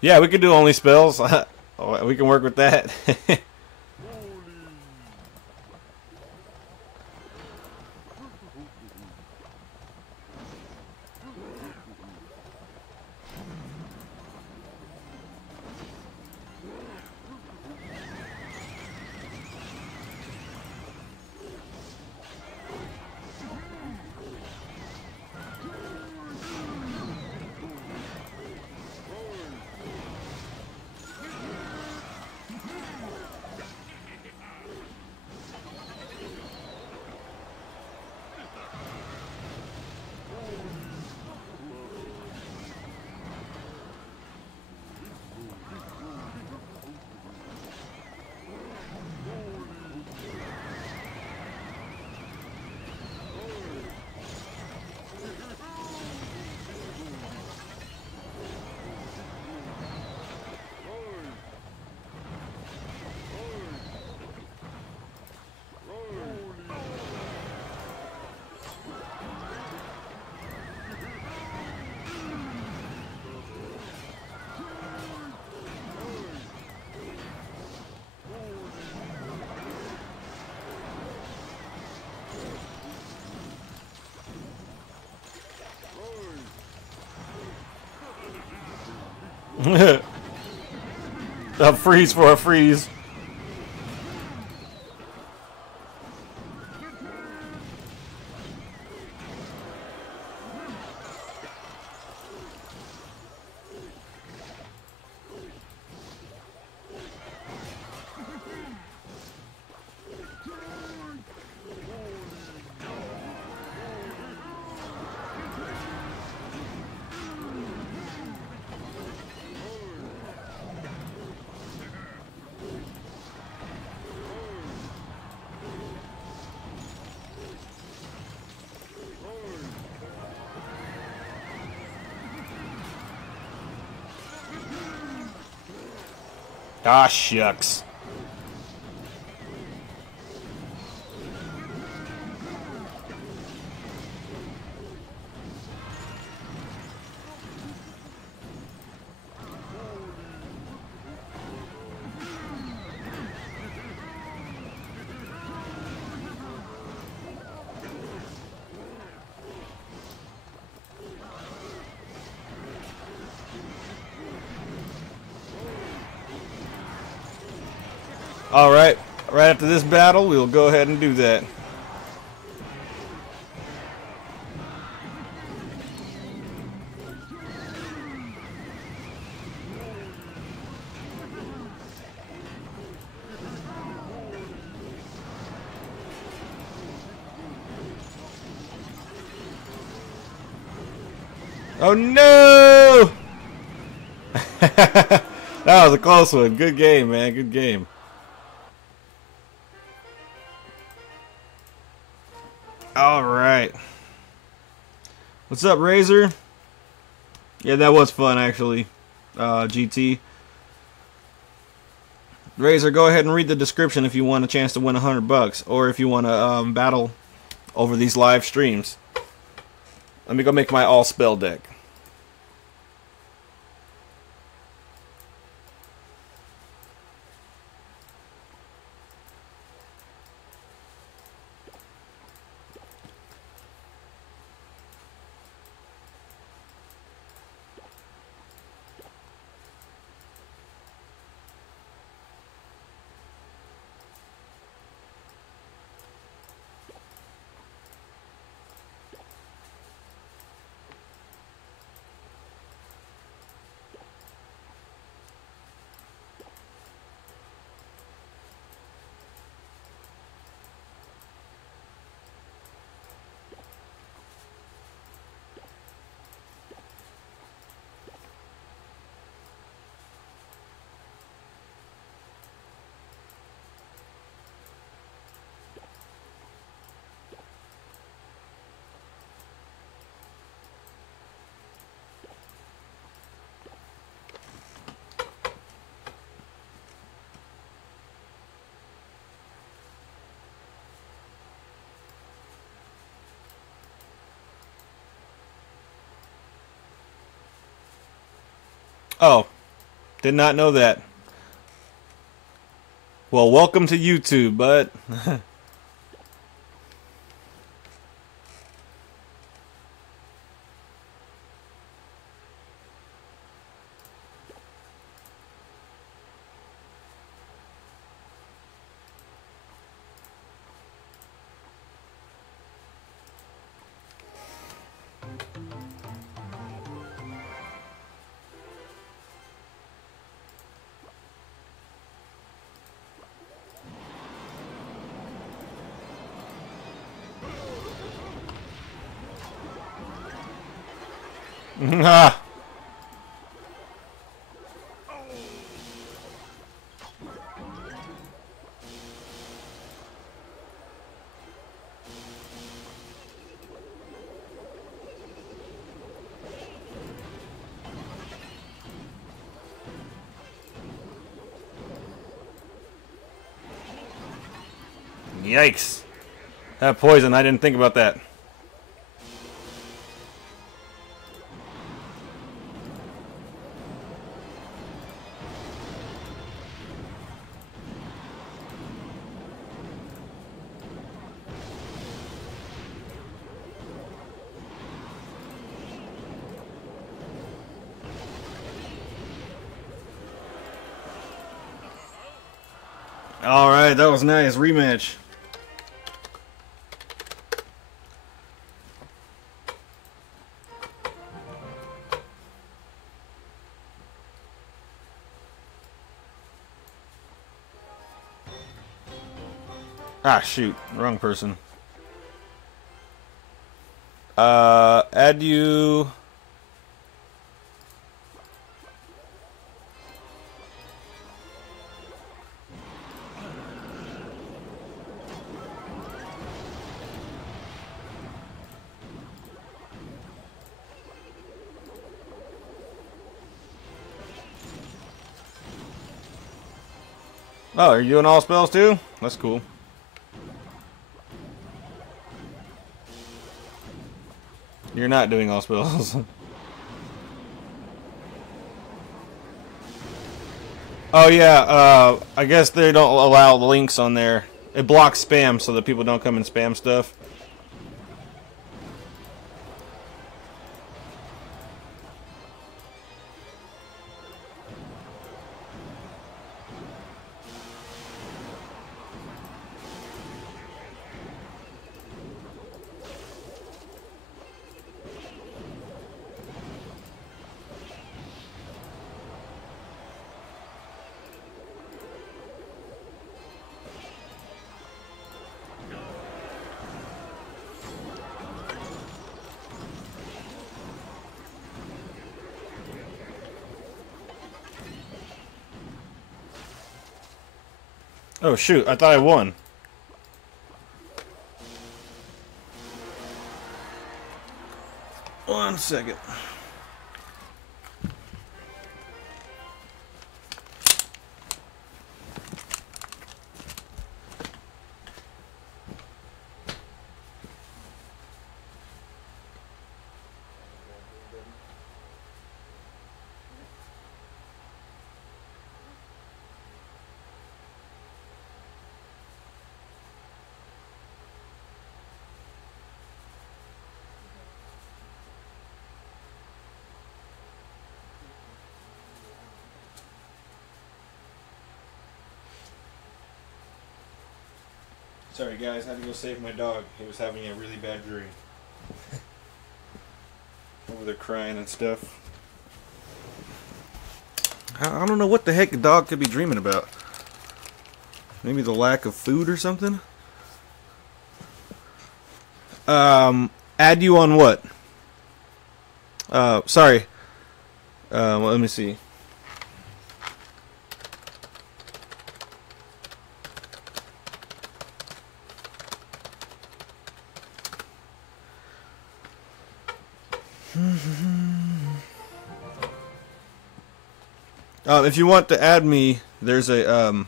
Yeah, we could do only spells. We can work with that. A freeze for a freeze. Ah, shucks. Alright, right after this battle, we'll go ahead and do that. Oh no! That was a close one. Good game, man. Good game. Alright. What's up, Razor? Yeah, that was fun, actually. GT. Razor, go ahead and read the description if you want a chance to win $100, or if you want to battle over these live streams. Let me go make my all spell deck. Oh, did not know that. Well, welcome to YouTube, bud. Ah. Yikes. That poison, I didn't think about that. All right, that was nice. Rematch. Ah, shoot. Wrong person. Add you. Oh, are you doing all spells too? That's cool. You're not doing all spells. Oh yeah, I guess they don't allow links on there. It blocks spam so that people don't come and spam stuff. Oh shoot, I thought I won. One second. Sorry guys, I had to go save my dog. He was having a really bad dream. Over there crying and stuff. I don't know what the heck the dog could be dreaming about. Maybe the lack of food or something? Add you on what? Sorry. Well, let me see. If you want to add me, there's a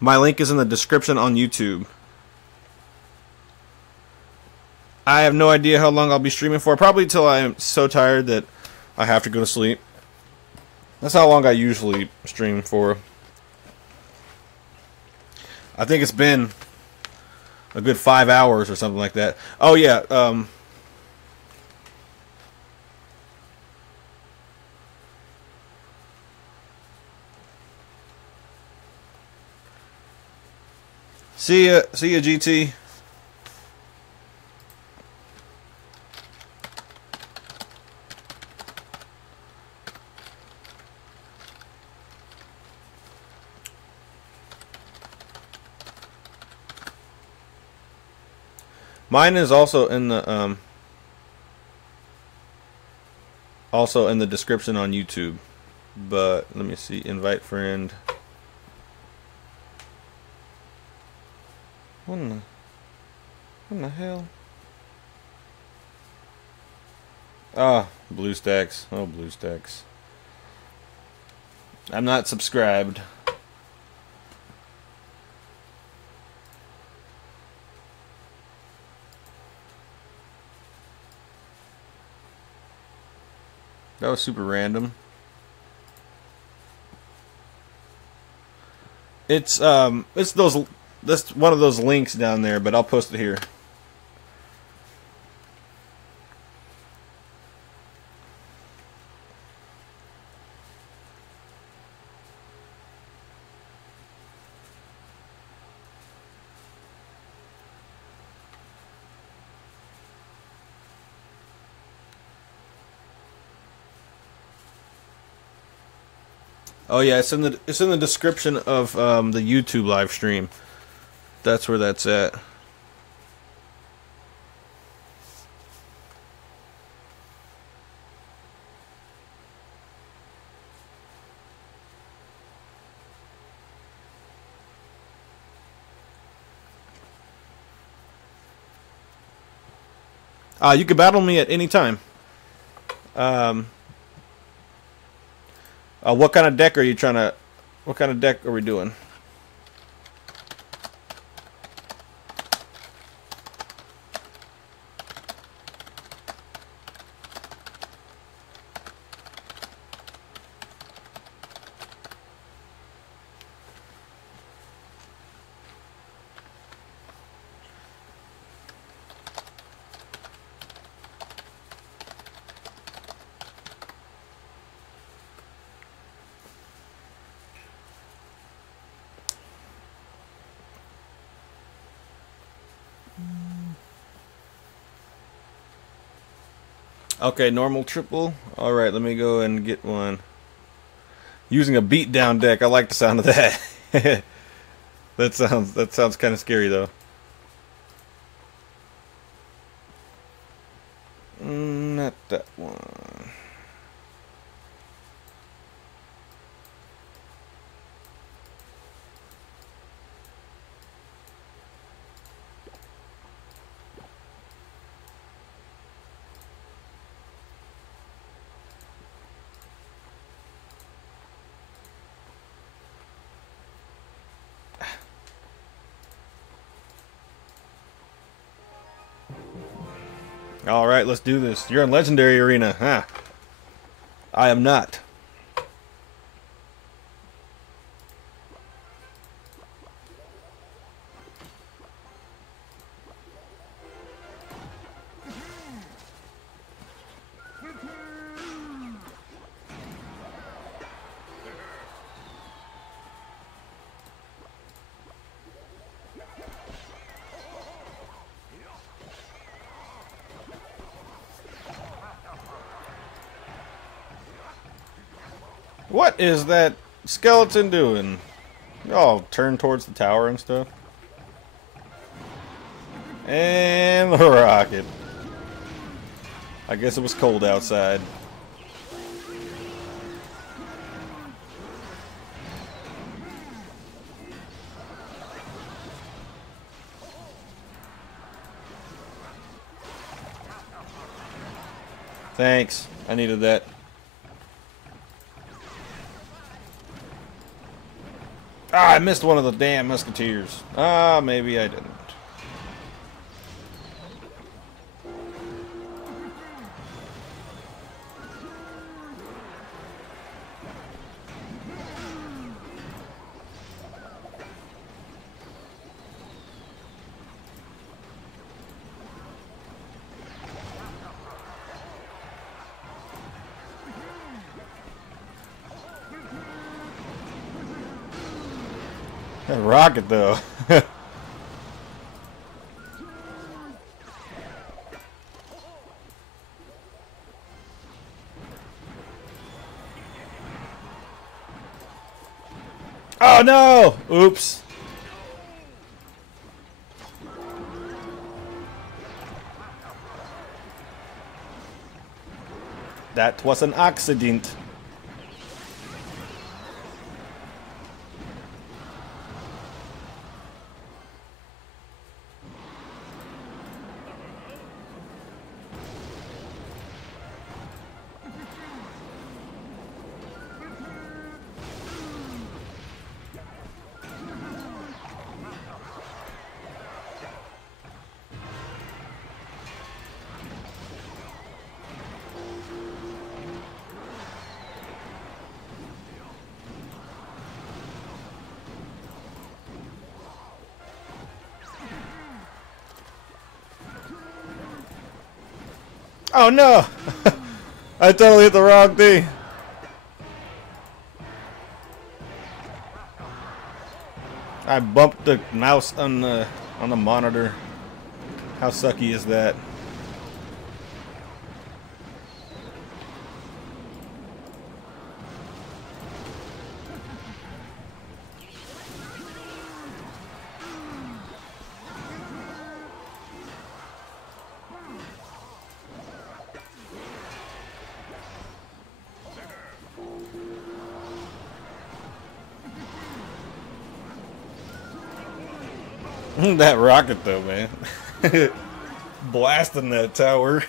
my link is in the description on YouTube. I have no idea how long I'll be streaming for. Probably till I'm so tired that I have to go to sleep. That's how long I usually stream for. I think it's been a good 5 hours or something like that. Oh yeah, see ya, GT. Mine is also in the description on YouTube. But let me see, invite friend. What in the hell? Ah, BlueStacks. Oh, BlueStacks. I'm not subscribed. That was super random. It's those. That's one of those links down there, but I'll post it here. Oh yeah, it's in the description of the YouTube live stream. That's where that's at. You can battle me at any time. What kind of deck are you trying to... What kind of deck are we doing? Okay, normal triple. Alright, let me go and get one. Using a beatdown deck. I like the sound of that. That sounds kind of scary though. Not that one. Alright, let's do this. You're in Legendary Arena, huh? I am not. What is that skeleton doing? Oh, turn towards the tower and stuff. And the rocket. I guess it was cold outside. Thanks. I needed that. Ah, I missed one of the damn musketeers. Ah, maybe I didn't. That rocket, though. Oh, no! Oops. That was an accident. Oh no! I totally hit the wrong thing. I bumped the mouse on the monitor. How sucky is that? That rocket though, man. Blasting that tower.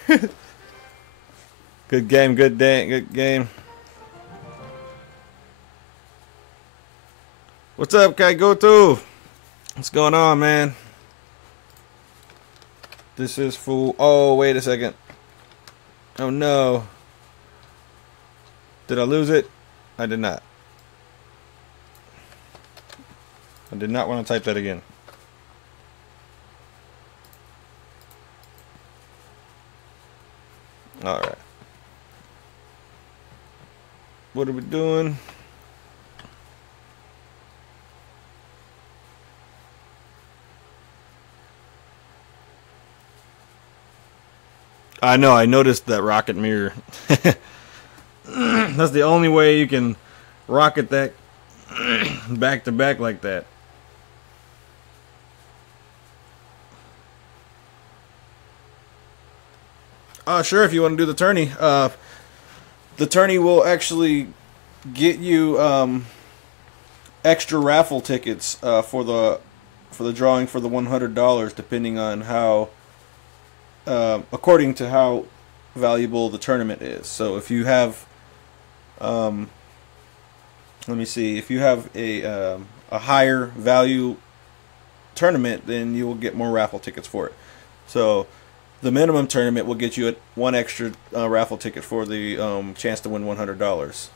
Good game, good day, good game. What's up, Kaigoto? What's going on, man? This is full. Oh, wait a second. Oh no. Did I lose it? I did not. I did not want to type that again. Alright. What are we doing? I know, I noticed that rocket mirror. That's the only way you can rocket that back to back like that. Sure, if you want to do the tourney. The tourney will actually get you extra raffle tickets for the drawing for the $100, depending on how, according to how valuable the tournament is. So if you have, let me see, if you have a higher value tournament, then you will get more raffle tickets for it. So the minimum tournament will get you one extra raffle ticket for the chance to win $100.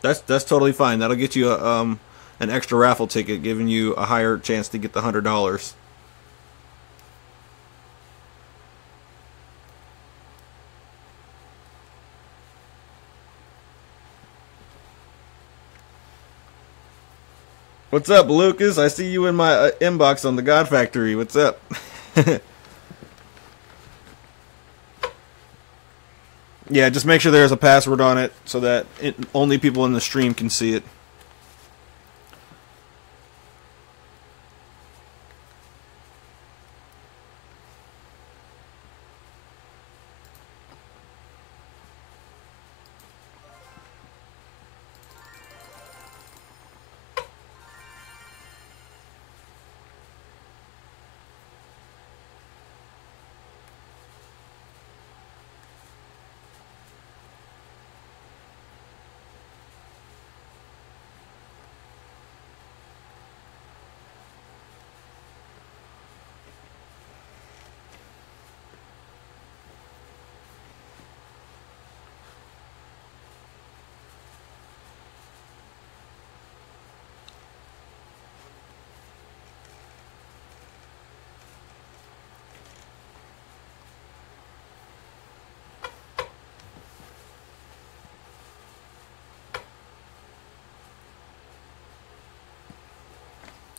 That's totally fine. That'll get you an extra raffle ticket, giving you a higher chance to get the $100. What's up, Lucas? I see you in my inbox on the God Factory. What's up? Yeah, just make sure there's a password on it so that only people in the stream can see it.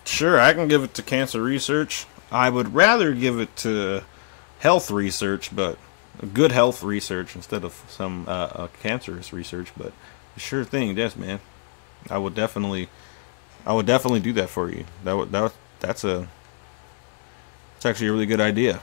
Sure, I can give it to cancer research. I would rather give it to health research, but good health research instead of some cancerous research. But sure thing, yes, man. I would definitely do that for you. That's actually a really good idea.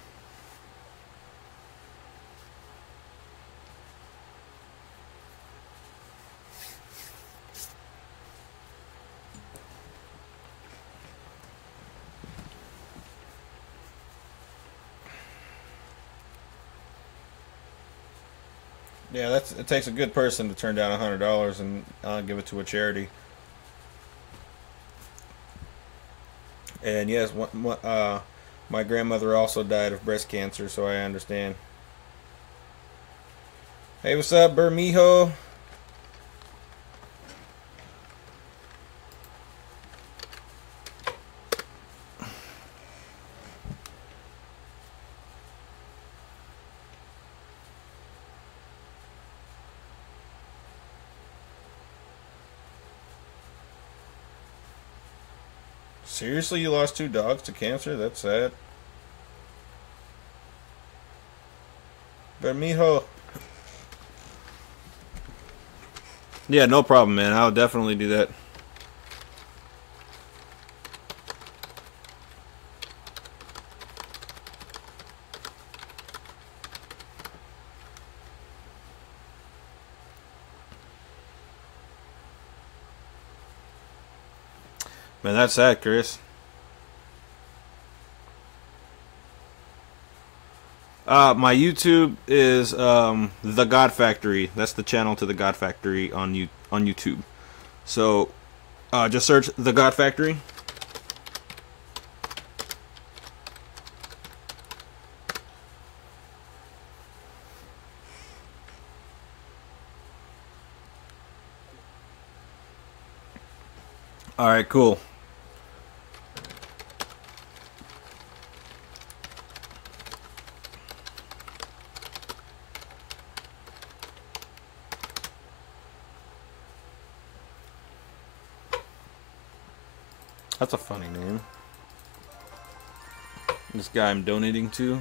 Yeah, it takes a good person to turn down $100 and give it to a charity. And yes, my grandmother also died of breast cancer, so I understand. Hey, what's up, Bermijo? Seriously, you lost 2 dogs to cancer? That's sad. But mijo. Yeah, no problem, man. I'll definitely do that. Man, that's sad, Chris. My YouTube is The God Factory. That's the channel to The God Factory on YouTube. So just search The God Factory. All right, cool. That's a funny name. This guy I'm donating to.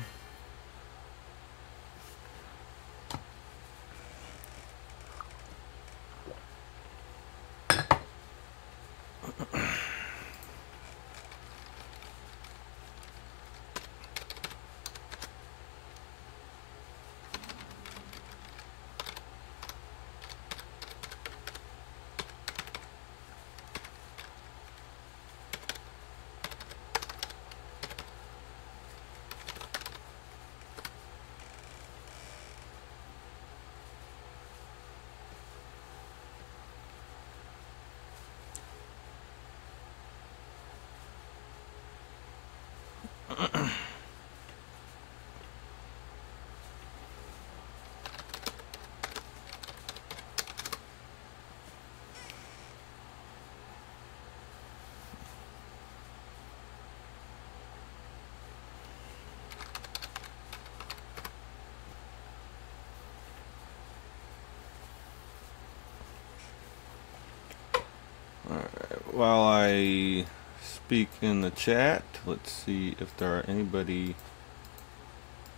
While I speak in the chat, let's see if there are anybody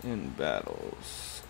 in battles.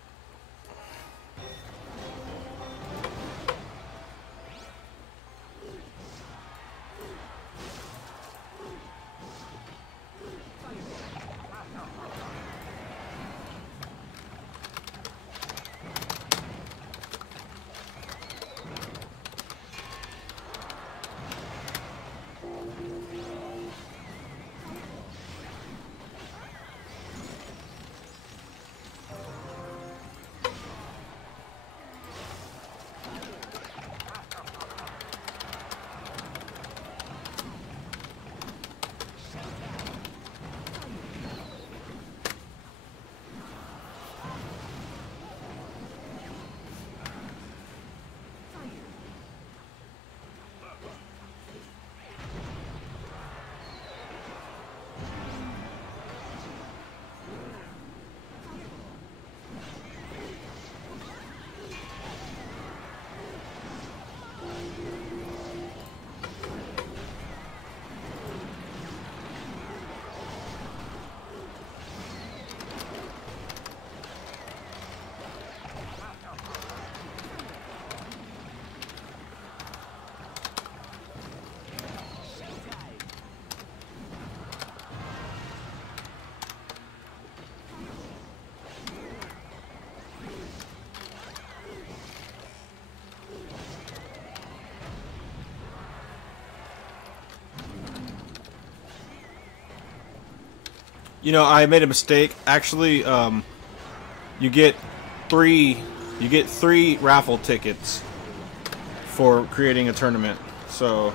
You know, I made a mistake. Actually, you get three raffle tickets for creating a tournament. So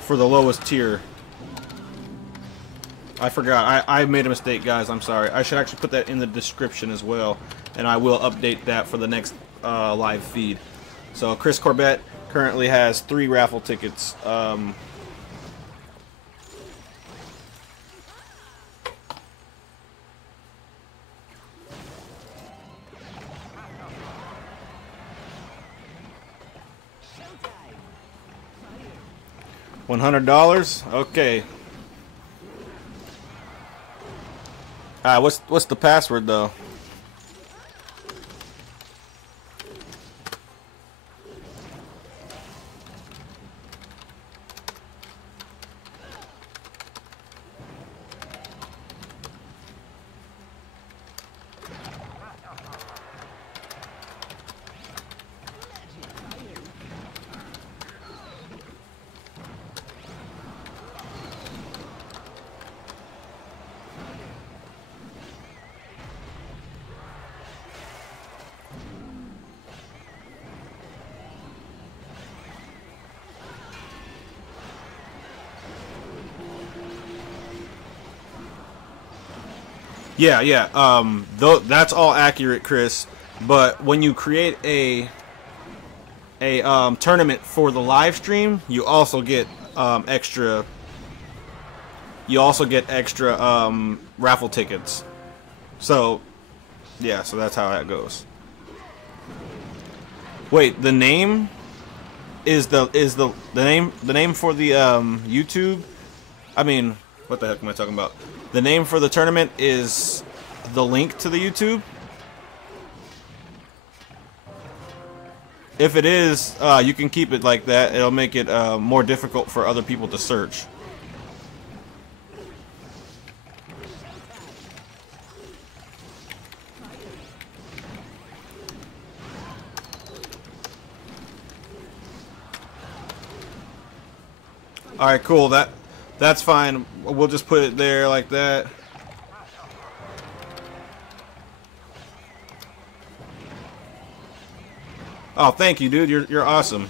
for the lowest tier. I forgot. I made a mistake, guys. I'm sorry. I should actually put that in the description as well, and I will update that for the next live feed. So Chris Corbett currently has 3 raffle tickets. $100. Okay. What's the password though? Yeah, yeah. That's all accurate, Chris. But when you create a tournament for the live stream, you also get extra. You also get extra raffle tickets. So, yeah. So that's how that goes. Wait, the name is the name for the YouTube. I mean, what the heck am I talking about? The name for the tournament is the link to the YouTube. If it is, you can keep it like that. It'll make it more difficult for other people to search. All right, cool. That's fine. We'll just put it there like that. Oh, thank you, dude. You're awesome.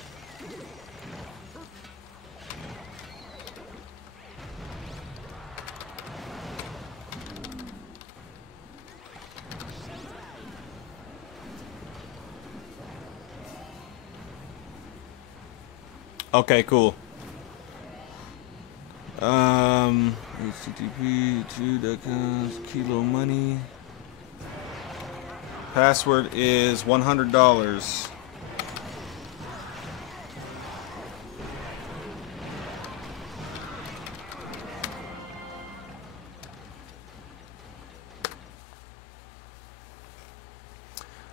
Okay, cool. HTTP 2.com Kilo Money. Password is $100.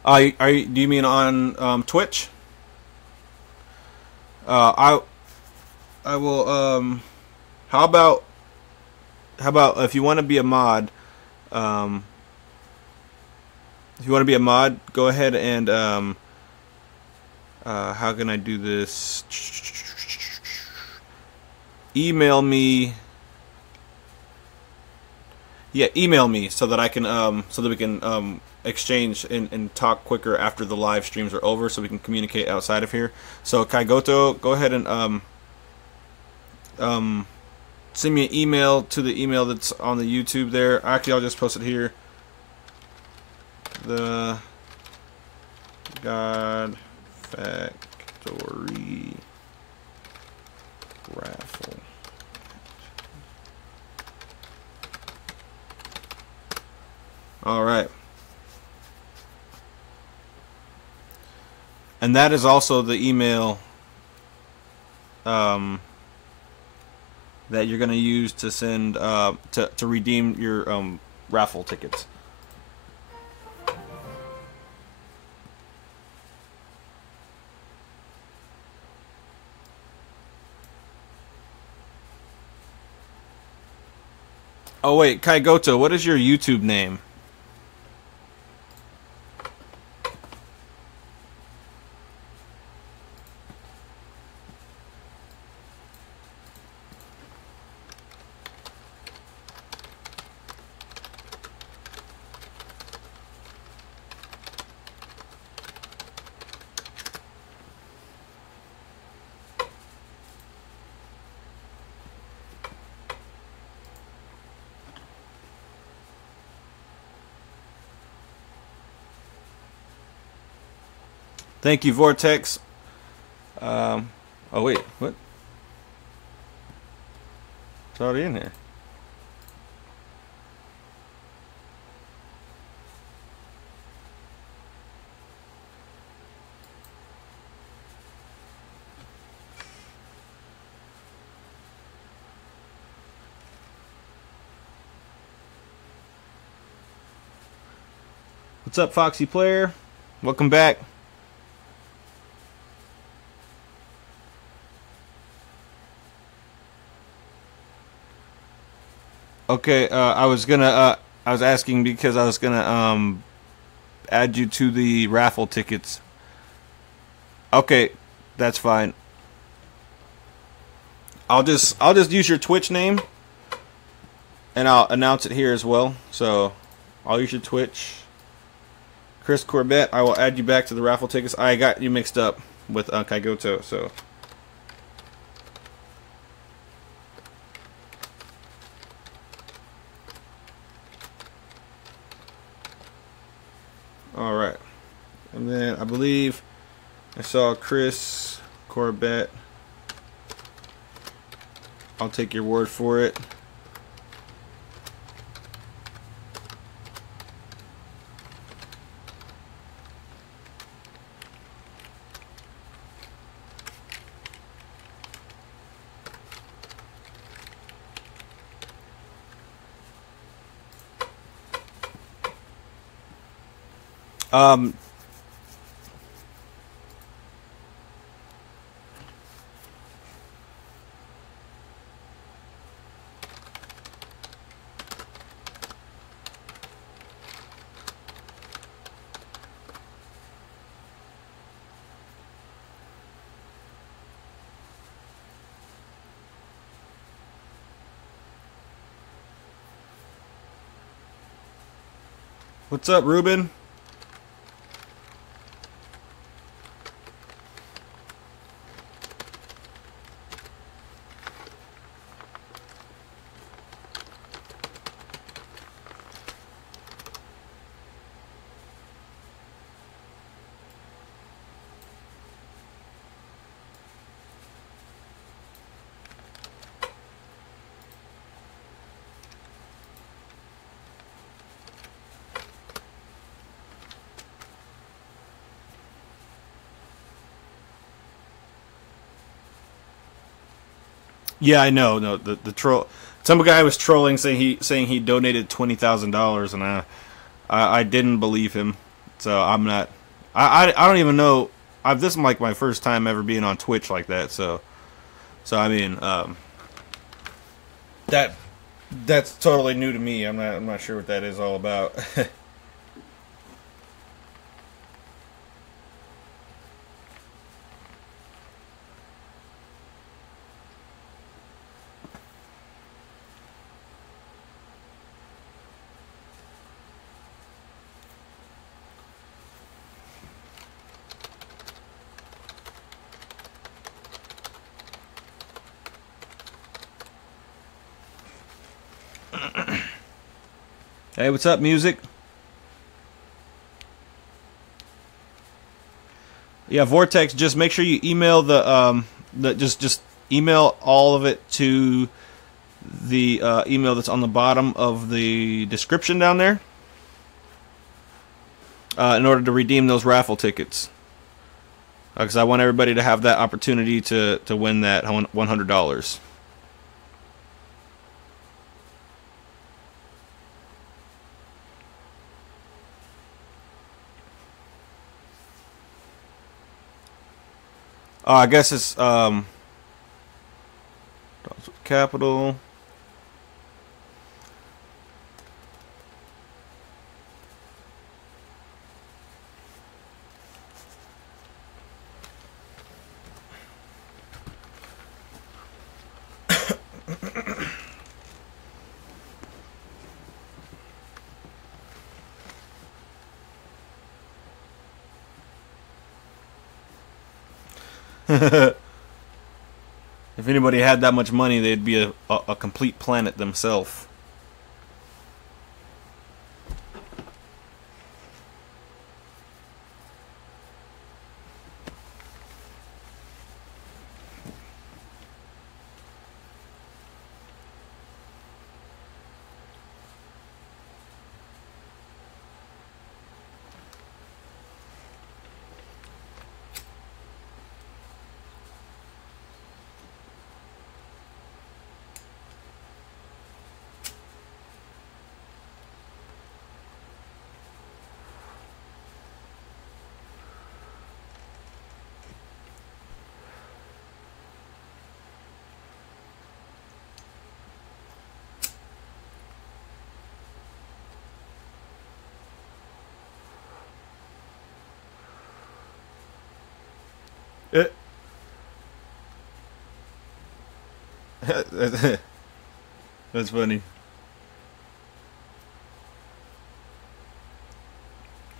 Do you mean on Twitch? I will. How about if you want to be a mod? If you want to be a mod, go ahead and how can I do this? Email me. Yeah, email me so that I can so that we can exchange and talk quicker after the live streams are over, so we can communicate outside of here. So Kaigoto, go ahead and send me an email to the email that's on the YouTube there. Actually, I'll just post it here. The God Factory raffle. All right. And that is also the email that you're going to use to send to redeem your raffle tickets. Oh wait, Kaigoto, what is your YouTube name? Thank you, Vortex. Oh wait, what? It's already in here. What's up, Foxy Player? Welcome back. Okay, I was asking because I was gonna add you to the raffle tickets. Okay, that's fine. I'll just use your Twitch name, and I'll announce it here as well. So I'll use your Twitch, Chris Corbett. I will add you back to the raffle tickets. I got you mixed up with Kaigoto, so. I believe I saw Chris Corbett. I'll take your word for it. Um, what's up, Ruben? Yeah, I know. No, the troll. Some guy was trolling, saying he donated $20,000, and I didn't believe him. So I'm not. I don't even know. This is like my first time ever being on Twitch like that. So I mean, that's totally new to me. I'm not sure what that is all about. Hey, what's up, music? Yeah, Vortex. Just make sure you email just email all of it to the email that's on the bottom of the description down there. In order to redeem those raffle tickets, because I want everybody to have that opportunity to win that $100. I guess it's capital. If anybody had that much money, they'd be a complete planet themselves. That's funny.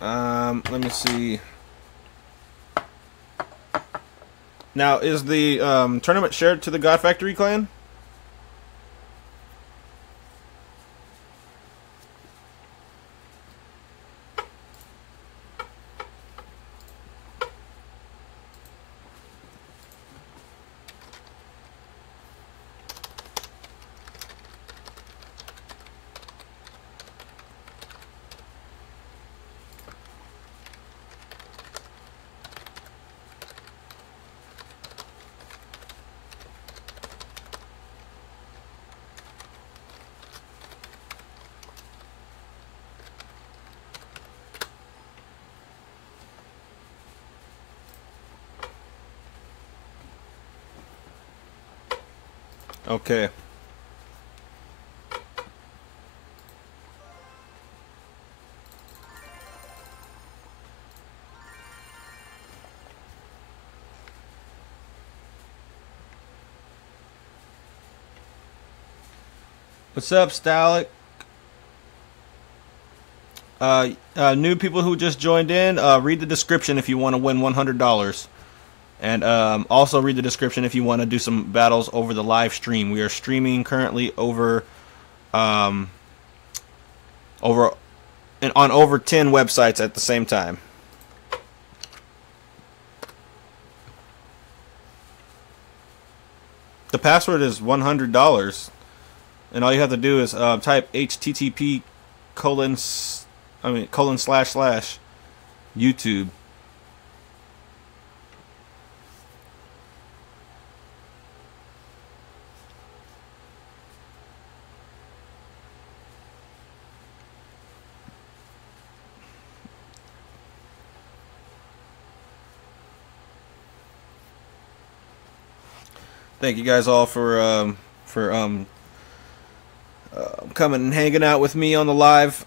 Let me see. Now, is the tournament shared to the God Factory clan? Okay. What's up, Stalic? New people who just joined in, read the description if you want to win $100. And also read the description if you want to do some battles over the live stream. We are streaming currently over on over 10 websites at the same time. The password is $100, and all you have to do is type http colon / YouTube. Thank you guys all for coming and hanging out with me on the live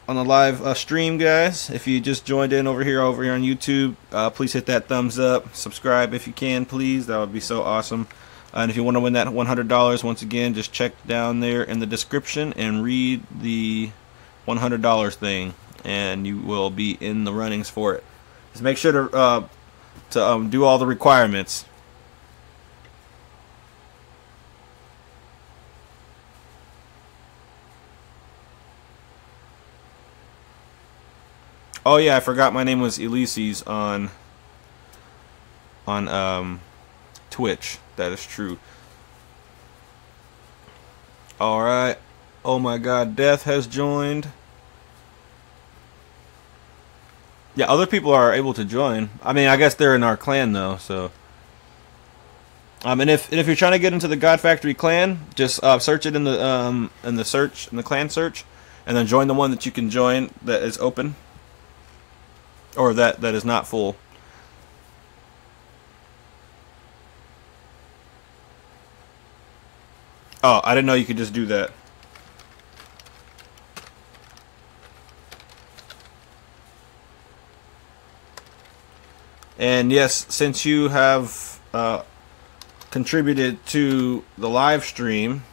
stream, guys. If you just joined in over here on YouTube, please hit that thumbs up, subscribe if you can, please. That would be so awesome. And if you want to win that $100, once again, just check down there in the description and read the $100 thing, and you will be in the runnings for it. Just make sure to do all the requirements. Oh yeah, I forgot my name was Elyses on Twitch. That is true. Alright. Oh my god, Death has joined. Yeah, other people are able to join. I mean, I guess they're in our clan though, so. And if you're trying to get into the God Factory clan, just search it in the clan search, and then join the one that you can join that is open. Or that is not full. Oh, I didn't know you could just do that. And yes, since you have contributed to the live stream,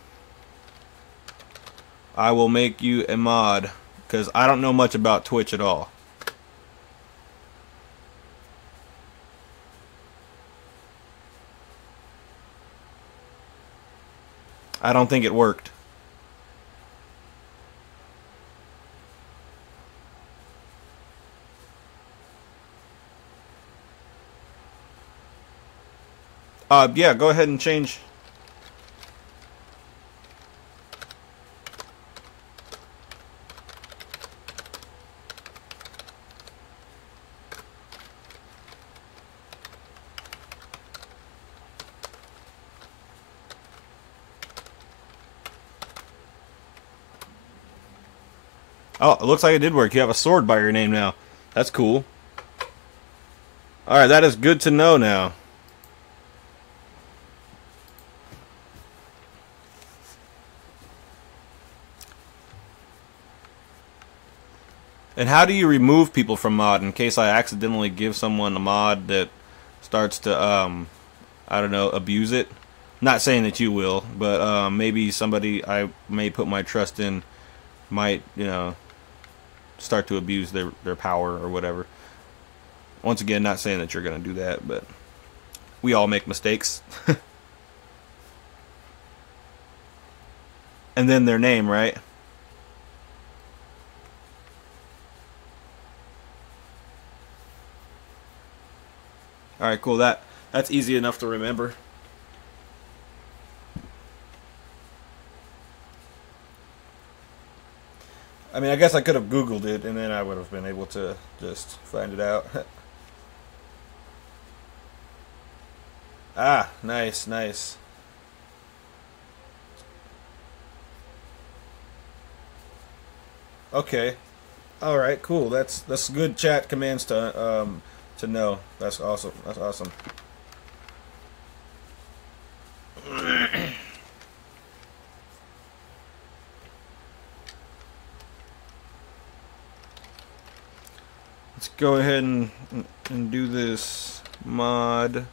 I will make you a mod, because I don't know much about Twitch at all. I don't think it worked. Yeah, go ahead and change. Oh, it looks like it did work. You have a sword by your name now. That's cool. Alright, that is good to know now. And how do you remove people from mod in case I accidentally give someone a mod that starts to, I don't know, abuse it? Not saying that you will, but maybe somebody I may put my trust in might, you know, start to abuse their power or whatever. Once again, not saying that you're going to do that, but we all make mistakes. And then their name, right? Alright, cool. That's easy enough to remember. I mean, I guess I could have Googled it, and then I would have been able to just find it out. Ah, nice, nice. Okay. All right, cool. That's good chat commands to know. That's awesome. That's awesome. let's go ahead and do this mod.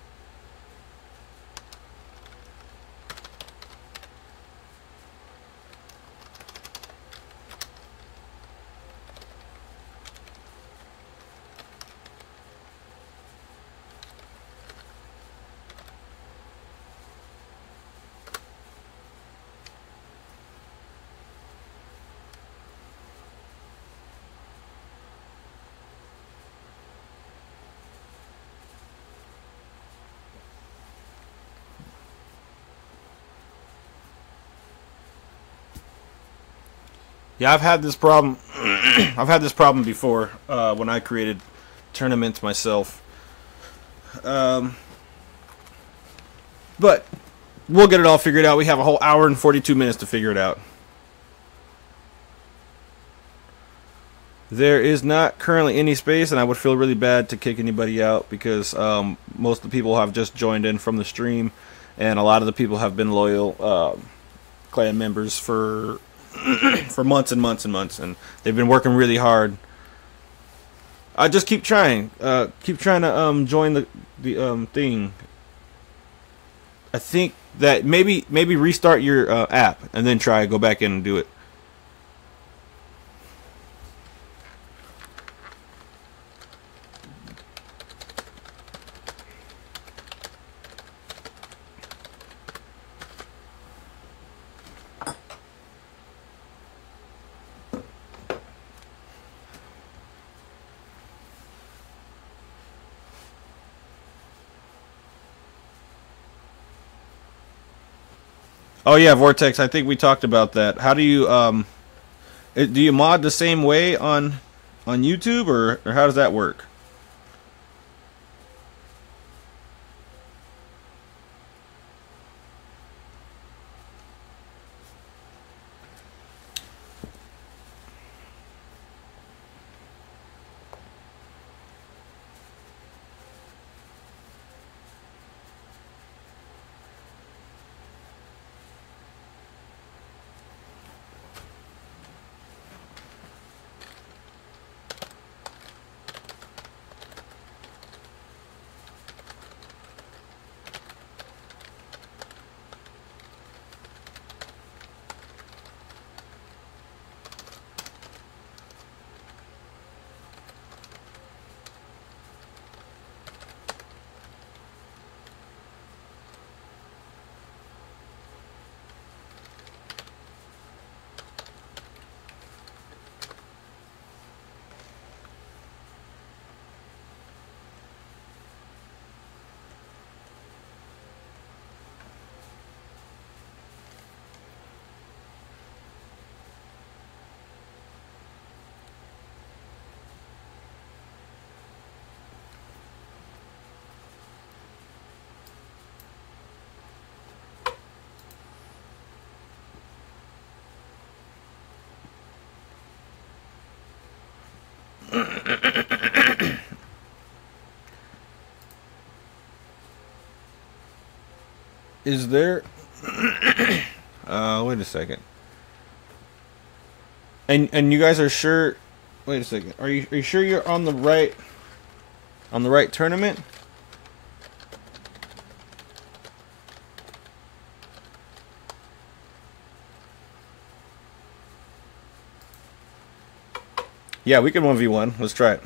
Yeah, I've had this problem. I've had this problem before when I created tournaments myself. But we'll get it all figured out. We have a whole hour and 42 minutes to figure it out. There is not currently any space, and I would feel really bad to kick anybody out because most of the people have just joined in from the stream, and a lot of the people have been loyal clan members for for months and months and months, and they've been working really hard. I just keep trying to join the thing. I think that maybe restart your app and then go back in and do it. Oh yeah, Vortex. I think we talked about that. How do you do you mod the same way on YouTube, or how does that work? Is there wait a second. And you guys are sure, wait a second. Are you sure you're on the right tournament? Yeah, we can 1v1. Let's try it.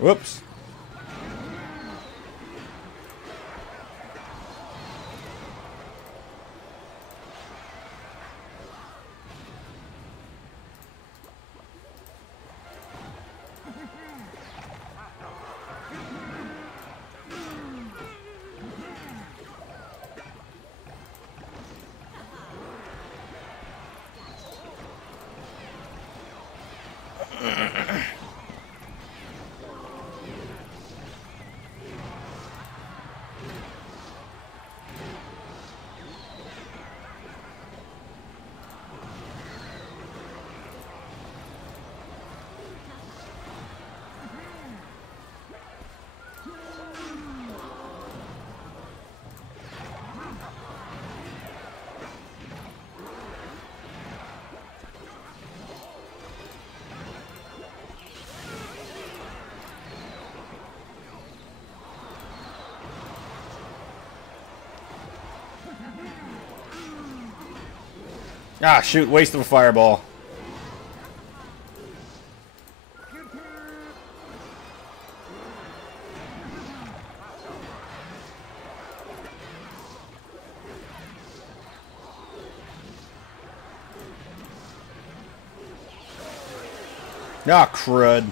Whoops. Ah, shoot, waste of a fireball. Ah, crud.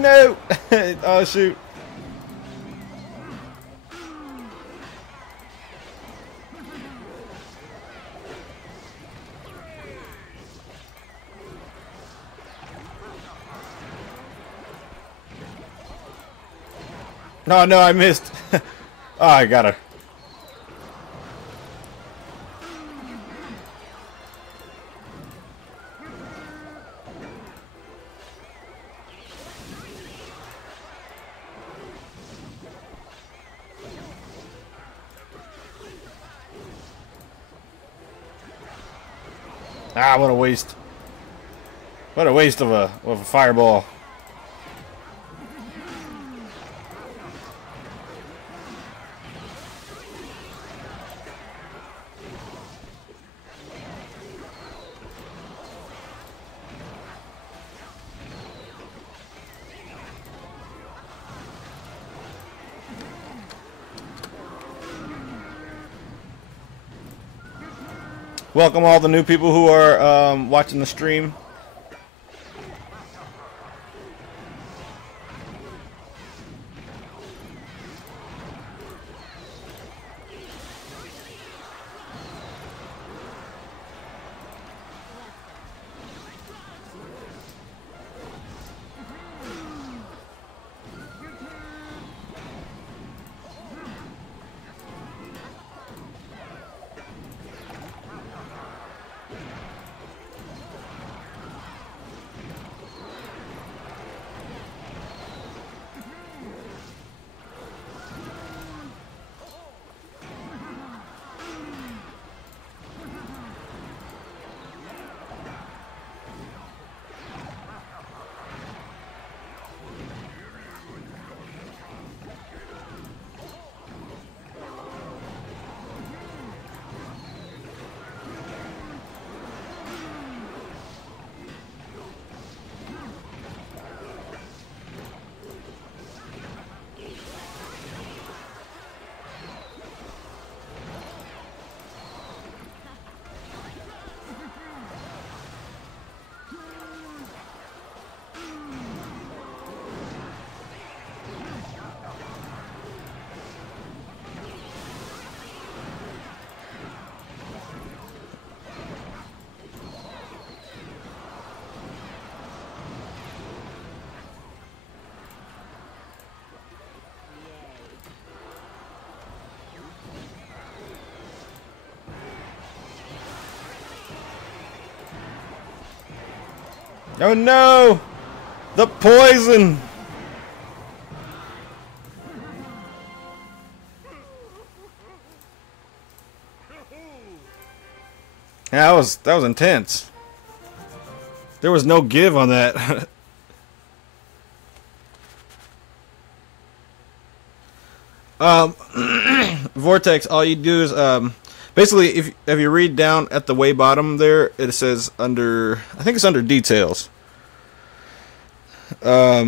No! Oh, shoot. No, no, I missed. Oh, I got her. Ah, what a waste. What a waste of a fireball. Welcome all the new people who are watching the stream. Oh no! The poison! Yeah, that was intense. There was no give on that. Vortex, all you do is basically if you read down at the way bottom there, it says under, I think it's under details. All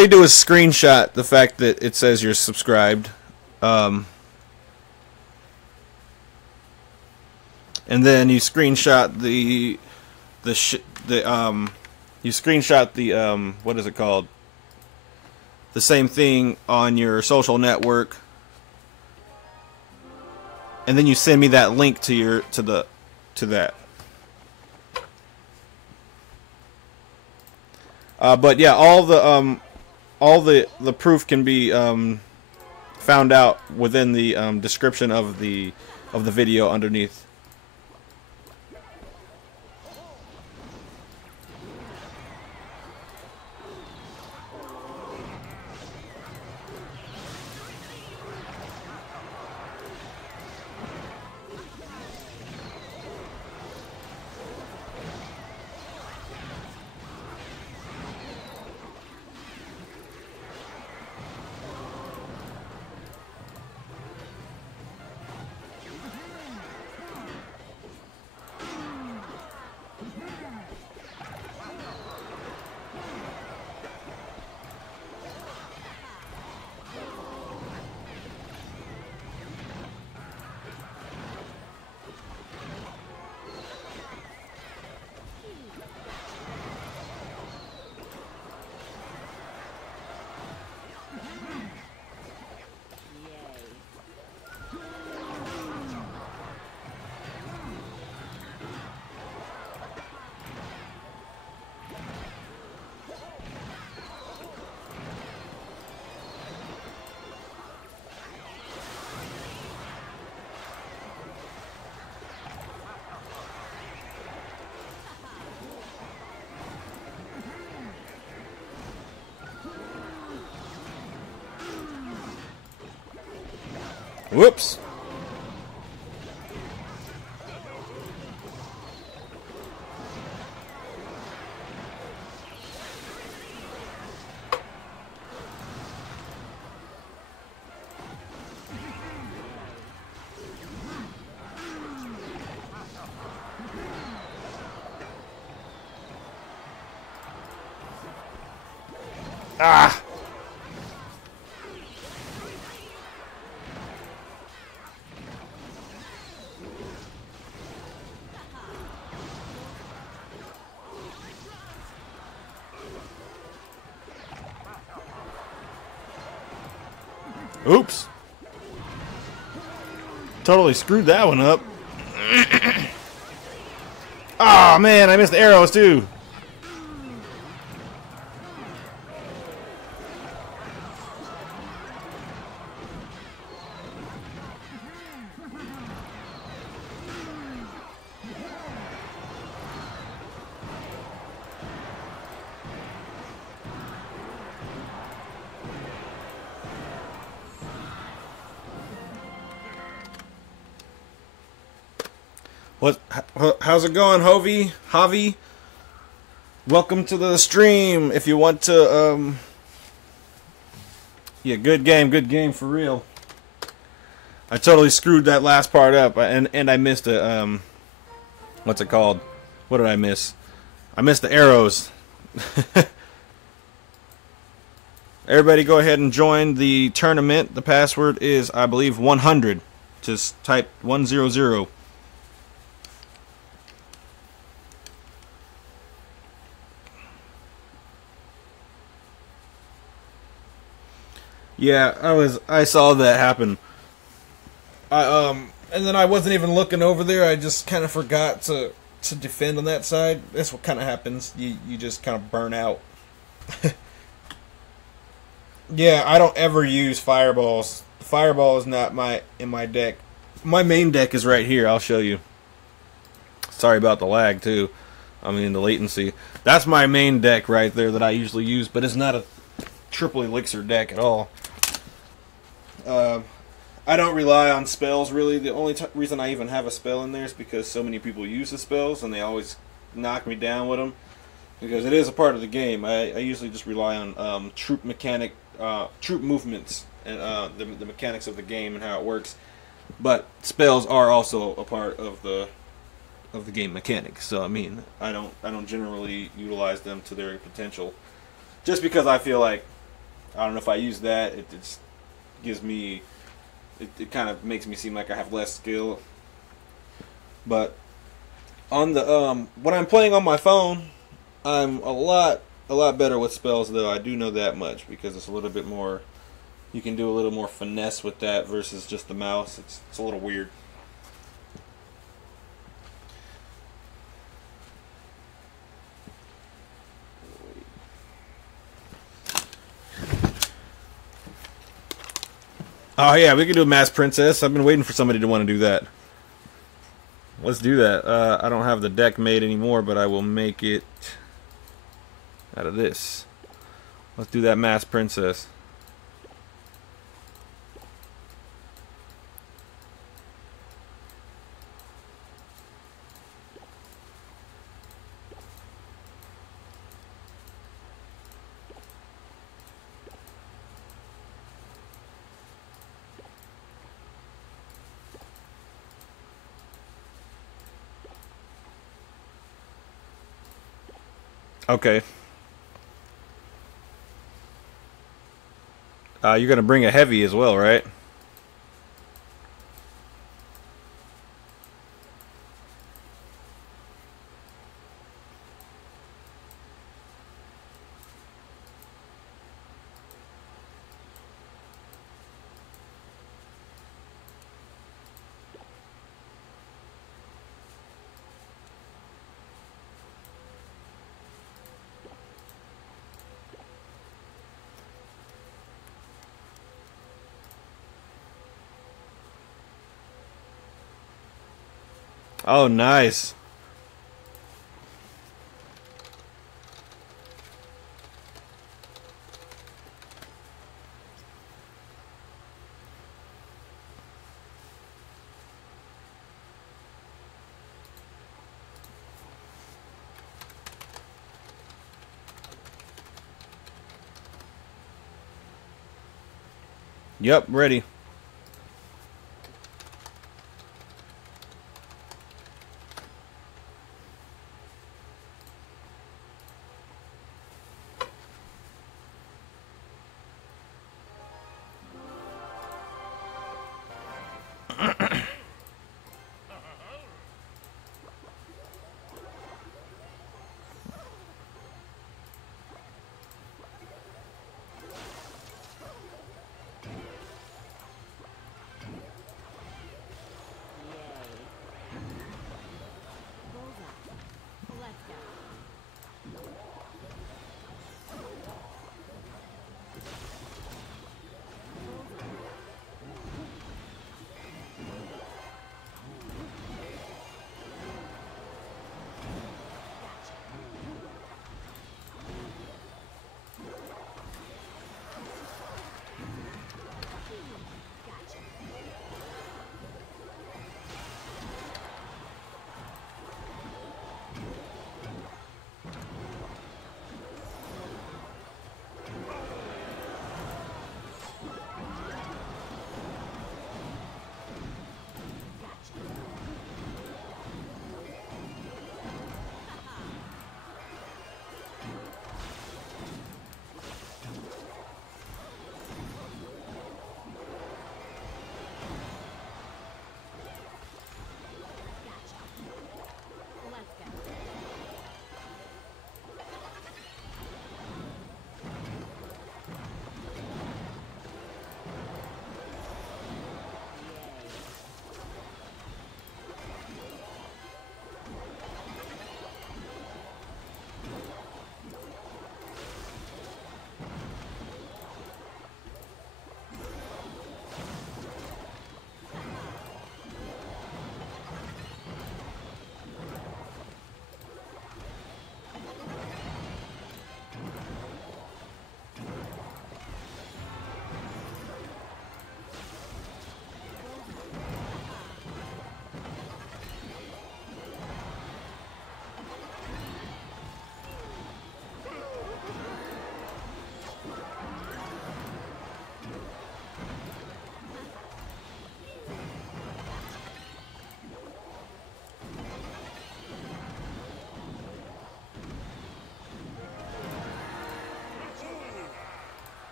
you do is screenshot the fact that it says you're subscribed. And then you screenshot the what is it called? The same thing on your social network, and then you send me that link to that. But yeah, all the proof can be found out within the description of the video underneath. Whoops. Ah. Oops. Totally screwed that one up. Oh man, I missed the arrows too. How's it going, Javi? Welcome to the stream. If you want to, yeah, good game for real. I totally screwed that last part up, and I missed it. What's it called? What did I miss? I missed the arrows. Everybody, go ahead and join the tournament. The password is, I believe, 100. Just type 100. Yeah, I saw that happen. And then I wasn't even looking over there. I just kind of forgot to defend on that side. That's what kind of happens. You just kind of burn out. Yeah, I don't ever use fireballs. Fireball is not in my deck. My main deck is right here. I'll show you. Sorry about the lag too. I mean, the latency. That's my main deck right there that I usually use, but it's not a triple elixir deck at all. I don't rely on spells, really. The only reason I even have a spell in there is because so many people use the spells, and they always knock me down with them. Because it is a part of the game. I usually just rely on troop movements, and the mechanics of the game and how it works. But spells are also a part of the game mechanics. So I mean, I don't generally utilize them to their potential, just because I feel like, I don't know, if I use that, it just gives me, it kind of makes me seem like I have less skill. But on the when I'm playing on my phone, I'm a lot better with spells, though. I do know that much, because it's a little bit more, you can do a little more finesse with that versus just the mouse. It's a little weird. Oh yeah, we can do a Masked Princess. I've been waiting for somebody to want to do that. Let's do that. I don't have the deck made anymore, but I will make it out of this. Let's do that Masked Princess. Okay. You're gonna bring a heavy as well, right? Oh, nice. Yep, ready.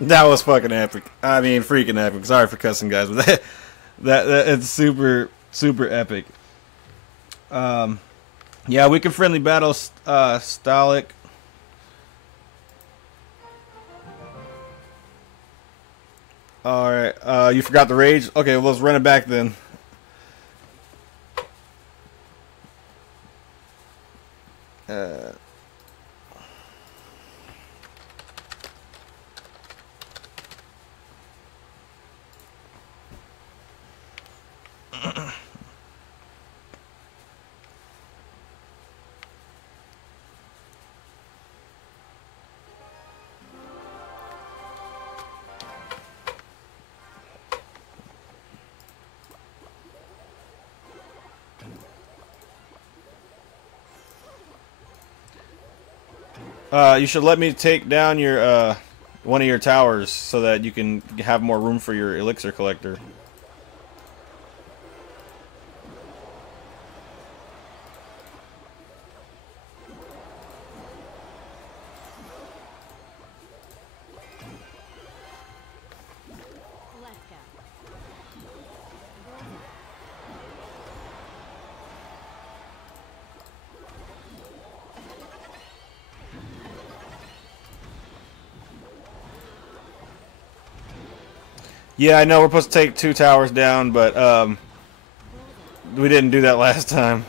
That was fucking epic. I mean, freaking epic. Sorry for cussing, guys, but that it's super epic. Yeah, we can friendly battle Stalik. All right. You forgot the rage. Okay, well, let's run it back then. You should let me take down your one of your towers so that you can have more room for your elixir collector. Let's go. Yeah, I know we're supposed to take 2 towers down, but we didn't do that last time.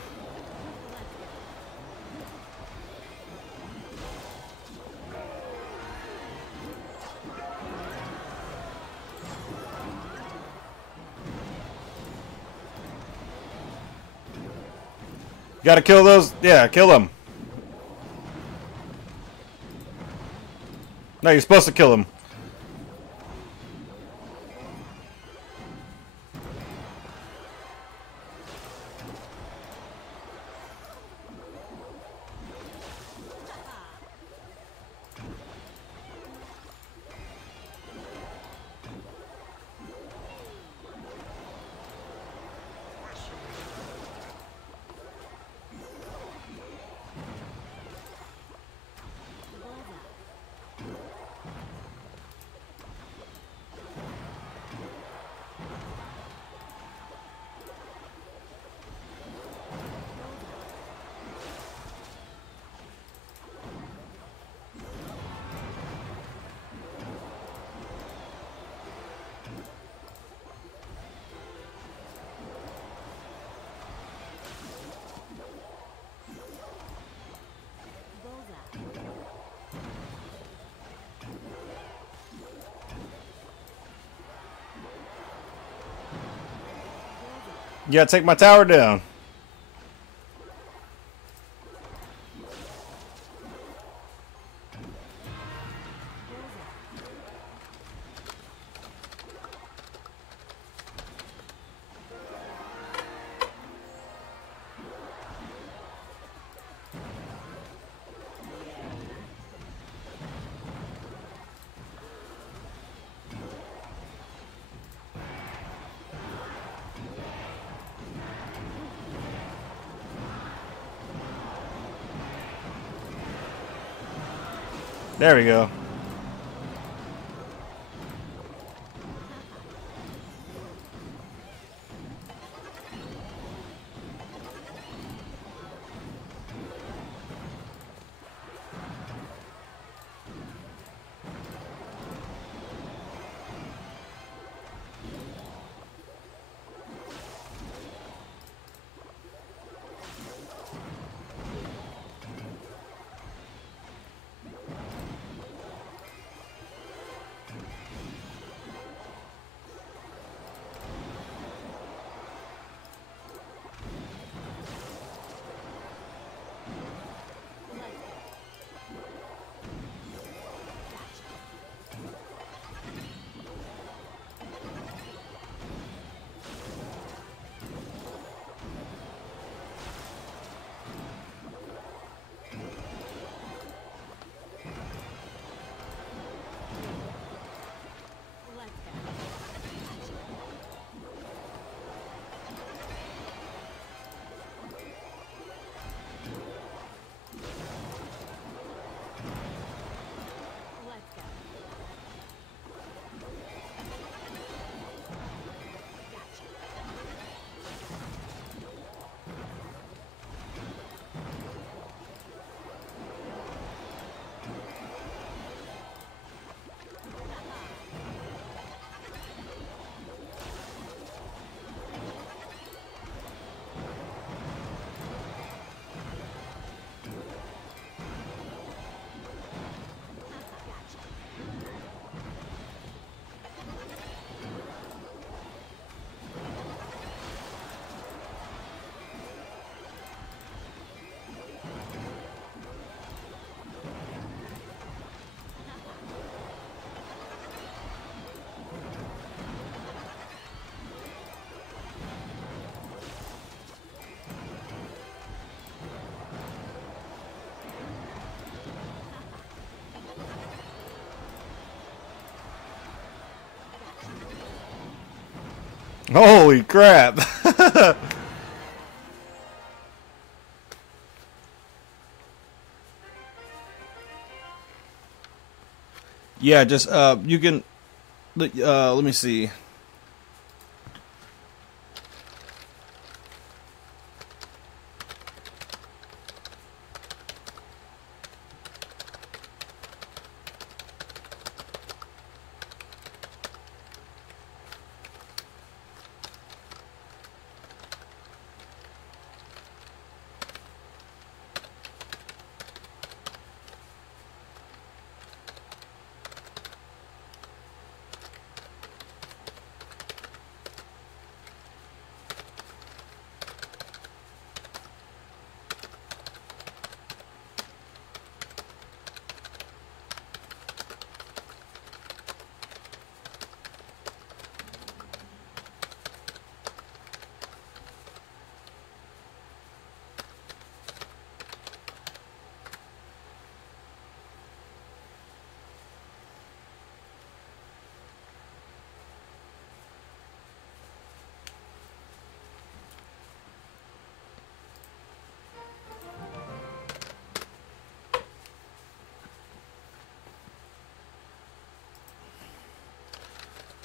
Gotta kill those. Yeah, kill them. No, you're supposed to kill them. You gotta take my tower down. There we go. Holy crap! Yeah, just you can. Let me see.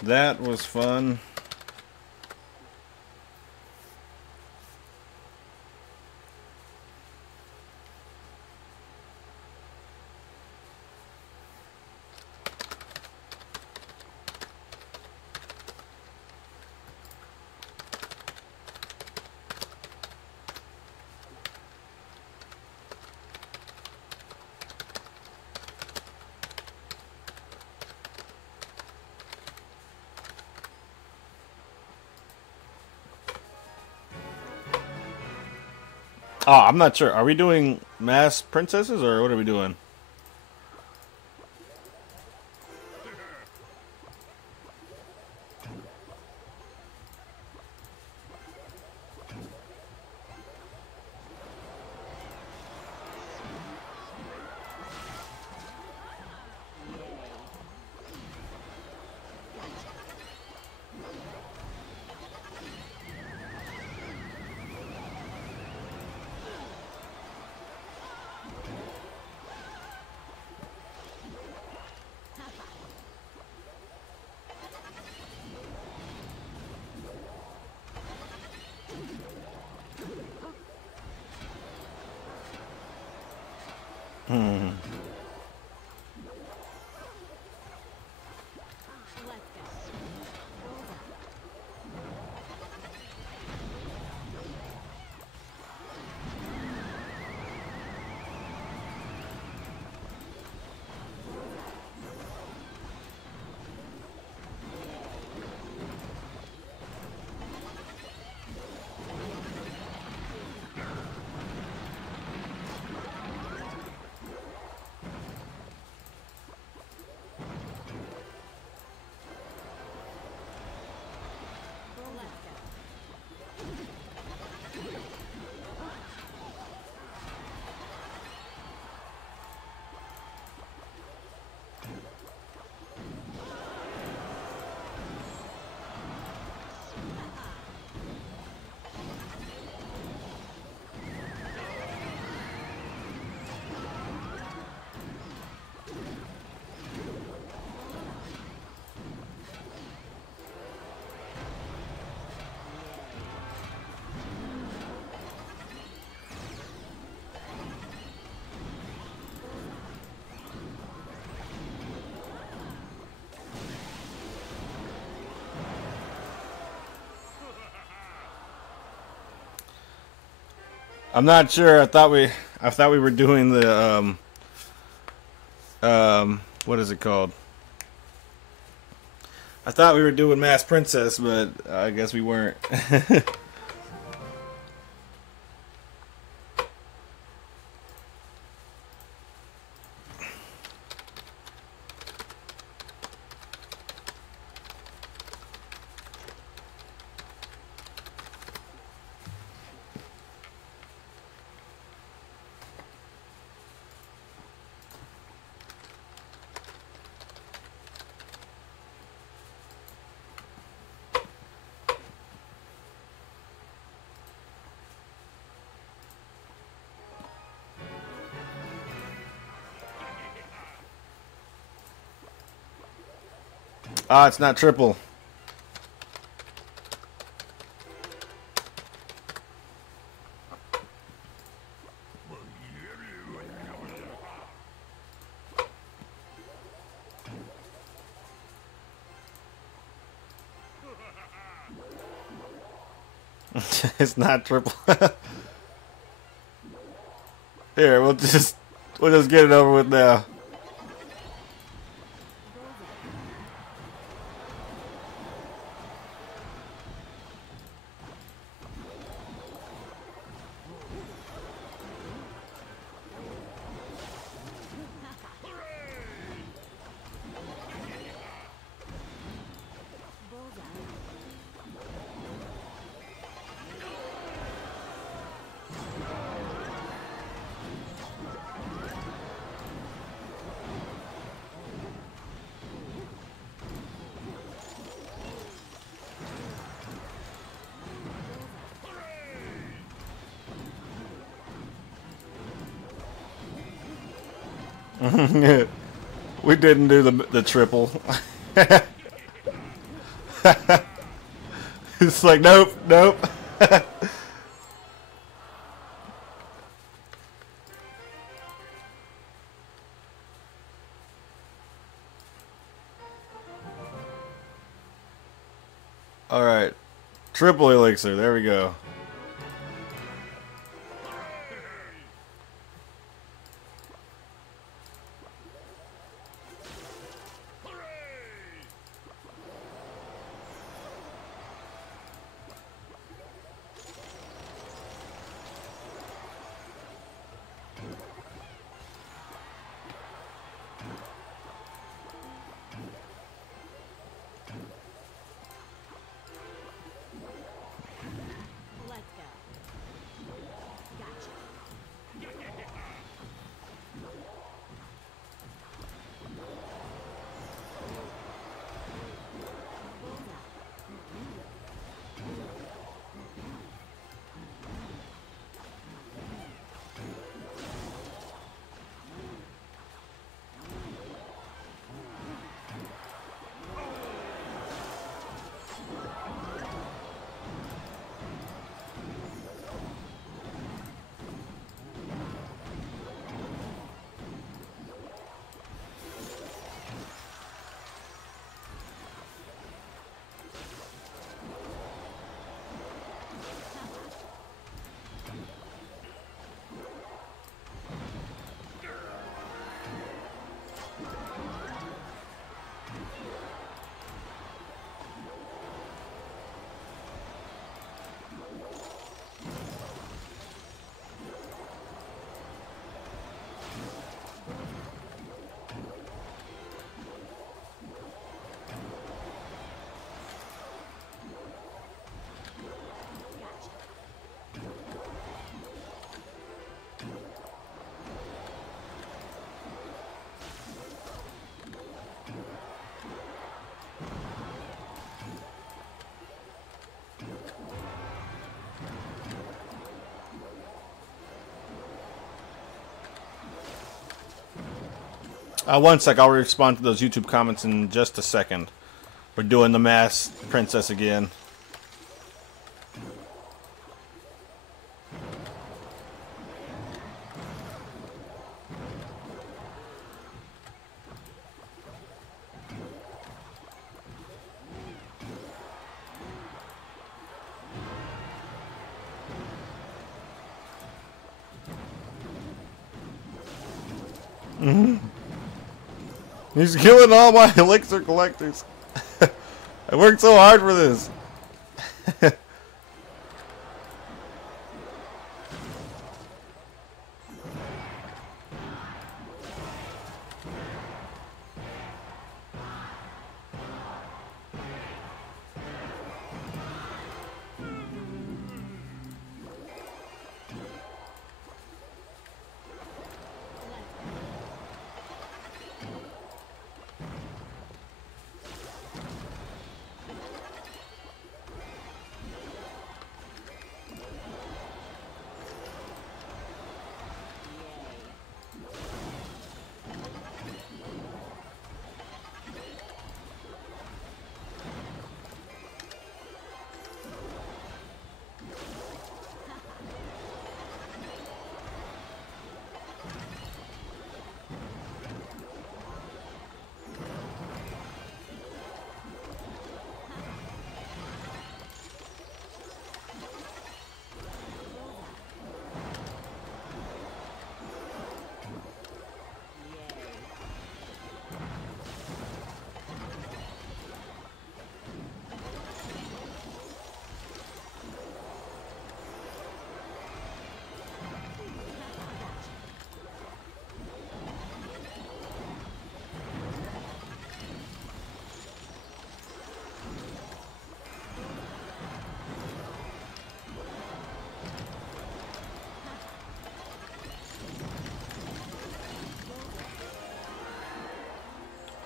That was fun. Oh, I'm not sure. Are we doing mass princesses or what are we doing? I'm not sure. I thought we were doing the what is it called? I thought we were doing Mass Princess, but I guess we weren't. Ah, it's not triple. It's not triple. Here, we'll just get it over with now. We didn't do the triple. It's like nope, nope. All right, triple elixir. There we go. One sec, I'll respond to those YouTube comments in just a second. We're doing the mass princess again. He's killing all my elixir collectors. I worked so hard for this.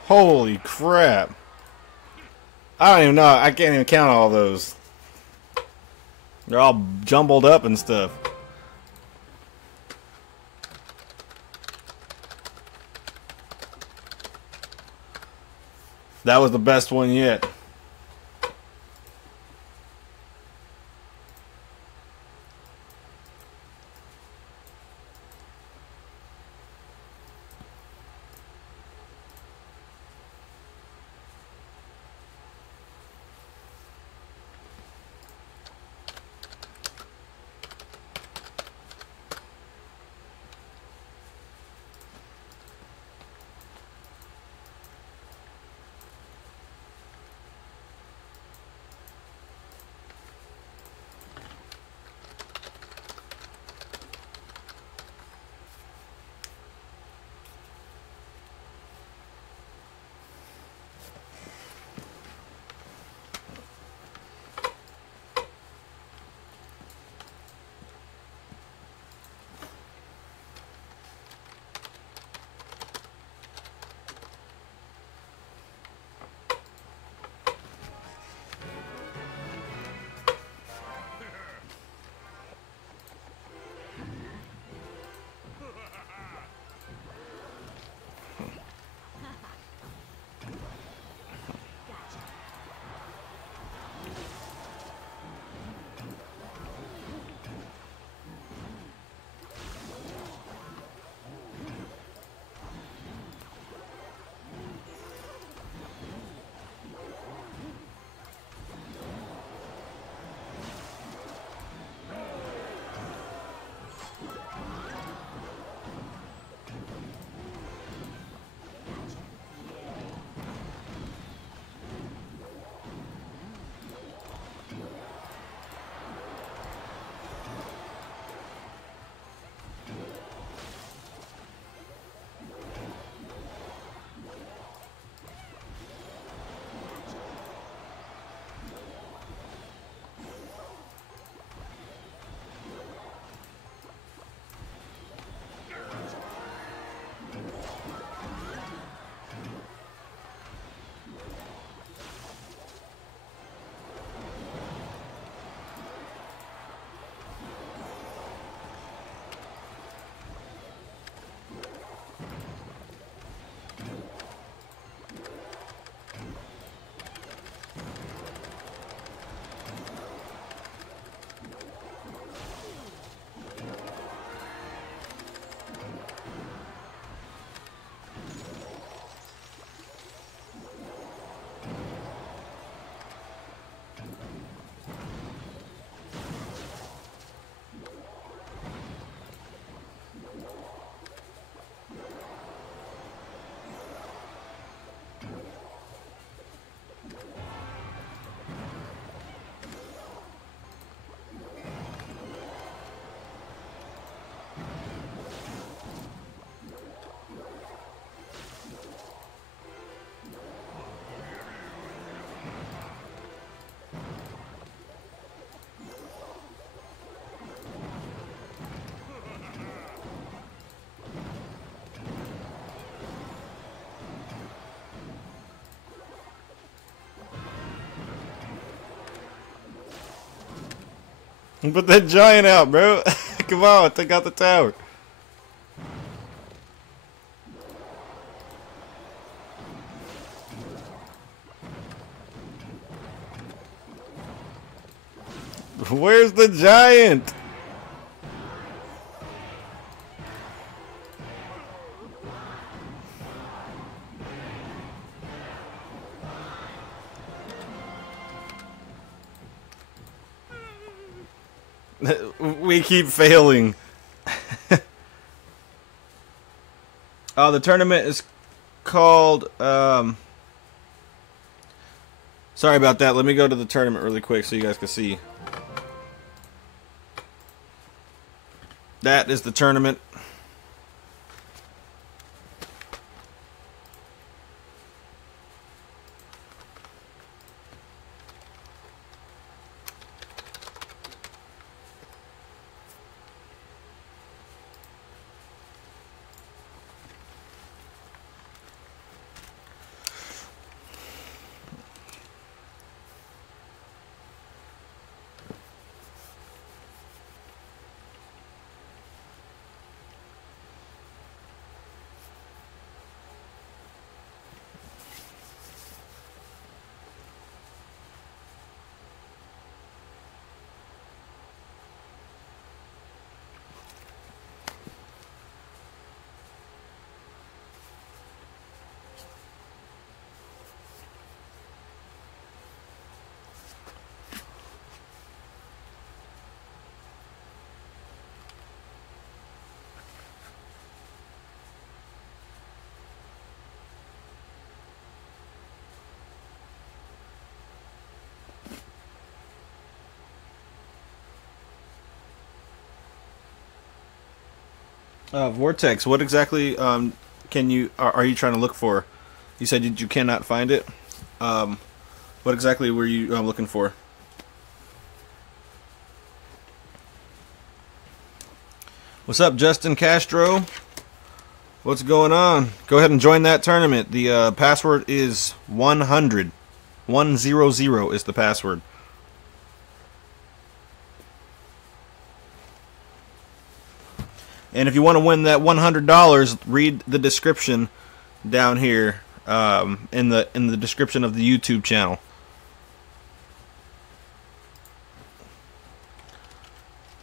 Holy crap. I don't even know. I can't even count all those. They're all jumbled up and stuff. That was the best one yet. Put that giant out, bro. Come on, take out the tower. Where's the giant? We keep failing. Oh, the tournament is called, sorry about that. Let me go to the tournament really quick so you guys can see. That is the tournament. Vortex, what exactly can you are you trying to look for? You said you cannot find it. What exactly were you looking for? What's up, Justin Castro? What's going on? Go ahead and join that tournament. The password is 100. 100 is the password. And if you want to win that $100, read the description down here in the description of the YouTube channel.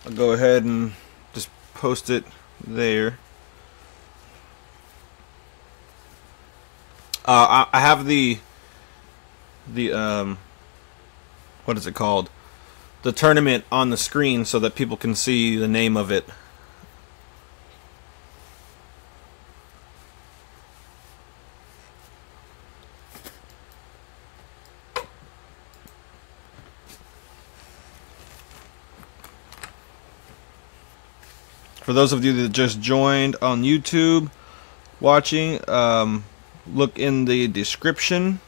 I'll go ahead and just post it there. I have the what is it called? The tournament on the screen so that people can see the name of it. For those of you that just joined on YouTube watching, look in the description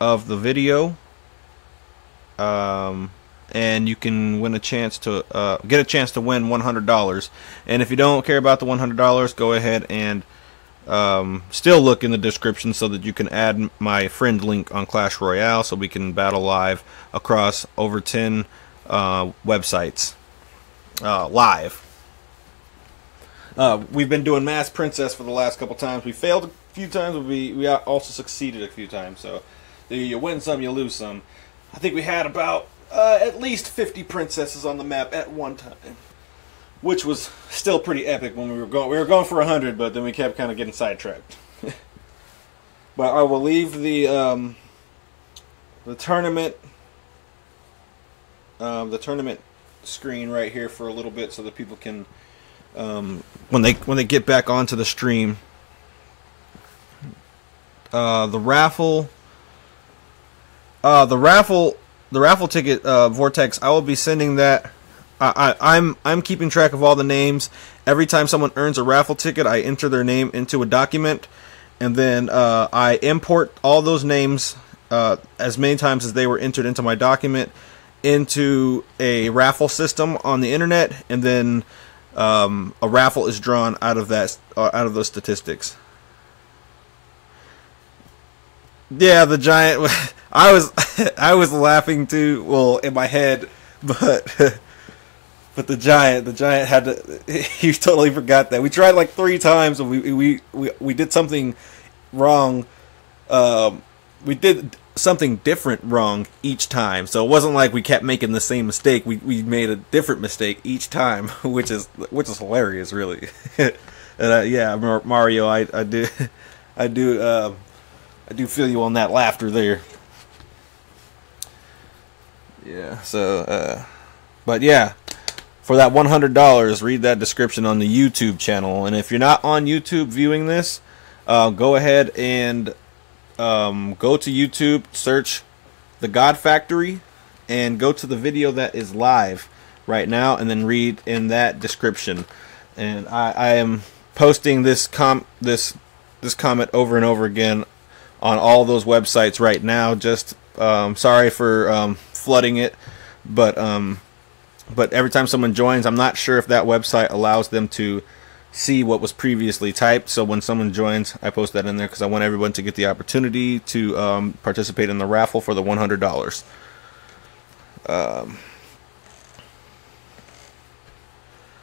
of the video, and you can win a chance to get a chance to win $100. And if you don't care about the $100, go ahead and still look in the description so that you can add my friend link on Clash Royale so we can battle live across over 10 websites live. We've been doing Mass Princess for the last couple times. We failed a few times, but we also succeeded a few times. So you win some, you lose some. I think we had about at least 50 princesses on the map at one time, which was still pretty epic when we were going. We were going for 100, but then we kept kind of getting sidetracked. But I will leave the tournament screen right here for a little bit so that people can when they get back onto the stream. The raffle ticket, Vortex, I will be sending that. I'm keeping track of all the names. Every time someone earns a raffle ticket, I enter their name into a document, and then I import all those names as many times as they were entered into my document into a raffle system on the internet, and then a raffle is drawn out of that out of those statistics. Yeah, the giant. I was laughing too. Well, in my head, but the giant had to. He totally forgot that. We tried like 3 times, and we did something wrong. We did something different wrong each time, so it wasn't like we kept making the same mistake. We made a different mistake each time, which is hilarious, really. And yeah, Mario, I do feel you on that laughter there. Yeah, so but yeah, for that $100, read that description on the YouTube channel. And if you're not on YouTube viewing this, go ahead and go to YouTube, search The God Factory, and go to the video that is live right now, and then read in that description. And I am posting this comment over and over again on all those websites right now. Just sorry for flooding it, but every time someone joins, I'm not sure if that website allows them to see what was previously typed. So when someone joins, I post that in there because I want everyone to get the opportunity to participate in the raffle for the $100.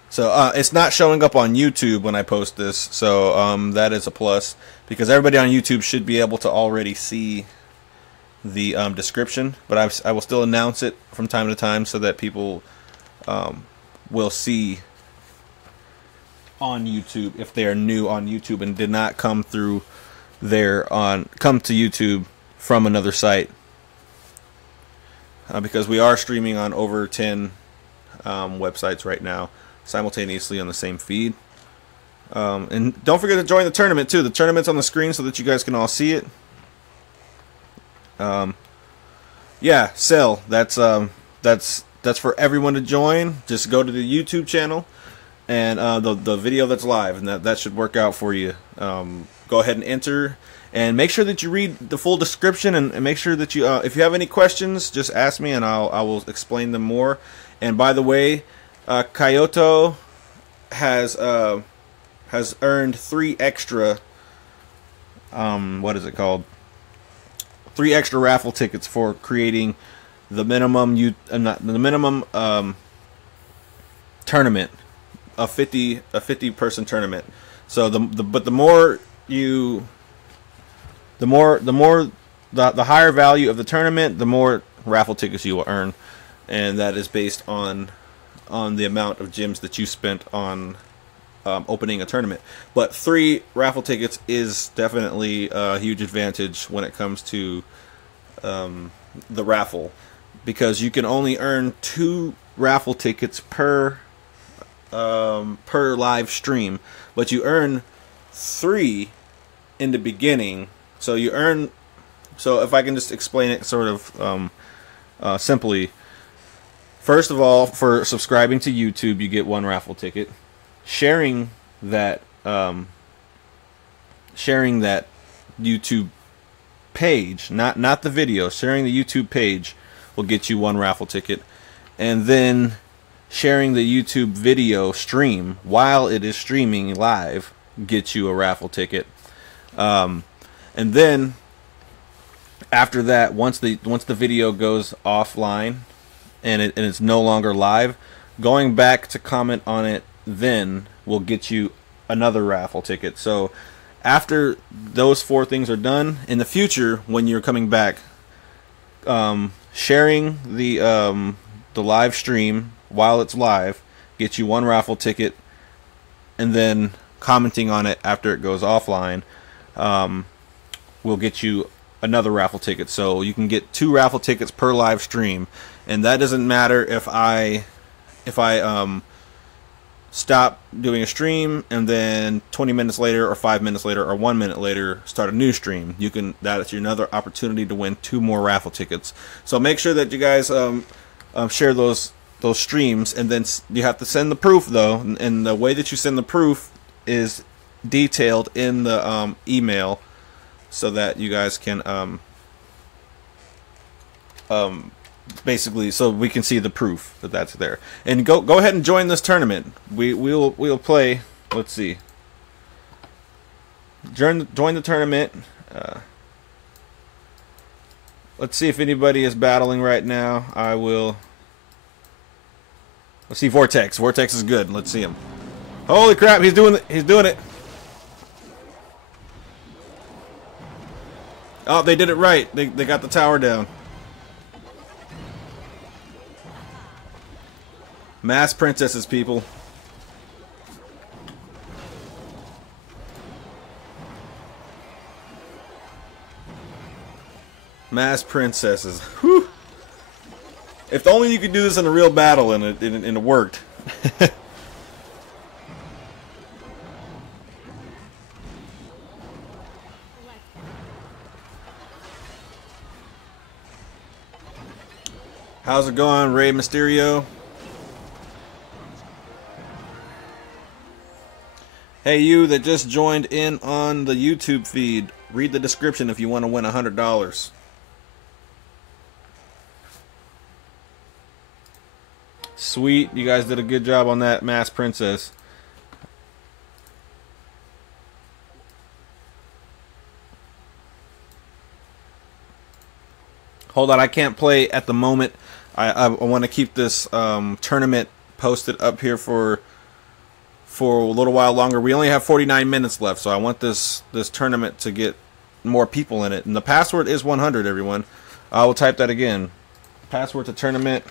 So it's not showing up on YouTube when I post this, so that is a plus, because everybody on YouTube should be able to already see the description, but I will still announce it from time to time so that people will see on YouTube if they are new on YouTube and did not come through come to YouTube from another site, because we are streaming on over 10 websites right now simultaneously on the same feed. And don't forget to join the tournament too. The tournament's on the screen so that you guys can all see it. Yeah, Cell, that's for everyone to join. Just go to the YouTube channel and the video that's live, and that should work out for you. Go ahead and enter, and make sure that you read the full description, and make sure that you if you have any questions, just ask me, and I will explain them more. And by the way, Kyoto has earned 3 extra what is it called? 3 extra raffle tickets for creating the minimum tournament, a 50 person tournament. So the higher value of the tournament, the more raffle tickets you will earn, and that is based on the amount of gems that you spent on opening a tournament. But 3 raffle tickets is definitely a huge advantage when it comes to the raffle, because you can only earn 2 raffle tickets per live stream, but you earn 3 in the beginning. So you earn, so if I can just explain it sort of simply, first of all, for subscribing to YouTube, you get 1 raffle ticket. Sharing that YouTube page, not the video, sharing the YouTube page will get you 1 raffle ticket, and then sharing the YouTube video stream while it is streaming live gets you a raffle ticket. And then after that, once the video goes offline and it's no longer live, going back to comment on it then will get you another raffle ticket. So after those 4 things are done, in the future when you're coming back, sharing the live stream while it's live gets you 1 raffle ticket, and then commenting on it after it goes offline will get you another raffle ticket. So you can get 2 raffle tickets per live stream, and that doesn't matter if I stop doing a stream and then 20 minutes later or 5 minutes later or 1 minute later start a new stream. That's another opportunity to win 2 more raffle tickets. So make sure that you guys share those streams, and then you have to send the proof though, and the way that you send the proof is detailed in the email, so that you guys can basically, so we can see the proof that that's there. And go ahead and join this tournament. We'll play. Let's see. Join the tournament. Let's see if anybody is battling right now. Let's see Vortex. Vortex is good. Let's see him. Holy crap! He's doing it. Oh, they did it right. They got the tower down. Mass princesses, people. Mass princesses. Whew. If only you could do this in a real battle and it worked. How's it going, Rey Mysterio? Hey, you that just joined in on the YouTube feed, read the description if you want to win $100. Sweet, you guys did a good job on that Mass Princess. Hold on, I can't play at the moment. I want to keep this tournament posted up here for a little while longer. We only have 49 minutes left, so I want this tournament to get more people in it. And the password is 100, everyone. I will type that again. Password to tournament.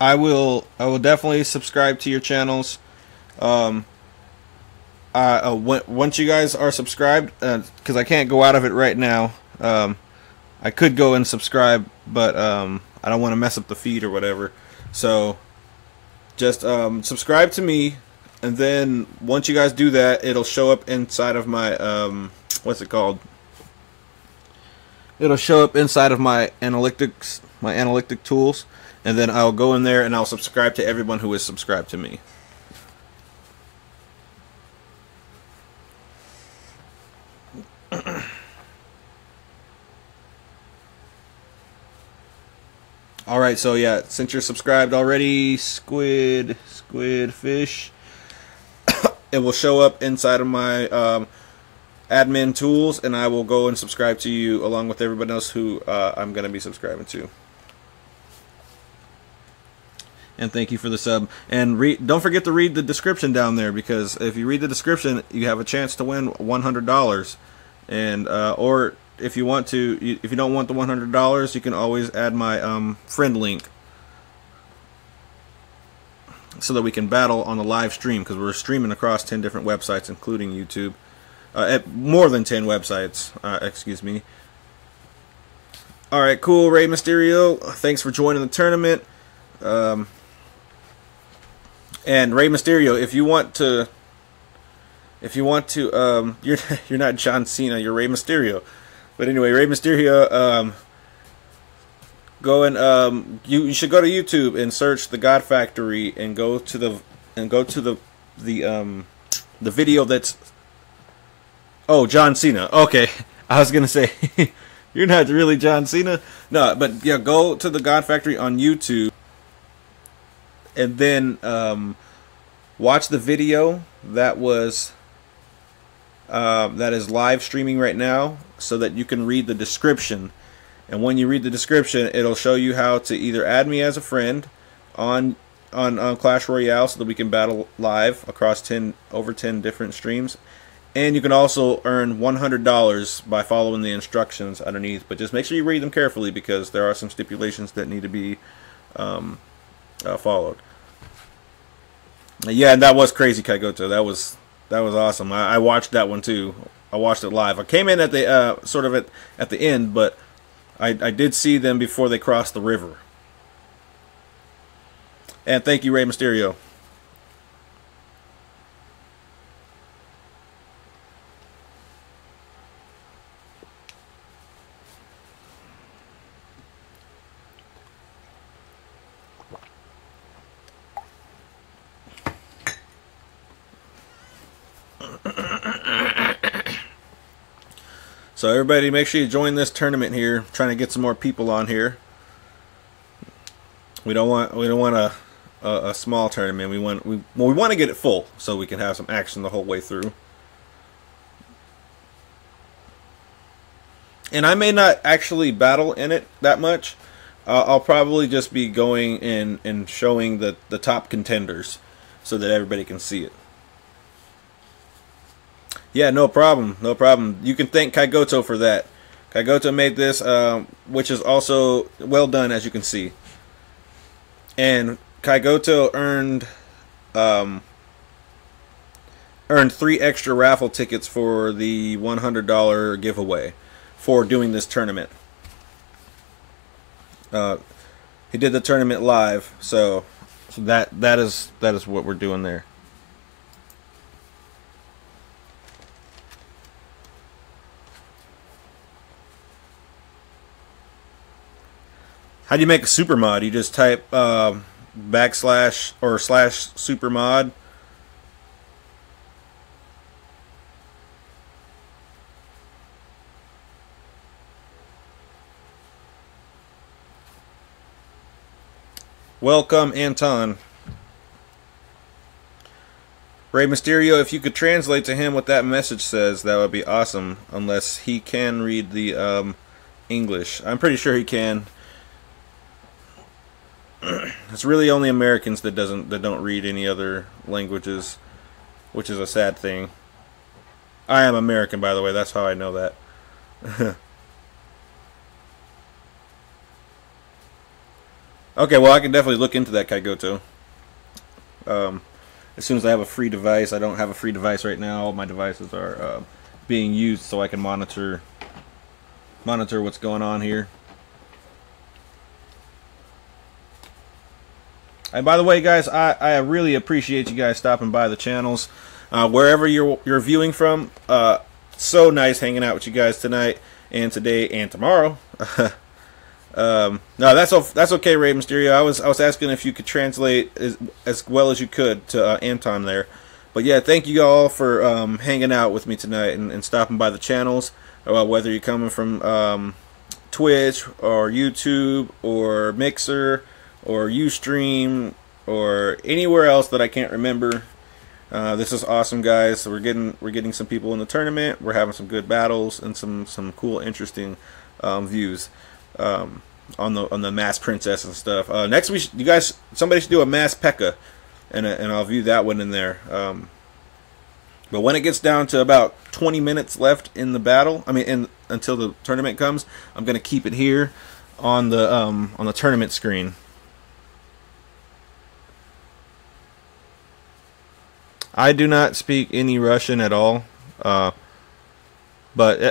I will definitely subscribe to your channels. Once you guys are subscribed, because I can't go out of it right now. I could go and subscribe, but I don't want to mess up the feed or whatever. So just subscribe to me, and then once you guys do that, it'll show up inside of my what's it called? It'll show up inside of my analytics, my analytic tools, and then I'll go in there and I'll subscribe to everyone who is subscribed to me. Alright, so yeah, since you're subscribed already, squid fish, it will show up inside of my admin tools, and I will go and subscribe to you along with everybody else who I'm going to be subscribing to. And thank you for the sub. And don't forget to read the description down there, because if you read the description, you have a chance to win $100. And or if you want to, if you don't want the $100, you can always add my friend link, so that we can battle on the live stream, because we're streaming across 10 different websites, including YouTube. At more than 10 websites, excuse me. Alright, cool, Rey Mysterio. Thanks for joining the tournament. And Rey Mysterio, if you want to, you're not John Cena, you're Rey Mysterio. But anyway, Rey Mysterio, go and you should go to YouTube and search The God Factory, and go to the video that's, oh, John Cena. Okay, I was gonna say you're not really John Cena. No, but yeah, go to The God Factory on YouTube, and then watch the video that is live streaming right now, so that you can read the description. And when you read the description, it'll show you how to either add me as a friend on Clash Royale, so that we can battle live across over 10 different streams. And you can also earn $100 by following the instructions underneath. But just make sure you read them carefully, because there are some stipulations that need to be followed. Yeah, and that was crazy, Kaigoto. That was awesome. I watched that one too. I watched it live. I came in at the sort of at the end, but I did see them before they crossed the river. And thank you, Rey Mysterio. So everybody, make sure you join this tournament here. I'm trying to get some more people on here. We don't want a small tournament. We want to get it full, so we can have some action the whole way through. And I may not actually battle in it that much. I'll probably just be going in and showing the top contenders, so that everybody can see it. Yeah, no problem, no problem. You can thank Kaigoto for that. Kaigoto made this, which is also well done, as you can see. And Kaigoto earned 3 extra raffle tickets for the $100 giveaway for doing this tournament. He did the tournament live, so that is what we're doing there. How do you make a super mod? You just type backslash or slash super mod. Welcome, Anton. Rey Mysterio, if you could translate to him what that message says, that would be awesome. Unless he can read the English. I'm pretty sure he can. It's really only Americans that don't read any other languages, which is a sad thing. I am American, by the way. That's how I know that. Okay, well, I can definitely look into that, Kaigoto. As soon as I have a free device. I don't have a free device right now. All my devices are being used so I can monitor what's going on here. And by the way, guys, I really appreciate you guys stopping by the channels. Wherever you're viewing from, so nice hanging out with you guys tonight and today and tomorrow. No, that's okay, Rey Mysterio. I was asking if you could translate as well as you could to Anton there. But yeah, thank you all for hanging out with me tonight and stopping by the channels. Whether you're coming from Twitch or YouTube or Mixer or Ustream or anywhere else that I can't remember. This is awesome, guys. So we're getting some people in the tournament. We're having some good battles and some cool, interesting views on the Masked Princess and stuff. Next week, somebody should do a Masked P.E.K.K.A. and I'll view that one in there. But when it gets down to about 20 minutes left in the battle, until the tournament comes, I'm gonna keep it here on the tournament screen. I do not speak any Russian at all, but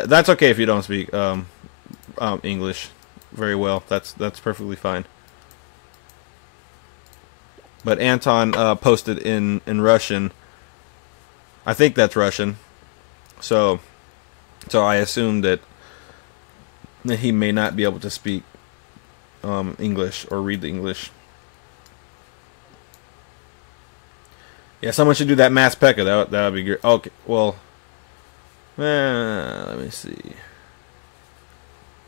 that's okay if you don't speak English very well. That's perfectly fine. But Anton posted in Russian. I think that's Russian, so I assume that he may not be able to speak English or read the English. Yeah, someone should do that Masked P.E.K.K.A. That would be great. Okay, well, let me see.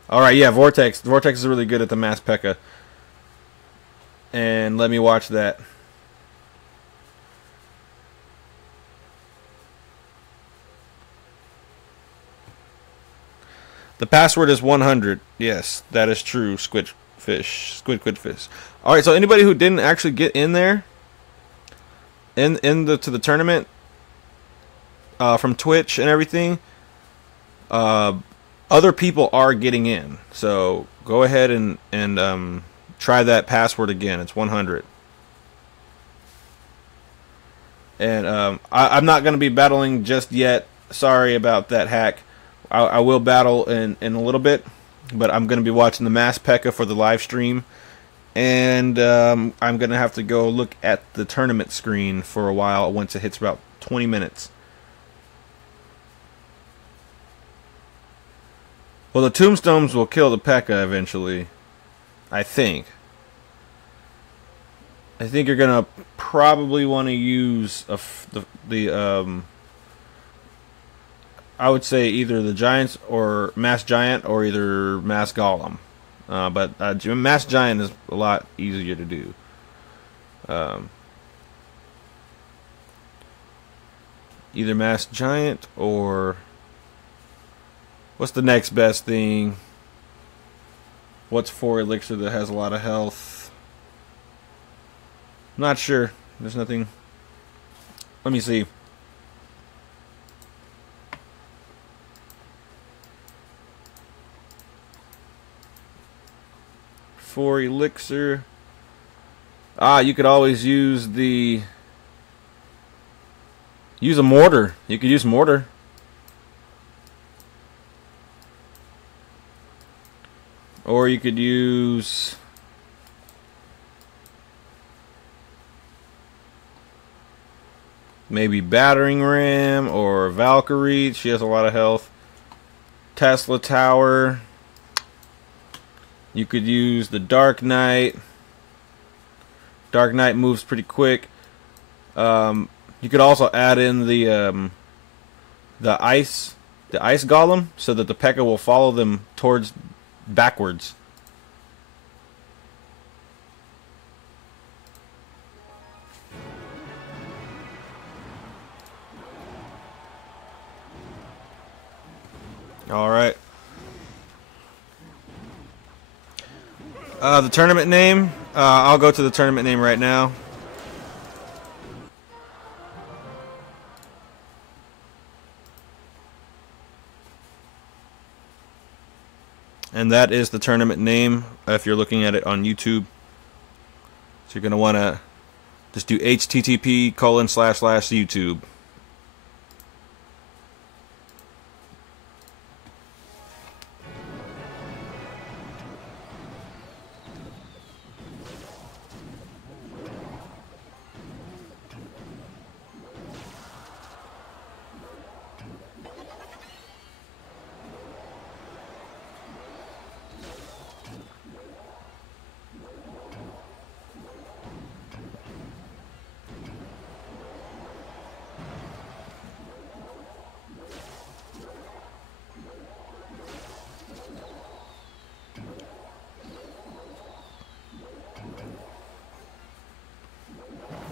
All right, yeah, Vortex. Vortex is really good at the Masked P.E.K.K.A. And let me watch that. The password is 100. Yes, that is true. Squidfish. All right, so anybody who didn't actually get in there, to the tournament, from Twitch and everything, other people are getting in. So go ahead and try that password again. It's 100. And I'm not going to be battling just yet. Sorry about that hack. I will battle in a little bit, but I'm going to be watching the Masked P.E.K.K.A. for the live stream. And I'm going to have to go look at the tournament screen for a while once it hits about 20 minutes. Well, the tombstones will kill the P.E.K.K.A. eventually, I think. I think you're going to probably want to use I would say either the Giants or Masked Giant or either Masked Golem. But Masked Giant is a lot easier to do. Either Masked Giant or... What's the next best thing? What's 4 elixir that has a lot of health? I'm not sure. There's nothing... Let me see. For elixir, you could always use a mortar. You could use mortar. Or you could use maybe battering ram or Valkyrie. She has a lot of health. Tesla Tower. You could use the Dark Knight. Dark Knight moves pretty quick. You could also add in the ice golem so that the P.E.K.K.A. will follow them towards backwards. All right. The tournament name, I'll go to the tournament name right now. And that is the tournament name if you're looking at it on YouTube. So you're going to want to just do http://YouTube.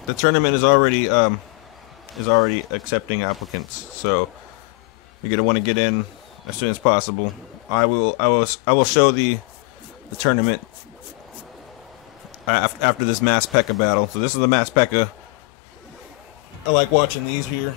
The tournament is already accepting applicants, so you're gonna want to get in as soon as possible. I will show the tournament after this Mass P.E.K.K.A. battle. So this is the Mass P.E.K.K.A. I like watching these here.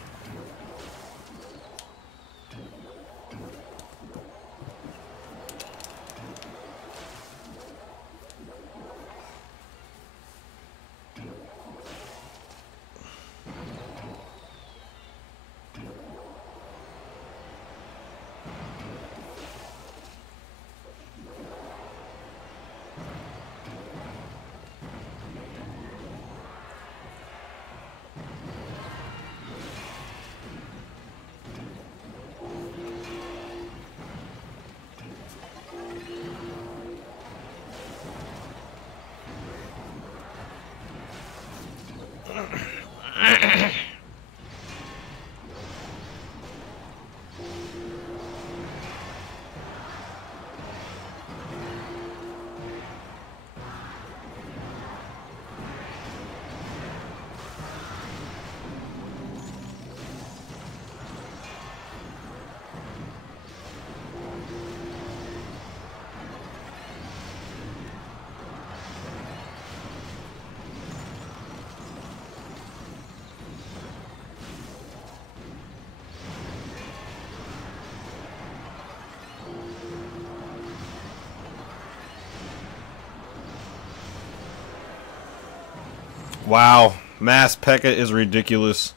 Wow, Mass P.E.K.K.A. is ridiculous.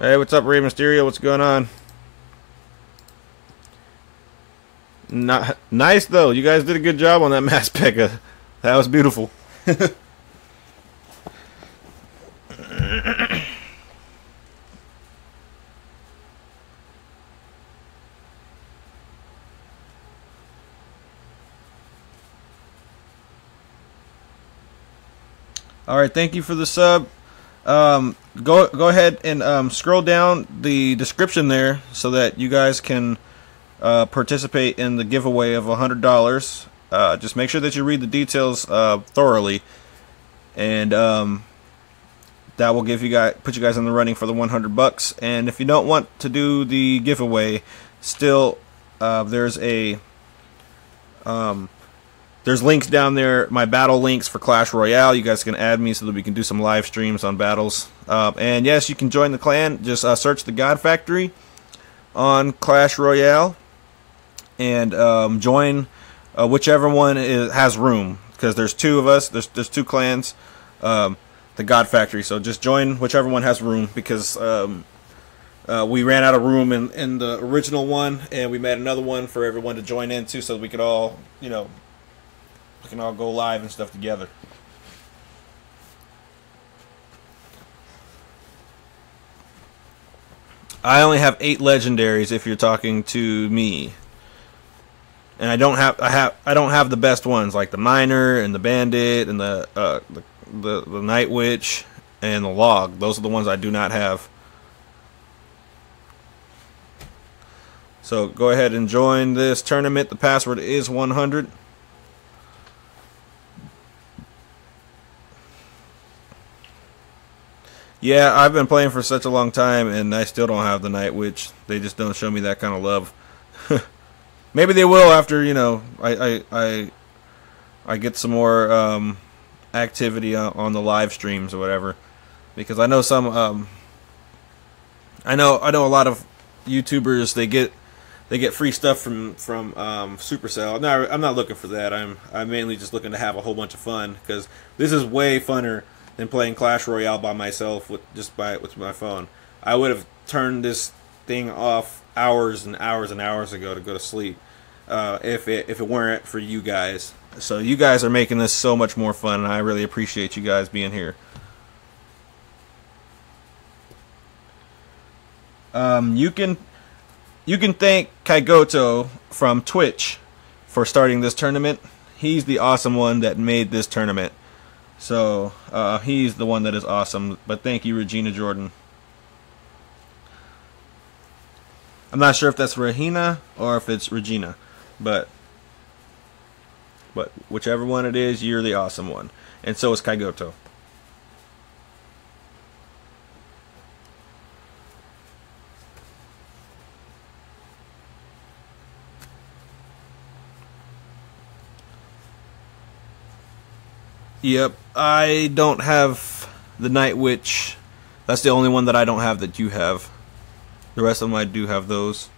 Hey, what's up, Rey Mysterio? What's going on? Nice, though. You guys did a good job on that Mass P.E.K.K.A. That was beautiful. All right, thank you for the sub. Go ahead and scroll down the description there so that you guys can participate in the giveaway of $100. Just make sure that you read the details thoroughly, and that will give you guys put you guys in the running for the $100. And if you don't want to do the giveaway, still there's links down there, my battle links for Clash Royale. You guys can add me so that we can do some live streams on battles. And yes, you can join the clan. Just search the God Factory on Clash Royale and join whichever one has room, because there's two of us. There's two clans, the God Factory. So just join whichever one has room, because we ran out of room in the original one, and we made another one for everyone to join into, so that we could all, we can all go live and stuff together. I only have 8 legendaries if you're talking to me, and I don't have the best ones, like the Miner and the Bandit and the Night Witch and the Log. Those are the ones I do not have. So go ahead and join this tournament. The password is 100. Yeah, I've been playing for such a long time, and I still don't have the Night Witch. They just don't show me that kind of love. Maybe they will after, I get some more activity on the live streams or whatever, because I know some I know a lot of YouTubers, they get free stuff from Supercell. No, I'm not looking for that. I'm mainly just looking to have a whole bunch of fun, because this is way funner than playing Clash Royale by myself with my phone. I would have turned this thing off hours and hours and hours ago to go to sleep if it weren't for you guys. So you guys are making this so much more fun, and I really appreciate you guys being here. You can thank Kaigoto from Twitch for starting this tournament. He's the awesome one that made this tournament. So he's the one that is awesome. But thank you, Regina Jordan. I'm not sure if that's Regina or if it's Regina, but whichever one it is, you're the awesome one. And so is Kaigoto. Yep, I don't have the Night Witch. That's the only one that I don't have that you have. The rest of them I do have those.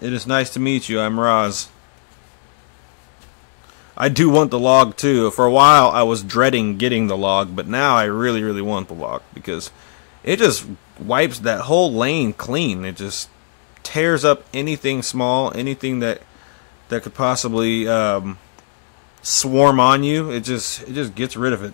It is nice to meet you. I'm Roz. I do want the log too. For a while I was dreading getting the log, but now I really, really want the log, because it just wipes that whole lane clean. It just tears up anything small, anything that could possibly swarm on you. It just gets rid of it.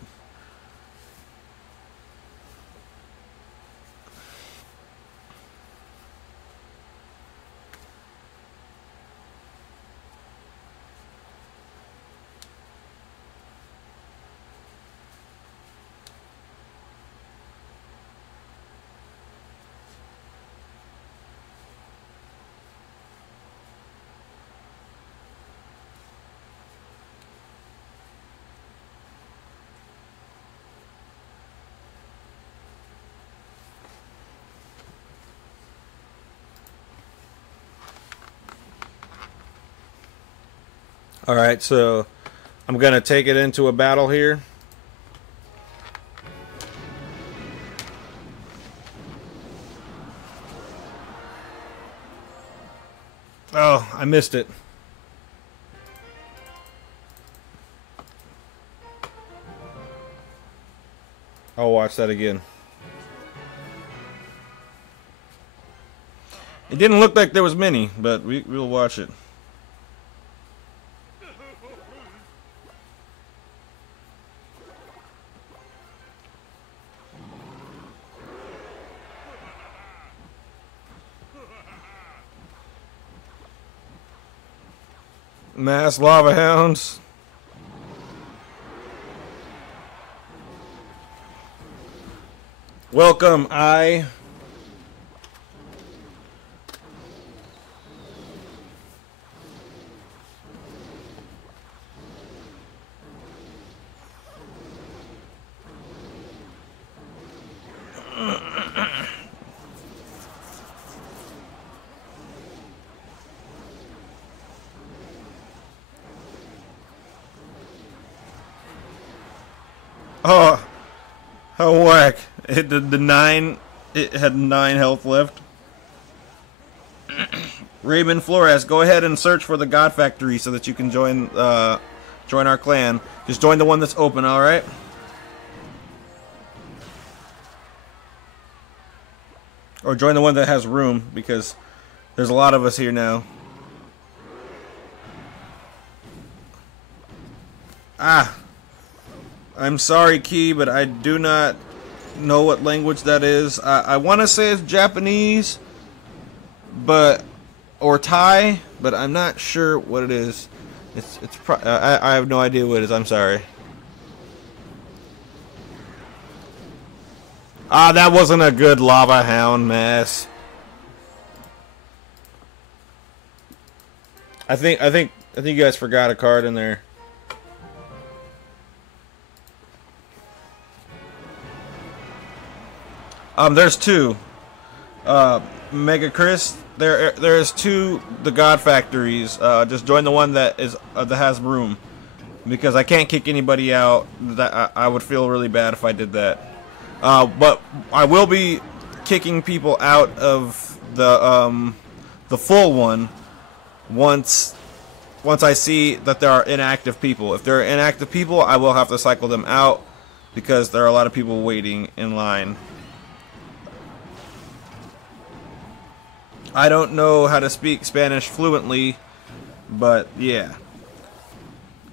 Alright, so I'm going to take it into a battle here. Oh, I missed it. I'll watch that again. It didn't look like there was many, but we'll watch it. Mass lava hounds. Welcome, I. Oh, how whack! It did the 9. It had 9 health left. Raymond Flores, go ahead and search for the God Factory so that you can join our clan. Just join the one that's open, all right? Or join the one that has room, because there's a lot of us here now. Ah. I'm sorry, Key, but I do not know what language that is. I want to say it's Japanese, or Thai, but I'm not sure what it is. I have no idea what it is. I'm sorry. Ah, that wasn't a good lava hound mess. I think you guys forgot a card in there. There's two. Mega Chris, there's two The God Factories. Just join the one that has room, because I can't kick anybody out. That I would feel really bad if I did that. But I will be kicking people out of the full one once I see that there are inactive people. If there are inactive people, I will have to cycle them out because there are a lot of people waiting in line. I don't know how to speak Spanish fluently, but yeah.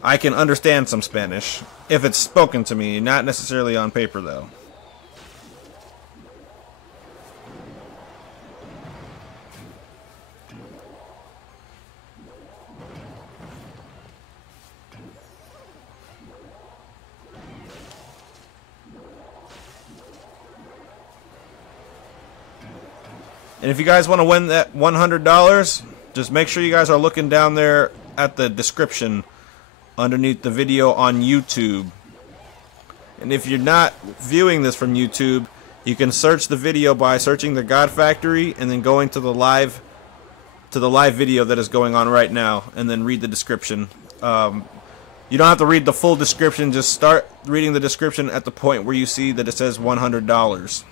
I can understand some Spanish if it's spoken to me, not necessarily on paper though. And if you guys want to win that $100, just make sure you guys are looking down there at the description underneath the video on YouTube. And if you're not viewing this from YouTube, you can search the video by searching the God Factory and then going to the live video that is going on right now, and then read the description. You don't have to read the full description, just start reading the description at the point where you see that it says $100.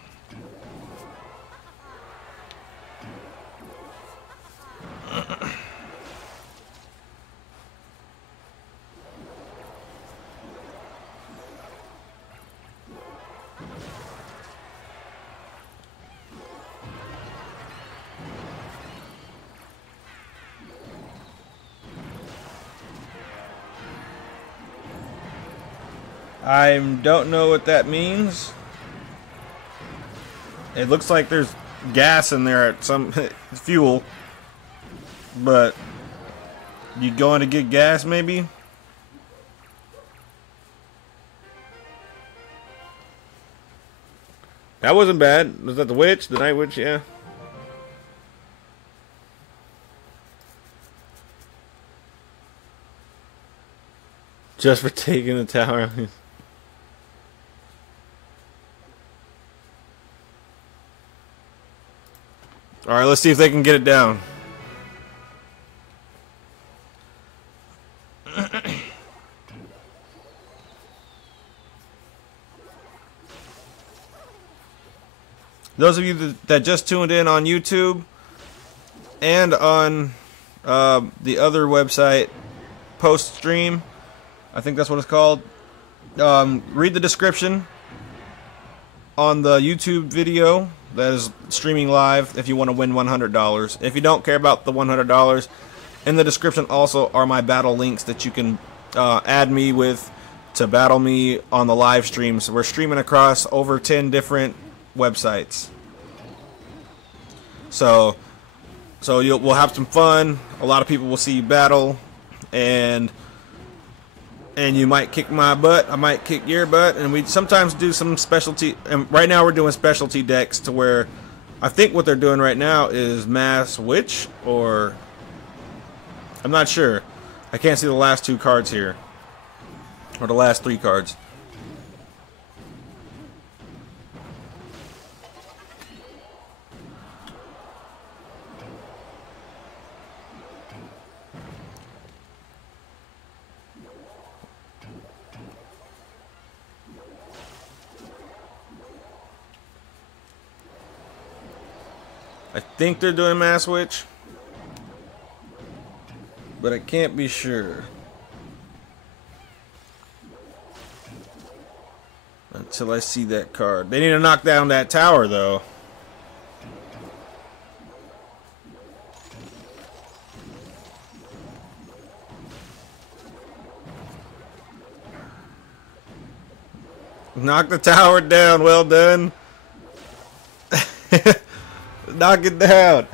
I don't know what that means. It looks like there's gas in there at some fuel, but you going to get gas maybe? That wasn't bad. Was that the witch? The night witch? Yeah. Just for taking the tower. Alright, let's see if they can get it down. Those of you that just tuned in on YouTube and on the other website, Post Stream, I think that's what it's called, read the description on the YouTube video that is streaming live if you want to win $100. If you don't care about the $100, in the description also are my battle links that you can add me with to battle me on the live streams. We're streaming across over 10 different websites. So we'll have some fun. A lot of people will see you battle, and you might kick my butt, I might kick your butt, and we sometimes do some specialty. And right now we're doing specialty decks to where I think what they're doing right now is Mass Witch, or I'm not sure. I can't see the last two cards here, or the last three cards. I think they're doing Mass Witch, but I can't be sure until I see that card. They need to knock down that tower, though. Knock the tower down. Well done. Knock it down.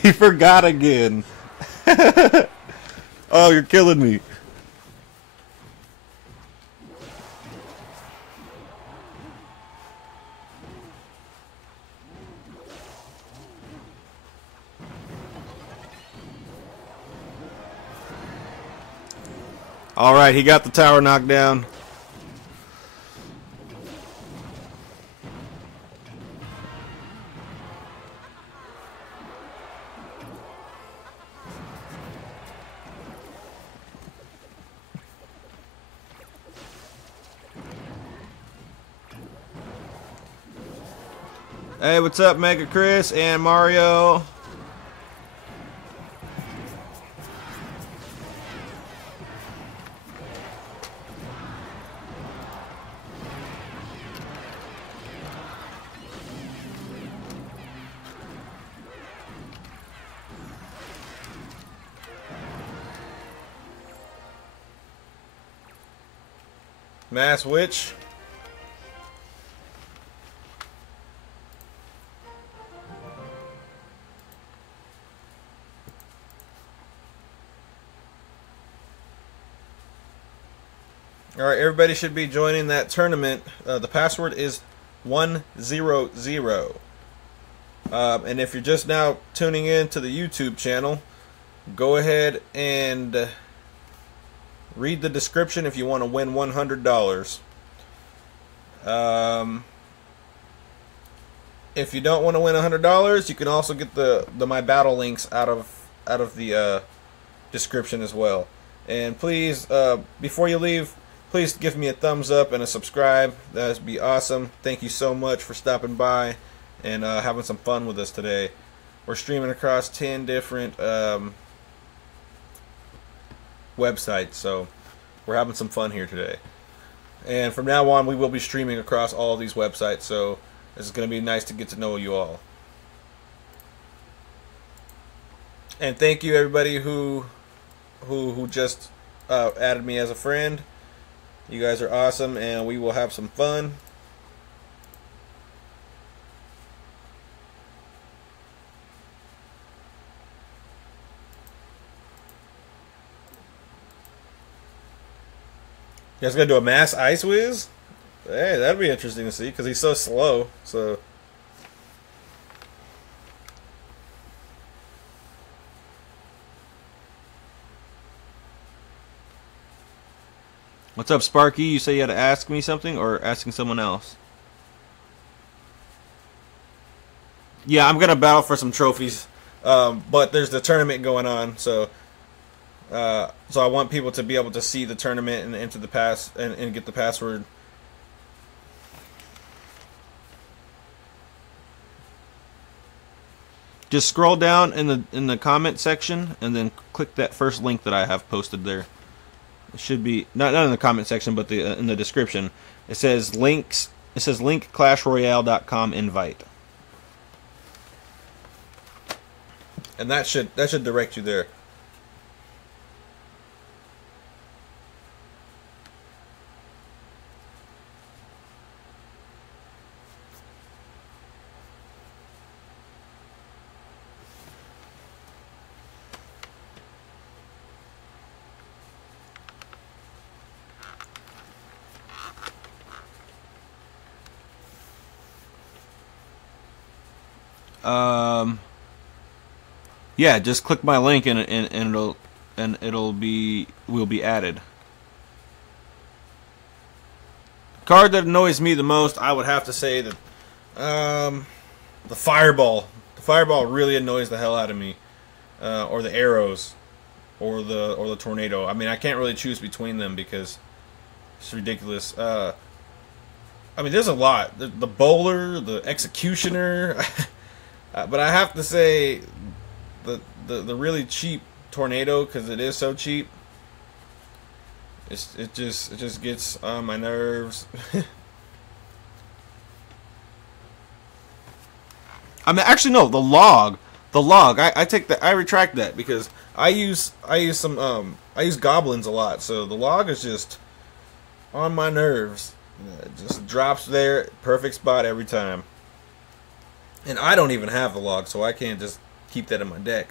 He forgot again. Oh, you're killing me. All right, he got the tower knocked down. Hey, what's up, Mega Chris and Mario? Mass Witch. Alright, everybody should be joining that tournament. The password is 100. And if you're just now tuning in to the YouTube channel, go ahead and read the description if you want to win $100. If you don't want to win $100, you can also get the My Battle links out of the description as well. And please, before you leave, please give me a thumbs up and a subscribe. That'd be awesome. Thank you so much for stopping by and having some fun with us today. We're streaming across 10 different websites, so we're having some fun here today. And from now on, we will be streaming across all of these websites, so this is going to be nice to get to know you all. And thank you everybody who just added me as a friend. You guys are awesome, and we will have some fun. You guys gonna do a mass ice whiz? Hey, that'd be interesting to see because he's so slow. So. What's up, Sparky? You say you had to ask me something or asking someone else? Yeah, I'm gonna battle for some trophies, but there's the tournament going on, so I want people to be able to see the tournament and enter the pass and get the password. Just scroll down in the comment section and then click that first link that I have posted there. It should be not in the comment section, but in the description. It says links. It says link ClashRoyale.com invite, and that should direct you there. Yeah, just click my link and we'll be added. Card that annoys me the most, I would have to say that the fireball. The fireball really annoys the hell out of me, or the arrows, or the tornado. I mean, I can't really choose between them because it's ridiculous. I mean, there's a lot. The bowler, the executioner, but I have to say the really cheap tornado, because it is so cheap. It just gets on my nerves. I mean, actually no, the log. I retract that because I use goblins a lot, so the log is just on my nerves. It just drops there, perfect spot every time. And I don't even have the log, so I can't just keep that in my deck.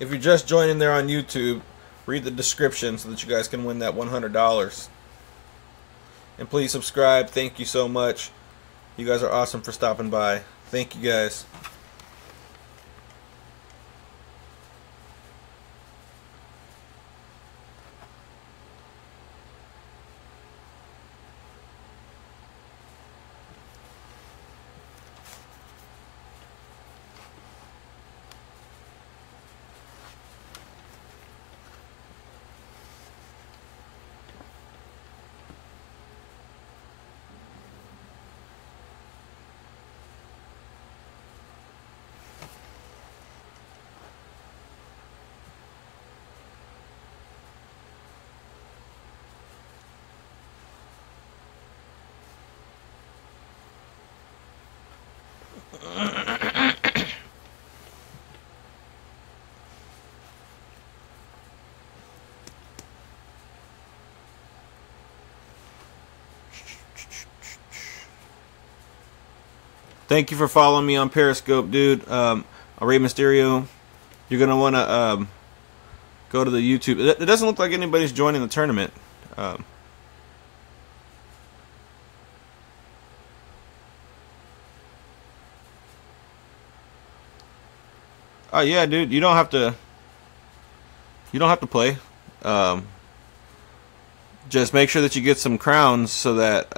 If you're just joining there on YouTube, read the description so that you guys can win that $100. And please subscribe. Thank you so much. You guys are awesome for stopping by. Thank you guys. Thank you for following me on Periscope, dude. Rey Mysterio. You're gonna want to go to the YouTube. It doesn't look like anybody's joining the tournament. Oh yeah, dude. You don't have to. You don't have to play. Just make sure that you get some crowns so that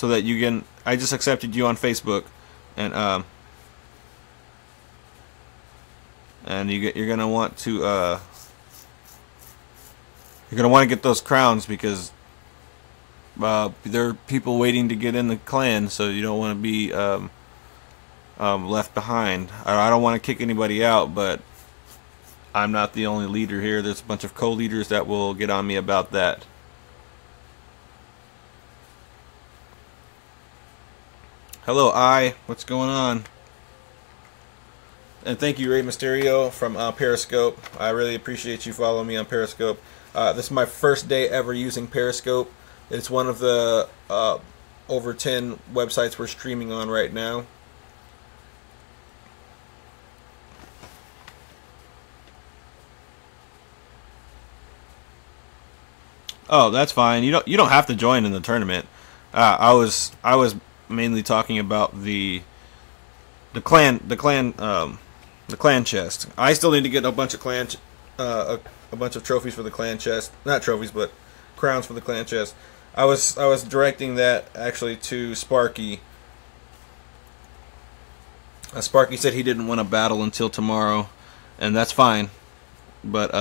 you can. I just accepted you on Facebook, and you're gonna want to get those crowns because there are people waiting to get in the clan, so you don't want to be left behind. I don't want to kick anybody out, but I'm not the only leader here. There's a bunch of co-leaders that will get on me about that. Hello, what's going on? And thank you, Rey Mysterio from Periscope. I really appreciate you following me on Periscope. This is my first day ever using Periscope. It's one of the over 10 websites we're streaming on right now. Oh, that's fine. You don't have to join in the tournament. I was mainly talking about the clan chest. I still need to get a bunch of a bunch of trophies for the clan chest. Not trophies, but crowns for the clan chest. I was directing that actually to Sparky. Sparky said he didn't want to battle until tomorrow, and that's fine. But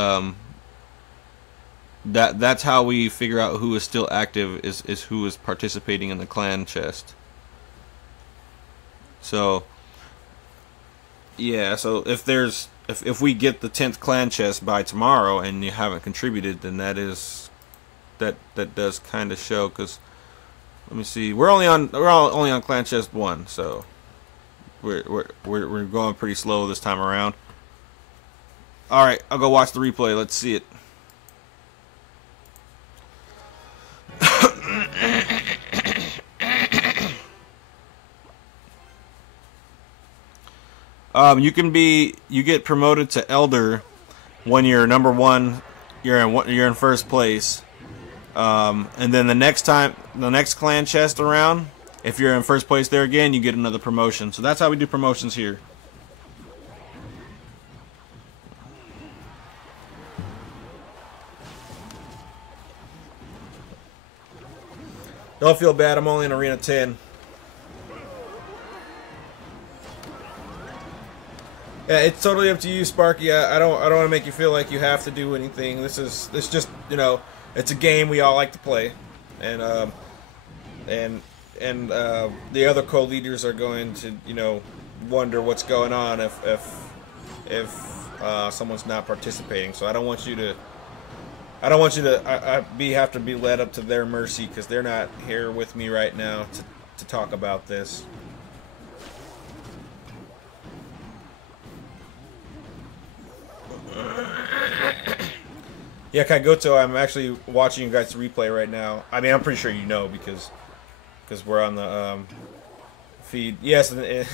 that's how we figure out who is still active is who is participating in the clan chest. So yeah, so if we get the 10th clan chest by tomorrow and you haven't contributed, then that does kind of show. Because let me see, we're only on clan chest 1, so we're going pretty slow this time around. All right, I'll go watch the replay. Let's see it. You get promoted to elder when you're number 1. You're in first place, and then the next clan chest around, if you're in first place there again, you get another promotion. So that's how we do promotions here. Don't feel bad. I'm only in Arena 10. Yeah, it's totally up to you, Sparky. I don't want to make you feel like you have to do anything. This just, you know, it's a game we all like to play, and the other co-leaders are going to, you know, wonder what's going on if someone's not participating. So I don't want you to have to be led up to their mercy because they're not here with me right now to talk about this. Yeah, Kaigoto, I'm actually watching you guys replay right now. I mean, I'm pretty sure you know because we're on the feed. Yes, and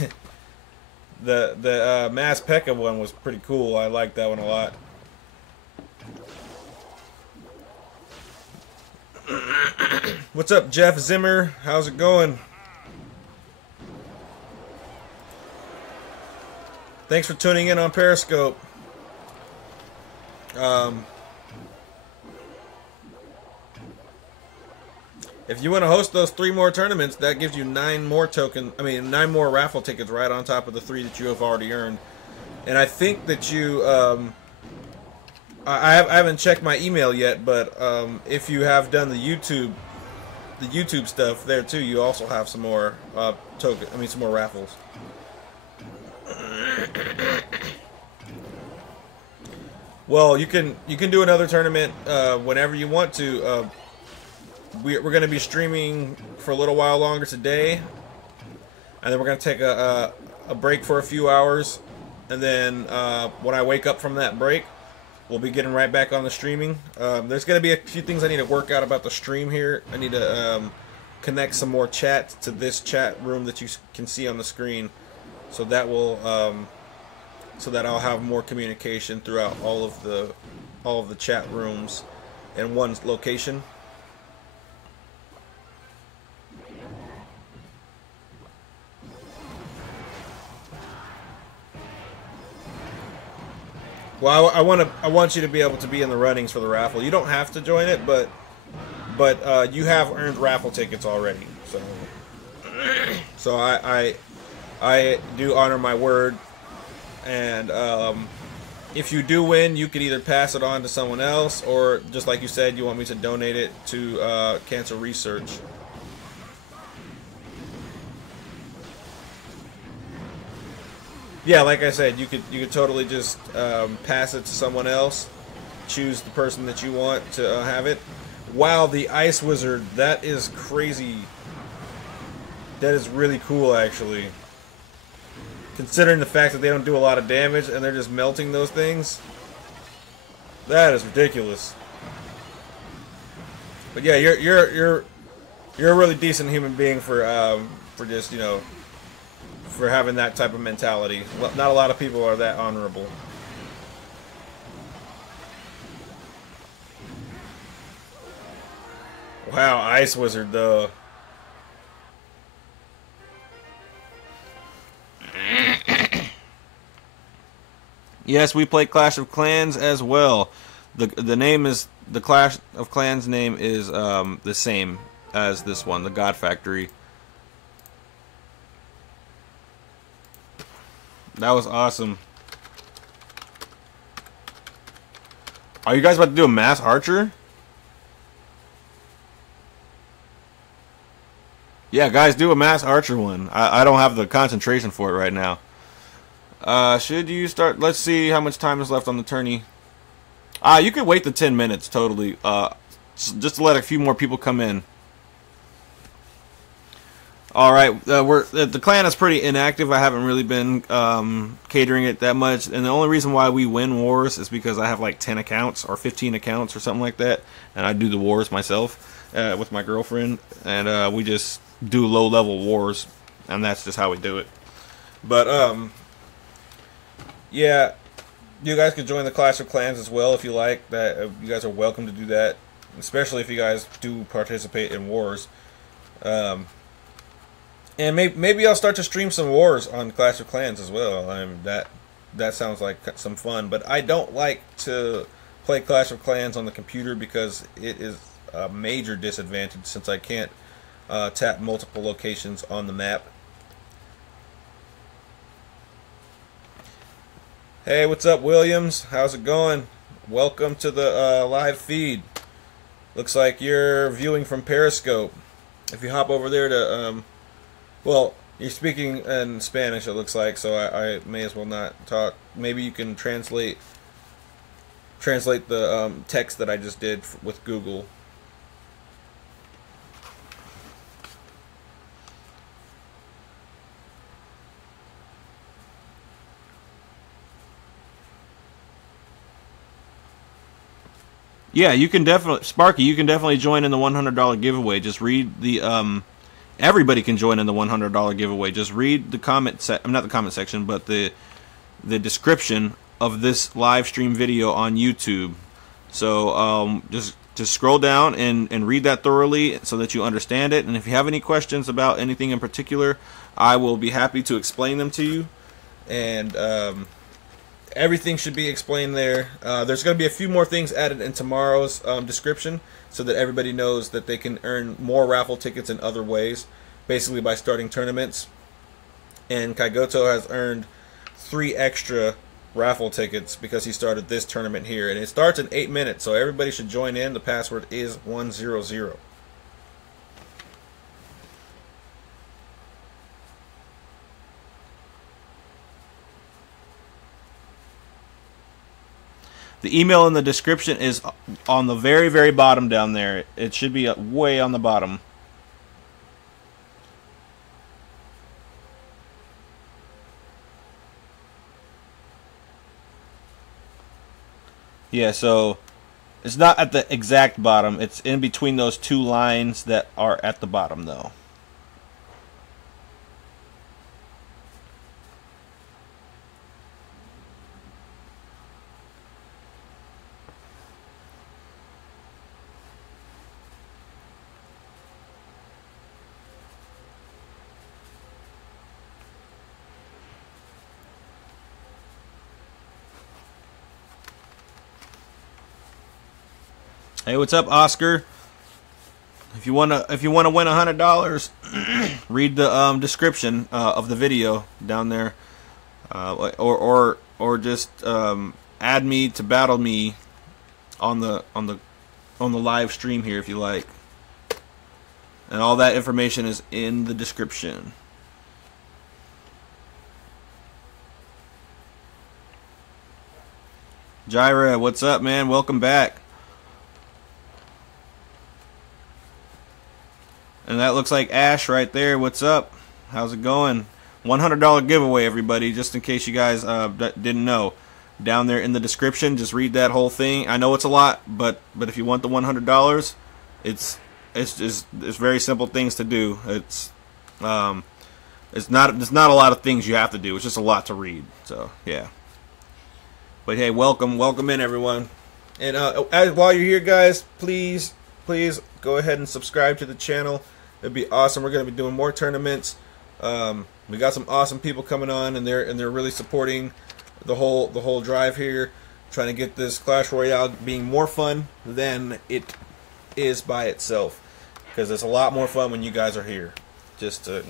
the Mass Pekka one was pretty cool. I liked that one a lot. What's up, Jeff Zimmer? How's it going? Thanks for tuning in on Periscope. If you want to host those 3 more tournaments, that gives you 9 more raffle tickets right on top of the 3 that you have already earned. And I think that you, I haven't checked my email yet, but if you have done the YouTube stuff there too, you also have some more some more raffles. Well, you can do another tournament whenever you want to. We're going to be streaming for a little while longer today, and then we're going to take a break for a few hours, and then when I wake up from that break, we'll be getting right back on the streaming. There's going to be a few things I need to work out about the stream here. I need to connect some more chat to this chat room that you can see on the screen, so that will so that I'll have more communication throughout all of the chat rooms in one location. Well, I want you to be able to be in the runnings for the raffle. You don't have to join it, but you have earned raffle tickets already. So I do honor my word, and if you do win, you could either pass it on to someone else, or just like you said, you want me to donate it to cancer research. Yeah, like I said, you could totally just pass it to someone else, choose the person that you want to have it. Wow, the Ice Wizard, that is crazy. That is really cool, actually. Considering the fact that they don't do a lot of damage and they're just melting those things, that is ridiculous. But yeah, you're a really decent human being for just, you know, for having that type of mentality. Not a lot of people are that honorable. Wow, Ice Wizard though. Yes, we play Clash of Clans as well. The name is the Clash of Clans name is the same as this one, the God Factory. That was awesome. Are you guys about to do a mass archer? Yeah, guys, do a mass archer one. I don't have the concentration for it right now. Should you start? Let's see how much time is left on the tourney. You could wait the 10 minutes totally. Just to let a few more people come in. All right, the clan is pretty inactive. I haven't really been catering it that much, and the only reason why we win wars is because I have like 10 accounts or 15 accounts or something like that, and I do the wars myself with my girlfriend, and we just do low-level wars, and that's just how we do it. But yeah, you guys could join the Clash of Clans as well if you like. That you guys are welcome to do that, especially if you guys do participate in wars. And maybe I'll start to stream some wars on Clash of Clans as well. That sounds like some fun. But I don't like to play Clash of Clans on the computer because it is a major disadvantage since I can't tap multiple locations on the map. Hey, what's up, Williams? How's it going? Welcome to the live feed. Looks like you're viewing from Periscope. If you hop over there to well, you're speaking in Spanish, it looks like, so I may as well not talk. Maybe you can translate the text that I just did with Google. Yeah, you can definitely, Sparky, you can definitely join in the $100 giveaway. Just read the everybody can join in the $100 giveaway. Just read the not the comment section, but the description of this live stream video on YouTube. So just scroll down and read that thoroughly so that you understand it. And if you have any questions about anything in particular, I will be happy to explain them to you. And everything should be explained there. There's going to be a few more things added in tomorrow's description, so that everybody knows that they can earn more raffle tickets in other ways, basically by starting tournaments. And Kaigoto has earned 3 extra raffle tickets because he started this tournament here. And it starts in 8 minutes, so everybody should join in. The password is 100. The email in the description is on the very, very bottom down there. It should be way on the bottom. Yeah, so It's not at the exact bottom. It's in between those two lines that are at the bottom, though. Hey, what's up, Oscar? If you wanna win $100, read the description of the video down there, or just add me to battle me on the live stream here if you like. And all that information is in the description. Jaira, what's up, man? Welcome back. And that looks like Ash right there. What's up? How's it going? $100 giveaway, everybody, just in case you guys didn't know. Down there in the description, just read that whole thing. I know it's a lot, but if you want the $100, it's very simple things to do. It's not a lot of things you have to do. It's just a lot to read. So yeah. But hey, welcome in, everyone. And while you're here, guys, please go ahead and subscribe to the channel. It'd be awesome. We're gonna be doing more tournaments. We got some awesome people coming on, and they're really supporting the whole drive here, trying to get this Clash Royale being more fun than it is by itself, because it's a lot more fun when you guys are here. Just to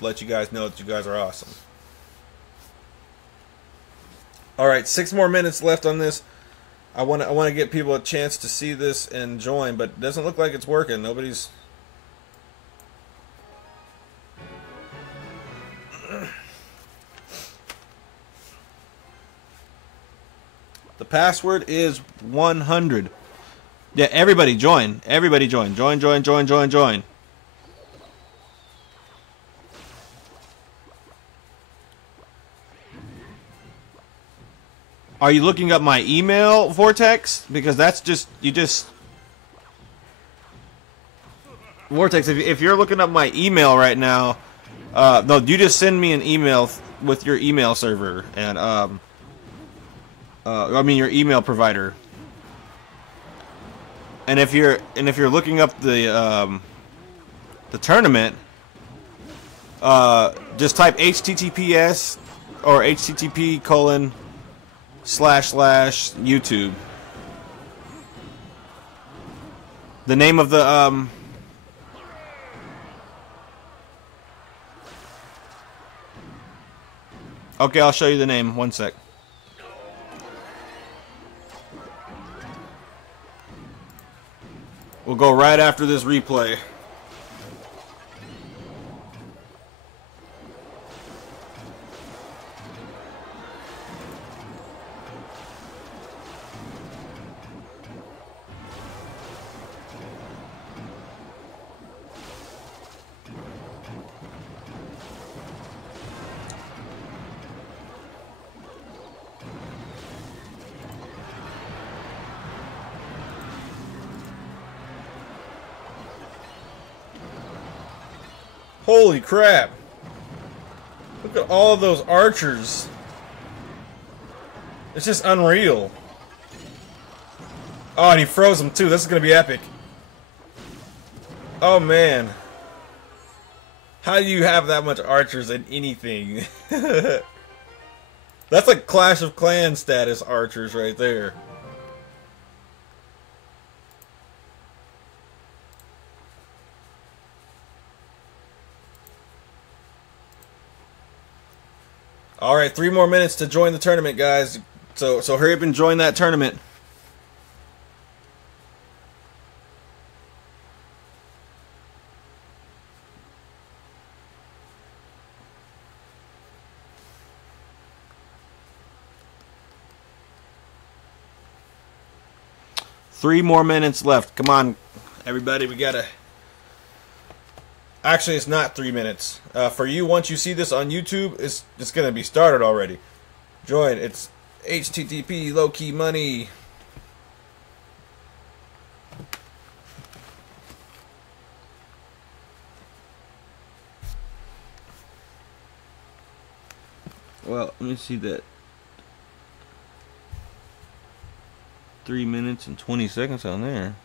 let you guys know that you guys are awesome. All right, 6 more minutes left on this. I want to get people a chance to see this and join, but it doesn't look like it's working. Nobody's. The password is 100. Yeah, everybody join. Everybody join. Join. Are you looking up my email, Vortex? Because that's Vortex, if you're looking up my email right now, no, you just send me an email with your email server and your email provider. And if you're looking up the tournament, just type HTTPS or http://YouTube. The name of the okay, I'll show you the name. One sec. We'll go right after this replay. Holy crap. Look at all of those archers. It's just unreal. Oh, and he froze them too. This is going to be epic. Oh, man. How do you have that much archers in anything? That's like Clash of Clans status archers right there. Alright, 3 more minutes to join the tournament, guys. So hurry up and join that tournament. Three more minutes left. Come on, everybody. We gotta... Actually, it's not 3 minutes. For you, once you see this on YouTube, it's going to be started already. Join. It's HTTP Low Key Money. Well, let me see that. 3 minutes and 20 seconds on there.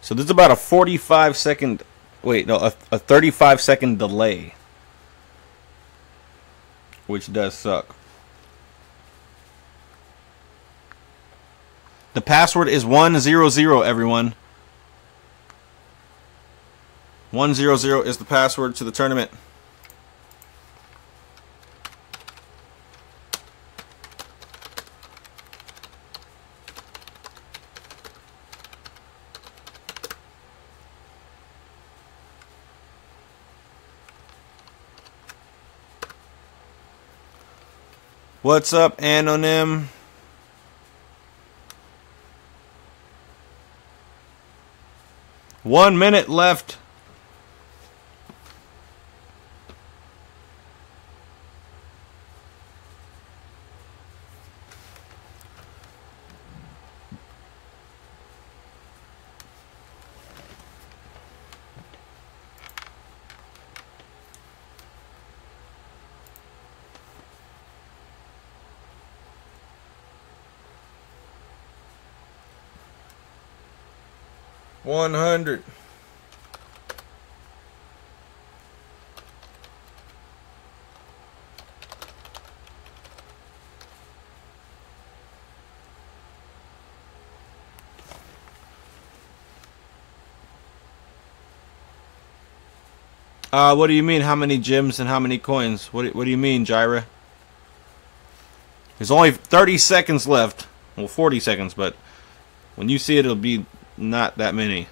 So this is about a 45-second, wait, no, a 35-second delay, which does suck. The password is 100, everyone. 100 is the password to the tournament. What's up, Anonym? One minute left. $100. What do you mean? How many gems and how many coins? What do you mean, Gyra? There's only 30 seconds left. Well, 40 seconds, but when you see it, it'll be not that many.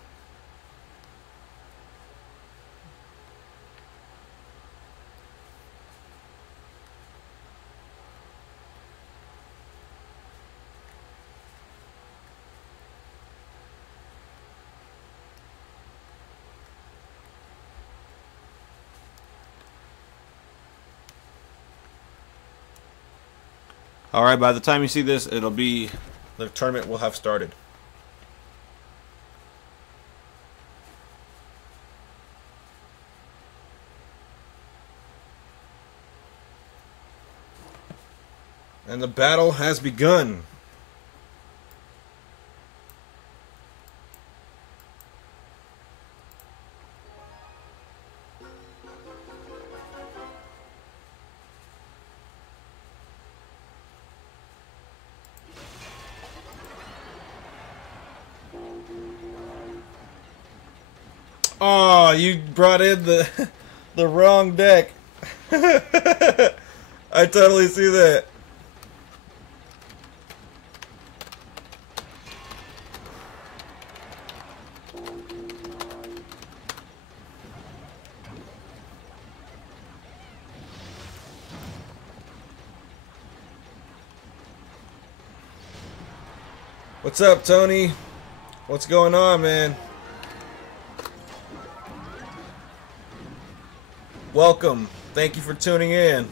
Alright, by the time you see this, it'll be, the tournament will have started. And the battle has begun. Oh, you brought in the the wrong deck. I totally see that. What's up, Tony? What's going on, man? Welcome. Thank you for tuning in.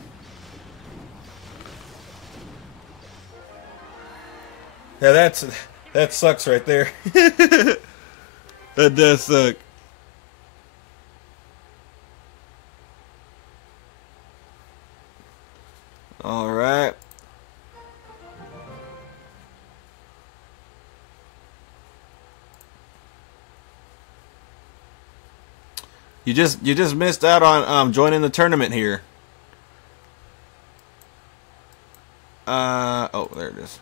Yeah, that sucks right there. That does suck. All right. You just missed out on joining the tournament here. Oh, there it is.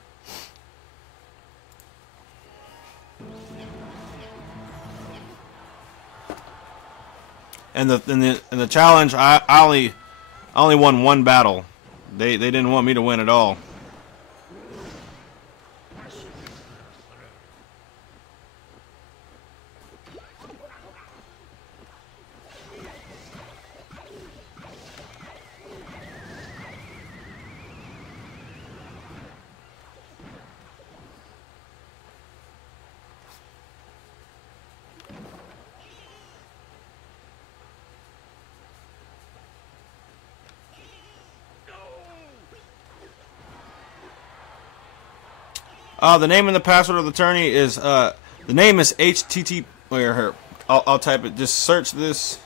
And the challenge, I only won one battle. They didn't want me to win at all. The name and the password of the tourney is the name is HTT. Here, I'll type it. Just search this.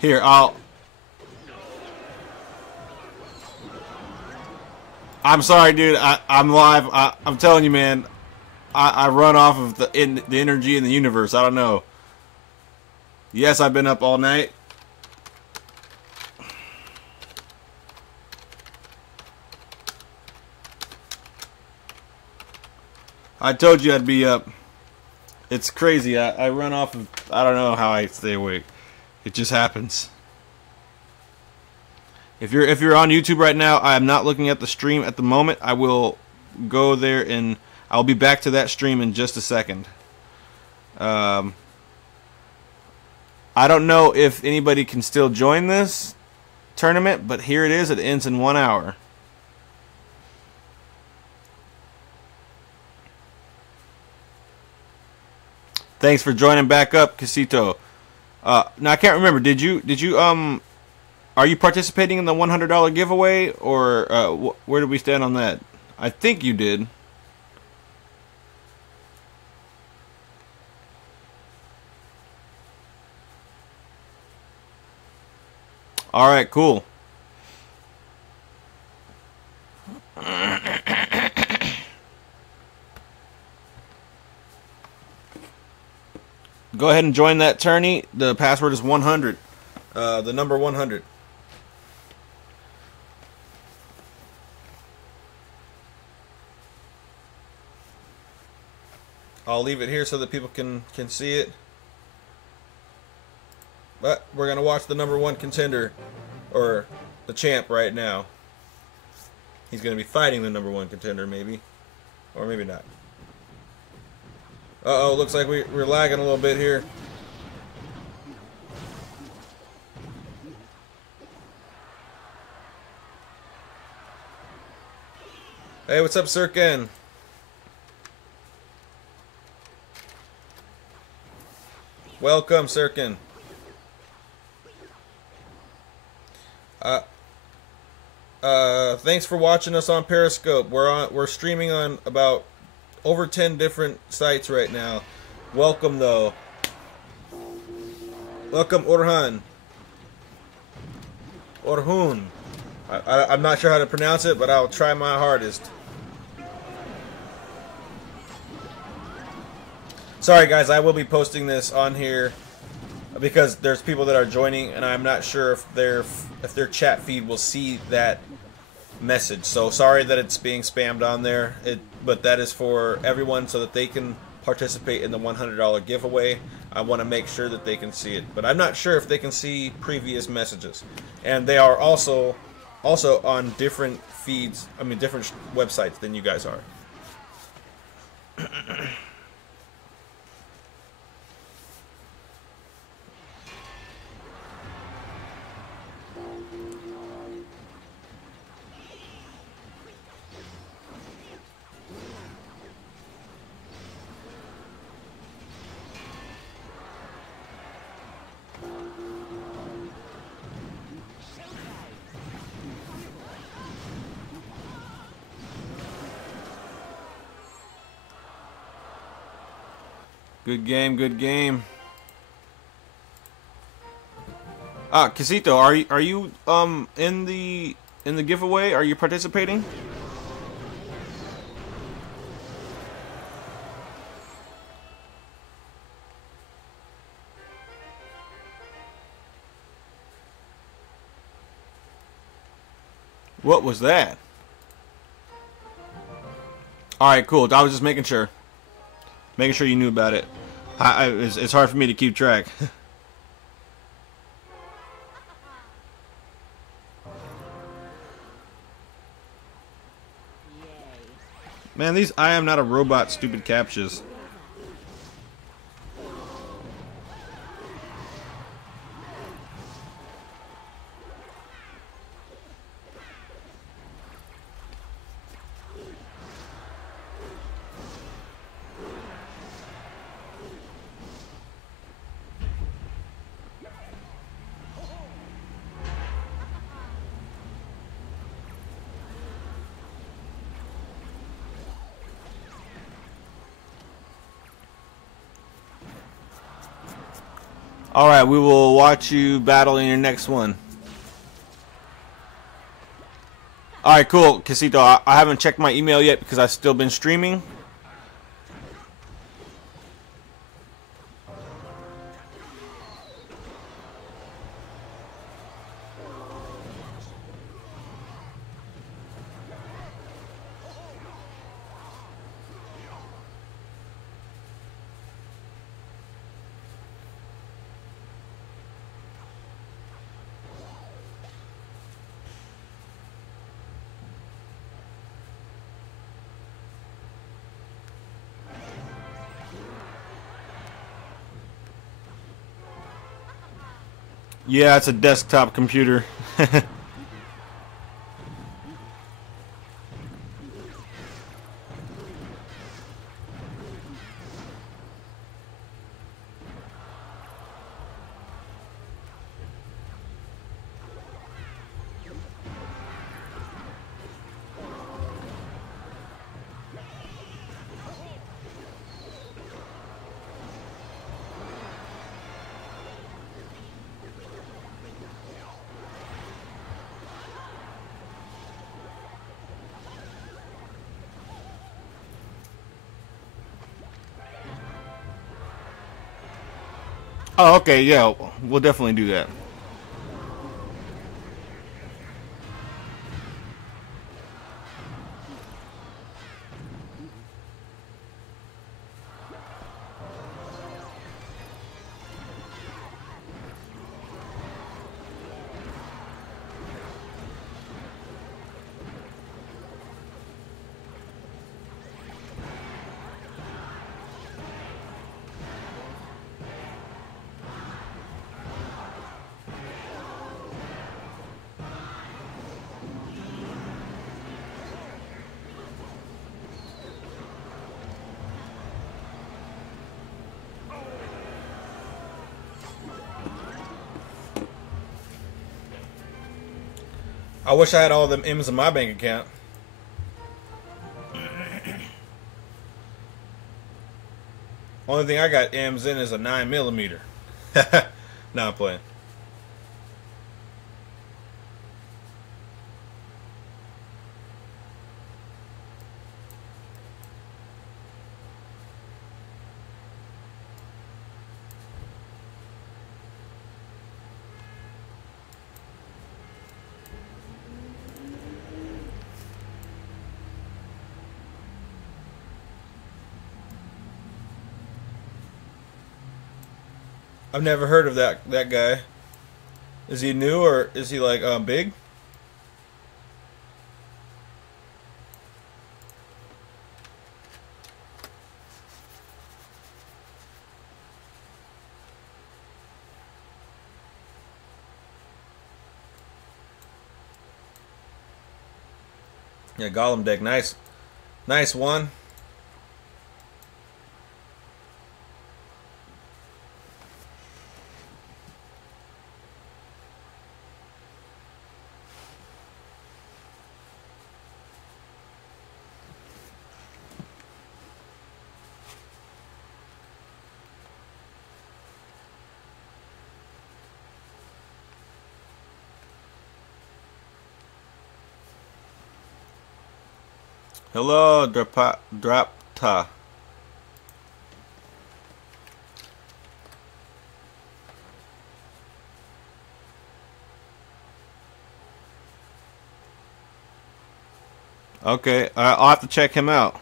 Here, I'm sorry, dude. I'm live. I'm telling you, man. I run off of the energy in the universe. I don't know. Yes, I've been up all night. I told you I'd be up. It's crazy. I run off of. I don't know how I stay awake. It just happens. If you're on YouTube right now, I am not looking at the stream at the moment. I will go there and I'll be back to that stream in just a second. I don't know if anybody can still join this tournament, but here it is. It ends in 1 hour. Thanks for joining back up, Casito. Now I can't remember. Did you are you participating in the $100 giveaway, or where did we stand on that? I think you did. All right, cool. Go ahead and join that tourney. The password is 100. The number 100. I'll leave it here so that people can see it. But we're going to watch the number 1 contender, or the champ, right now. He's going to be fighting the number 1 contender, maybe. Or maybe not. Uh-oh, looks like we're lagging a little bit here. Hey, what's up, Sirken? Welcome, Sirken. Thanks for watching us on Periscope. We're streaming on about over 10 different sites right now. Welcome, though. Welcome, Orhan. Orhun. I'm not sure how to pronounce it, but I'll try my hardest. Sorry, guys, I will be posting this on here because there's people that are joining, and I'm not sure if their chat feed will see that message. So sorry that it's being spammed on there. But that is for everyone so that they can participate in the $100 giveaway. I want to make sure that they can see it, but I'm not sure if they can see previous messages. And they are also on different feeds. I mean, different websites than you guys are. Good game, good game. Casito, are you in the giveaway? Are you participating? What was that? All right, cool. I was just making sure. Making sure you knew about it. It's hard for me to keep track. Man, these I am not a robot stupid captchas. Alright, we will watch you battle in your next one. Alright, cool. Casito, I haven't checked my email yet because I've still been streaming. Yeah, it's a desktop computer. Oh, okay, yeah, we'll definitely do that. I wish I had all them M's in my bank account. Only thing I got M's in is a 9mm. Nah, I'm playing. I've never heard of that guy. Is he new or is he like big? Yeah, Golem deck, nice, nice one. Hello, Drapta. Okay, I'll have to check him out.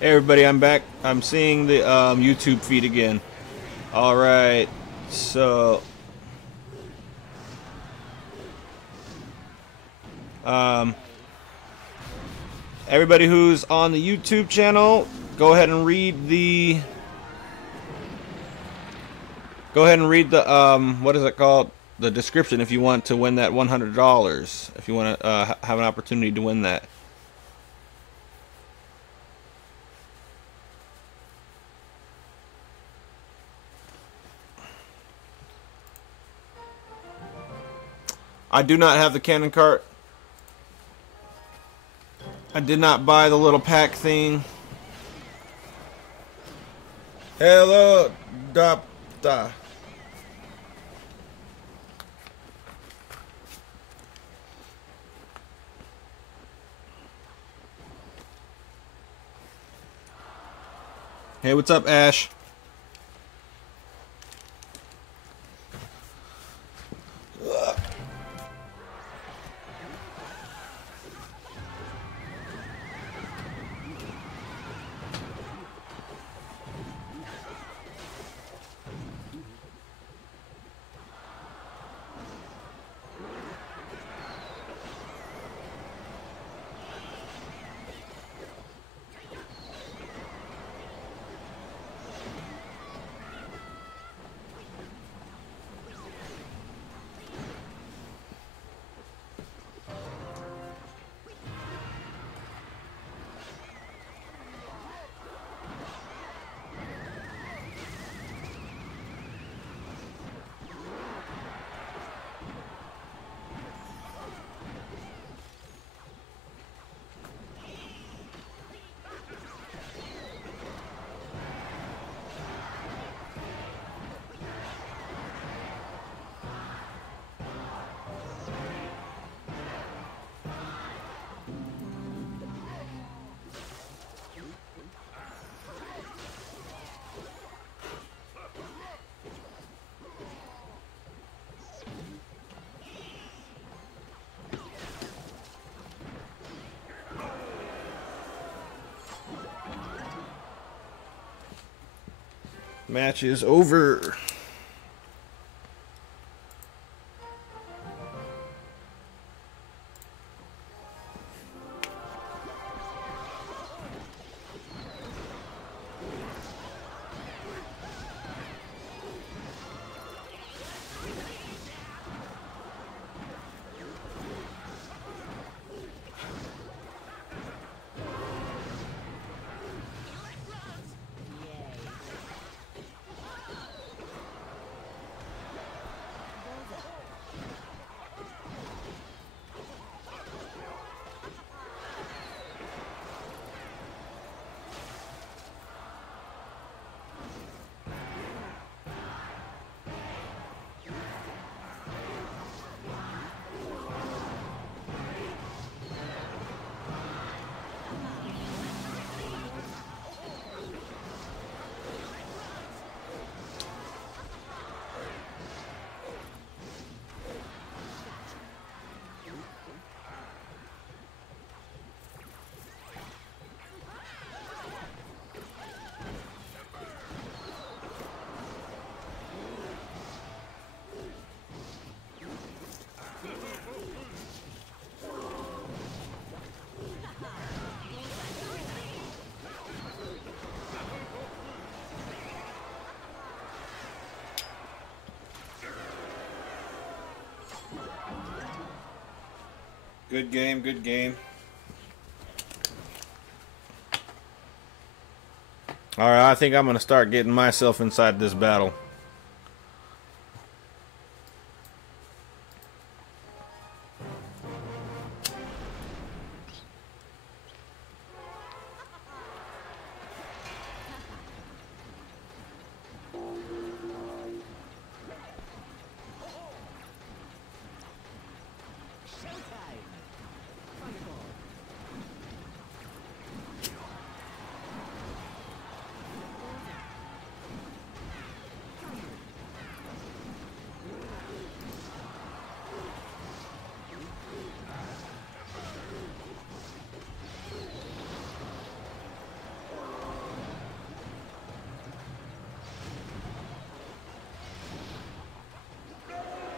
Hey everybody, I'm back. I'm seeing the YouTube feed again. Alright, so... everybody who's on the YouTube channel, go ahead and read the... Go ahead and read the, what is it called? The description if you want to win that $100. If you want to have an opportunity to win that. I do not have the cannon cart. I did not buy the little pack thing. Hello, Dapta. Hey, what's up, Ash? Match is over. Good game, good game. Alright, I think I'm going to start getting myself inside this battle.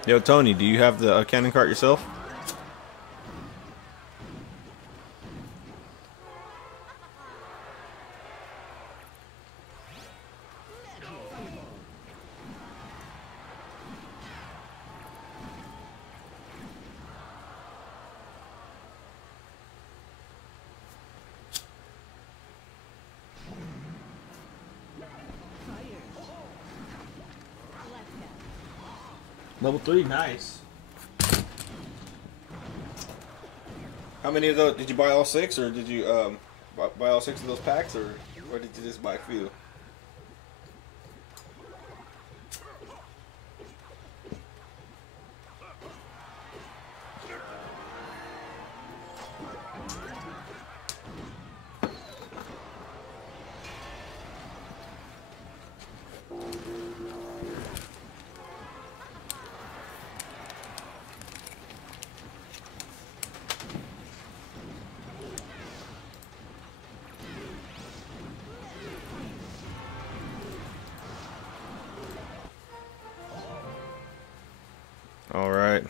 Yo, Tony, do you have the cannon cart yourself? Level 3, nice. How many of those did you buy? All 6, or did you buy all 6 of those packs, or did you just buy a few? All right.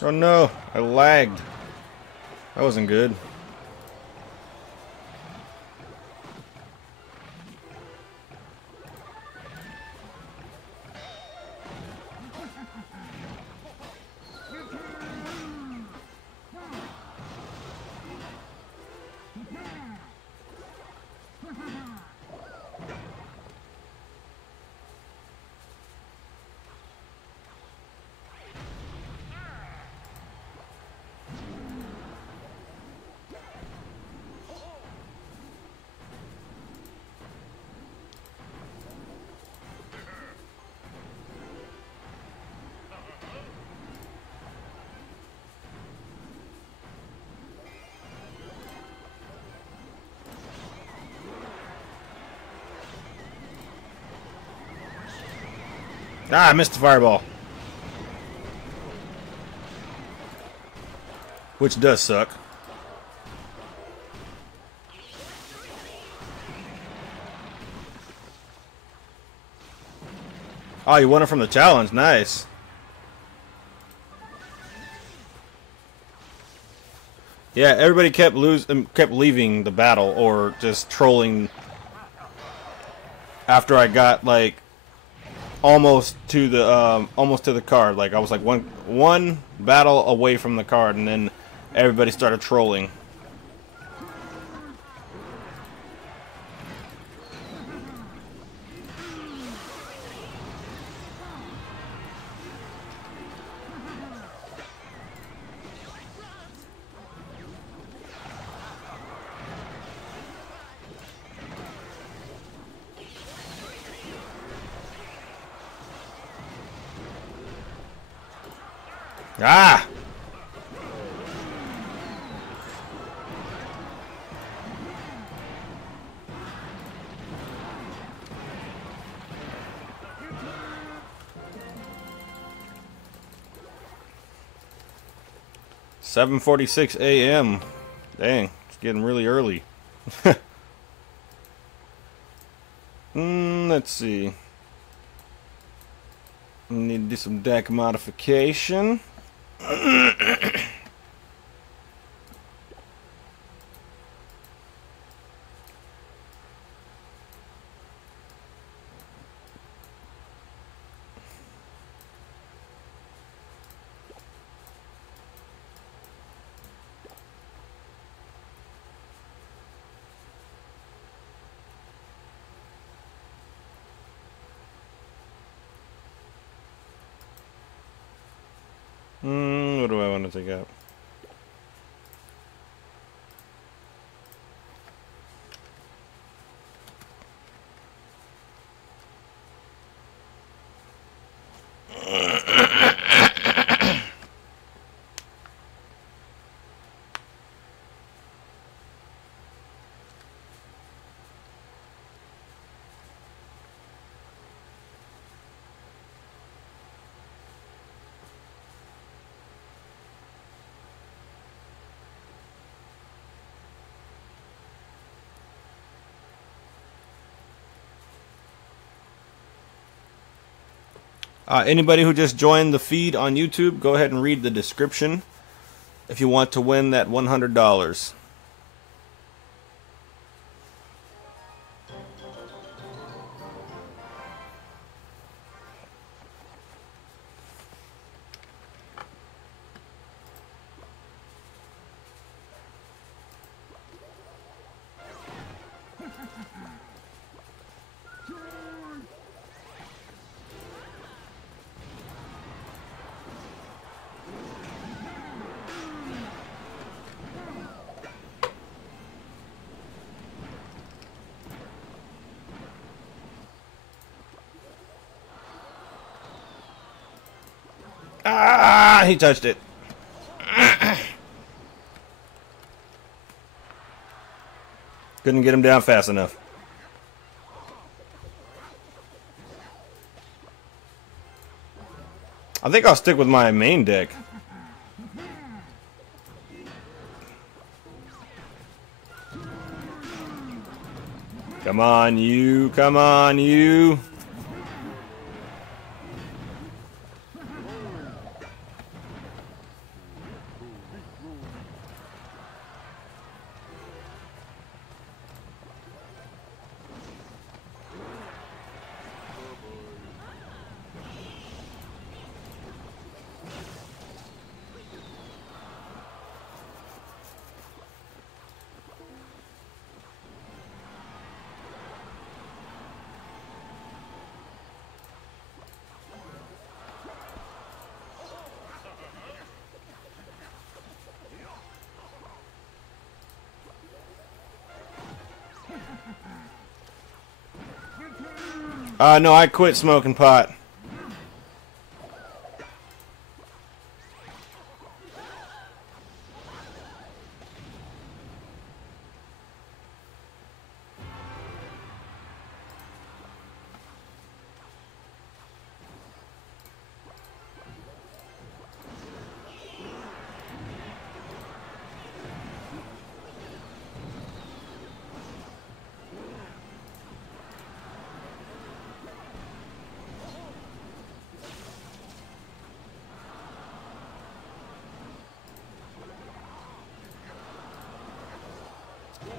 Oh no, I lagged. That wasn't good. Ah, I missed the fireball. Which does suck. Oh, you won it from the challenge. Nice. Yeah, everybody kept leaving the battle or just trolling after I got like almost to the card. Like I was like one battle away from the card, and then everybody started trolling. Ah! "7:46 a.m. Dang, it's getting really early. Let's see. Need to do some deck modification. What do I want to take out? Anybody who just joined the feed on YouTube, go ahead and read the description if you want to win that $100. Ah, he touched it. Couldn't get him down fast enough. I think I'll stick with my main deck. Come on, you. Come on, you. No, I quit smoking pot.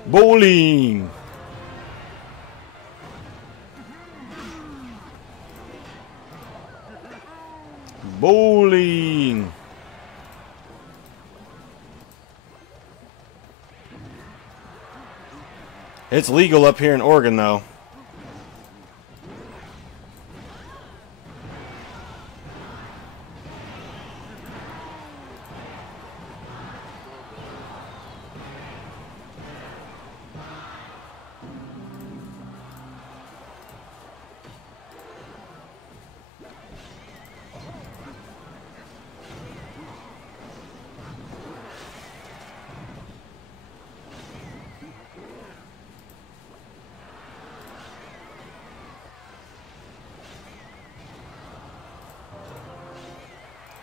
Bowling. Bowling. It's legal up here in Oregon, though.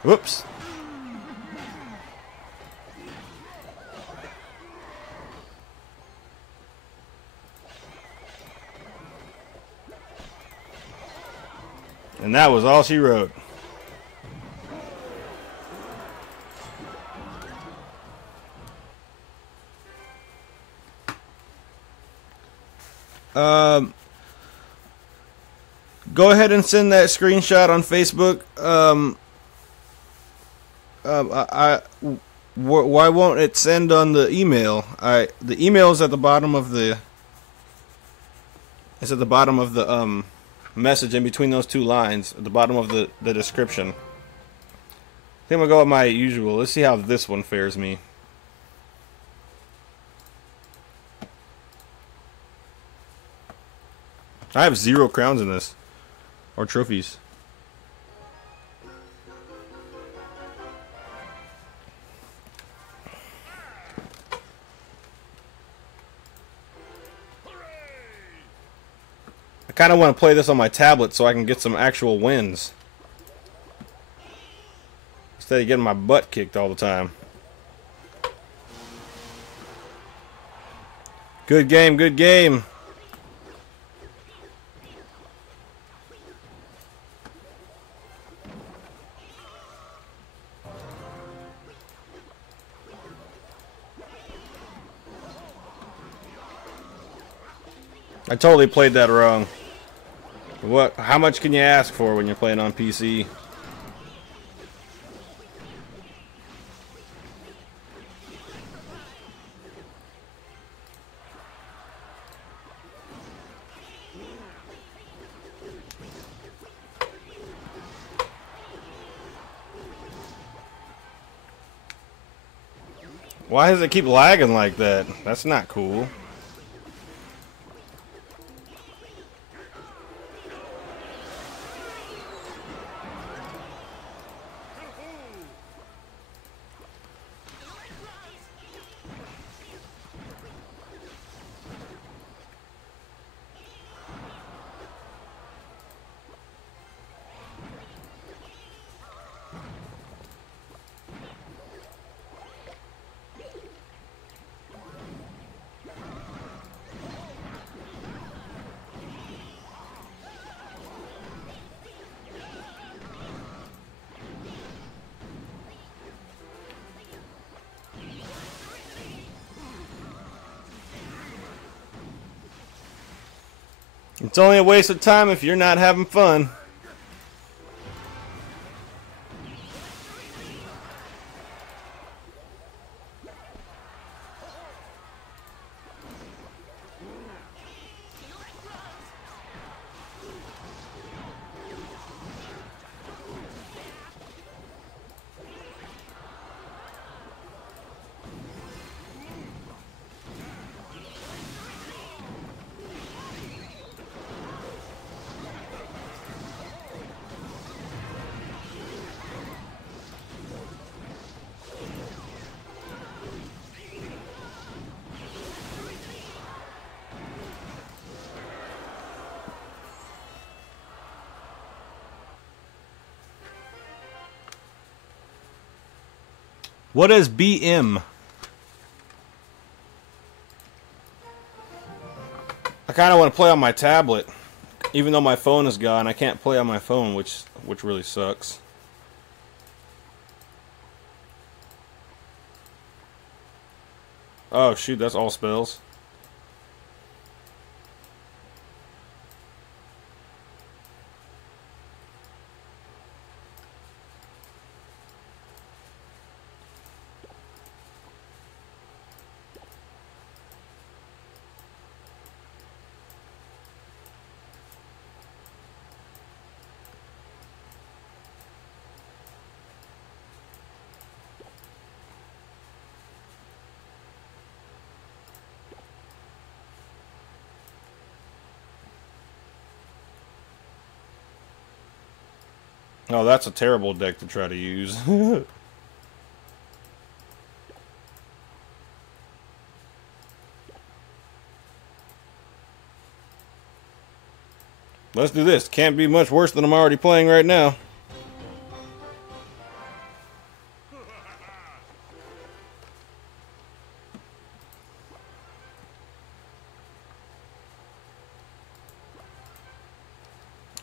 Whoops. And that was all she wrote. Go ahead and send that screenshot on Facebook. Why won't it send on the email? The email is at the bottom of the. It's at the bottom of the message in between those two lines, at the bottom of the description. I think I'm gonna go with my usual. Let's see how this one fares me. I have 0 crowns in this. Or trophies. I kind of want to play this on my tablet so I can get some actual wins. Instead of getting my butt kicked all the time. Good game, good game. I totally played that wrong. What? How much can you ask for when you're playing on PC? Why does it keep lagging like that? That's not cool. It's only a waste of time if you're not having fun. What is BM? I kind of want to play on my tablet, even though my phone is gone. I can't play on my phone, which really sucks. Oh shoot, that's all spells. Oh, that's a terrible deck to try to use. Let's do this. Can't be much worse than I'm already playing right now.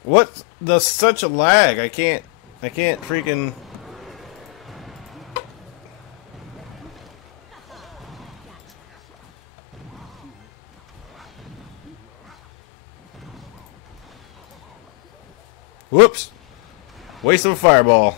What there's such a lag. I can't freaking. Whoops! Waste of a fireball.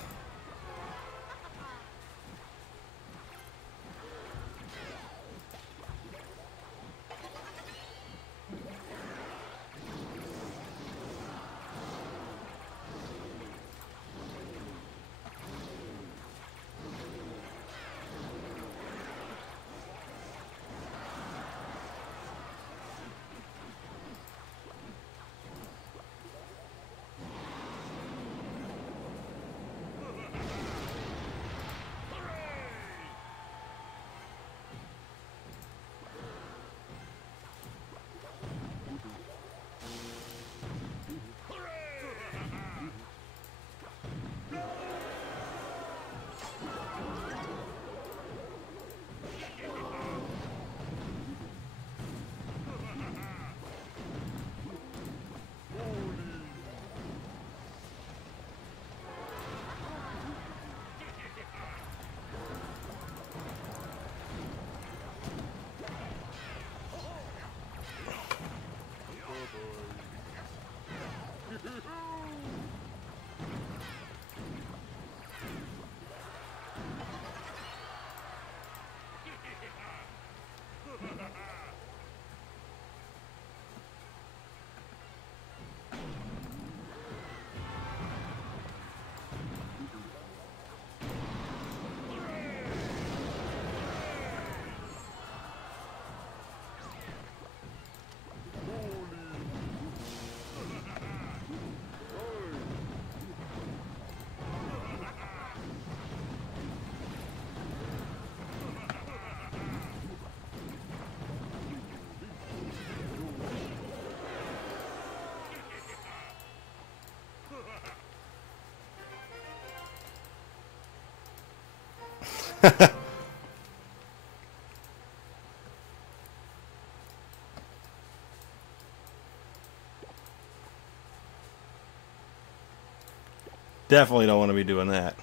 Definitely don't want to be doing that.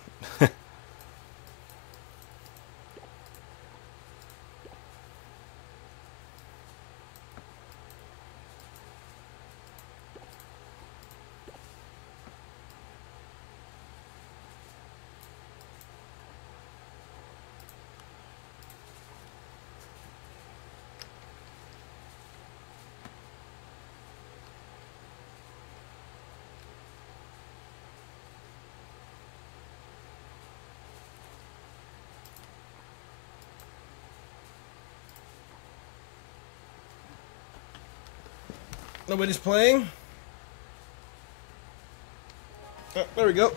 Nobody's playing? Oh, there we go.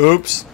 Oops.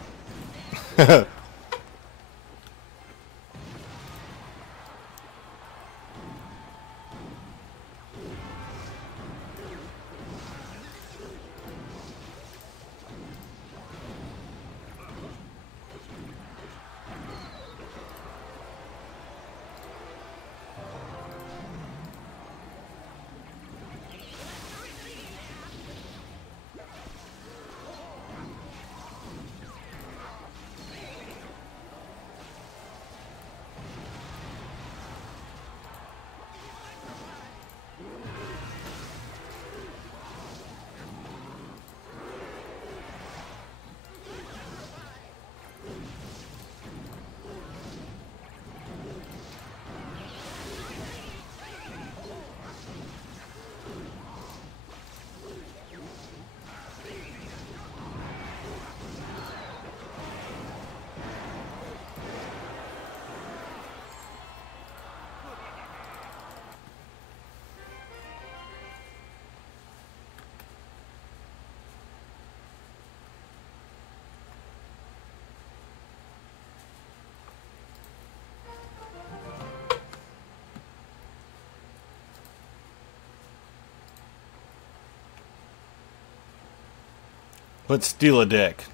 Let's steal a deck.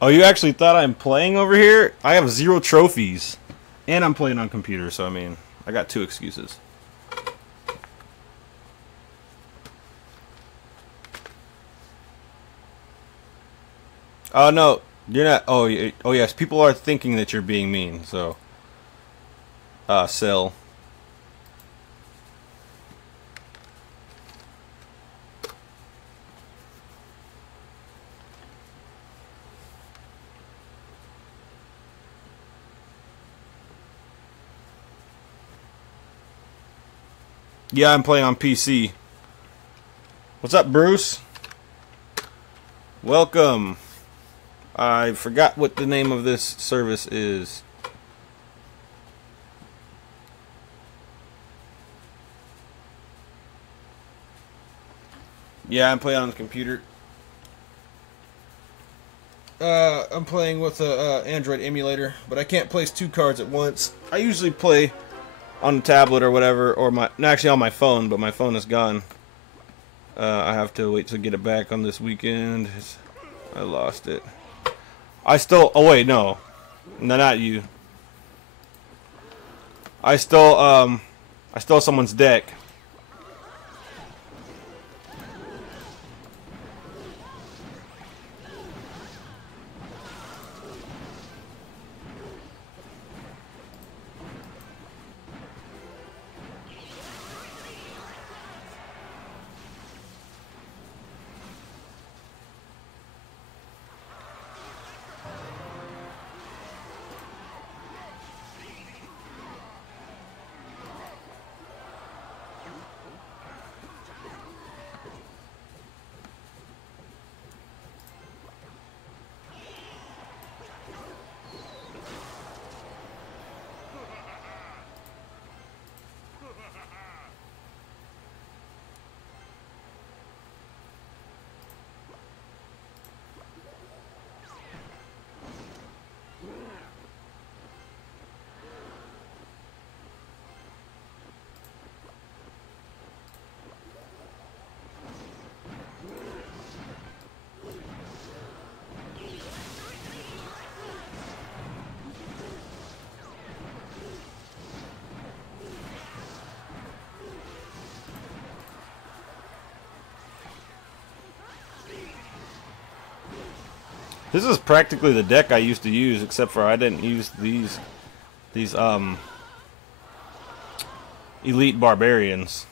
Oh, you actually thought I'm playing over here? I have 0 trophies. And I'm playing on computer, so I mean, I got 2 excuses. Oh, no. You're not. Oh, oh, yes. People are thinking that you're being mean, so. Sell. Yeah, I'm playing on PC. What's up, Bruce? Welcome. I forgot what the name of this service is. Yeah, I'm playing on the computer. I'm playing with a Android emulator, but I can't place 2 cards at once. I usually play on a tablet or whatever, or actually on my phone, but my phone is gone. I have to wait to get it back on this weekend. I lost it. I stole. Oh wait, no, not you. I stole someone's deck. This is practically the deck I used to use, except for I didn't use these elite barbarians.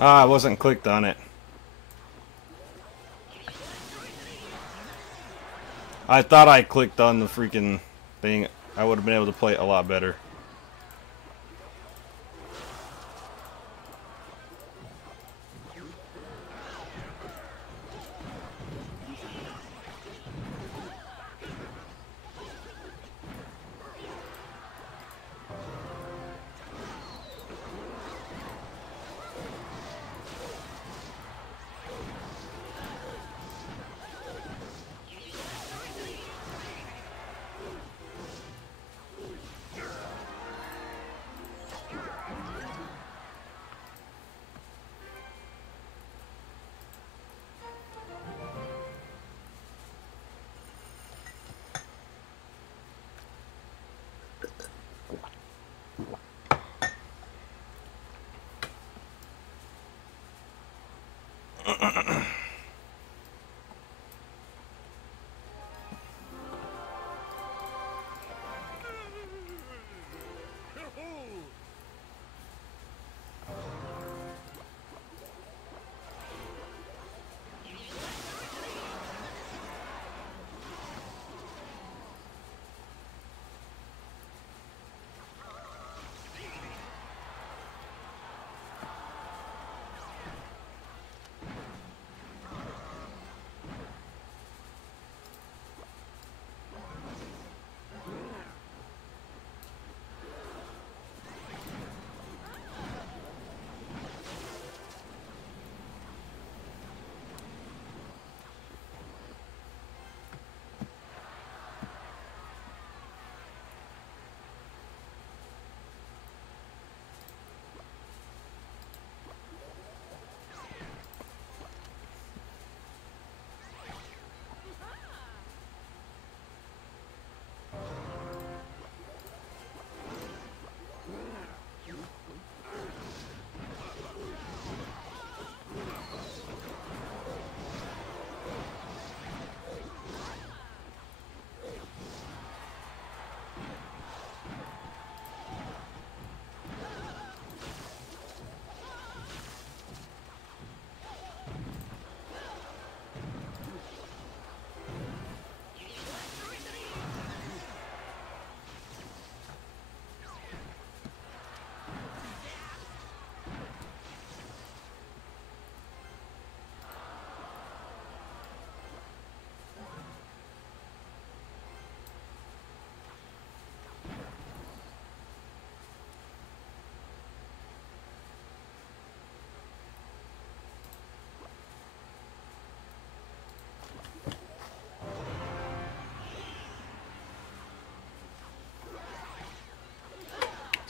Ah, I wasn't clicked on it. I thought I clicked on the freaking thing. I would have been able to play it a lot better.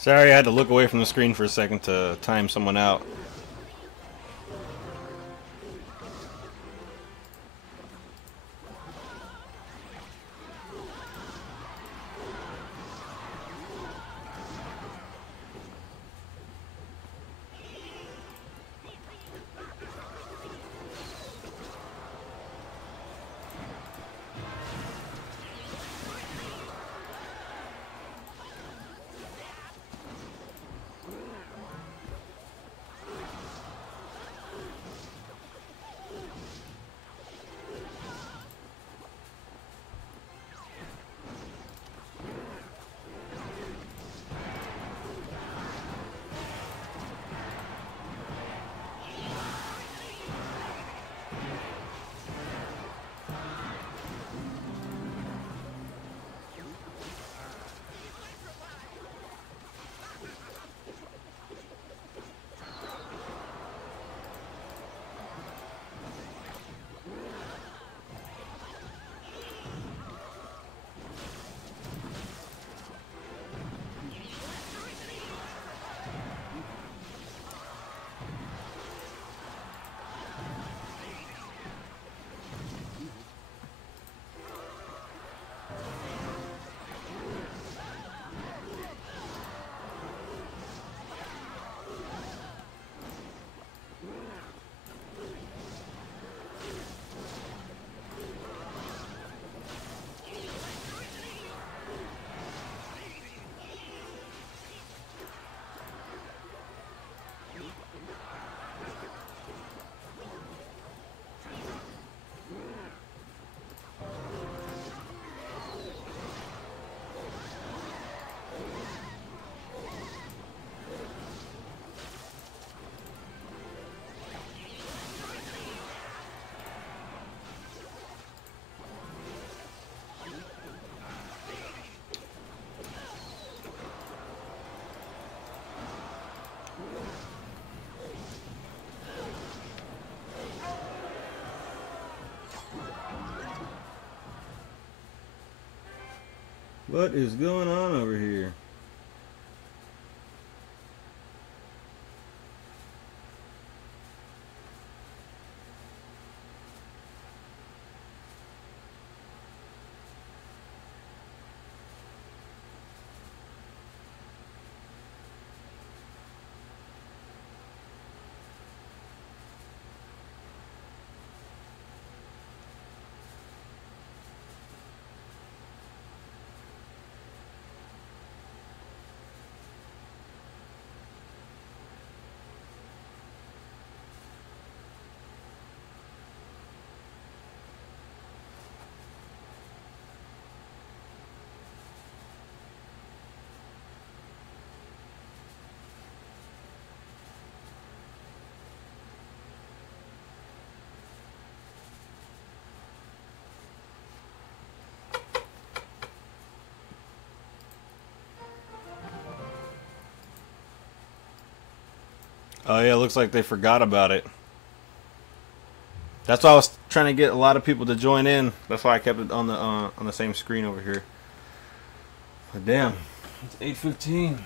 Sorry, I had to look away from the screen for a second to time someone out. What is going on over here? Oh yeah, looks like they forgot about it. That's why I was trying to get a lot of people to join in. That's why I kept it on the same screen over here. But damn, it's 8:15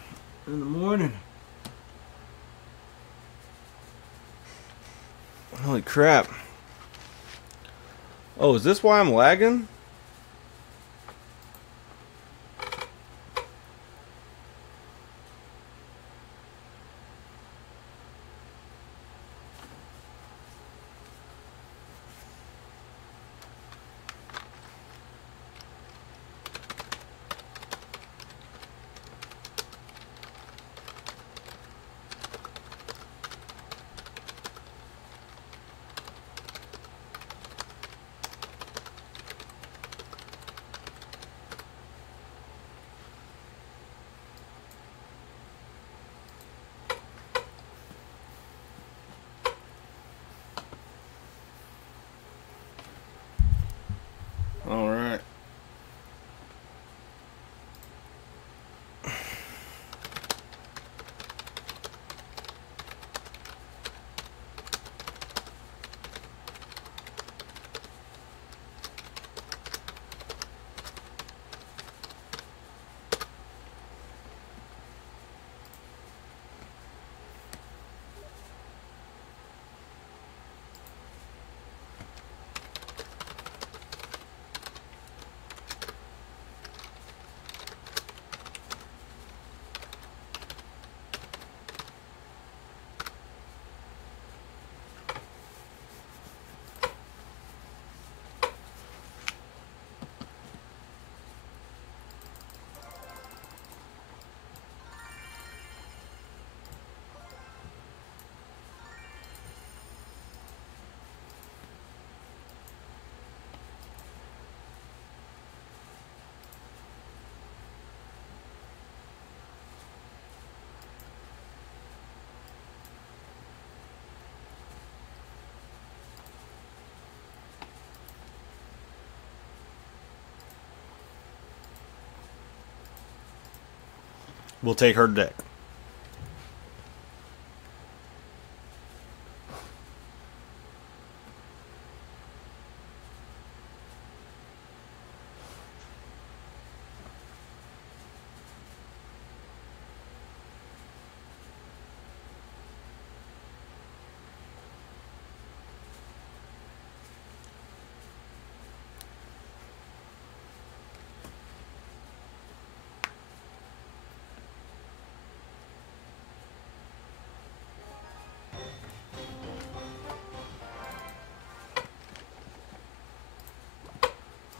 in the morning. Holy crap! Oh, is this why I'm lagging? All right. We'll take her deck.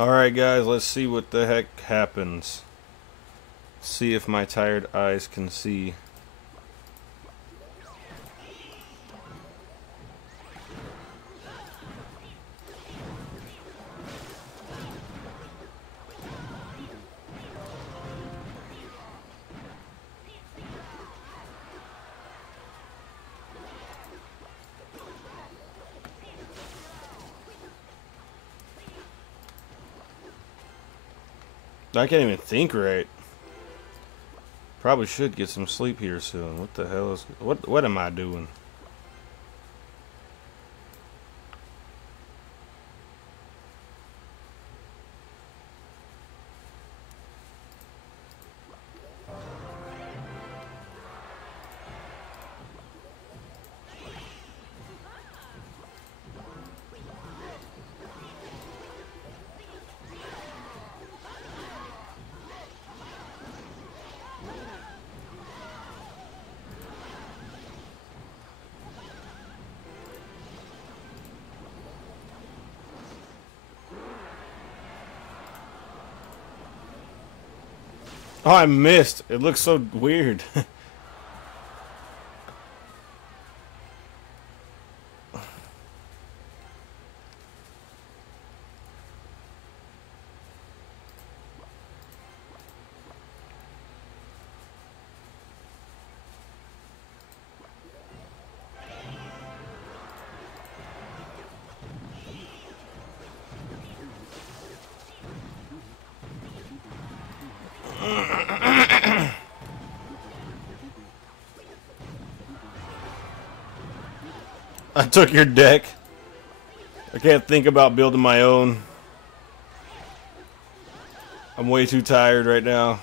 Alright guys, let's see what the heck happens. See if my tired eyes can see. I can't even think right. Probably should get some sleep here soon. What the hell is... What am I doing? Oh, I missed. It looks so weird. I took your deck. I can't think about building my own. I'm way too tired right now.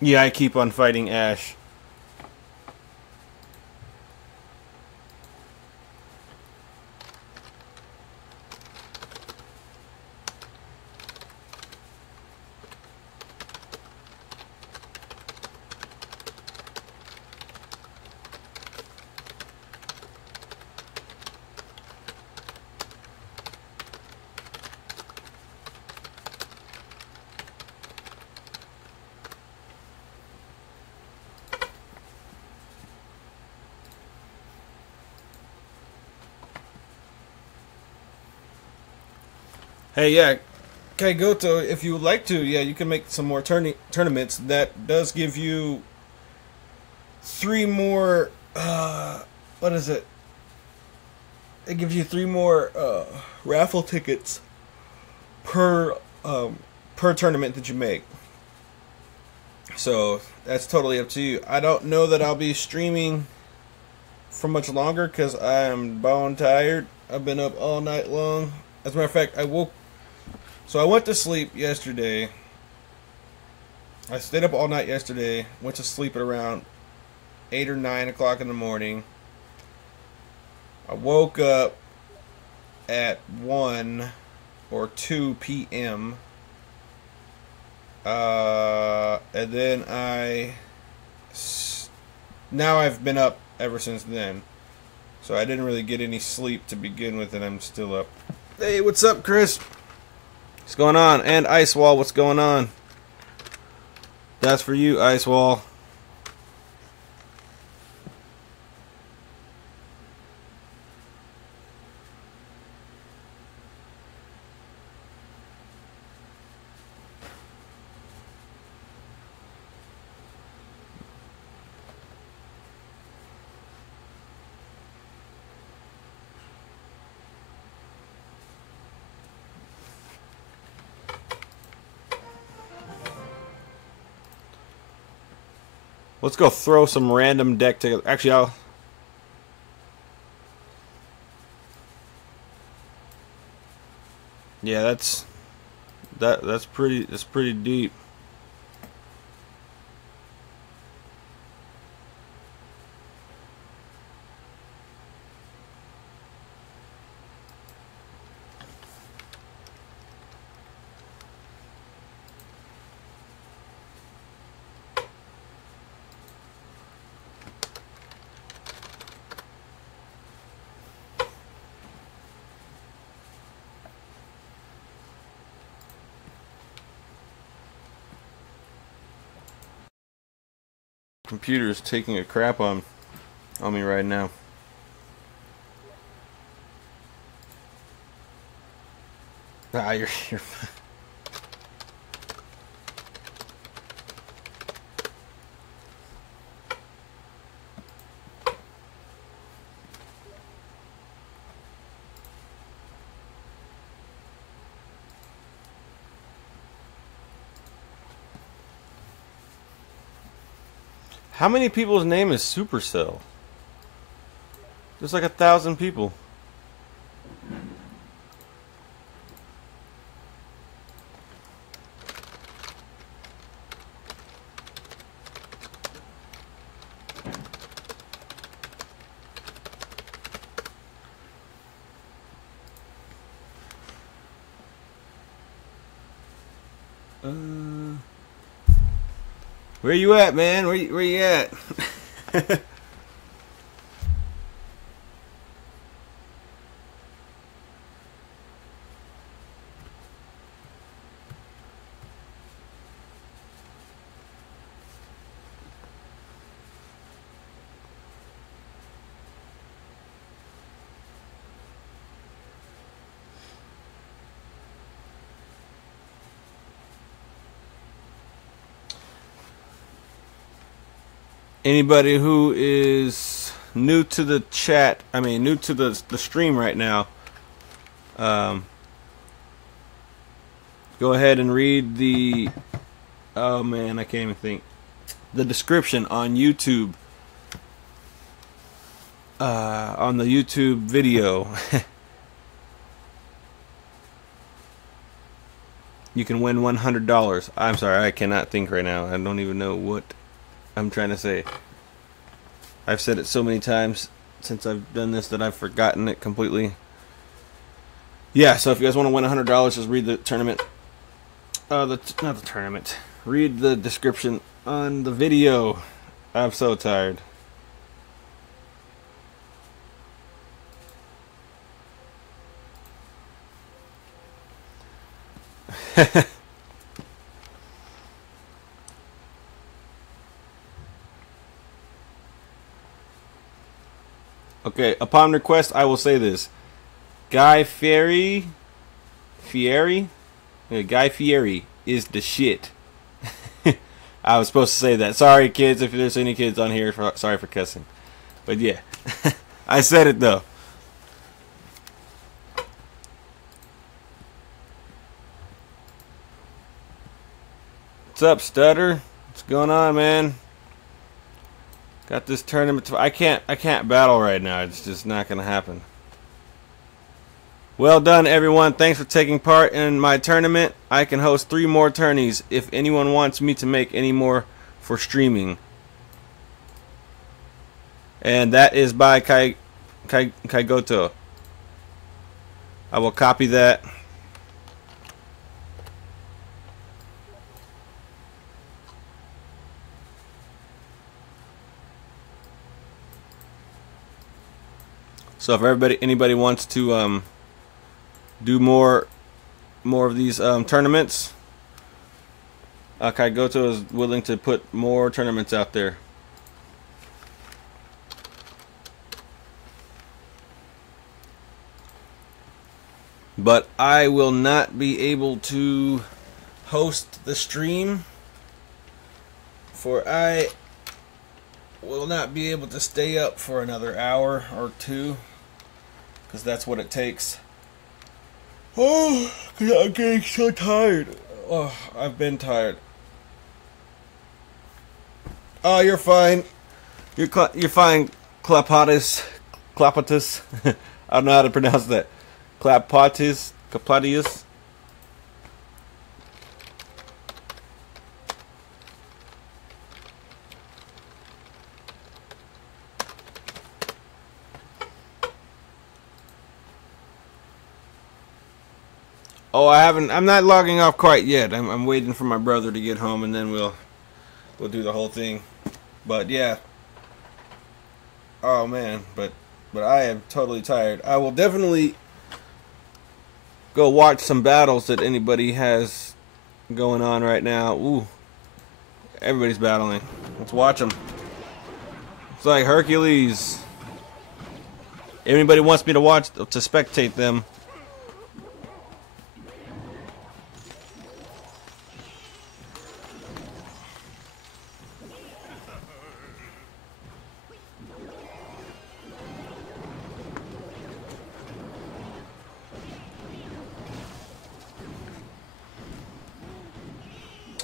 Yeah, I keep on fighting Ash. Hey, yeah, Kaigoto, if you would like to, yeah, you can make some more tournaments. That does give you 3 more, what is it? It gives you 3 more, raffle tickets per tournament that you make. So, that's totally up to you. I don't know that I'll be streaming for much longer because I am bone tired. I've been up all night long. As a matter of fact, I went to sleep yesterday. I stayed up all night yesterday. Went to sleep at around 8 or 9 o'clock in the morning. I woke up at 1 or 2 p.m. And then now I've been up ever since then. So I didn't really get any sleep to begin with, and I'm still up. Hey, what's up, Chris? What's going on? And Icewall, what's going on? That's for you, Icewall. Let's go throw some random deck together. Actually, yeah, that's pretty deep. Computer's taking a crap on me right now. Ah, you're How many people's name is Supercell? There's like 1,000 people. Where you at, man? Where you at? Anybody who is new to the chat, I mean new to the stream right now, go ahead and read the, oh man, I can't even think, the description on YouTube, on the YouTube video. You can win $100. I'm sorry, I cannot think right now. I don't even know what I'm trying to say. I've said it so many times since I've done this that I've forgotten it completely. Yeah, so if you guys want to win $100, just read the tournament. Not the tournament. Read the description on the video. I'm so tired. Okay, upon request, I will say this. Guy Fieri? Yeah, Guy Fieri is the shit. I was supposed to say that. Sorry, kids, if there's any kids on here. Sorry for cussing. But yeah, I said it though. What's up, Stutter? What's going on, man? Got this tournament. I can't battle right now. It's just not gonna happen. Well done, everyone. Thanks for taking part in my tournament. I can host 3 more tourneys if anyone wants me to make any more for streaming. And that is by Kaigoto. I will copy that. So if anybody wants to do more of these tournaments, Kaigoto is willing to put more tournaments out there. But I will not be able to host the stream, for I will not be able to stay up for another hour or 2. Because that's what it takes. Oh, I'm getting so tired. Oh, I've been tired. Oh, you're fine. You're fine, Clapatus. I don't know how to pronounce that. Clapatus. Oh, I'm not logging off quite yet. I'm waiting for my brother to get home, and then we'll do the whole thing. But yeah. Oh man, but I am totally tired. I will definitely go watch some battles that anybody has going on right now. Ooh, everybody's battling. Let's watch them. It's like Hercules. Anybody wants me to watch, to spectate them.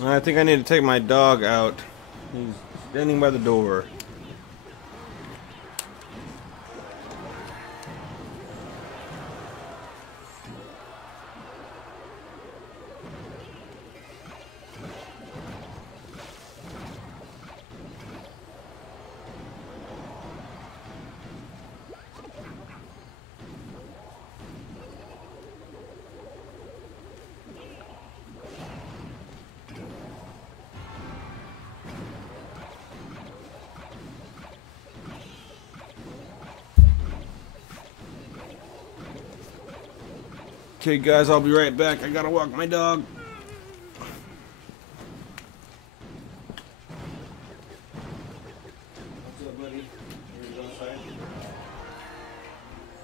I think I need to take my dog out. He's Standing by the door. Okay, guys, I'll be right back. I gotta walk my dog. What's up, buddy? You ready to go outside?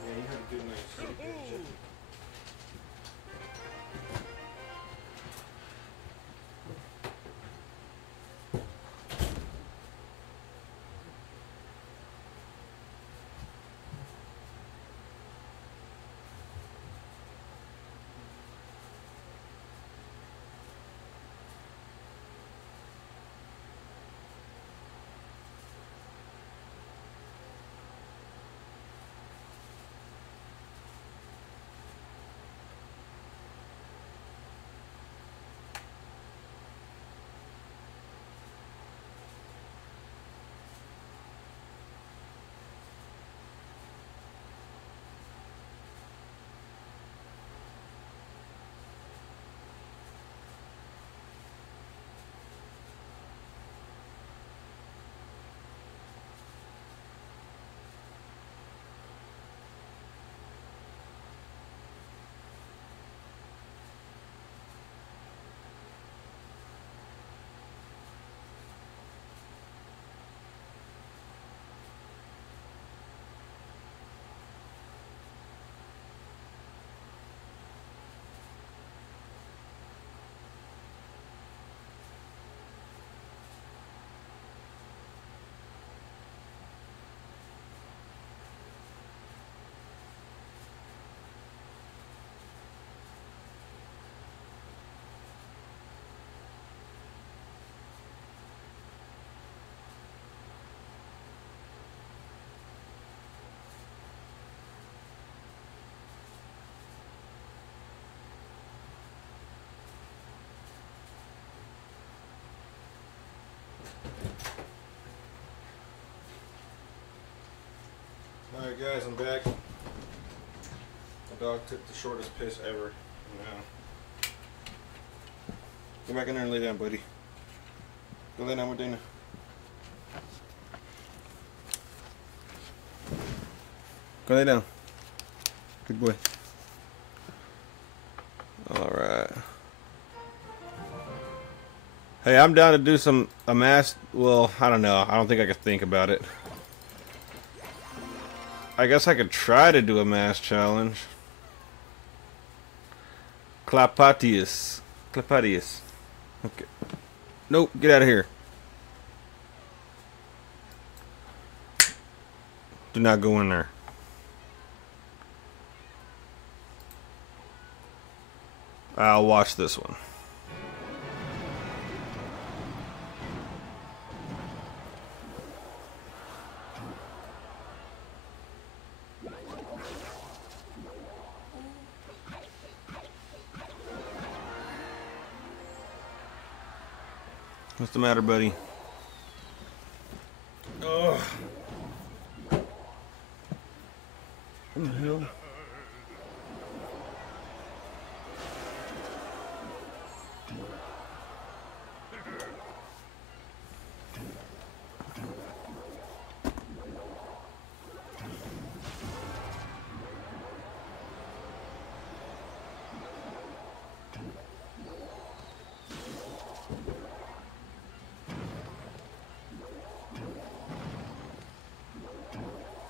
Yeah, you have a good night's sleep, didn't you? Alright guys, I'm back. My dog took the shortest piss ever. Now, go back in there and lay down, buddy. Go lay down with Dana. Go lay down. Good boy. Alright. Hey, I'm down to do a mass. Well, I don't know. I don't think I could think about it. I guess I could try to do a mass challenge. Clapatius. Clapatius. Okay. Nope, get out of here. Do not go in there. I'll watch this one. What's the matter, buddy? Ugh. What the hell?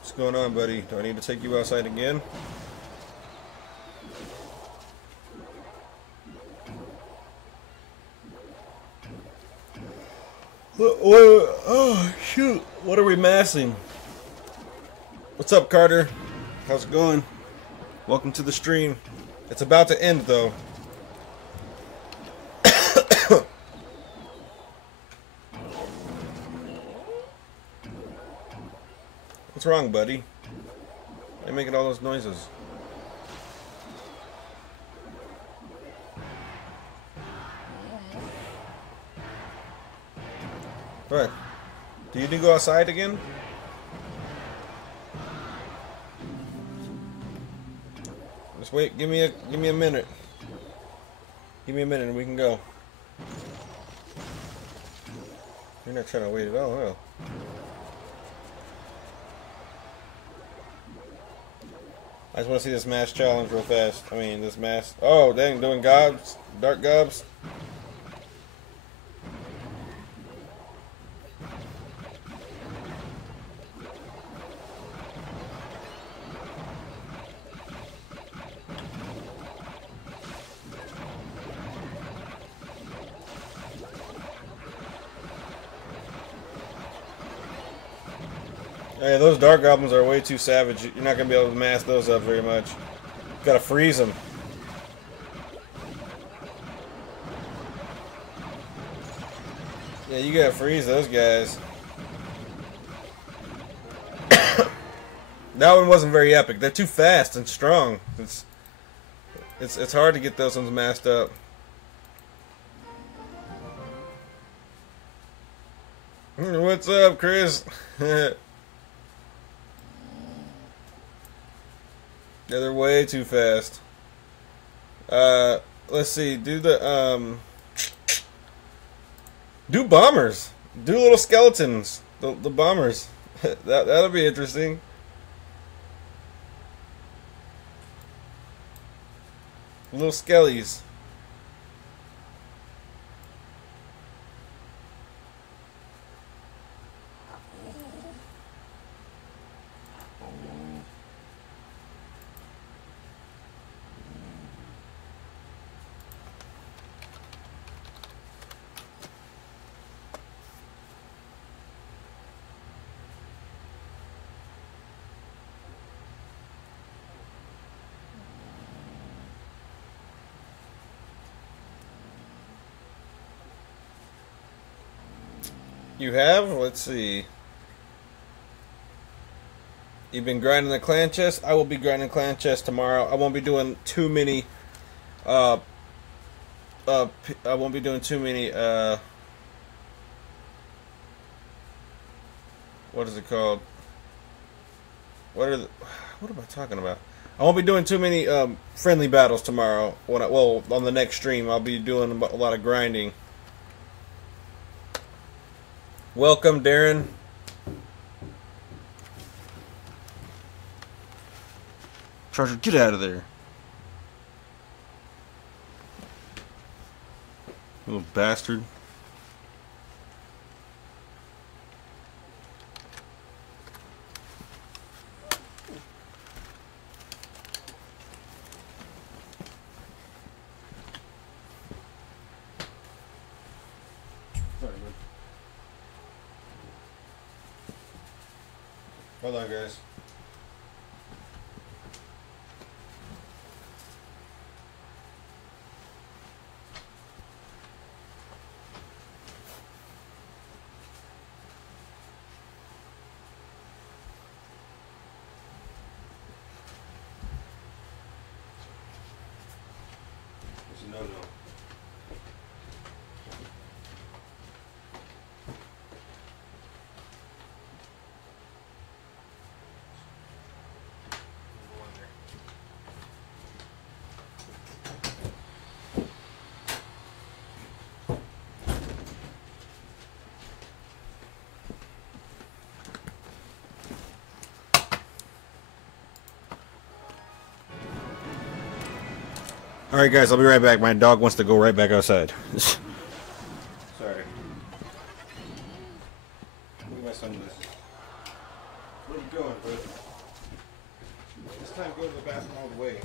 What's going on, buddy? Do I need to take you outside again? Oh, shoot. What are we massing? What's up, Carter? How's it going? Welcome to the stream. It's about to end, though. What's wrong, buddy? Why are you making all those noises? What? Do you need to go outside again? Just wait. Give me a minute. Give me a minute and we can go. You're not trying to wait at all, huh? I just want to see this mass challenge real fast. I mean, this mass. Oh, dang, doing gobs, dark gobs. Hey, those dark goblins are way too savage. You're not gonna be able to mask those up very much. Gotta freeze them. Yeah, you gotta freeze those guys. That one wasn't very epic. They're too fast and strong. It's hard to get those ones masked up. What's up, Chris? Yeah, they're way too fast. Let's see. Do bombers. Do little skeletons. The bombers. That'll be interesting. Little skellies. You have? Let's see. You've been grinding the clan chest? I will be grinding clan chest tomorrow. I won't be doing too many what is it called? What am I talking about? I won't be doing too many friendly battles tomorrow. On the next stream, I'll be doing a lot of grinding. Welcome, Darren. Charger, get out of there. Little bastard. Hold on, guys. No. Alright guys, I'll be right back. My dog wants to go right back outside. Sorry. Look at my sunglasses. Where are you going, bud? This time go to the bathroom all the way.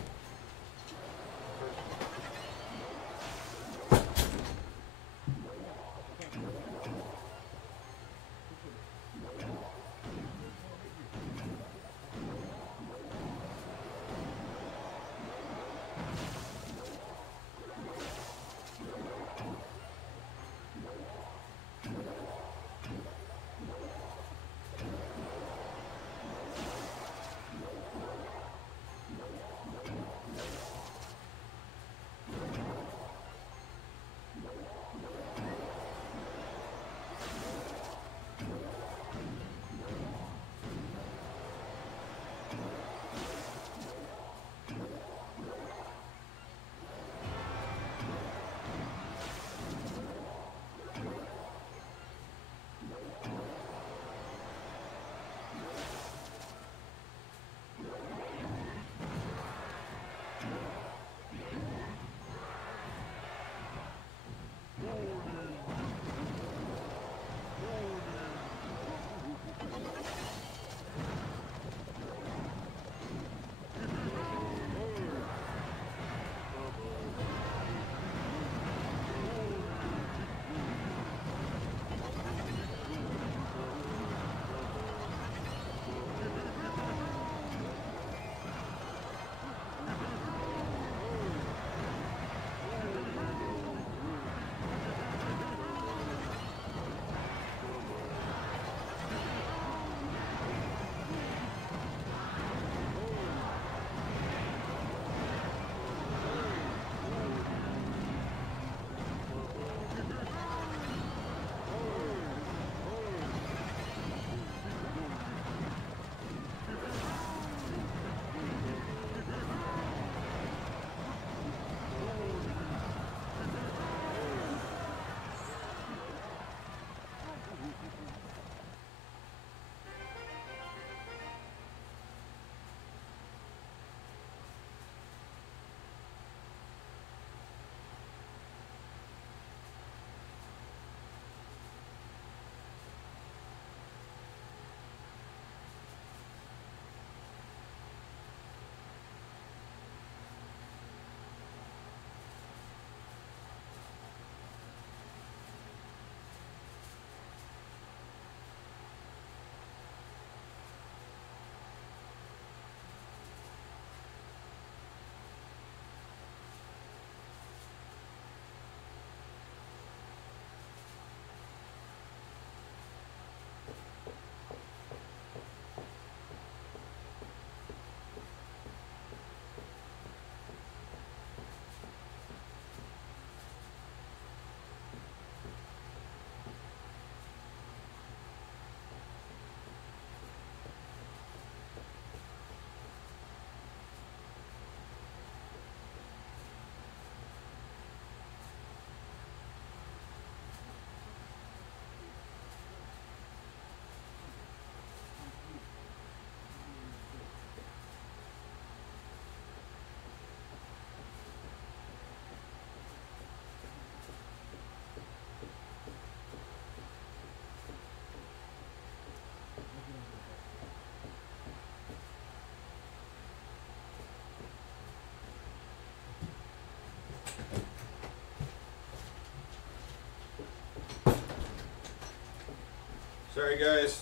Sorry guys,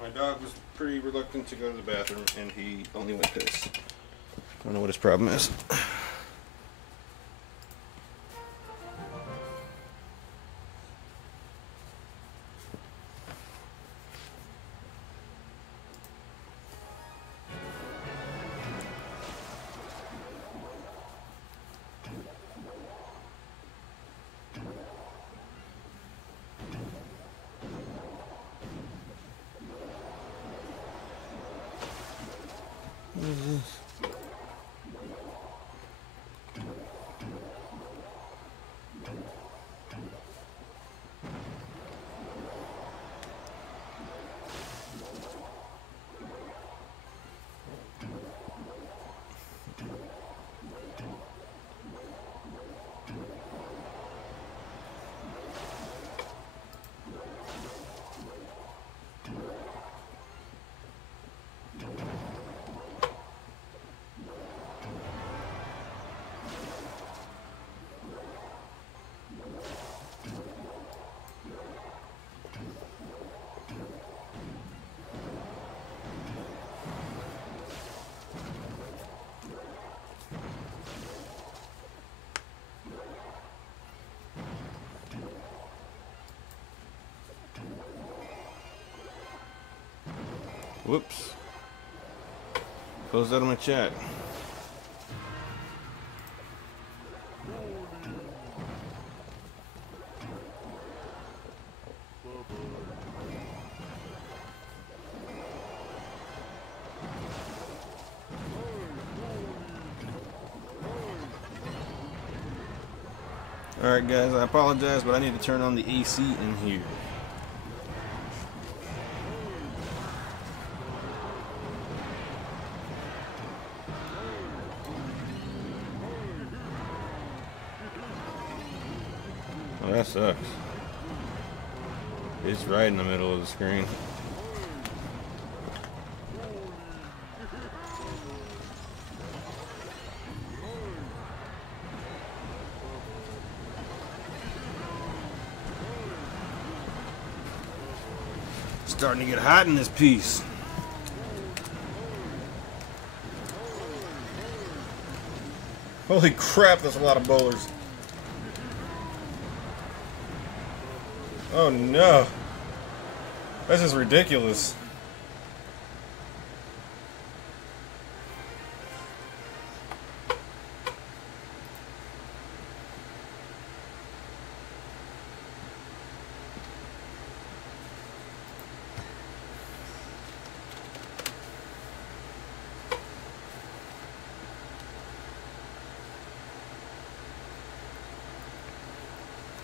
my dog was pretty reluctant to go to the bathroom and he only went piss. I don't know what his problem is. Whoops. Closed out of my chat. Alright guys, I apologize, but I need to turn on the AC in here. Oh, that sucks. It's right in the middle of the screen. Starting to get hot in this piece. Holy crap, that's a lot of bowlers. Oh no. This is ridiculous.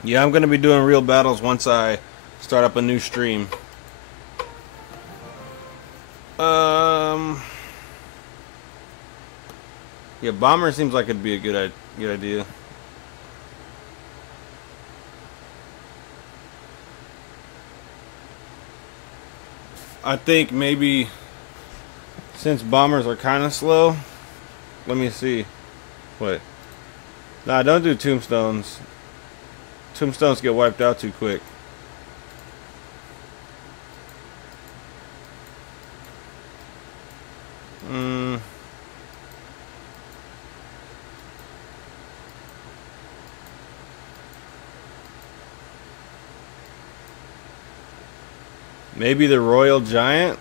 Yeah, I'm going to be doing real battles once I start up a new stream. Yeah, Bomber seems like it'd be a good idea. I think maybe since Bombers are kind of slow, let me see. Wait. Nah, don't do Tombstones. Tombstones get wiped out too quick. Maybe the Royal Giant?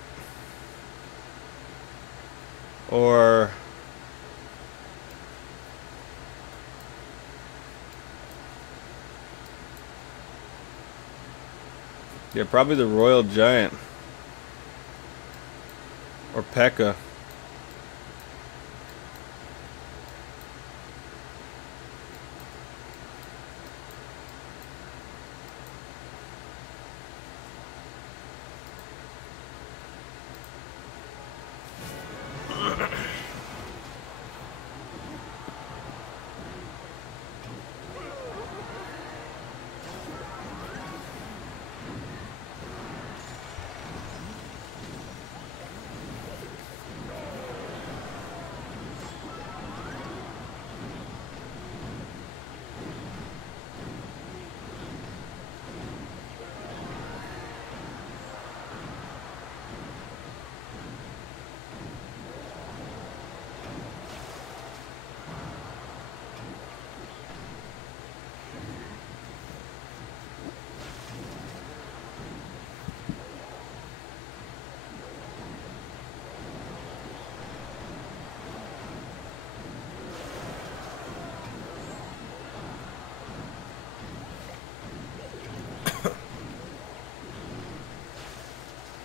Or... yeah, probably the Royal Giant. Or P.E.K.K.A.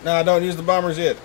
Nah, don't use the bombers yet.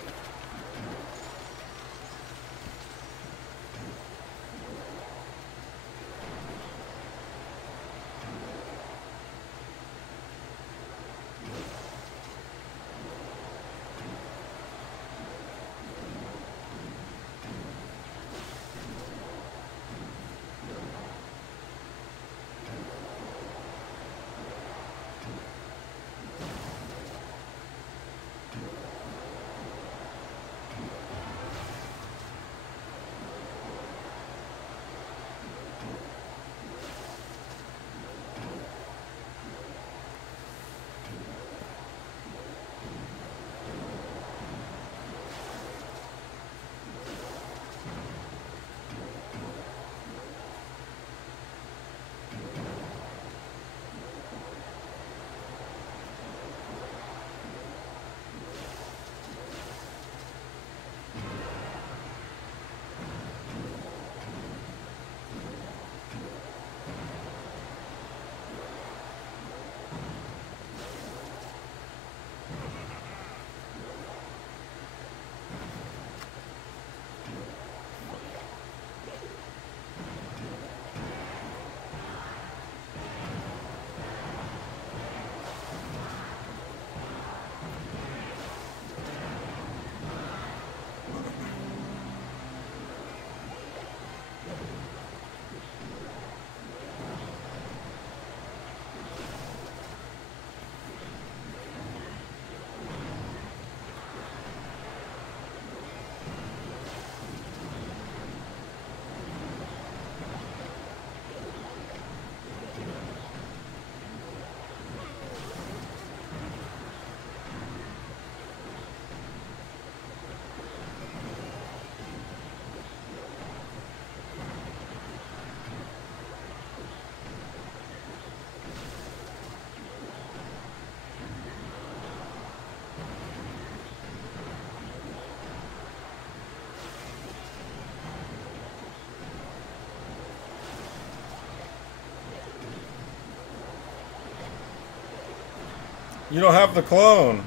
You don't have the clone.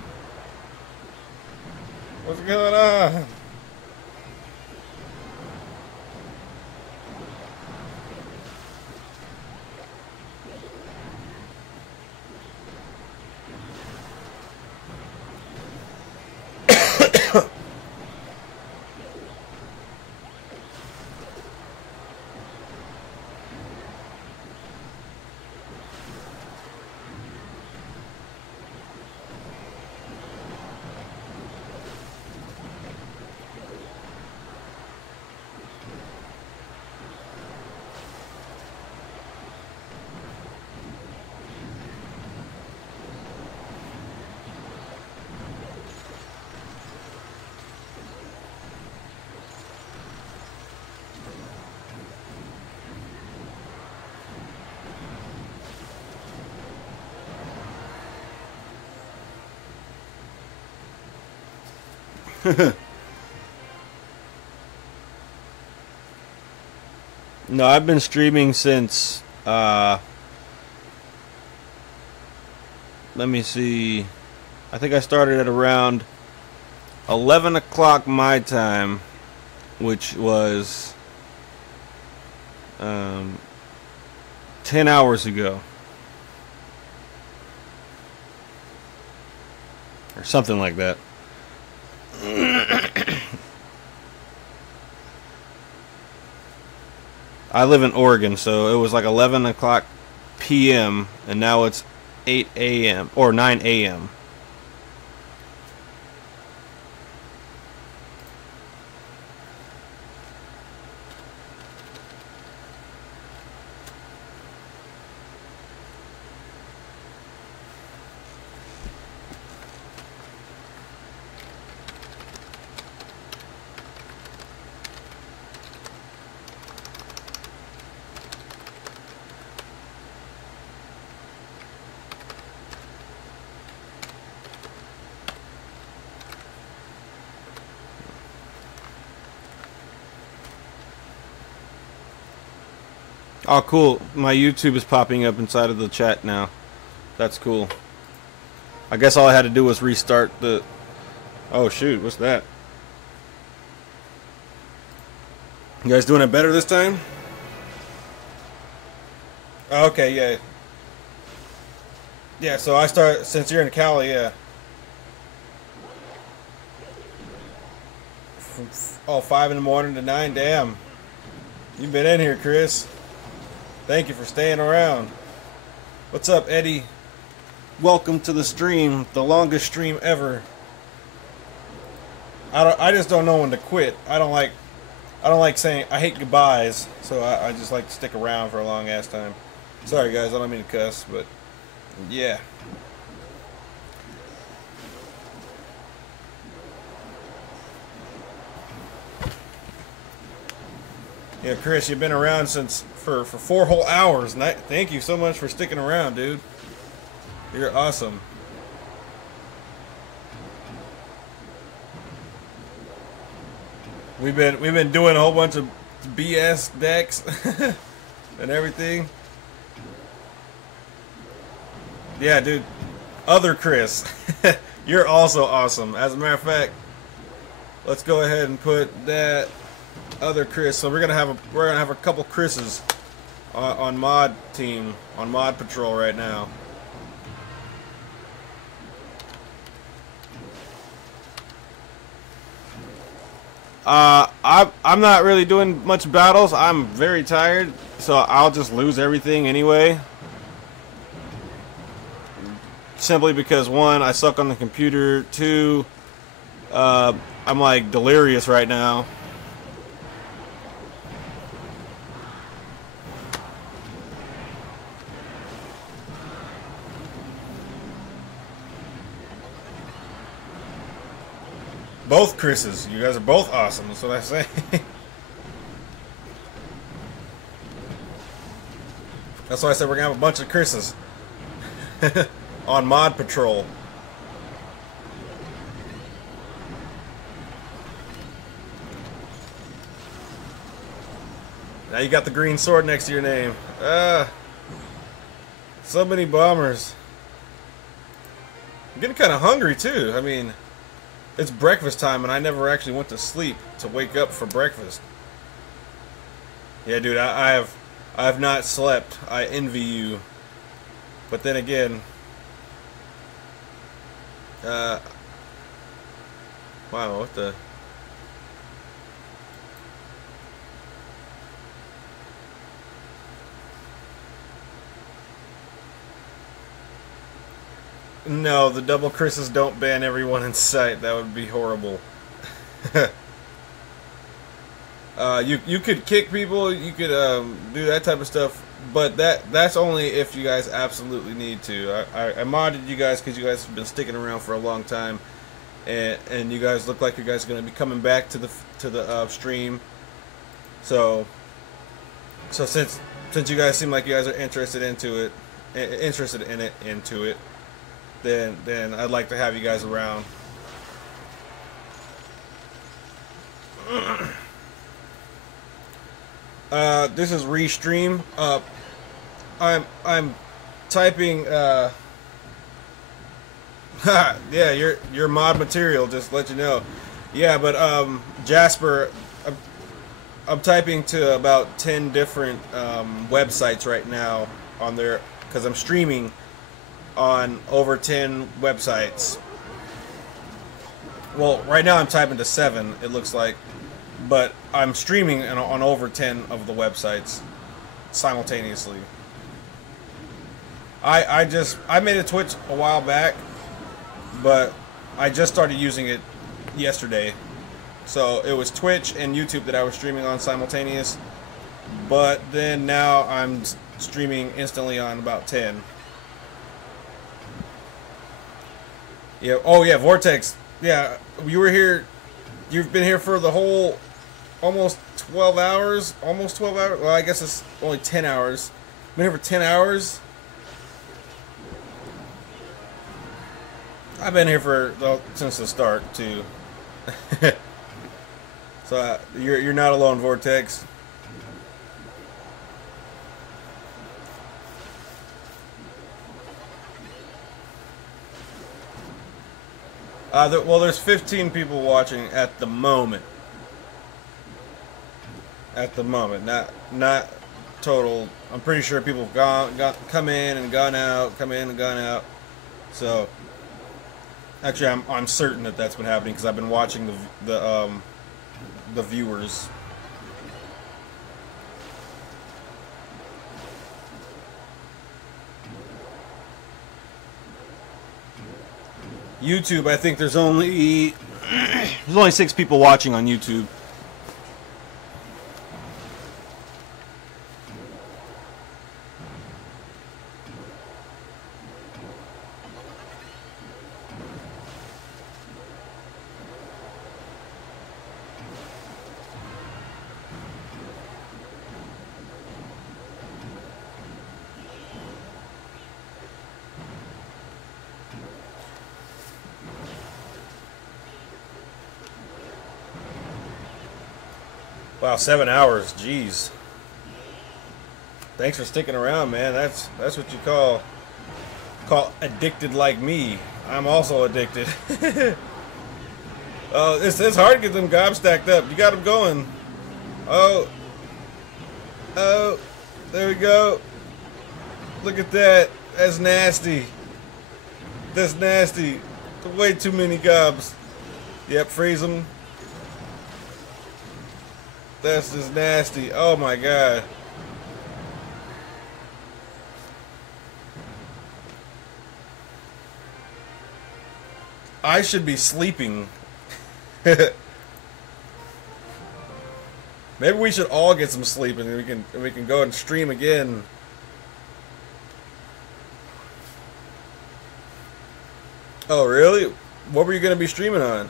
What's going on? No, I've been streaming since, let me see, I think I started at around 11 o'clock my time, which was 10 hours ago. Or something like that. I live in Oregon, so it was like 11 o'clock p.m. and now it's 8 a.m. or 9 a.m. Oh, cool. My YouTube is popping up inside of the chat now. That's cool. I guess all I had to do was restart the Oh shoot, what's that? You guys doing it better this time? Okay, yeah. Yeah, so I start, since you're in Cali, yeah. From 5 in the morning to 9, damn. You've been in here, Chris. Thank you for staying around. What's up, Eddie? Welcome to the stream, the longest stream ever. I just don't know when to quit. I don't like saying, I hate goodbyes, so I just like to stick around for a long ass time. Sorry guys, I don't mean to cuss, but yeah. Yeah, Chris, you've been around for 4 whole hours. Thank you so much for sticking around, dude. You're awesome. We've been doing a whole bunch of BS decks and everything. Yeah, dude. Other Chris, you're also awesome. As a matter of fact, let's go ahead and put that other Chris. So we're gonna have a couple Chris's on mod team, on mod patrol right now. I'm not really doing much battles. I'm very tired, so I'll just lose everything anyway. Simply because 1, I suck on the computer. 2, I'm like delirious right now. Both Chris's. You guys are both awesome. That's what I say. That's why I said we're gonna have a bunch of Chris's on mod patrol. Now you got the green sword next to your name. So many bombers. I'm getting kind of hungry too. I mean, it's breakfast time, and I never actually went to sleep to wake up for breakfast. Yeah, dude, I have not slept. I envy you. But then again, wow, what the? No, the double Chris's don't ban everyone in sight. That would be horrible. You could kick people, you could do that type of stuff, but that's only if you guys absolutely need to. I modded you guys because you guys have been sticking around for a long time, and you guys look like you guys are going to be coming back to the stream. So since you guys seem like you guys are interested in it, then I'd like to have you guys around. This is Restream. I'm typing. Yeah, your mod material. Just to let you know. Yeah, but Jasper, I'm typing to about 10 different websites right now on there because I'm streaming on over 10 websites. Well, right now I'm typing to 7, it looks like, but I'm streaming on over 10 of the websites simultaneously. I made a Twitch a while back, but I just started using it yesterday. So it was Twitch and YouTube that I was streaming on simultaneous, but then now I'm streaming instantly on about 10. Yeah. Oh yeah, Vortex. Yeah, you were here. You've been here for the whole almost 12 hours. Almost 12 hours. Well, I guess it's only 10 hours. Been here for 10 hours. I've been here since the start too. So you're not alone, Vortex. Well, there's 15 people watching at the moment. At the moment, not total. I'm pretty sure people have come in and gone out, come in and gone out. So, actually, I'm certain that that's been happening because I've been watching the viewers. YouTube, I think there's only 6 people watching on YouTube. Wow, 7 hours, jeez. Thanks for sticking around, man. That's what you call addicted like me. I'm also addicted. Oh, it's hard to get them gobs stacked up. You got them going. Oh, there we go. Look at that. That's nasty. That's nasty. Way too many gobs. Yep, freeze them. That's just nasty. Oh my god. I should be sleeping. Maybe we should all get some sleep and we can go and stream again. Oh really? What were you gonna be streaming on?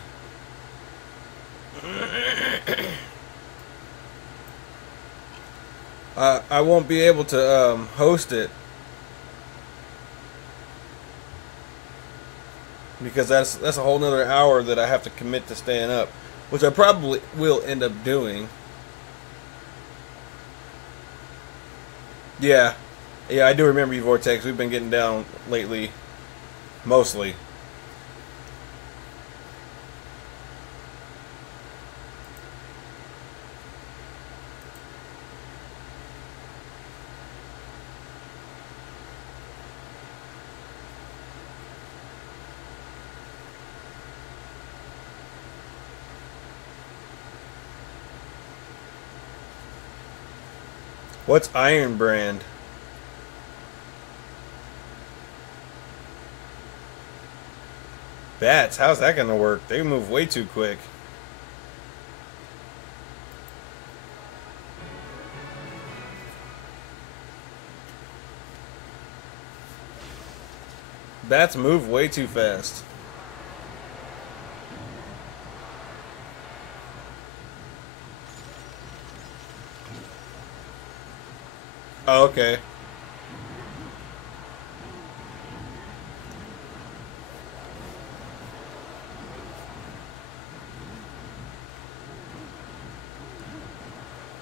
I won't be able to host it because that's a whole nother hour that I have to commit to staying up, which I probably will end up doing. Yeah, I do remember you, Vortex. We've been getting down lately, mostly. What's Iron Brand? Bats, how's that gonna work? They move way too quick. Bats move way too fast. Oh, okay.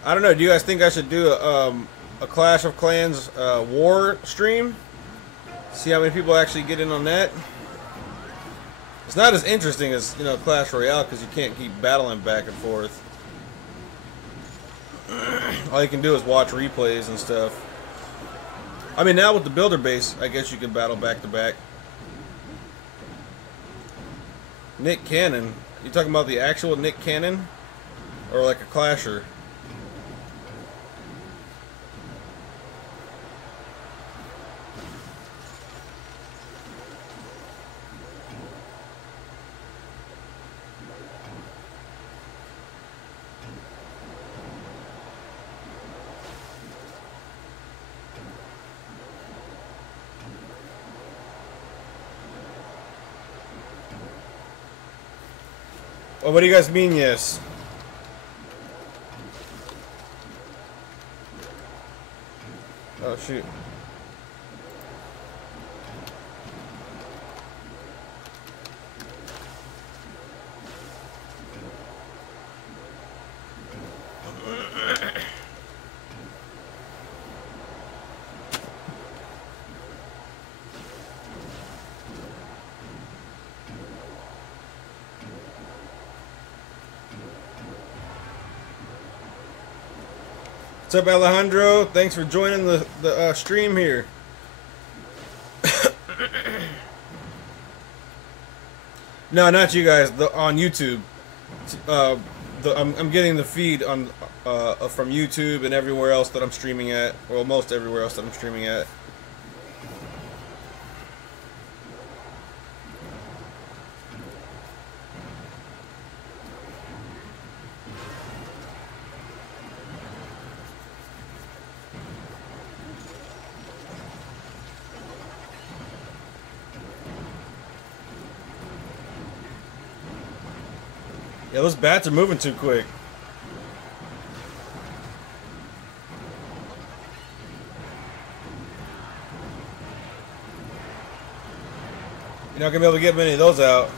I don't know. Do you guys think I should do a Clash of Clans war stream? See how many people actually get in on that? It's not as interesting as, you know, Clash Royale because you can't keep battling back and forth. All you can do is watch replays and stuff. I mean, now with the builder base, I guess you can battle back to back. Nick Cannon. You talking about the actual Nick Cannon? Or like a clasher? Well, what do you guys mean, yes? Oh, shoot. What's up, Alejandro? Thanks for joining the stream here. No, not you guys. On YouTube. I'm getting the feed on from YouTube and everywhere else that I'm streaming at. Well, most everywhere else that I'm streaming at. Yeah, those bats are moving too quick. You're not gonna be able to get many of those out.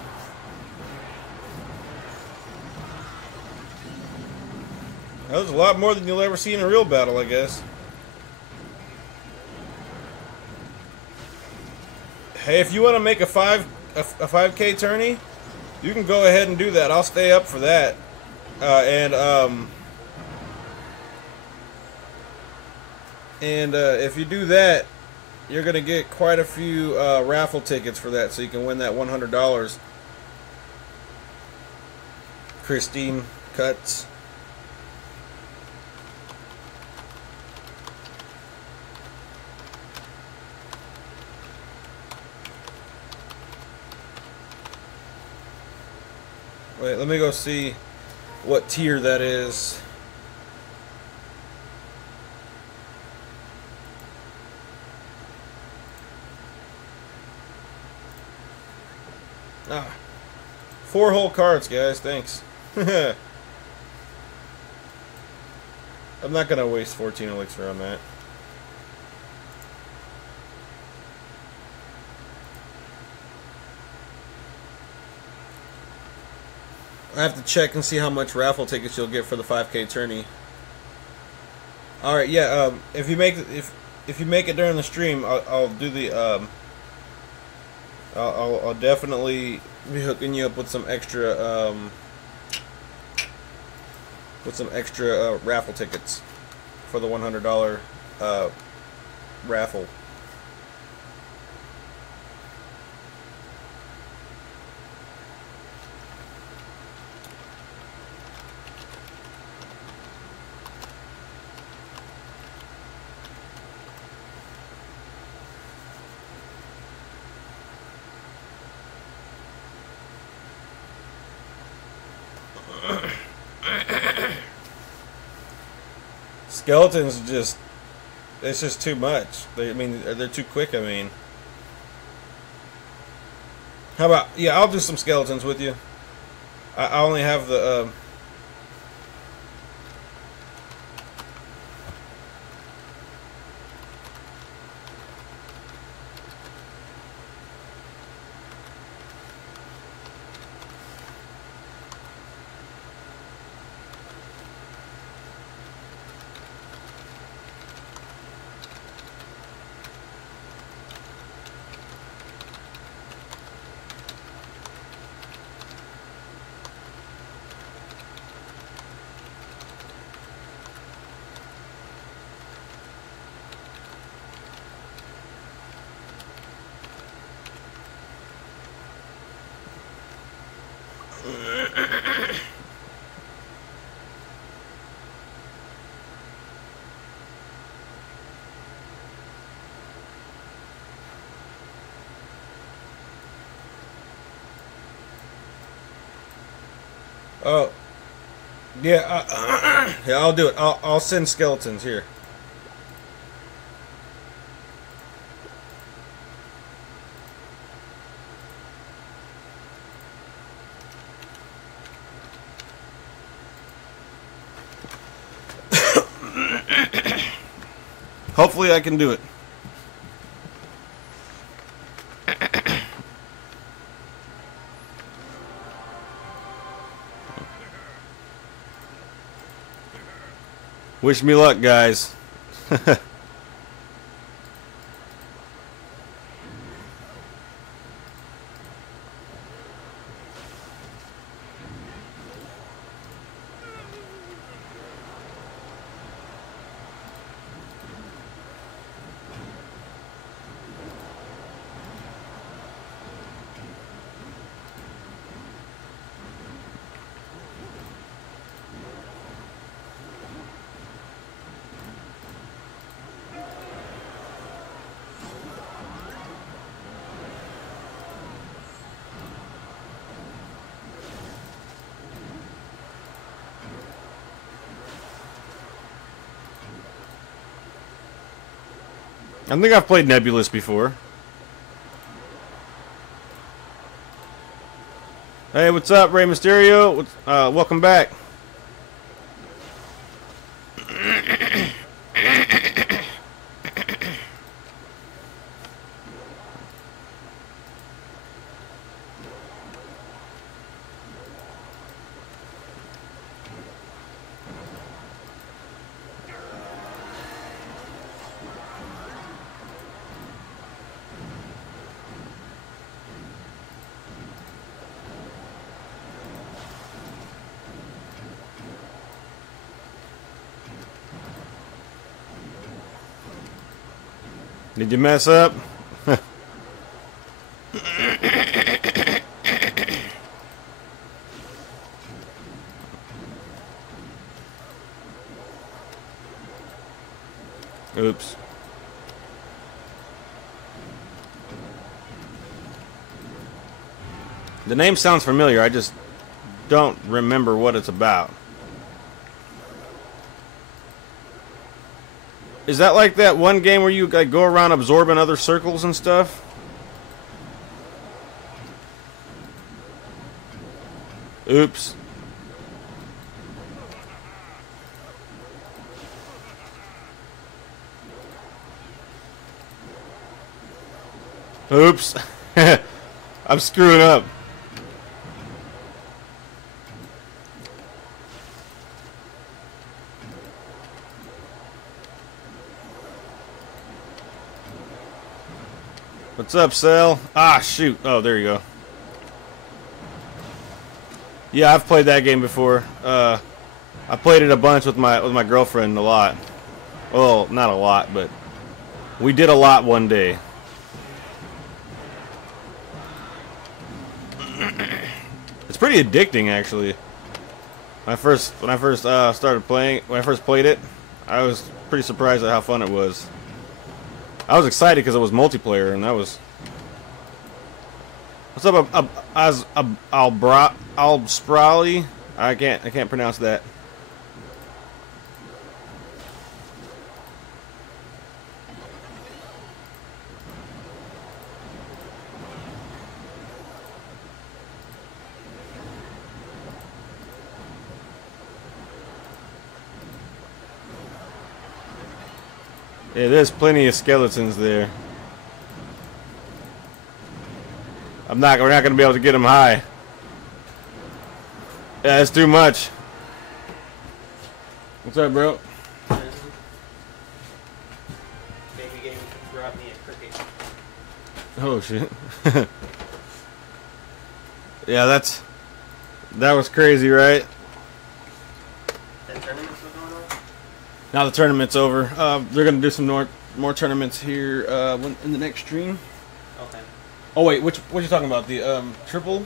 That was a lot more than you'll ever see in a real battle, I guess. Hey, if you want to make a 5K tourney, you can go ahead and do that. I'll stay up for that. If you do that, you're gonna get quite a few raffle tickets for that, so you can win that $100. Christine Cuts. Wait, let me go see what tier that is. Ah, 4 whole cards, guys. Thanks. I'm not gonna waste 14 elixir on that. I have to check and see how much raffle tickets you'll get for the 5K tourney. All right, yeah. If you make it during the stream, I'll do the I'll definitely be hooking you up with some extra raffle tickets for the $100 raffle. Skeletons it's just too much. They're too quick, I mean. How about, yeah, I'll do some skeletons with you. I only have the, oh, yeah, yeah, I'll do it. I'll send skeletons here. Hopefully I can do it. Wish me luck, guys. I think I've played Nebulous before. Hey, what's up, Rey Mysterio? Welcome back. Did you mess up? Oops. The name sounds familiar. I just don't remember what it's about. Is that like that one game where you like go around absorbing other circles and stuff? Oops. Oops. I'm screwing up. What's up, Cell? Ah, shoot. Oh, there you go. Yeah, I've played that game before. I played it a bunch with my girlfriend a lot. Well, not a lot, but we did a lot one day. It's pretty addicting, actually. When I first started playing, when I first played it, I was pretty surprised at how fun it was. I was excited because it was multiplayer, and that was. What's up, Albrali? I can't pronounce that. Yeah, there's plenty of skeletons there. We're not gonna be able to get them high. Yeah, it's too much. What's up, bro? Baby game brought me a cricket. Oh shit. Yeah, that was crazy, right? That tournament's still going on? Now the tournament's over. They're gonna do some more tournaments here in the next stream. Okay. Oh wait, what you talking about? The triple?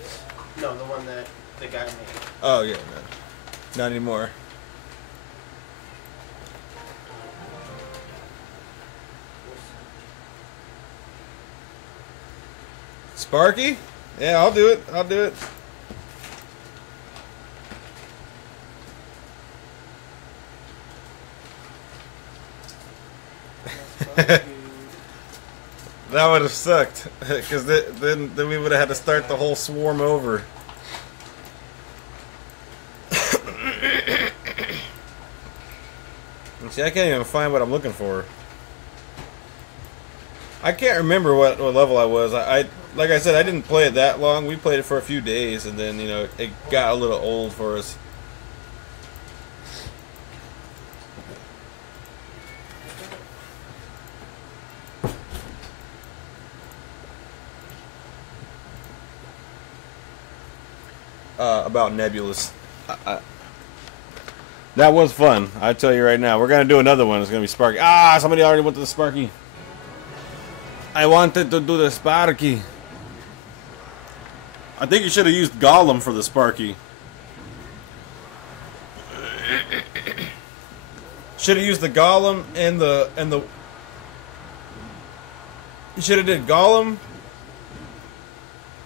No, the one that the guy made. Oh yeah, no. Not anymore. Sparky? Yeah, I'll do it. I'll do it. That would have sucked, because then we would have had to start the whole swarm over. See, I can't even find what I'm looking for. I can't remember what level I was. I like I said, I didn't play it that long. We played it for a few days, and then it got a little old for us. About Nebulous. That was fun. I tell you right now. We're gonna do another one. It's gonna be Sparky. Ah, somebody already went to the Sparky. I wanted to do the Sparky. I think you should have used Gollum for the Sparky. Should have used the Gollum and the. You should have did Gollum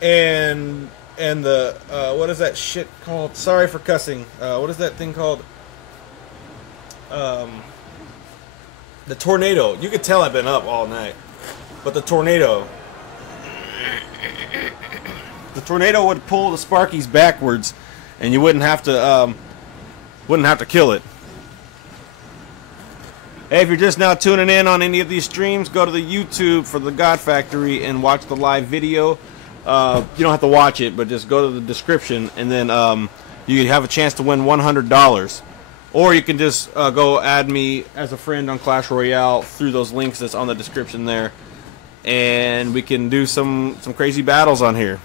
and the what is that shit called? Sorry for cussing. What is that thing called? The tornado. You could tell I've been up all night. But the tornado. The tornado would pull the Sparkies backwards, and you wouldn't have to kill it. Hey, if you're just now tuning in on any of these streams, go to the YouTube for the God Factory and watch the live video. You don't have to watch it, but just go to the description, and then you have a chance to win $100. Or you can just go add me as a friend on Clash Royale through those links that's on the description there, and we can do some crazy battles on here.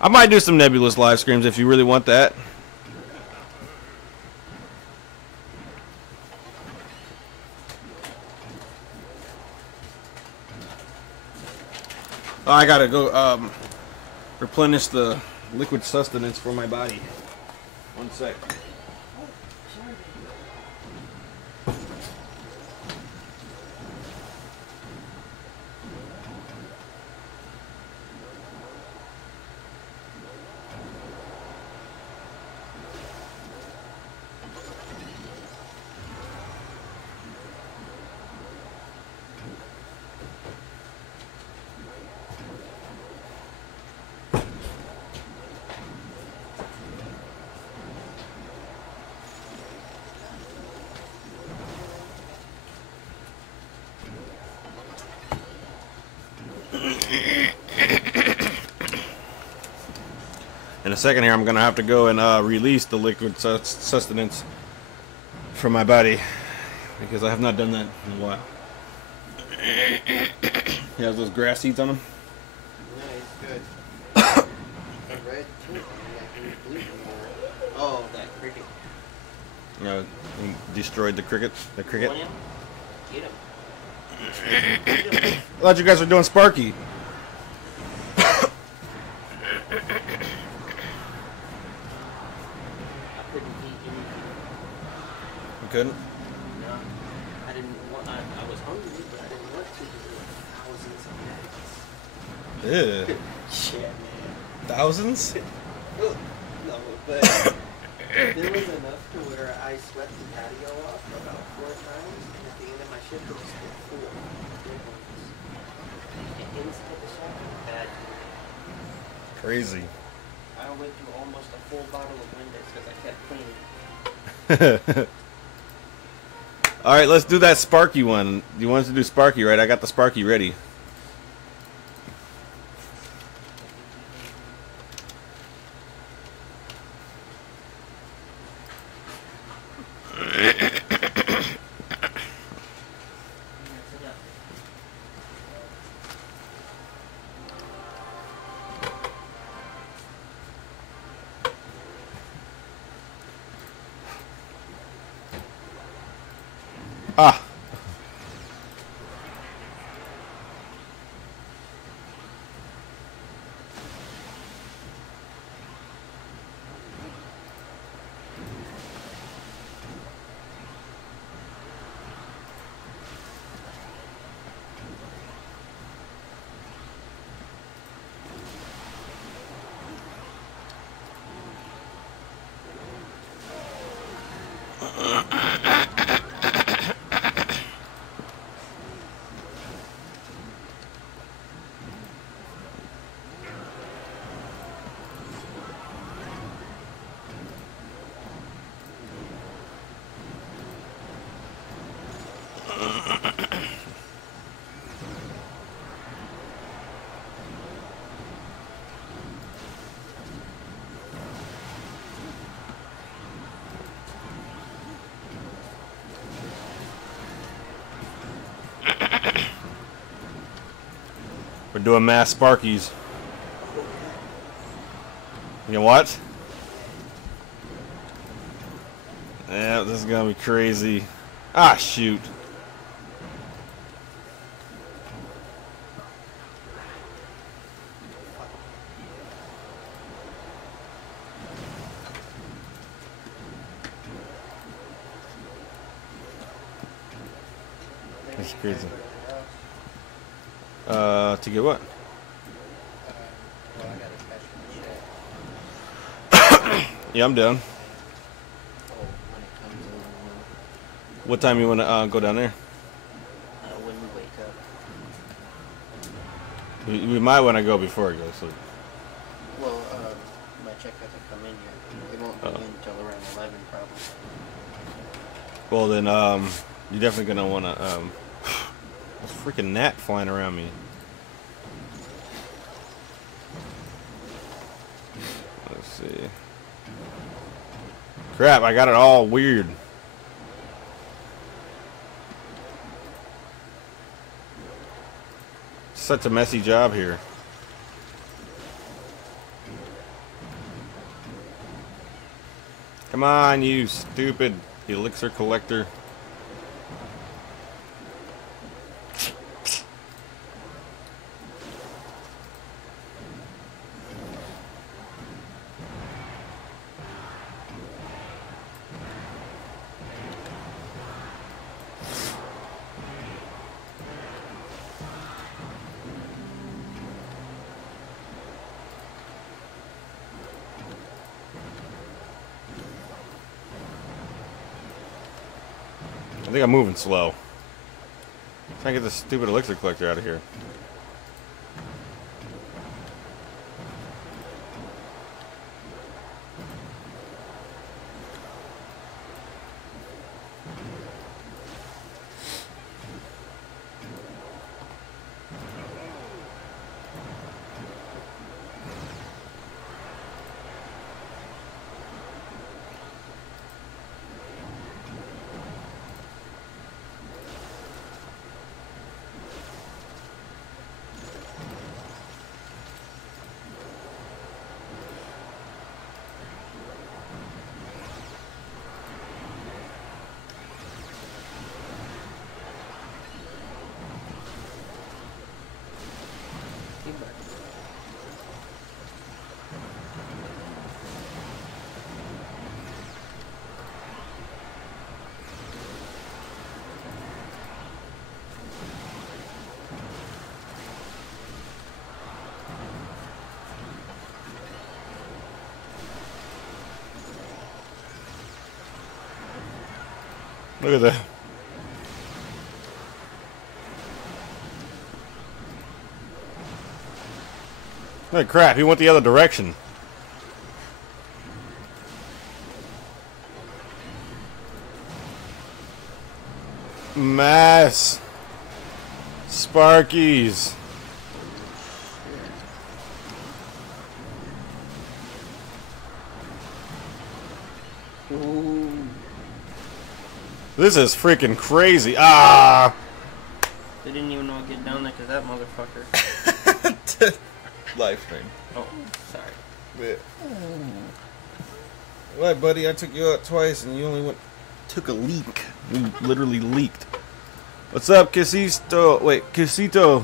I might do some Nebulous live streams if you really want that. Oh, I gotta go replenish the liquid sustenance for my body. One sec. In a second here, I'm going to have to go and release the liquid sustenance from my body, because I have not done that in a while. He has those grass seeds on them. Nice, good. Red too. Oh, that cricket. He destroyed the cricket. The cricket. Want him? Get him. I thought you guys were doing Sparky. Couldn't? No, I didn't want. I was hungry, but I didn't want to. There were thousands of eggs. Ew. Shit, man. Thousands? No, but there was enough to where I swept the patio off about 4 times, and at the end of my shift, it was still full. And inside the shop, it was bad. Crazy. I went through almost a full bottle of Windex because I kept cleaning. Alright, let's do that Sparky one. You want us to do Sparky, right? I got the Sparky ready. Ah. We're doing mass Sparkies. You know what? Yeah, this is gonna be crazy. Ah, shoot. That's crazy. To get what? Yeah, I'm done. What time you want to go down there? When we wake up. We might want to go before it goes. So. Well, my check hasn't come in yet. It won't begin until around 11 probably. Well then, you're definitely gonna want to. There's a freaking gnat flying around me. Let's see. Crap! I got it all weird. Such a messy job here. Come on, you stupid elixir collector. I think I'm moving slow. Trying to get this stupid elixir collector out of here. Look at that. Oh crap, he went the other direction. Mass Sparkies. Ooh. This is freaking crazy. Ah! They didn't even want to get down there because that motherfucker. Live stream. Oh, sorry. Yeah. What, buddy? I took you out twice and you only took a leak. You literally leaked. What's up, Casito? Wait, Casito.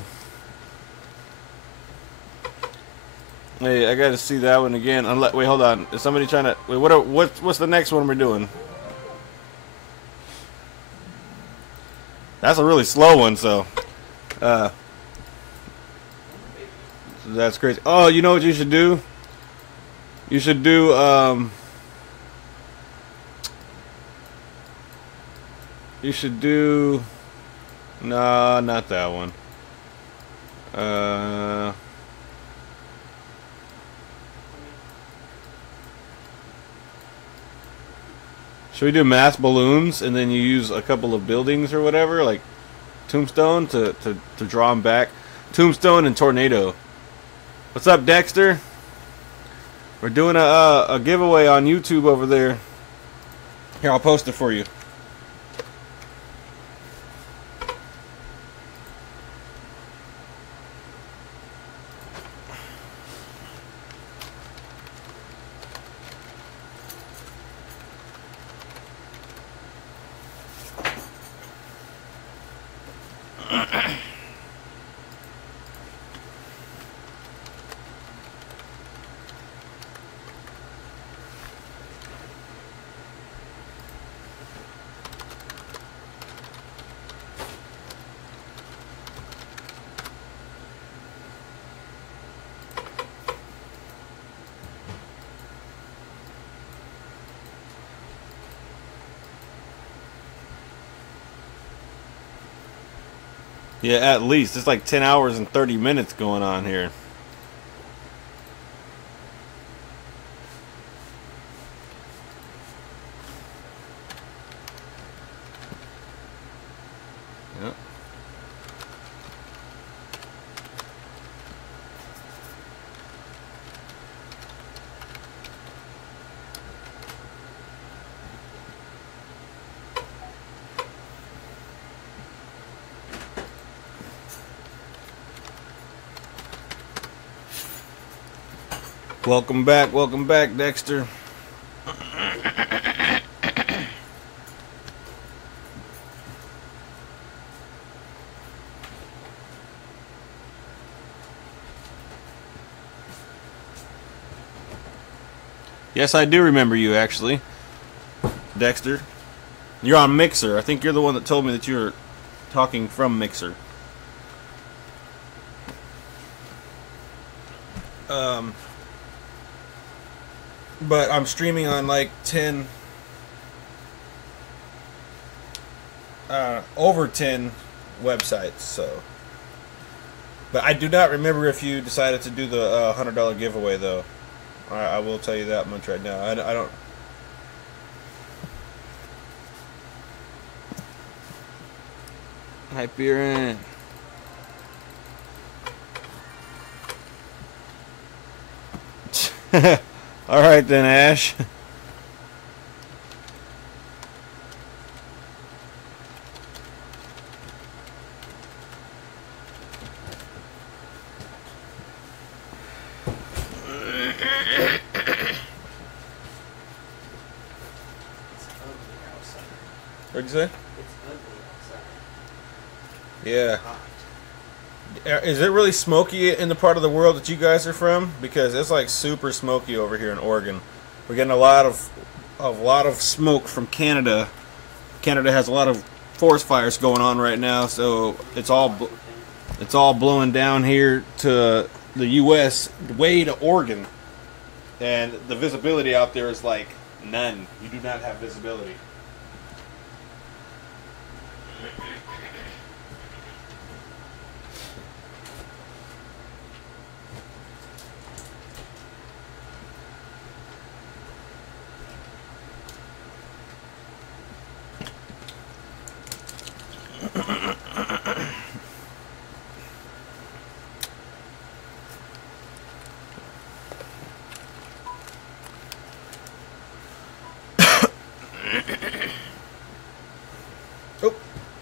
Hey, I gotta see that one again. Wait, hold on. Is somebody trying to... Wait, what's the next one we're doing? That's a really slow one, so... that's crazy. Oh, you know what you should do? You should do, you should do... No, not that one. Should we do mass balloons and then you use a couple of buildings or whatever, like Tombstone to draw them back? Tombstone and Tornado. What's up, Dexter? We're doing a giveaway on YouTube over there. Here, I'll post it for you. Yeah, at least. It's like 10 hours and 30 minutes going on here. Yep. Welcome back, Dexter. Yes, I do remember you, actually. Dexter. You're on Mixer. I think you're the one that told me that you were talking from Mixer. But I'm streaming on like 10, over 10 websites, so. But I do not remember if you decided to do the $100 giveaway, though. I will tell you that much right now. I don't. Hyperion. All right then, Ash. What'd you say? It's ugly outside. Yeah. Hot. Is it really smoky in the part of the world that you guys are from? Because it's like super smoky over here in Oregon. We're getting a lot of smoke from Canada. Canada has a lot of forest fires going on right now, so it's all blowing down here to the U.S. way to Oregon, and the visibility out there is like none. You do not have visibility.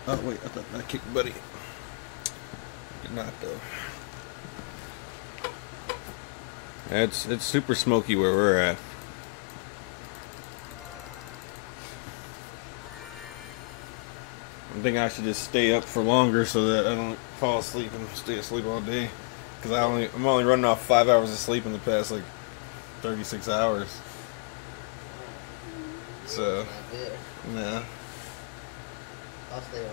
Oh wait, I thought I kicked Buddy. Did not though. It's super smoky where we're at. I think I should just stay up for longer so that I don't fall asleep and stay asleep all day. Cause I'm only running off 5 hours of sleep in the past like 36 hours. So yeah. I'll stay awake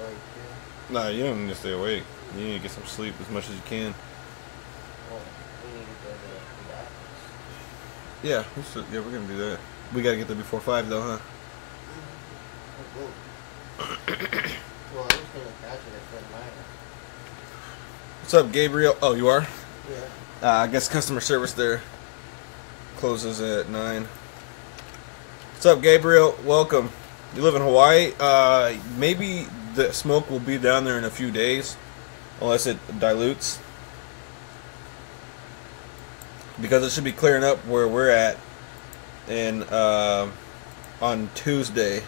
too. Nah, you don't need to stay awake. You need to get some sleep as much as you can. Well, we need to go to the doctors. Yeah, we're gonna do that. We gotta get there before 5 though, huh? Well, I was gonna catch it at Fred Meyer. What's up, Gabriel? Oh, you are? Yeah. I guess customer service there closes at 9. What's up, Gabriel? Welcome. You live in Hawaii? Maybe the smoke will be down there in a few days, unless it dilutes. Because it should be clearing up where we're at in on Tuesday.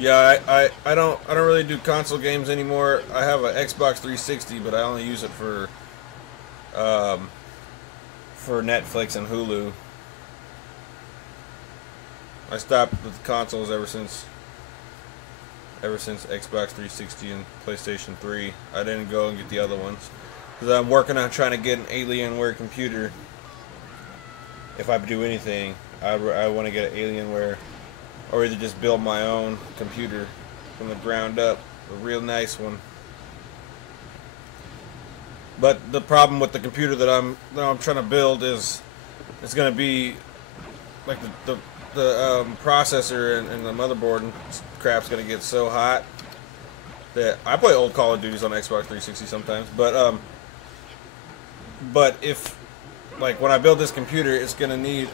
Yeah, I don't really do console games anymore. I have an Xbox 360, but I only use it for Netflix and Hulu. I stopped with consoles ever since Xbox 360 and PlayStation 3. I didn't go and get the other ones because I'm working on trying to get an Alienware computer. If I do anything, I want to get an Alienware. Or either just build my own computer from the ground up. A real nice one. But the problem with the computer that I'm trying to build is it's going to be like the processor and the motherboard and crap's going to get so hot that I play old Call of Duties on Xbox 360 sometimes. But if like when I build this computer, it's going to need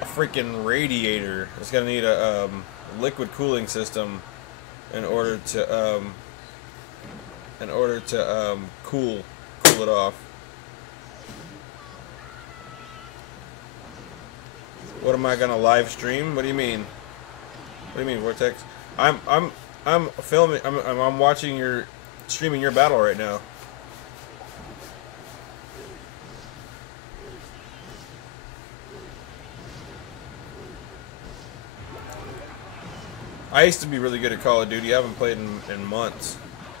a freaking radiator. It's going to need a liquid cooling system in order to cool it off. What am I gonna live stream? What do you mean? What do you mean, Vortex? I'm filming. I'm watching streaming your battle right now. I used to be really good at Call of Duty. I haven't played in months.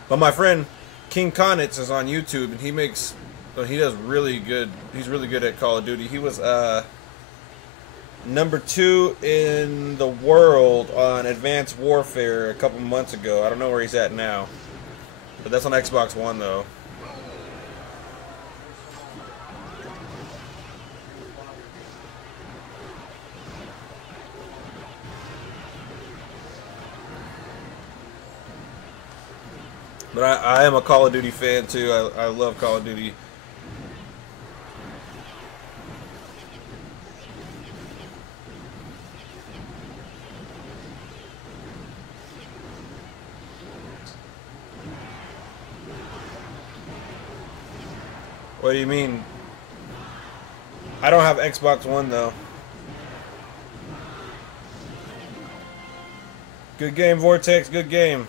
But my friend King Konitz is on YouTube, and he does really good. He's really good at Call of Duty. He was number 2 in the world on Advanced Warfare a couple months ago. I don't know where he's at now, but that's on Xbox One though. But I am a Call of Duty fan too. I love Call of Duty. What do you mean? I don't have Xbox One though. Good game, Vortex. Good game.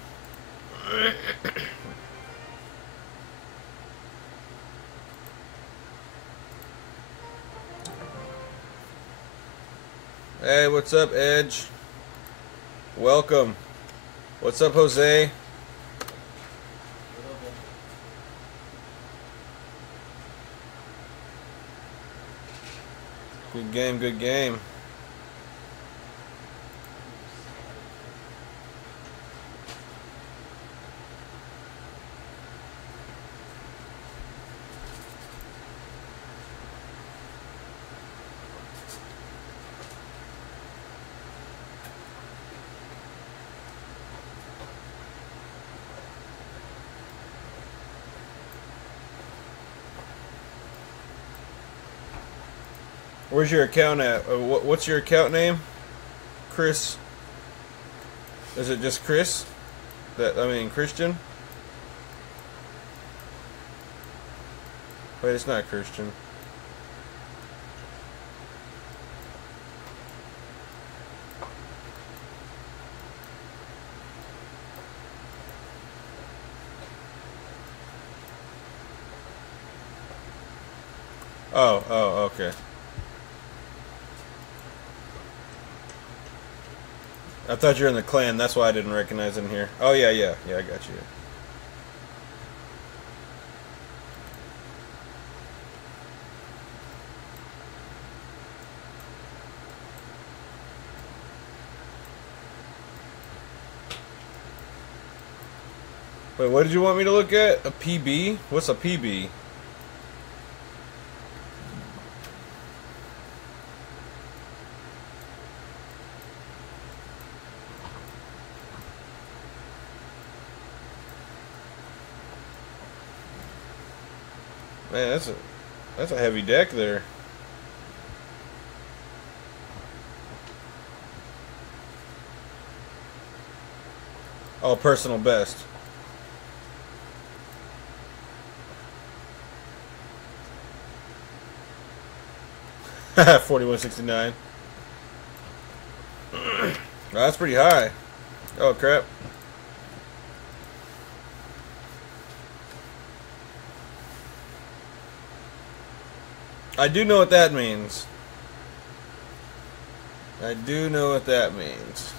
Hey, what's up, Edge? Welcome. What's up, Jose? Good game, good game. Where's your account at? What's your account name? Chris? Is it just Chris? Christian? Wait, it's not Christian. Oh, okay. I thought you were in the clan, that's why I didn't recognize it in here. Oh, yeah, I got you. Wait, what did you want me to look at? A PB? What's a PB? Man, that's a heavy deck there. Oh, personal best. Haha, 4169. That's pretty high. Oh crap. I do know what that means. I do know what that means.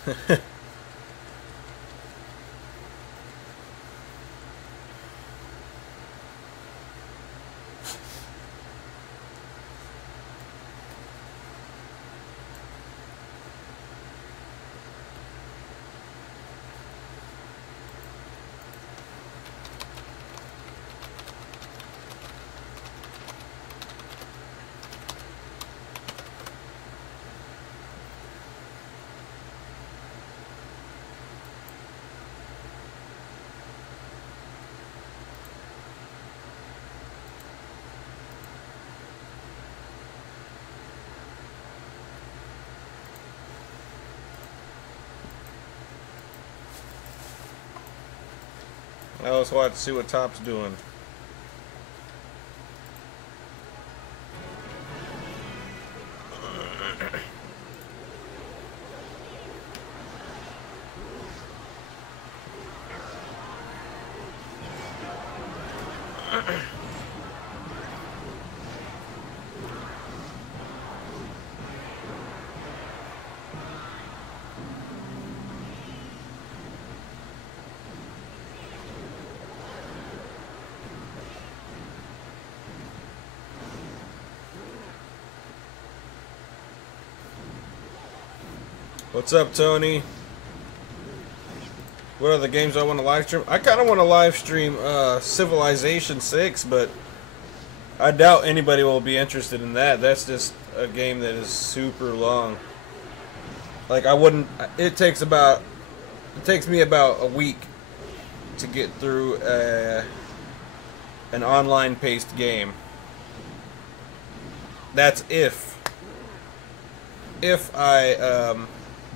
Now let's watch, see what Top's doing. What's up, Tony? What are the games I want to live stream? I kind of want to live stream Civilization 6, but I doubt anybody will be interested in that. That's just a game that is super long. Like, I wouldn't... It takes me about a week to get through an online-paced game. That's if I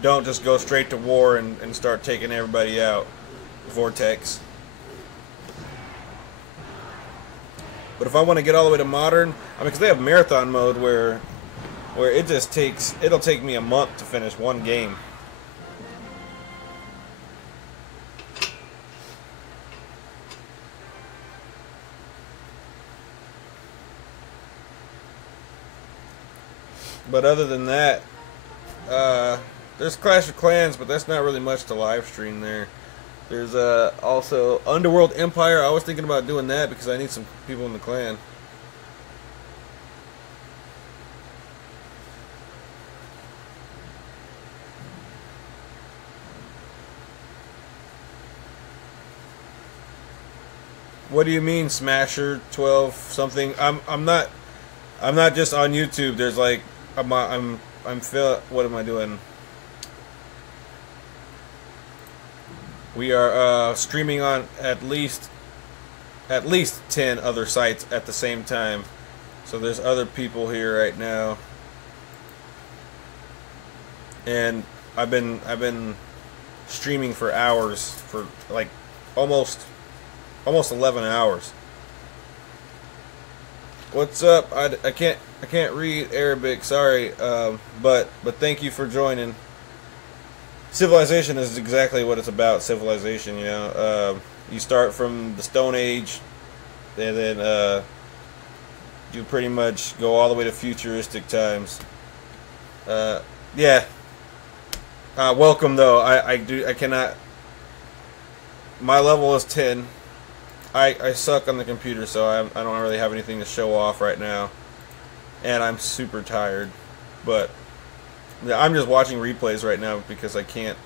don't just go straight to war and start taking everybody out. Vortex. But if I want to get all the way to modern, I mean, because they have marathon mode where it just takes, it'll take me a month to finish one game. But other than that, there's Clash of Clans, but that's not really much to live stream there. There's also Underworld Empire. I was thinking about doing that because I need some people in the clan. What do you mean, Smasher 12 something? I'm not just on YouTube. There's like what am I doing? We are streaming on at least 10 other sites at the same time. So there's other people here right now. And I've been streaming for hours, for like almost 11 hours. What's up? I can't read Arabic, sorry. But thank you for joining. Civilization is exactly what it's about. Civilization, you know. You start from the Stone Age, and then you pretty much go all the way to futuristic times. Yeah. Welcome though. I cannot. My level is 10. I suck on the computer, so I don't really have anything to show off right now, and I'm super tired. But yeah, I'm just watching replays right now because I can't.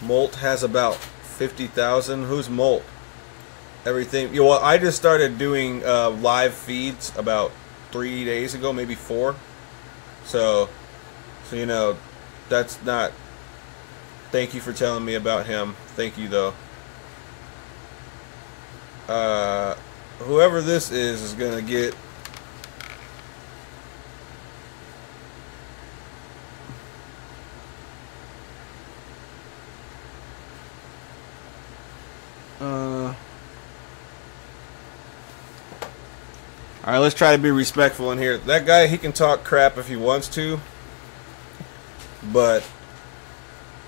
Molt has about 50,000. Who's Molt? Everything. Well, I just started doing live feeds about 3 days ago, maybe 4. So you know, that's not. Thank you for telling me about him. Thank you though. Whoever this is gonna get. Alright, let's try to be respectful in here. That guy, he can talk crap if he wants to, but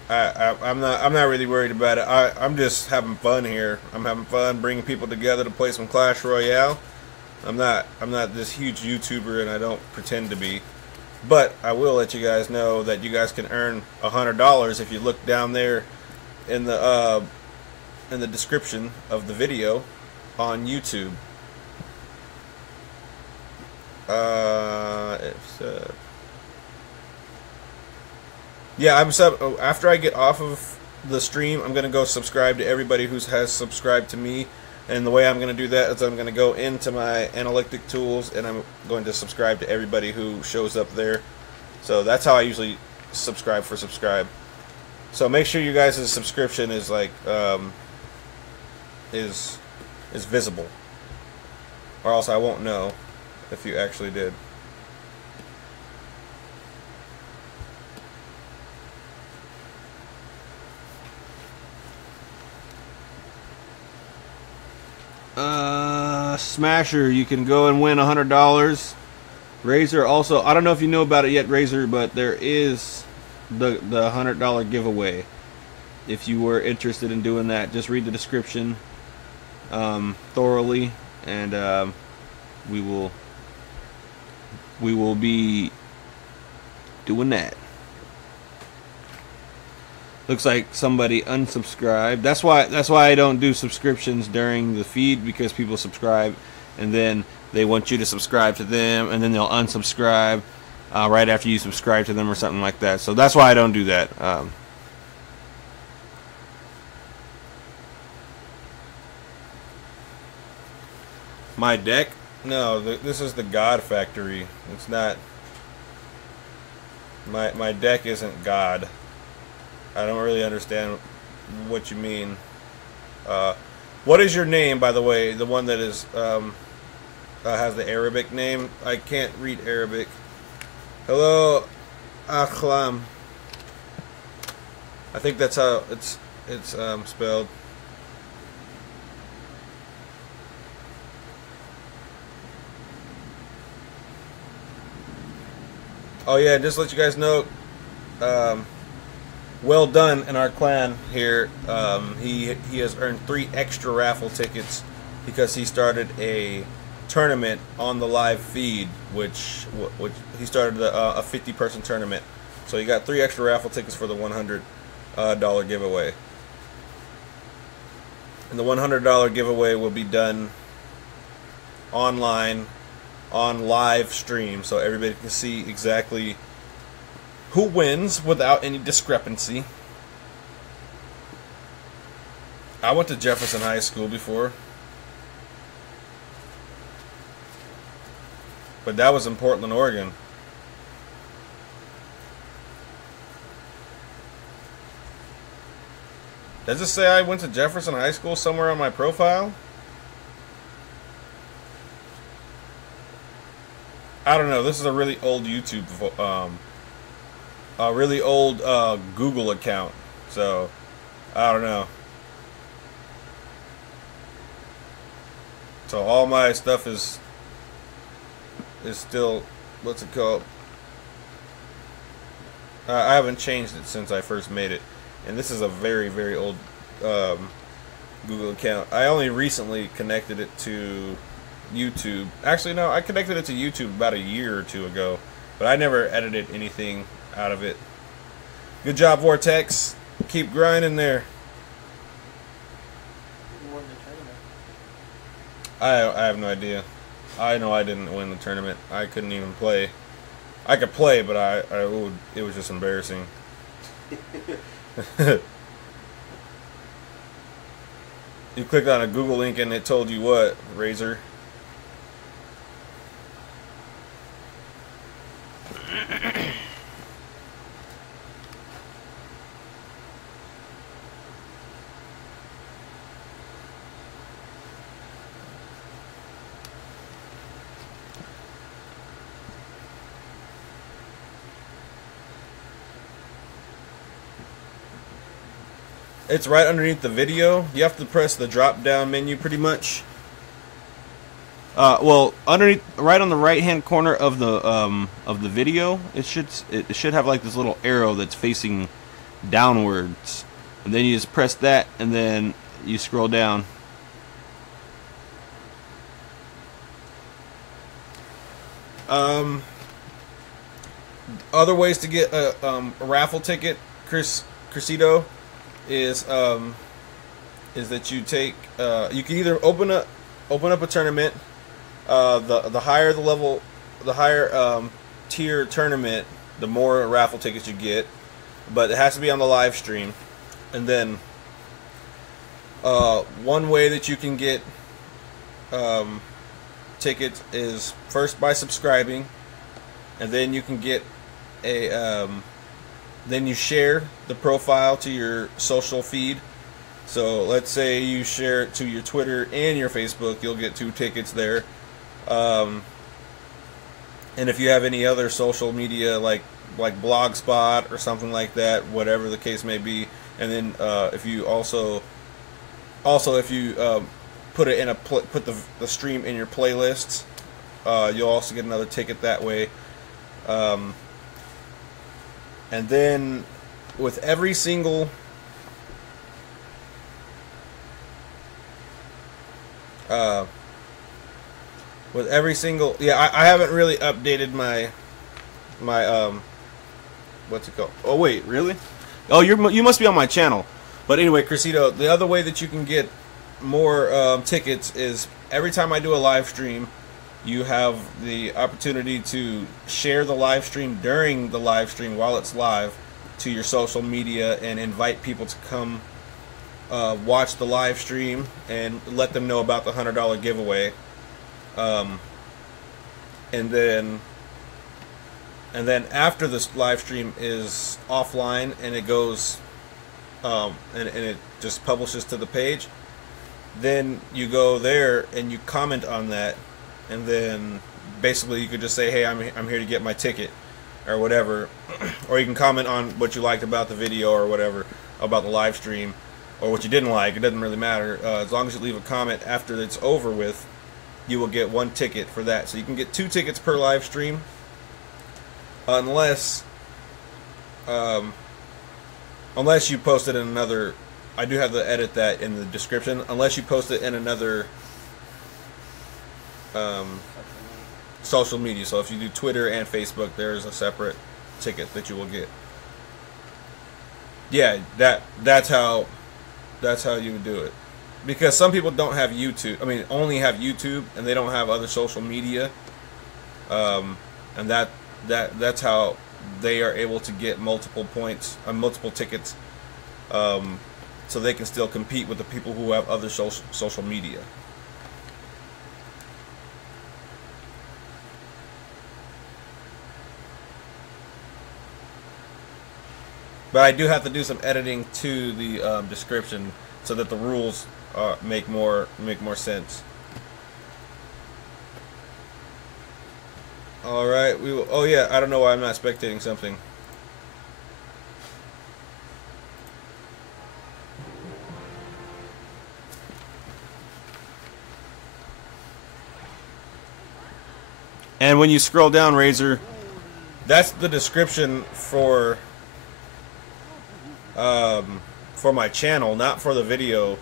I'm not really worried about it. I'm just having fun here. I'm having fun bringing people together to play some Clash Royale. I'm not this huge YouTuber, and I don't pretend to be. But I will let you guys know that you guys can earn $100 if you look down there in the description of the video on YouTube. Yeah, after I get off of the stream, I'm gonna go subscribe to everybody who has subscribed to me, and the way I'm gonna do that is I'm gonna go into my analytic tools and I'm going to subscribe to everybody who shows up there. So that's how I usually subscribe. So make sure you guys' subscription is like is visible, or else I won't know if you actually did. Smasher, you can go and win $100. Razor also, I don't know if you know about it yet, Razor, but there is the $100 giveaway. If you were interested in doing that, just read the description thoroughly, and we will be doing that. Looks like somebody unsubscribed. That's why I don't do subscriptions during the feed, because people subscribe and then they want you to subscribe to them, and then they'll unsubscribe right after you subscribe to them or something like that. So that's why I don't do that. My deck? No, this is the God Factory. It's not. My deck isn't God. I don't really understand what you mean. What is your name, by the way? The one that is has the Arabic name. I can't read Arabic. Hello, Akhlam. I think that's how it's spelled. Oh yeah, just to let you guys know, well done in our clan here. He has earned 3 extra raffle tickets because he started a tournament on the live feed, which he started a 50-person tournament. So he got 3 extra raffle tickets for the $100 giveaway. And the $100 giveaway will be done online on live stream, so everybody can see exactly who wins without any discrepancy. I went to Jefferson High School before, but that was in Portland, Oregon. Does it say I went to Jefferson High School somewhere on my profile? I don't know. This is a really old YouTube, a really old Google account. So, I don't know. So all my stuff is still, what's it called? I haven't changed it since I first made it, and this is a very, very old Google account. I only recently connected it to YouTube. Actually, no, I connected it to YouTube about a year or 2 ago, but I never edited anything out of it. Good job, Vortex. Keep grinding there. Who won the tournament? I have no idea. I know I didn't win the tournament. I couldn't even play. I could play, but it was just embarrassing. You clicked on a Google link and it told you what, Razor? It's right underneath the video. You have to press the drop down menu pretty much. Well, underneath, right on the right hand corner of the video, it should have like this little arrow that's facing downwards, and then you just press that, and then you scroll down. Other ways to get a raffle ticket, Crisito, is that you take you can either open up a tournament. The higher the level, the higher tier tournament, the more raffle tickets you get, but it has to be on the live stream. And then one way that you can get tickets is first by subscribing, and then you can get a then you share the profile to your social feed. So let's say you share it to your Twitter and your Facebook, you'll get 2 tickets there. And if you have any other social media like Blogspot or something like that, whatever the case may be, and then if you put it in put the stream in your playlists. You'll also get another ticket that way. And then with every single I haven't really updated my what's it called? Oh wait, really? Oh, you must be on my channel. But anyway, Crescito, the other way that you can get more tickets is every time I do a live stream, you have the opportunity to share the live stream during the live stream while it's live to your social media and invite people to come watch the live stream and let them know about the $100 giveaway. And then after this live stream is offline and it goes and it just publishes to the page, then you go there and you comment on that, and then basically you could just say, hey, I'm here to get my ticket or whatever, or you can comment on what you liked about the video or whatever about the live stream, or what you didn't like. It doesn't really matter. As long as you leave a comment after it's over with, you will get 1 ticket for that. So you can get 2 tickets per live stream, unless you post it in another. I do have to edit that in the description. Unless you post it in another social media. So if you do Twitter and Facebook, there's a separate ticket that you will get. Yeah, that's how you would do it. Because some people don't have YouTube. I mean, only have YouTube, and they don't have other social media. And that's how they are able to get multiple points, multiple tickets, so they can still compete with the people who have other social media. But I do have to do some editing to the description so that the rules make more sense. All right, we will. Oh yeah, I don't know why I'm not spectating something. And when you scroll down, Razor, that's the description for my channel, not for the video.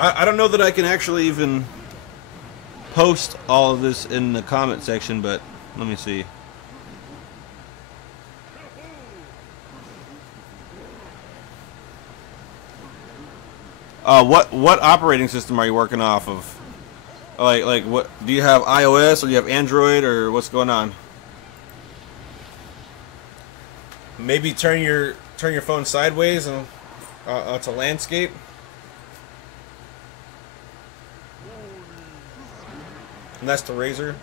I don't know that I can actually even post all of this in the comment section, but let me see. What operating system are you working off of? Like what, do you have iOS or do you have Android, or what's going on? Maybe turn your phone sideways and to landscape. And that's the Razor.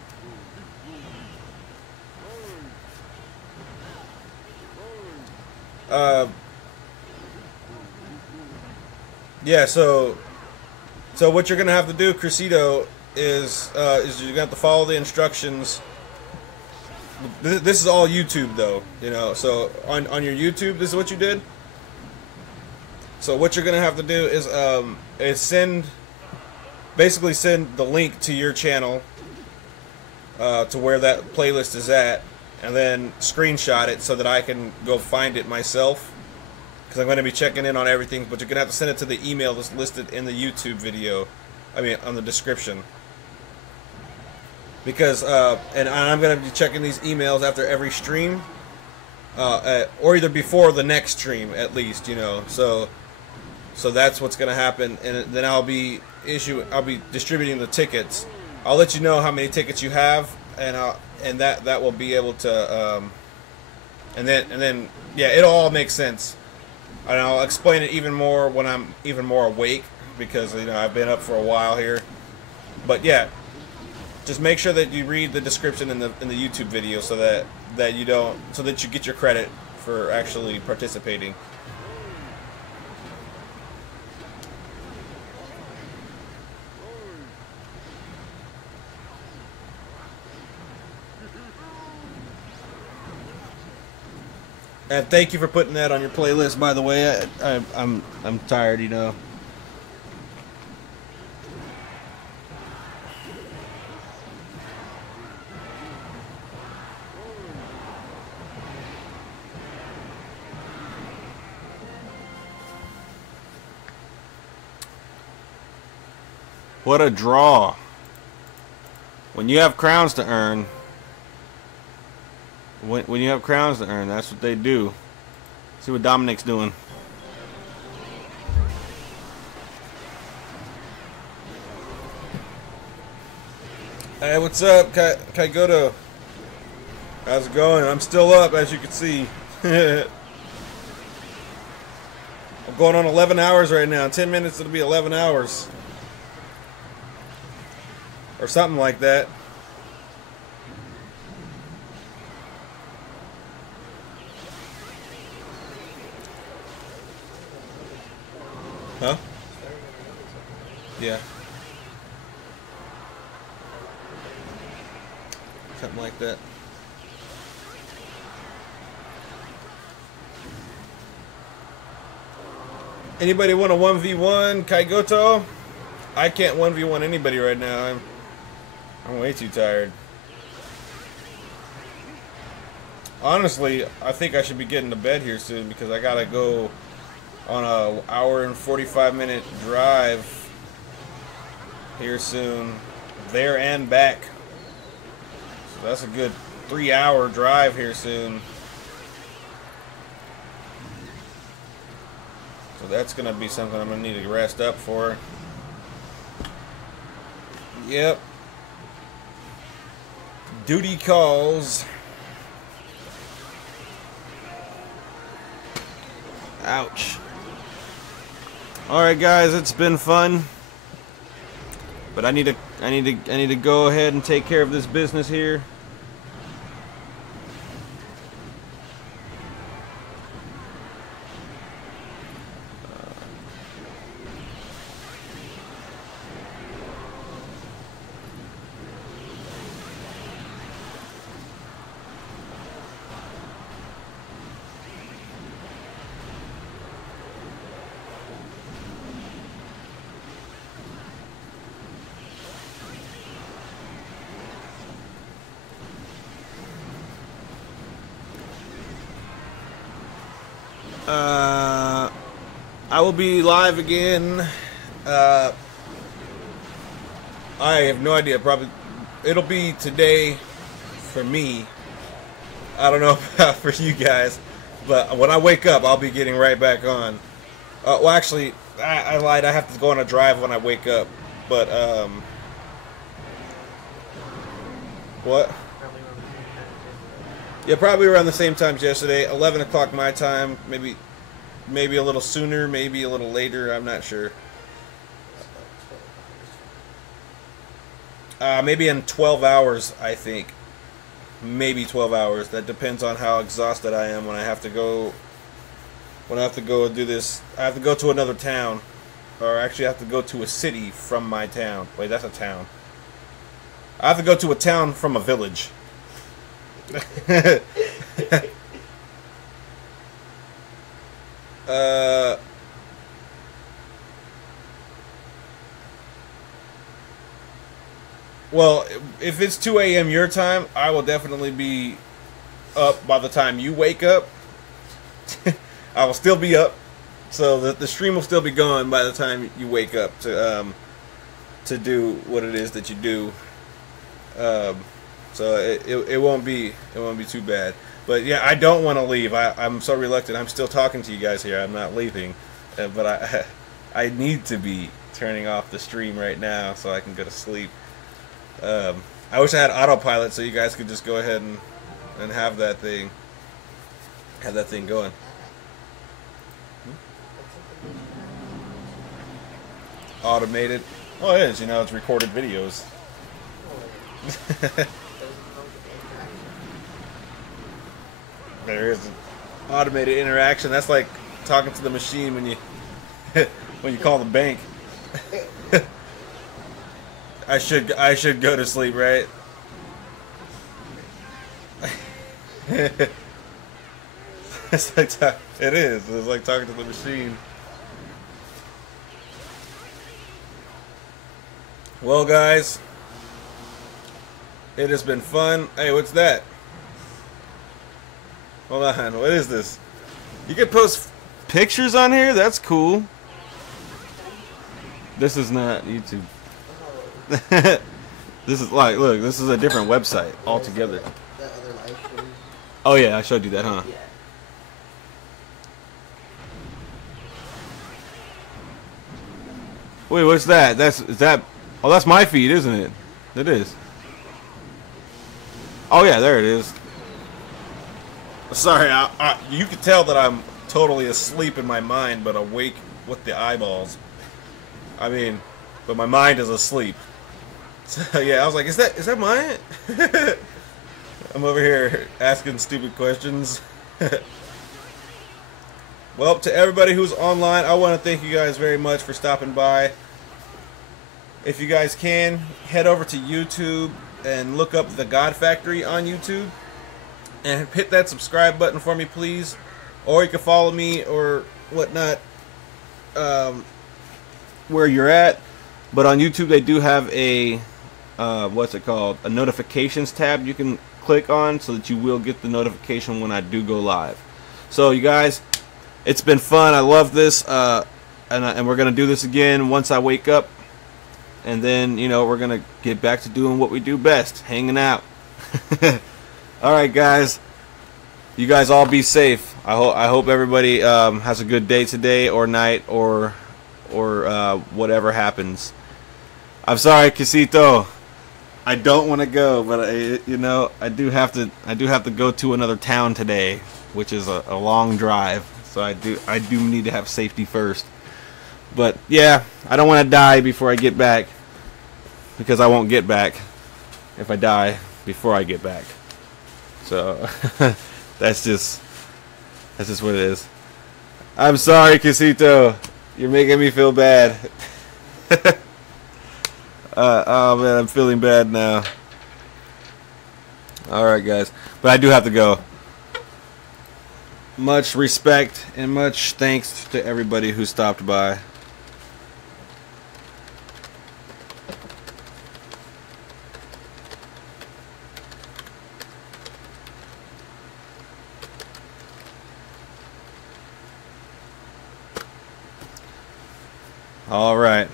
Yeah, so what you're gonna have to do, Crescito, is you're gonna have to follow the instructions. This is all YouTube, though, you know. So on your YouTube, this is what you did. So what you're gonna have to do is basically send the link to your channel to where that playlist is at, and then screenshot it so that I can go find it myself, because I'm going to be checking in on everything. But you're going to have to send it to the email that's listed in the YouTube video, I mean on the description, because and I'm going to be checking these emails after every stream, or either before the next stream at least, you know. So that's what's going to happen, and then I'll be distributing the tickets. I'll let you know how many tickets you have, and that will be able to and then yeah, it'll all make sense, and I'll explain it even more when I'm even more awake, because you know I've been up for a while here. But yeah, just make sure that you read the description in the YouTube video so that you get your credit for actually participating. And thank you for putting that on your playlist, by the way. I'm tired, you know. What a draw. When you have crowns to earn, when you have crowns to earn, that's what they do. See what Dominic's doing. Hey, what's up, Kaigoto? How's it going? I'm still up, as you can see. I'm going on 11 hours right now. In 10 minutes, it'll be 11 hours. Or something like that. Huh? Yeah. Something like that. Anybody want a 1v1 Kaigoto? I can't 1v1 anybody right now. I'm way too tired. Honestly, I think I should be getting to bed here soon because I gotta go on a hour and 45-minute drive here soon, there and back. So that's a good 3-hour drive here soon. So that's gonna be something I'm gonna need to rest up for. Yep. Duty calls. Ouch. Alright guys, it's been fun. But I need to go ahead and take care of this business here. I will be live again. I have no idea. Probably it'll be today for me. I don't know about for you guys, but when I wake up, I'll be getting right back on. Well, actually, I lied. I have to go on a drive when I wake up. But what? Yeah, probably around the same time as yesterday. 11 o'clock my time. Maybe a little sooner, maybe a little later. I'm not sure. Maybe in 12 hours, I think. Maybe 12 hours. That depends on how exhausted I am when I have to go. When I have to go do this, I have to go to another town, or actually, I have to go to a city from my town. Wait, that's a town. I have to go to a town from a village. Well, if it's 2 a.m. your time, I will definitely be up by the time you wake up. I will still be up, so the stream will still be going by the time you wake up to do what it is that you do. So it won't be too bad. But yeah, I don't want to leave. I'm so reluctant. I'm still talking to you guys here. I'm not leaving, but I need to be turning off the stream right now so I can go to sleep. I wish I had autopilot so you guys could just go ahead and have that thing going. Automated. Oh, it is. You know, it's recorded videos. There is an automated interaction. That's like talking to the machine when you when you call the bank. I should go to sleep, right? It's like it is. It's like talking to the machine. Well, guys, it has been fun. Hey, what's that? Hold on. What is this? You can post pictures on here? That's cool. This is not YouTube. This is like, look, this is a different website altogether. That other live stream. Oh yeah, I showed you that, huh? Yeah. Wait, what's that? Is that? Oh, that's my feed, isn't it? It is. Oh yeah, there it is. Sorry, you can tell that I'm totally asleep in my mind, but awake with the eyeballs. I mean, but my mind is asleep. So yeah, I was like, is that mine? I'm over here asking stupid questions. Well, to everybody who's online, I want to thank you guys very much for stopping by. If you guys can, head over to YouTube and look up The God Factory on YouTube. And hit that subscribe button for me, please. Or you can follow me or whatnot where you're at. But on YouTube, they do have a, what's it called? A notifications tab you can click on so that you will get the notification when I do go live. So, you guys, it's been fun. I love this. And we're going to do this again once I wake up. And then, you know, we're going to get back to doing what we do best, hanging out. Alright, guys. You guys all be safe. I hope everybody has a good day today or night or whatever happens. I'm sorry, Casito. I don't want to go, but you know, I do have to go to another town today, which is a long drive. So I do need to have safety first. But yeah, I don't want to die before I get back, because I won't get back if I die before I get back. So that's just what it is. I'm sorry, Casito. You're making me feel bad. Oh man, I'm feeling bad now. Alright, guys. But I do have to go. Much respect and much thanks to everybody who stopped by. All right.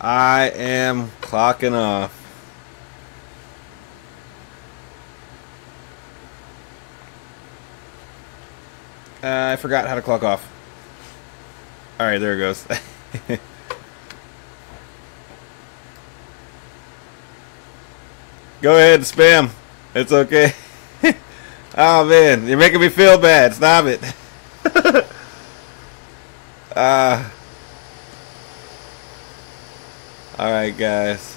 I am clocking off. I forgot how to clock off. All right, there it goes. Go ahead, spam. It's okay. Oh man, you're making me feel bad. Stop it. Alright, guys.